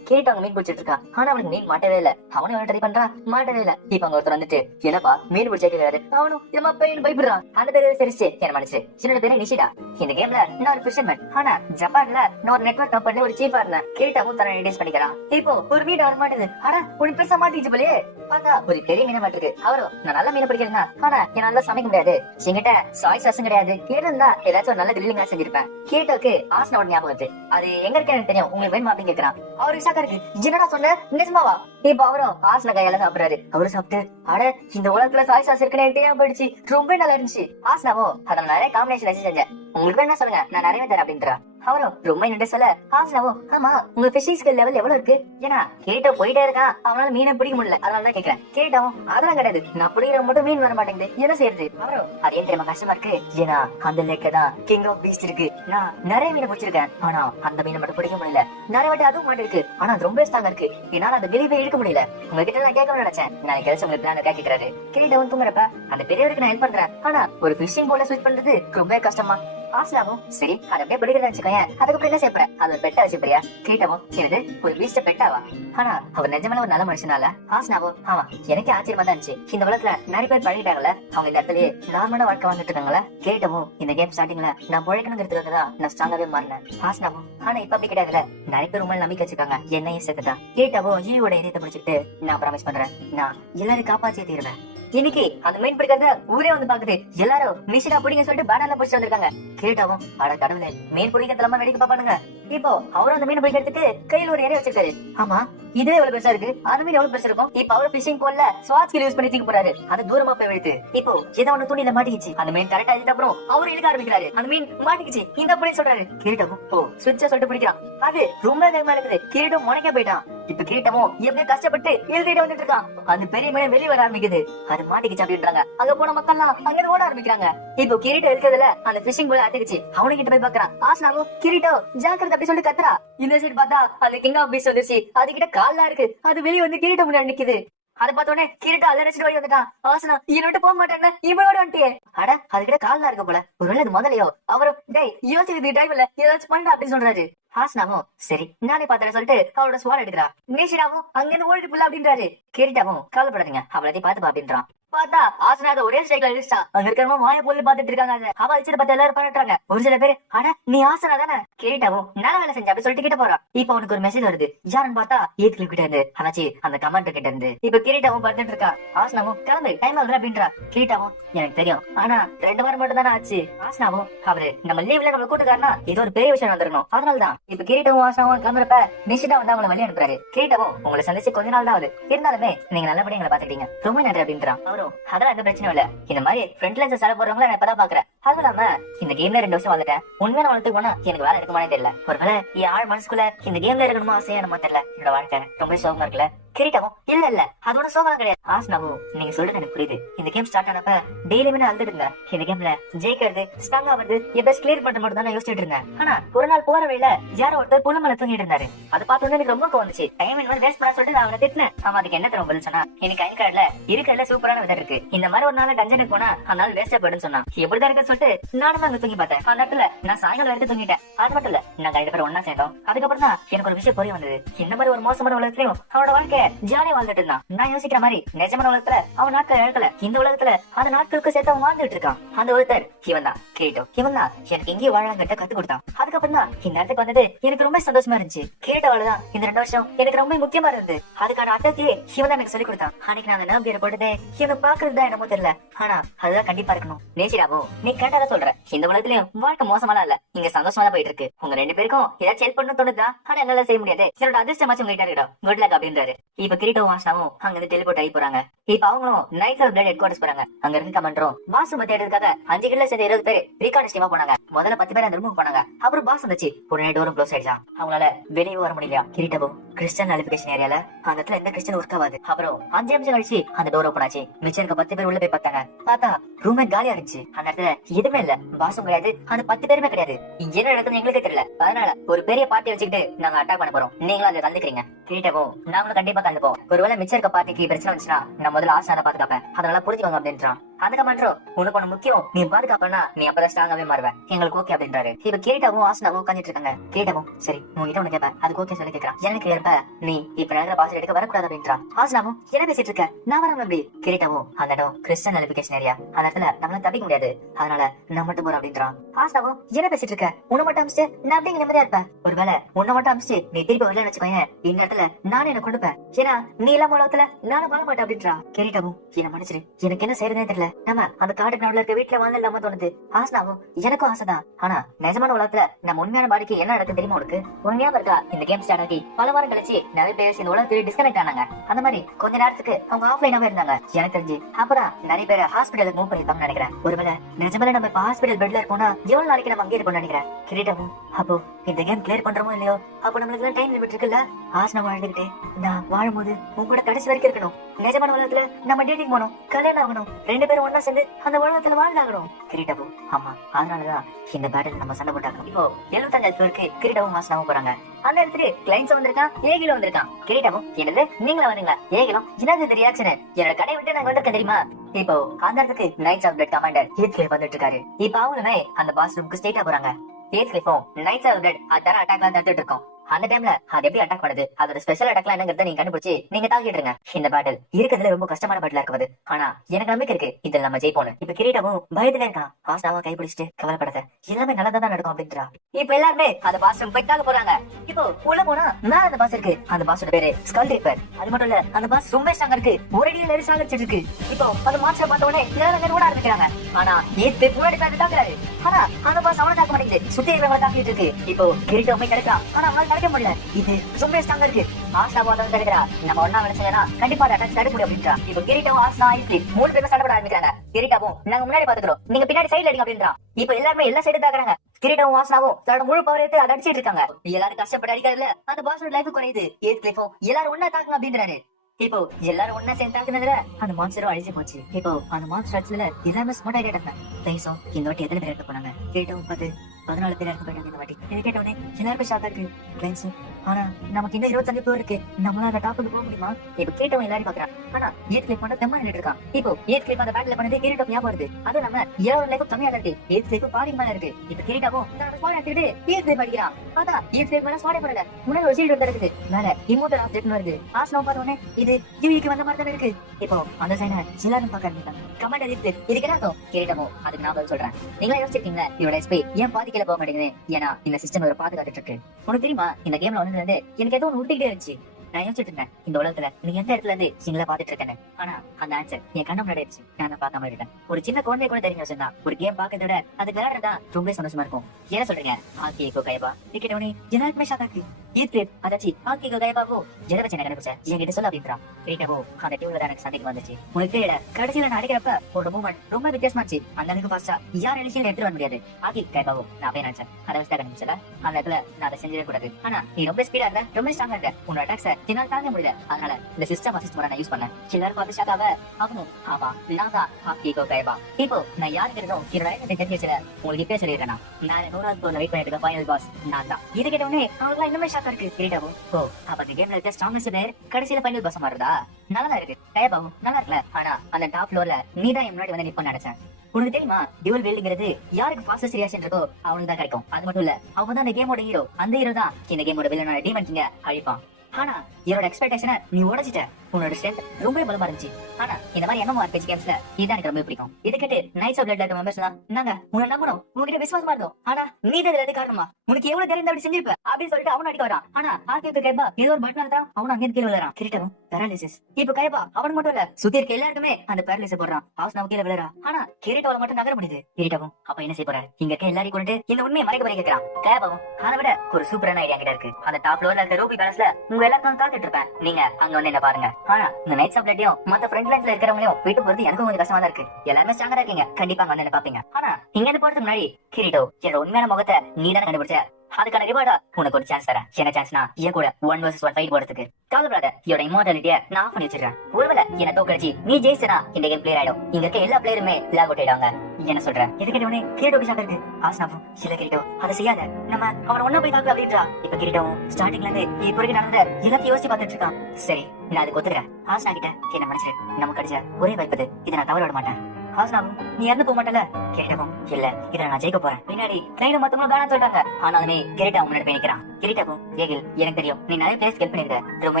கிரீட்டம் மீன் பிடிச்சிட்டு இருக்கான். ஆனா அவனுக்கு மீன் மாட்டவே இல்ல. அவனும் ட்ரை பண்றான் மாட்டவே இல்ல. இப்ப அவங்க ஒருத்தர் வந்துட்டு என்னப்பா மீன் பிடிச்சிருக்காரு. அவனும் ஏமா பையன் பயப்படுறான். அந்த பேரு சரிச்சு என்ன மனுச்சு. என்னோட பேரு நிஷிடா. இந்த கேம்ல நான் ஒரு பிஷர்மேன். ஆனா ஜப்பான்ல நான் ஒரு நெட்வொர்க் கம்பெனில ஒரு சீஃபா இருந்தேன். கிரீட்டமும் தன்னை இன்ட்ரோடியூஸ் பண்ணிக்கிறான். இப்போ ஒரு வீடு வர மாட்டேது. ஆனா உனக்கு பெருசா மாட்டிச்சு போலயே. பார்த்தா ஒரு பெரிய மீன மாட்டிருக்கு. அவரும் நான் நல்ல மீன் பிடிக்கிறேன்னா ஆனா என்னால சமைக்க முடியாது. என்கிட்ட சாய் சாஸும் கிடையாது. கேட்டிருந்தா ஏதாச்சும் ஒரு நல்ல கிரில்லிங்கா செஞ்சிருப்பேன். கேட்டோக்கு ஆசனோட ஞாபகம் வருது. அது எங்க இருக்கு எனக்கு தெரியும் உங்களுக்கு வேணுமா அப்படின்னு கேக்குறான். அவரு ஷாக்கா இருக்கு. என்னடா சொன்ன நிஜமாவா? இப்ப அவரும் ஆசன கையால சாப்பிடுறாரு. அவரு சாப்பிட்டு அட இந்த உலகத்துல சாய் சாஸ் இருக்குன்னு எனக்கு தெரியாம போயிடுச்சு. ரொம்ப நல்லா இருந்துச்சு. ஆசனாவோ அதை நிறைய காம்பினேஷன் செஞ்சேன். உங்களுக்கு வேணா சொல்லுங்க நான் நிறைய தரேன் அப்படின்றா. அவரும் ரொம்ப இன்ட்ரெஸ்ட் சொல்ல ஆசனாவும் ஆமா உங்க பிஷிங் ஸ்கில் லெவல் எவ்வளவு இருக்கு? ஏன்னா கேட்டோ போயிட்டே இருக்கான். அவனால மீனை பிடிக்க முடியல. அதனாலதான் கேக்குறேன். கேட்டவும் அதெல்லாம் கிடையாது நான் பிடிக்கிற மட்டும் மீன் வர மாட்டேங்குது என்ன செய்யறது? அவரும் அது ஏன் தெரியுமா கஷ்டமா இருக்கு. ஏன்னா அந்த லேக்க தான் கிங் ஆஃப் பீஸ்ட் இருக்கு. நான் நிறைய மீனை பிடிச்சிருக்கேன். ஆனா அந்த மீனை மட்டும் பிடிக்க முடியல. நிறைய வாட்டி அதுவும் மாட்டி இருக்கு. ஆனா அது ரொம்ப ஸ்ட்ராங்கா இருக்கு. என்னால அந்த வெளியே இழுக்க முடியல. உங்ககிட்ட நான் கேட்கணும்னு நினைச்சேன். நான் கிடைச்ச உங்களுக்கு பிளான் கேட்கிறாரு. கிரீட்டவும் தூங்குறப்ப அந்த பெரியவருக்கு நான் ஹெல்ப் பண்றேன். ஆனா ஒரு பிஷிங் போல ஸ்விட்ச் பண்றது ரொம்ப கஷ்டமா. ஆசனாவும் சரி அதை அப்படியே பிடிக்கிறதா வச்சுக்கோங்க. அதுக்கப்புறம் என்ன செய்யற? அது ஒரு பெட்டா வச்சுப்பியா? கிரீட்டமும் என்னது ஒரு பீஸ்ட் பெட்டாவா? ஆனா அவர் நிஜமான ஒரு நல்ல மனுஷனால ஆசனாவும் ஆமா எனக்கு ஆச்சரியமா தான் இருந்துச்சு. இந்த உலகத்துல நிறைய பேர் பழகிட்டாங்கல்ல. அவங்க இந்த இடத்துலயே நார்மலா வாழ்க்கை வந்துட்டு இருக்காங்களா. கிரீட்டமும் இந்த கேம் ஸ்டார்டிங்ல நான் பிழைக்கணுங்கிறதுக்காக தான் நான் ஸ்ட்ராங்காவே மாறினேன். ஆசனாவும் ஆனா இப்ப அப்படி கிடையாதுல. நிறைய பேர் உண்மையில நம்பிக்கை வச்சிருக்காங்க என்னையும் சேர்த்துதான். கிரீட்டமும் யூயோட இதயத்தை பிடிச்சிட்டு நான் ப்ராமிஸ் பண்றேன் நான் எல்லாரும் காப்பாற்றியே தீருவேன். இன்னைக்கு அந்த மீன் பிடிக்கிறத ஊரே வந்து பாக்குது. எல்லாரும் நிஷிடா பிடிங்க சொல்லிட்டு பேனர்ல பிடிச்சிட்டு வந்திருக்காங்க. கேட்டவும் அட கடவுளே மீன் பிடிக்கிறதுல வேடிக்கை பாப்பானுங்க. இப்போ அவரும் அந்த மீன் பிடிக்கிறதுக்கு கையில ஒரு ஏரியா வச்சிருக்காரு. ஆமா இதுவே எவ்வளவு பெருசா இருக்கு. அந்த மீன் எவ்வளவு பெருசா இருக்கும். இப்ப அவரு பிஷிங் போல ஸ்வாட் ஸ்கில் யூஸ் பண்ணி தூக்கி போறாரு. அது தூரமா போய் விழுது. இப்போ ஏதோ ஒண்ணு துணியில மாட்டிக்கிச்சு. அந்த மீன் கரெக்டா அடிச்ச அப்புறம் அவரு இழுக்க ஆரம்பிக்கிறாரு. அந்த மீன் மாட்டிக்கிச்சு இந்த அப்படி சொல்றாரு. கிரீட்டமும் ஓ சுவிட்ச சொல்லிட்டு பிடிக்கிறான். அது ரொம்ப வேகமா இருக்குது. கிரீட்டம் முனைக்க போயிட்டான். இப்ப கிரீட்டமும் எப்படியோ கஷ்டப்பட்டு எழுதிட்டு வந்துட்டு இருக்கான். அந்த பெரிய மீன் வெளியே வர ஆரம்பிக்குது. அது மாட்டிக்கிச்சு அப்படின்றாங்க. அங்க போன மக்கள்லாம் அங்க ஓட ஆரம்பிக்கிறாங்க. இப்போ கிரீட்டம் இருக்கிறதுல அந்த பிஷிங் போல அடிச்சு அவனுக்கிட்ட போய் பாக்குறான். ஆசனாவும் கிரீட்டம் ஜாக்கிரதை அப்படி சொல்லி கத்துறா. இந்த சைடு பார்த்தா அந்த கிங் ஆஃப் பீஸ் வந்துருச்சு. அது கிட்ட கால்லாம் இருக்கு. அது வெளியே வந்து கிரீட்டம் முன்னாடி நிக்குது. அதை பார்த்தோன்னே கிரீட்டம் அலறிச்சிட்டு ஓடி வந்துட்டான். ஆசனா என்னோட போக மாட்டேன்னு இவனோட வந்துட்டியே. அட அதுக்கிட்ட கால்லாம் இருக்க போல. ஒருவேளை அது முதலையோ. அவரும் டேய் யோசிக்கிறது டைம் இல்ல ஏதாச்சும் பண்ணா அப்படின்னு சொல்றாரு. ஹாஸ்னாவும் சரி நானே பாத்தேன் சொல்லிட்டு அவளோட ஸ்வாட் எடுக்கிறா. நிஷிடாவும் அங்க இருந்து ஓடிட்டு போல அப்படின்றாரு. கிரீட்டாவும் கவலைப்படாதீங்க அவளை பாத்துப்பா அப்படின்றான். பார்த்தா ஆசனா ஒரே ஸ்டைல அழிச்சா. அங்க இருக்கிறவங்க வாய போல பாத்துட்டு இருக்காங்க. அவ அழிச்சத பார்த்து எல்லாரும் பாராட்டுறாங்க. ஒரு சில பேரு அட நீ ஆசனா தானே. கிரீட்டாவும் நல்ல வேலை செஞ்சா அப்படி சொல்லிட்டு கிட்ட போறா. இப்ப அவனுக்கு ஒரு மெசேஜ் வருது. யாருன்னு பார்த்தா ஏத்கில் கிட்ட இருந்து அதாச்சு அந்த கமாண்டர் கிட்ட இருந்து. இப்ப கிரீட்டாவும் பார்த்துட்டு இருக்கா. ஆசனாவும் கிளம்பு டைம் ஆகுது அப்படின்றா. கிரீட்டாவும் எனக்கு தெரியும் ஆனா 2 வாரம் மட்டும் தானே ஆச்சு. ஆசனாவும் அவரு நம்ம லீவ்ல நம்ம கூட்டுக்காரனா ஏதோ ஒரு பெரிய விஷயம் வந்துடணும் அதனாலதான். இப்ப கிரீட்டமும் ஆசனாவும் கிளம்புறப்ப நிஷிடா வந்து அவங்களை வழி அனுப்புறாரு. கிரீட்டமும் உங்களை சந்திச்சு கொஞ்ச நாள் தான் ஆகுது. இருந்தாலுமே நீங்க நல்லபடியா எங்களை பாத்துக்கிட்டீங்க ரொம்ப நன்றி அப்படின்றான். அவரும் அதெல்லாம் எந்த பிரச்சனையும் இல்ல. இந்த மாதிரி ஃப்ரண்ட் லைன்ஸ் சட போடுறவங்கள நான் இப்பதான் பாக்குறேன். அதுவும் இல்லாம இந்த கேம்ல 2 வருஷம் வந்துட்டேன். உண்மையான வாழ்த்துக்கு போனா எனக்கு வேலை இருக்குமானே தெரியல. ஒருவேளை என் ஆள் மனசுக்குள்ள இந்த கேம்ல இருக்கணுமா ஆசையா நம்ம தெரியல. என்னோட வாழ்க்கை ரொம்ப சோகமா இருக்குல்ல. கிரீட்டமும் இல்ல இல்ல அது ஒன்னும் சோகம் கிடையாது. ஆஸ்னாவும் நீங்க சொல்றது எனக்கு புரியுது. இந்த கேம் ஸ்டார்ட் ஆனப்ப டெய்லியுமே நான் அழுதுட்டு இருந்தேன். இந்த கேம்ல ஜெயிக்கிறது ஸ்ட்ராங் ஆகுறது எப்ப கிளியர் பண்ற மட்டும் தான் யோசிச்சுட்டு இருந்தேன். ஆனா ஒரு நாள் போற வழியில யாரோ ஒருத்தர் புல்லமல தூங்கிட்டு இருந்தாரு. அதை பார்த்தோன்னே எனக்கு ரொம்ப கோவந்துச்சு. டைம் என்ன வேஸ்ட் பண்ண சொல்லிட்டு நான் அவனை திட்டினேன். அவன் அதுக்கு என்ன தரும் பதில் சொன்னா, எனக்கு ஐன் கார்டுல இருக்கிறதுல சூப்பரான விதம் இருக்கு, இந்த மாதிரி ஒரு நாள் டஞ்சனுக்கு போனா அதனால வேஸ்டா போயிடுன்னு சொன்னான். எப்படிதான் இருக்கு சொல்லிட்டு நானும் அங்க தூங்கி பார்த்தேன். அந்த இடத்துல நான் சாயங்காலம் வரைக்கும் தூங்கிட்டேன். அது மட்டும் இல்ல நாங்க 2 பேரும் ஒன்னா சேர்ந்தோம். அதுக்கப்புறம் தான் எனக்கு ஒரு விஷயம் புரிய வந்தது. இந்த மாதிரி ஒரு மோசமான உலகத்திலயும் அவனோட வாழ்க்கை ஜாலியா வாழ்ந்துட்டு இருந்தான். நான் யோசிக்கிற மாதிரி நிஜமான உலகத்துல அவன் நாட்கள் இழக்கல. இந்த உலகத்துல அந்த நாட்களுக்கு சேர்த்து அவன் வாழ்ந்துட்டு இருக்கான். அந்த ஒருத்தர் இவன் தான் கிரீட்டோ. இவன் தான் எனக்கு எங்கேயும் வாழாங்கிட்ட கத்து கொடுத்தான். அதுக்கப்புறம் தான் இந்த இடத்துக்கு வந்தது எனக்கு ரொம்ப சந்தோஷமா இருந்துச்சு. கிரீட்டோவாலதான் இந்த 2 வருஷம் எனக்கு ரொம்ப முக்கியமா இருந்தது. அதுக்கான அர்த்தத்தையே இவன் தான் எனக்கு சொல்லி கொடுத்தான். அன்னைக்கு நான் அந்த நம்பியரை போட்டதே இவனை பாக்குறதுதான் என்னமோ தெரியல. ஆனா அதுதான் கண்டிப்பா இருக்கணும். நேசிடாவும் நீ கேட்டதா சொல்ற. இந்த உலகத்திலயும் வாழ்க்கை மோசமாலாம் இல்ல, இங்க சந்தோஷமா தான் போயிட்டு இருக்கு. உங்க 2 பேருக்கும் ஏதாச்சும் ஹெல்ப் பண்ணணும் தோணுதா? ஆனா என்னால செய்ய முடியாது. என்னோட அதிர்ஷ்டமாச்சும் உங்ககிட்ட இருக்கட்டும். குட் லக் அப்படின்றாரு. இப்ப கிரீட்டோவும் ஆஷாவும் அங்க இருந்து டெலிபோர்ட் ஆகி போறாங்க. இப்ப அவங்களும் Knights of Blood headquarters போறாங்க. அங்க இருந்து கமெண்ட்ரும் பாசு மத்திய எடுக்கிறதுக்காக 5 கிலோ சேர்ந்து 20 பேர் ரீகார்ட் டீமா போனாங்க. முதல்ல 10 பேர் அந்த ரூமுக்கு போனாங்க. அப்புறம் பாஸ் வந்துச்சு. உடனே டோரும் க்ளோஸ் ஆயிடுச்சா. அவங்களால வெளியே வர முடியல. கிரீட்டோவும் கிறிஸ்டியன் அலிபிகேஷன் ஏரியால அந்த இடத்துல எந்த கிறிஸ்டியன் ஒர்க் ஆகாது. அப்புறம் 5 நிமிஷம் கழிச்சு அந்த டோர் ஓபன் ஆச்சு. மிச்சம் இருக்க 10 பேர் உள்ள போய் பார்த்தாங்க. பார்த்தா ரூமே காலியா இருந்துச்சு. அந்த இடத்துல எதுவுமே இல்ல. பாசும் கிடையாது, அந்த 10 பேருமே கிடையாது. என்ன நடக்குதுன்னு எங்களுக்கே தெரியல. அதனால ஒரு பெரிய பார்ட்டி வச்சுக்கிட்டு நாங்க அட்டாக் பண்ண போறோம். நீங்களும் அதுல கலந்துக்கிறீங்க. கிரீட்டோவும் நாங்களும் கண்டிப்பா கலந்துப்போம். ஒருவேளை மிச்சம் இருக்க பார்ட்டிக்கு பிரச்சனை வந்துச்சுன்னா நான் முதல்ல ஆசான பாதுகாப்பேன், அதனால புரிஞ்சுக்கோங்க அப்படின்றான். அந்த கமாண்டரோ உனக்கு ஒண்ணு முக்கியம், நீ பாதுகாப்பனா நீ அப்பதான் ஸ்ட்ராங்காவே மாறுவேன், எங்களுக்கு ஓகே அப்படின்றாரு. இப்ப கிரீட்டோவும் ஆசனாவும் உட்காந்துட்டு இருக்காங்க. கிரீட்டோவும் சரி உங்ககிட்ட ஒண்ணு கேட்பேன், அதுக்கு ஓகே சொல்லி கேட்கறான். எனக்கு ஏற்ப நீ இப்ப நடக்கிற பாசல் எடுக்க வரக்கூடாது அப்படின்றான். ஆசனாவும் என்ன பேசிட்டு இருக்க, நான் வரேன் அப்படி. கிரீட்டோவும் அந்த இடம் கிறிஸ்டியன் அலிபிகேஷன் ஏரியா, அந்த இடத்துல நம்மளால தப்பிக்க முடியாது, அதனால நான் மட்டும் போறேன் அப்படின்றான். ஆசனாவும் என்ன பேசிட்டு இருக்க, உன்னை மட்டும் அமிச்சு நான் அப்படிங்க நிம்மதியா இருப்பேன். ஒருவேளை உன்னை மட்டும் அமிச்சு நீ திருப்பி வரலன்னு வச்சுக்கோங்க, இந்த இடத்துல நானே என்ன கொடுப்பேன், ஏன்னா நீ இல்லாம உலகத்துல நானும் வாழ மாட்டேன் அப்படின்றா. கிரீட்டோவும் என்ன மன்னிச்சிரு, எனக்கு என்ன செய்யறதுன்னு தெரியல, நம்ம அந்த காட்டுக்கு நடுவுல இருக்க வீட்டுல வாழ்ந்துடலாம தோணுது. ஆசனாவும் எனக்கும் ஆசைதான், ஆனா நிஜமான உலகத்துல நம்ம உண்மையான பாடிக்கு என்ன நடக்கும் தெரியுமா உனக்கு? உண்மையா இருக்கா? இந்த கேம் ஸ்டார்ட் ஆகி பல வாரம் கழிச்சு நிறைய பேர் இந்த உலகத்துல டிஸ்கனெக்ட் ஆனாங்க. அந்த மாதிரி கொஞ்ச நேரத்துக்கு அவங்க ஆஃப்லைனாவே இருந்தாங்க எனக்கு தெரிஞ்சு. அப்புறம் நிறைய பேர் ஹாஸ்பிட்டலுக்கு மூவ் பண்ணிருப்பாங்க நினைக்கிறேன். ஒருவேளை நிஜமாலே நம்ம இப்ப ஹாஸ்பிட்டல் பெட்ல இருக்கோம்னா எவ்வளவு நாளைக்கு நம்ம அங்கே இருப்போம் நினைக்கிறேன். கிரீட்டோவும் அப்போ இந்த கேம் கிளியர் பண்றோமோ இல்லையோ, அப்போ நம்மளுக்கு டைம் லிமிட் இருக்குல்ல. ஆசனம் வாழ்ந்துகிட்டே நான் வாழும்போது உங்க கூட கடைசி வரைக்கும் இருக்கணும். நிஜமான உலகத்துல நம்ம டேட்டிங் போகணும், கல்யாணம் ஆகணும், 2 பேரும் ஒன்னா சேர்ந்து அந்த உலகத்துல வாழ்ந்தாகணும். கிரீட்டோவும் ஆமா, அதனாலதான் இந்த பேட்டில் நம்ம சண்டை போட்டாங்க. இப்போ 75 பேருக்கு கிரீட்டோவும் ஆசனாவும் போறாங்க. அந்த இடத்துக்கு கிளைண்ட்ஸ் வந்திருக்கான், ஏகிலும் வந்திருக்கான். கிரீட்டோவும் என்னது நீங்களும் வரீங்களா? ஏகிலும் என்னது இந்த ரியாக்ஷன், என்னோட கடை விட்டு நாங்க வந்திருக்கேன் தெரியுமா? இப்போ அந்த இடத்துக்கு நைட்ஸ் ஆஃப் பிளட் கமாண்டர் ஹீத்க்ளிஃப் வந்துட்டு இருக்காரு. இப்போ அவங்களுமே அந்த பாஸ் ரூமுக்கு ஸ்ட்ரெயிட்டா போறாங்க. ஹீத்க்ளிஃபும் நைட்ஸ் ஆஃப் பிளட் அத்தர அட்டாக்லாம் தடுத்துட்டு இருக்கோம். அந்த டைம்ல அது எப்படி அட்டாக் பண்ணுது, அதோட ஸ்பெஷல் அட்டாக்லாம் என்னங்கறத நீங்க கண்டுபிடிச்சு நீங்க தாக்கிடுங்க. இந்த பேட்டில் இருக்கிறதுல ரொம்ப கஷ்டமான பேட்டிலா இருக்குது, ஆனா எனக்கு நம்பிக்கை இருக்கு இதுல நம்ம ஜெயிப்போம். இப்ப கிரீட்டோவும் பயத்துல இருக்கான். ஆசனாவை கைப்பிடிச்சிட்டு கவலைப்படாத, எல்லாமே நல்லதா தான் நடக்கும் அப்படின்றா. இப்ப எல்லாருமே அந்த பாஸ் ரூம் போய் தாக்க போறாங்க. இப்போ உள்ள போனா மேல அந்த பாஸ் இருக்கு. அந்த பாஸோட பேரு ஸ்கல் ரீப்பர். அது மட்டும் இல்ல அந்த பாஸ் ரொம்ப ஸ்ட்ராங்கா இருக்கு, ஒரேடியா லேடி சாகரிச்சிட்டு இருக்கு. இப்போ அந்த மாஸ்டர் பார்த்த உடனே எல்லாரும் ஓட ஆரம்பிக்கிறாங்க. ஆனா ஏத்து முன்னாடி போய் தாக்குறாரு. ஆனா அந்த பாஸ் அவனை தாக்க மாட்டேங்குது, சுத்தி இருக்கிறவங்க தாக்கிட்டு இருக்கு. இப்போ கிரீட்டோவுமே கிடைக்கலாம், ஆனா அவனால நடக்க முடியல. இது ரொம்ப ஸ்ட்ராங்கா இருக்கு. ஆசனா போதும் தடுக்கிறா, நம்ம ஒன்னா வேலை செய்யறா கண்டிப்பா அட்டாக் தடுக்க முடியும் அப்படின்றா. இப்போ கிரீட்டோவும் ஆசனா ஐஸ்லி 3 பேரும் சண்டை போட ஆரம்பிக்கிறாங்க. கிரீட்டோவும் நாங்க முன்னாடி பாத்துக்கிறோம், நீங்க பின்னாடி சைடுல அடிங்க அப்படின்றா. இப்போ எல்லாருமே எல்லா சைடு தாக்குறாங்க. கிரீட்டோவும் ஆசனாவும் தன்னோட முழு பவர் எடுத்து அதை அடிச்சிட்டு இருக்காங்க. எல்லாரும் கஷ்டப்பட்டு அடிக்கிறதுல அந்த பாஸோட லைஃப் குறையுது. ஹீத்க்ளிஃபும் எல்லாரும் ஒன்னா தாக்குங்க அப்படின்றாரு. இப்போ எல்லாரும் ஒன்னா சேர்ந்து தாக்குனதுல அந்த மான்ஸ்டரும் அழிஞ்சு போச்சு. இப்போ அந்த மான்ஸ்டர் அடிச்சதுல எல்லாமே ஸ்மார்ட் ஆகிட்டாங்க. தைசம் இந்த வாட்டி எத்தனை பேர் எடுத்து போனாங்க? கிரீட்டோவும் 14 பேர் எடுத்து போயிட்டாங்க இந்த வாட்டி. இதை கேட்டவுடனே எல்லாருக்கும் ஷாக்கா இருக்கு. கிளைன்ஸும் ஆனா நமக்கு இன்னும் 25 பேர் இருக்கு, நம்மளால அந்த டாப்புக்கு போக முடியுமா? இப்போ கிரீட்டோவும் எல்லாரும் பாக்குறான். ஆனா ஹீத்க்ளிஃப் மட்டும் தெம்மா நின்னுட்டு இருக்கான். இப்போ ஹீத்க்ளிஃப் அந்த பேட்டில் பண்ணது கிரீட்டோவும் ஞாபகம் வருது. அது நம்ம எல்லாரோட லைஃப் கம்மியா இருக்கு, ஹீத்க்ளிஃப் பாதிக்கு மேல இருக்கு. இப்போ கிரீட்டோவும் தன்னோட ஸ்வாட் எடுத்துட்டு ஹீத்க்ளிஃப் அடிக்கிறான். பார்த்தா ஹீத்க்ளிஃப் மேல ஸ்வாட் பண்ணல, முன்னாடி ஒரு ஷீல்ட் வந்து இருக்குது, மேல இம்மோர்டல் ஆப்ஜெக்ட் வருது. ஆசனாவும் பார்த்த உடனே இது யூவிக்கு வந்த மாதிரி தான் இருக்கு. இப்போ அந்த சைனை எல்லாரும் பார்க்க ஆரம்பிச்சாங்க. கமாண்டர் ஹீத்க்ளிஃப் இதுக்கு என்ன அர்த்தம்? கிரீட்டோவும் அதுக்கு நான் பதில் சொல்றேன். நீங்களா யோசிச்சிருக்கீங்களா இதோட எஸ்பி ஏன் பாதிக்கல போக மாட்டேங்குது? ஏன்னா இந்த சிஸ்டம் ஒரு பாதுகாத்துட்டு இருக்கு. உனக்கு தெரியுமா இந்த கேம்ல வந்து எனக்கு ஏதோ ஒன்று உருட்டிக்கிட்டே இருந்துச்சு. நான் யோசிச்சுட்டு இருந்தேன் இந்த உலகத்துல நீங்க எந்த இடத்துல இருந்து சிங்களா பாத்துட்டு இருக்கேன்னு. ஆனா அந்த ஆன்சர் என் கண்ணு முன்னாடி இருந்துச்சு, நான் பார்க்காம இருக்கேன். ஒரு சின்ன குழந்தை கூட தெரியும் சொன்னா ஒரு கேம் பாக்கிறத விட அது விளையாடுறதா ரொம்ப சந்தோஷமா இருக்கும். என்ன சொல்றீங்க? ஆக்கி கைபா டிக்கெட் எல்லாருக்குமே ஷாக் ஆக்கு. ஈர்த்து அதாச்சி ஹாக்கிக்கு கைபாவோ எதை வச்சு என்ன கண்டுபிடிச்ச என்கிட்ட சொல்ல அப்படின்றான். கிரீட்டவோ அந்த டியூல தான் எனக்கு சந்தேகம் வந்துச்சு. உனக்கு தெரியல கடைசியில நான் அடிக்கிறப்ப ஒரு மூமெண்ட் ரொம்ப வித்தியாசமாச்சு. அந்த அளவுக்கு ஃபாஸ்டா யார் எழுச்சியில எடுத்துட்டு வர முடியாது. ஹாக்கி கைபாவோ நான் போய் நினைச்சேன் அதை வச்சு தான் கண்டுபிடிச்சல. அந்த இடத்துல நான் அதை செஞ்சிடவே கூடாது. ஆனா நீ ரொம்ப ஸ்பீடா இருந்த ரொம்ப ஸ்ட்ராங்கா இருக்க. உன்னோட அட்டாக்ஸை என்னால் தாங்க முடியல. அதனால இந்த சிஸ்டம் அசிஸ்ட் பண்ண நான் யூஸ் பண்ணேன். எல்லாரும் பார்த்து ஷாக்காவ அவனும் ஆமா நான் தான் ஹாக்கிகோ கைபா. இப்போ நான் யாருக்கிறதும் என்னோட தெரிஞ்சு வச்சுல உங்களுக்கு இப்பே சொல்லிடுறேன். நான் 100வது ஃப்ளோர்ல வெயிட் பண்ணிட்டு இருக்க ஃபைனல் பாஸ் நான் தான். இது கேட்ட உடனே அவங்களுக்கு இன்னுமே ஷாக்கா இருக்கு. கிரீட்டாவும் ஓ அப்ப இந்த கேம்ல இருக்க ஸ்ட்ராங்கஸ்ட் பிளேயர் கடைசியில ஃபைனல் பாஸ் மாறுதா? நல்லா இருக்கு கைபாவும் நல்லா இருக்குல்ல. ஆனா அந்த டாப் ஃப்ளோர்ல நீ தான் முன்னாடி வந்து நிப்ப நினைச்சேன். உனக்கு தெரியுமா டியூல் வெல்டிங்கிறது யாருக்கு ஃபாஸ்டஸ்ட் ரியாக்ஷன் இருக்கோ அவனுக்கு தான் கிடைக்கும். அது மட்டும் இல்ல அவன் தான் அந்த கேமோட ஹீரோ. அந்த ஹீரோ தான் இந்த கேமோட வில்லனான டீமன் கிங்க அழிப்பான். ஆனா என்னோட எக்ஸ்பெக்டேஷனை நீ உடைச்சிட்ட. உன்னோட ஸ்ட்ரென்த் ரொம்ப பலமா இருந்துச்சு. ஆனா இந்த மாதிரி MMORPG கேம்ஸ்ல இதான் எனக்கு ரொம்ப பிடிக்கும். இது கேட்டு நைட்ஸ் ஆஃப் பிளட்ல இருக்க மெம்பர்ஸ் தான் நாங்க உன்னை நம்பணும் உங்ககிட்ட விசுவாசமா இருந்தோம். ஆனா நீ இதுல எது காரணமா உனக்கு எவ்வளவு தெரியும் அப்படி செஞ்சிருப்ப அப்படின்னு சொல்லிட்டு அவன் அடிக்க வரான். ஆனா ஹாக்கிக்கு கைபா ஏதோ ஒரு பட்டன் தான் அவன் அங்கே கீழே விழுறான். கிரீட்டவும் பேரலிசிஸ். இப்ப கைபா அவன் மட்டும் இல்ல சுத்தி இருக்க எல்லாருக்குமே அந்த பேரலிசிஸ் போடுறான். ஹவுஸ் நம்ம கீழே விழுறா. ஆனா கிரீட்டவால மட்டும் நகர முடியுது. கிரீட்டவும் அப்ப என்ன செய்ய போற? இங்க இருக்க எல்லாரையும் கொண்டு இந்த உண்மையை மறைக்க போய் கேட்கிறான். கைபாவும் அதை விட ஒரு சூப்பரான ஐடியா கிட்ட இருக்கு. அந்த டாப் ஃப்ளோர்ல இருக்க ரூபி பேலஸ்ல உங்க எல்லாத்தையும் காத்துட்டு இருப்பேன். நீங்க அங்க வந்து என்ன பாருங்க. ஆனா இந்த நைட்ஸ் ஆஃப் பிளட்டையும் மத்த ஃப்ரண்ட் லைன்ஸ்ல இருக்கிறவங்களையும் வீட்டு போறது எனக்கும் கொஞ்சம் கஷ்டமா தான் இருக்கு. எல்லாருமே ஸ்ட்ராங்கா இருக்கீங்க. கண்டிப்பா வந்து என்ன பாப்பீங்க. ஆனா இங்க இருந்து போறதுக்கு முன்னாடி கிரீட்டோ என்னோட உண்மையான முகத்தை நீ தானே கண்டுபிடிச்ச. அதுக்கான ரிவார்டா உனக்கு ஒரு சான்ஸ் தரேன். என்ன சான்ஸ்னா என் கூட 1 vs 1 ஃபைட் போறதுக்கு. கவலைப்படாத என்னோட இம்மோர்டாலிட்டியை நான் ஆஃப் பண்ணி வச்சிருக்கேன். ஒருவேளை என்ன தோக்கடிச்சு நீ ஜெயிச்சனா இந்த கேம் பிளேயர் ஆயிடும். இங்க இருக்க எல்லா பிளேயருமே லாக் அவுட் ஆயிடுவாங்க. என்ன சொல்ற? இது கேட்டவனே கிரீட்டோக்கு ஷாக் இருக்கு. ஆஸ்னாவும் சில கிரீட்டோ அதை செய்யாத நம்ம அவனை ஒண்ணா போய் தாக்கல அப்படின்றா. இப்ப கிரீட்டோவும் ஸ்டார்டிங்ல இருந்து இப்போ வரைக்கும் நடந்த எல்லாத்தையும் யோசிச்சு பார்த்துட்டு இருக்கான். சரி நான் அதுக்கு ஒத்துக்கிறேன். ஆஸ்னா கிட்ட என்ன மனுஷன் நமக்கு கிடைச்ச ஒரே வாய்ப்பு இதை நான் தவற விட மாட்டேன். ஆஸ்னாவும் நீ இறந்து போக மாட்டல. கிரீட்டவும் இல்ல இதை நான் ஜெயிக்க போறேன். பின்னாடி ட்ரெயினை மொத்தமா வேணாம் சொல்றாங்க. ஆனாலுமே கிரீட்டா முன்னாடி போய் நிக்கிறான். கிரீட்டவும் ஏகில் எனக்கு தெரியும் நீ நிறைய பிளேஸ் ஹெல்ப் பண்ணிருக்க. ரொம்ப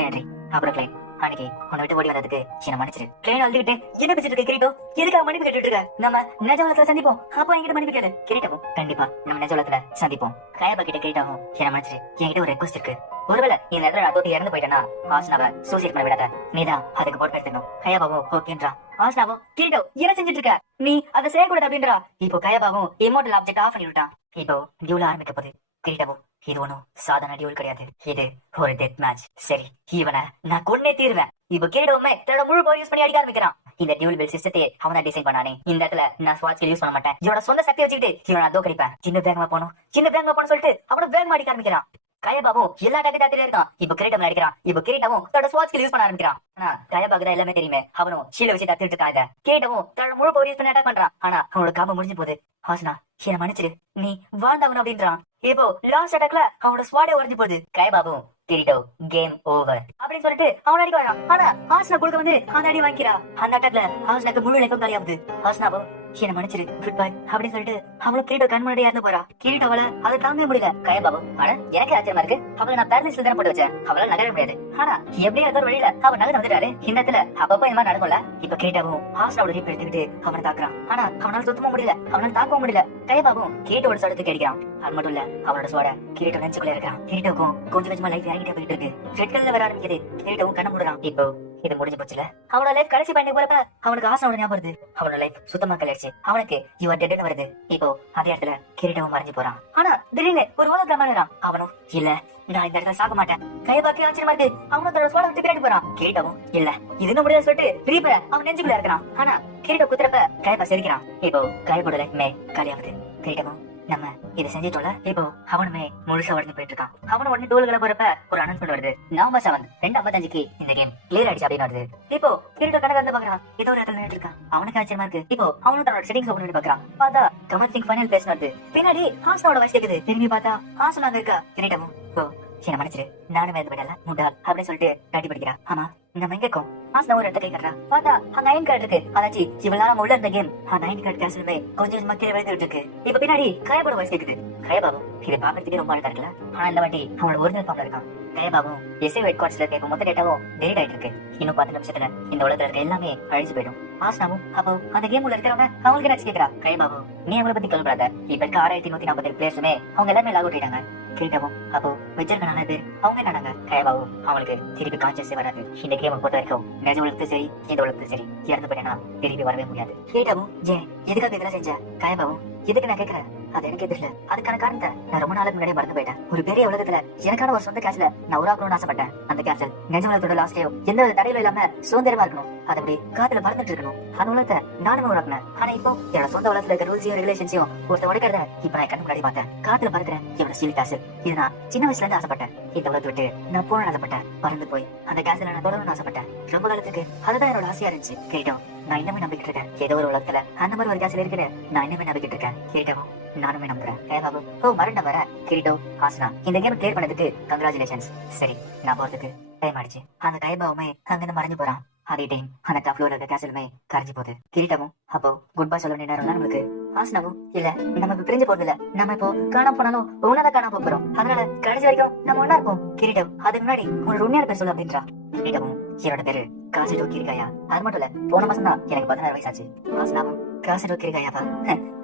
நன்றி. அப்புறம் கிளைன் அன்னைக்கு உன்னை விட்டு ஓடி வந்ததுக்கு என்ன மன்னிச்சிரு. கிளைன் அழுதுகிட்டு என்ன பேசிட்டு இருக்க கிரீட்டோ? எதுக்காக மன்னிப்பு கேட்டுட்டு இருக்க? நம்ம நிஜ உலகத்துல சந்திப்போம். அப்போ என்கிட்ட மன்னிப்பு கேளு. கிரீட்டவும் கண்டிப்பா நம்ம நிஜ உலகத்துல சந்திப்போம். கையப்பா கிட்ட கிரீட்டாவும் என்ன மன்னிச்சிரு. என்கிட்ட ஒரு ரெக்வஸ்ட் இருக்கு. ஒருவேளை இந்த இடத்துல நான் தோத்து இறந்து போயிட்டேன்னா ஆஸ்னாவை சூசைட் பண்ண விடாத. நீதான் அதுக்கு பொறுப்பு எடுத்துக்கணும். கையப்பாவும் ஓகேன்றான். ஆஸ்னாவும் கிரீட்டோ என்ன செஞ்சுட்டு இருக்க? நீ அதை செய்யக்கூடாது அப்படின்றா. இப்போ கையப்பாவும் இமோட்டல் ஆப்ஜெக்ட் ஆஃப் பண்ணி விட்டான். இப்போ டியூல ஆரம்பிக்க போகுது. கிரீட்டவும் இது ஒண்ணும் சாதாரண டியூல் கிடையாது. இது ஒரு டெத் மேட்ச். சரி இவனை நான் கொன்னே தீருவேன். இப்போ கிரீட்டவுமே தன்னோட முழு பவர் யூஸ் பண்ணி அடிக்க ஆரம்பிக்கிறான். இந்த டியூல் பில் சிஸ்டத்தை அவன் தான் டிசைன் பண்ணானே. இந்த இடத்துல நான் ஸ்வாட் ஸ்கில் யூஸ் பண்ண மாட்டேன். இவனோட சொந்த சக்தி வச்சுக்கிட்டு இவனை நான் தோக்கடிப்பேன். சின்ன வேகமா போகணும் சொல்லிட்டு அவனை வேகமா அடிக்க ஆரம்பிக்கிறான். கையபாவும் எல்லா டாக்கெட் தாத்திலே இருக்கான். இப்போ கிரீட்டம் அடிக்கிறான். இப்போ கிரீட்டமும் தன்னோட ஸ்வாட் ஸ்கில் யூஸ் பண்ண ஆரம்பிக்கிறான். ஆனா கையபாக்கு தான் எல்லாமே தெரியுமே. அவனும் ஷீல்ட வச்சு தத்திட்டு இருக்காங்க. கிரீட்டமும் தன்னோட முழு பவர் யூஸ் பண்ணி அட்டாக் பண்றான். ஆனா அவனோட காம்போ முடிஞ்சு போகுது. ஹாஸ்னா என்ன மன்னிச்சிரு நீ வாழ்ந்தவன் அப்படின்றான். இப்போ லாஸ்ட் அட்டாக்ல அவனோட ஸ்வாடே உடைஞ்சு போகுது. கைபாவும் கிரீட்டோ கேம் ஓவர் அப்படின்னு சொல்லிட்டு அவன் அடிக்க வரான். ஆனா ஹாஸ்னா கொடுக்க வந்து அந்த அடி வாங்கிக்கிறா. அந்த அட்டாக்ல ஹாஸ்னாக்கு முழு லைஃபும் காலியாகுது. ஹாஸ்னாவும் என்ன மன்னிச்சிரு குட் பை அப்படின்னு சொல்லிட்டு அவளை கிரீட்டோ கண் முன்னாடி இறந்து போறா. கிரீட்டோ அவளை அதை தாங்க முடியல. கைபாவும் ஆனா எனக்கு ஆச்சரியமா இருக்கு. அவளை நான் பேரலிஸ்ல தானே போட்டு வச்சேன். அவளால நகர முடியாது. ஆனா எப்படியா ஒரு வழியில அவன் நகர வந்துட்டாரு. இந்த இடத்துல அப்பப்போ இந்த மாதிரி நடக்கும்ல. இப்ப கிரீட்டோவும் ஹாஸ்னாவோட ரீப் எடுத்துக்கிட்டு அவனை தாக்குறான். ஆனா அவனால சுத்தமா முடியல. அவனால தாக்கவும் முடியல. கைபாவும் கிரீட்டோட சடத்துக்கு அடிக்கிறான். அது மட்டும் இல்ல அவனோட சோட கிரீட்டோ நெஞ்சுக்குள்ள இருக்கான். கிரீட்டோக்கும் கொஞ்சம் கொஞ்சமா லைஃப் இறங்கிட்டே போயிட்டு இருக்கு. ரெட் கலர்ல வர ஆரம்பிக்குது. கிரீட்டோவும் கண்ண மூடுறான். இப்போ இது முடிஞ்சு போச்சுல. அவனோட லைஃப் கடைசி பாயிண்ட் போறப்ப அவனுக்கு ஆசனோட ஞாபகம் வருது. அவனோட லைஃப் சுத்தமா கழிச்சு அவனுக்கு யூ ஆர் டெட்னு வருது. இப்போ அதே இடத்துல கிரீட்டவும் மறைஞ்சு போறான். ஆனா திடீர்னு ஒரு உலகத்துல மாறான். அவனும் இல்ல நான் இந்த இடத்துல சாக மாட்டேன். கைபாக்கி ஆச்சரியமா இருக்கு. அவனும் தன்னோட சோட விட்டு பின்னாடி போறான். கிரீட்டவும் இல்ல இது இன்னும் முடியாது சொல்லிட்டு ரீப்பரை அவன் நெஞ்சுக்குள்ள இருக்கிறான். ஆனா கிரீட்டோ குத்துறப்ப கைபா சிரிக்கிறான். இப்போ கைபோட லைஃப்மே காலியாகுது. கிரீட்டவும் நம்ம இதை செஞ்சிட்டோம்ல. இப்போ அவனுமே முழுசா உடஞ்சு போயிட்டு இருக்கான். அவனு உடனே தோல்களை போறப்ப ஒரு அனௌன்ஸ்மெண்ட் வருது. நவம்பர் 7 2:55 இந்த கேம் கிளியர் ஆயிடுச்சு அப்படின்னு வருது. இப்போ கிரீட்டோ கணக்கு வந்து பாக்குறான். ஏதோ ஒரு இடத்துல நின்னுட்டு இருக்கான். அவனுக்கு ஆச்சரியமா இருக்கு. இப்போ அவனும் தன்னோட செட்டிங்ஸ் ஓபன் பண்ணி பாக்குறான். பார்த்தா கமல் சிங் ஃபைனல் பேஸ் வருது. பின்னாடி ஹாசனோட வாய்ஸ் கேக்குது. திரும்பி பார்த்தா ஹாசன் அங்க இருக்கா. கிரீட்டவும் ஓ என்ன மன்னிச்சிரு நானும் வேந்து போயிடல முட்டாள் அப்படின்னு சொல்லிட்டு கட்டி பிடிக்கிறா. ஆமா நம்ம எங்க இருக்கோம்? ஹாசனா ஒரு இடத்த கை கட்டுறா. பார்த்தா அங்க அயன் கார்டு இருக்கு. அதாச்சு இவ்வளவு நேரம் உள்ள இருந்த கேம் அந்த அயன் கார்டு கேசலுமே கொஞ்சம் கொஞ்சமா கீழே விழுந்துட்டு இருக்கு. இப்ப பின்னாடி கயபோட வாய்ஸ் கேக்குது. கயபாவும் இது பாக்குறதுக்கு ரொம்ப அழகா இருக்குல்ல. ஆனா இந்த வாட்டி அவனோட ஒரிஜினல் ஃபார்ம்ல இருக்கான். கயபாவும் எஸ்ஐ ஹெட் குவார்டர்ஸ்ல இருக்க இப்ப மொத்த டேட்டாவும் டெலிட் ஆயிட்டு இருக்கு. இன்னும் 10 நிமிஷத்துல இந்த உலகத்துல இருக்க எல்லாமே அழிஞ்சு போயிடும். ஆஸ்னாவும் அப்போ அந்த கேம் உள்ள இருக்கிறவங்க அவங்களுக்கு என்ன கேக்குறா. கயபாவும் நீ அவங்கள பத்தி கவலைப்படாத. இப்ப இருக்க 6147 பிளேயர்ஸுமே அவங்க எல்லாமே லாக் அவுட் ஆயிட்டாங்க. கிரீட்டவும் அப்போ வச்சிருக்க 4 பேர் அவங்க என்னடாங்க. கயபாவும் அவங்களுக்கு திருப்பி கான்சியஸே வராது. இந்த கேம் பொறுத்த வரைக்கும் நிஜ உலகத்து சரி இந்த உலகத்து சரி இறந்து போயிட்டேன்னா திருப்பி வரவே முடியாது. கிரீட்டவும் ஏன் எதுக்காக இதெல்லாம் செஞ்ச? கயபாவும் எதுக்கு நான் கேட்கிறேன். அது எனக்கே தெரியல. அதுக்கான காரணத்தை நான் ரொம்ப நாளுக்கு முன்னாடியே மறந்து போயிட்டேன். ஒரு பெரிய உலகத்துல எனக்கான ஒரு சொந்த கேஸ்ல நான் உருவாக்கணும்னு ஆசைப்பட்டேன். அந்த கேசல் நிஜ உலகத்தோட லாஸ்ட்லயோ எந்த ஒரு தடையிலும் இல்லாம சுதந்திரமா இருக்கணும். அது அப்படி காத்துல பறந்துட்டு இருக்கணும். அந்த உலகத்தை நானும் உருவாக்குனேன். ஆனா இப்போ என்னோட சொந்த உலகத்துல இருக்க ரூல்ஸையும் ரெகுலேஷன்ஸையும் ஒருத்த உடைக்கிறத இப்ப நான் கண்ணு முன்னாடி பார்த்தேன். காத்துல பறக்கிறேன் என்னோட ஸ்டீல் கேசல். இது நான் சின்ன வயசுல இருந்து ஆசைப்பட்டேன். இந்த உலகத்தை விட்டு நான் போன ஆசைப்பட்டேன். பறந்து போய் அந்த கேசல நான் தொடரணும்னு ஆசைப்பட்டேன். ரொம்ப காலத்துக்கு அதுதான் என்னோட ஆசையா இருந்துச்சு. கேட்டோம் நான் இன்னமே நம்பிக்கிட்டு இருக்கேன். ஏதோ ஒரு உலகத்துல அந்த மாதிரி ஒரு கேசல் இருக்குது. நான் இன்னமே நம்பிக்கிட்டு இருக்கேன். கேட்டவும் நானுமே நம்புறேன். பாபு ஓ மரண வர கிரீடோ ஹாசனா இந்த கேம் கிளியர் பண்ணதுக்கு கங்க்ராச்சுலேஷன்ஸ். சரி நான் போறதுக்கு டைம் ஆயிடுச்சு. அந்த கைபாவுமே அங்கிருந்து மறைஞ்சு போறான். அதே டைம் அந்த டாப் ஃப்ளோர்ல இருக்க கேசலுமே கரைஞ்சு போகுது. கிரீட்டமும் அப்போ குட் பை சொல்ல வேண்டிய நேரம் நம்மளுக்கு. ஹாசனாவும் இல்ல நம்ம இப்ப பிரிஞ்சு போறது இல்ல. நம்ம இப்போ காணாம போனாலும் ஒன்னாதான் காணாம போறோம். அதனால கடைசி வரைக்கும் நம்ம ஒன்னா இருப்போம். கிரீட்டம் அதுக்கு முன்னாடி உன்னோட உண்மையான பேர் சொல்லு அப்படின்றா. கிரீட்டமும் என்னோட பேரு காசிடோ கிரிகாயா. அது மட்டும் இல்ல போன மாசம் தான் எனக்கு 16 வயசாச்சு. ஹாசனாவும் காசிடோ கிரிகாயாப்பா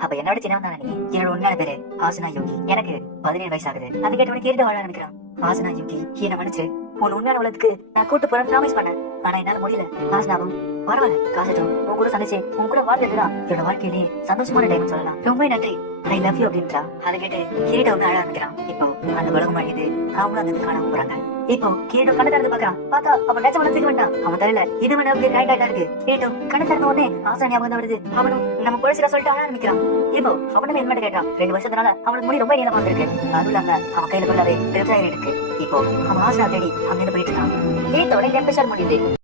அப்ப என்னோட சின்னவன் தானே நீ. என்னோட உண்மையான பேரு ஹாசனா யோகி. எனக்கு 17 வயசு ஆகுது. அது கேட்டவன கிரீட்டம் வாழ நினைக்கிறான். ஹாசனா யோகி என்ன மன்னிச்சு உன் உண்மையான உலகத்துக்கு நான் கூட்டு போறேன்னு ப்ராமிஸ் பண்ணேன். ஆனா என்னால முடியல. ஹாசனாவும் பரவாயில்ல காசிடோ உன் கூட சந்திச்சு உன் கூட வாழ்ந்துட்டுதான் என்னோட வாழ்க்கையிலேயே சந்தோஷமான டைம் சொல்லலாம். ரொம்ப நன்றி ஐ லவ் யூ அப்படின்றா. அதை கேட்டு கிரீடம் வந்து அழ ஆரம்பிக்கிறான். இப்போ அந்த உலகம் அழியுது. அவங்களும் அதுக்கு காணாம போறாங்க. இப்போ கிரீடம் கண்ணை திறந்து பாக்குறான். பார்த்தா அவன் நிஜ உலகத்துக்கு வேண்டாம். அவன் தலையில இது வேணாவுக்கு கைட்டாயிட்டா இருக்கு. கிரீடம் கண்ணை திறந்த உடனே ஆசா ஞாபகம் வருது. அவனும் நம்ம பொலிசில சொல்லிட்டு அழ ஆரம்பிக்கிறான். இப்போ அவனுமே என்ன கேட்டான். 2 வருஷத்தினால அவனுக்கு முடி ரொம்ப நீளமா இருக்கு. அதுவும் இல்லாம அவன் கையில கொள்ளாவே பெருசாக இருக்கு. இப்போ அவன் ஆசா தேடி அங்கிருந்து போயிட்டு இருக்கான். கிரீட்டோட எபிசோட் முடியுது.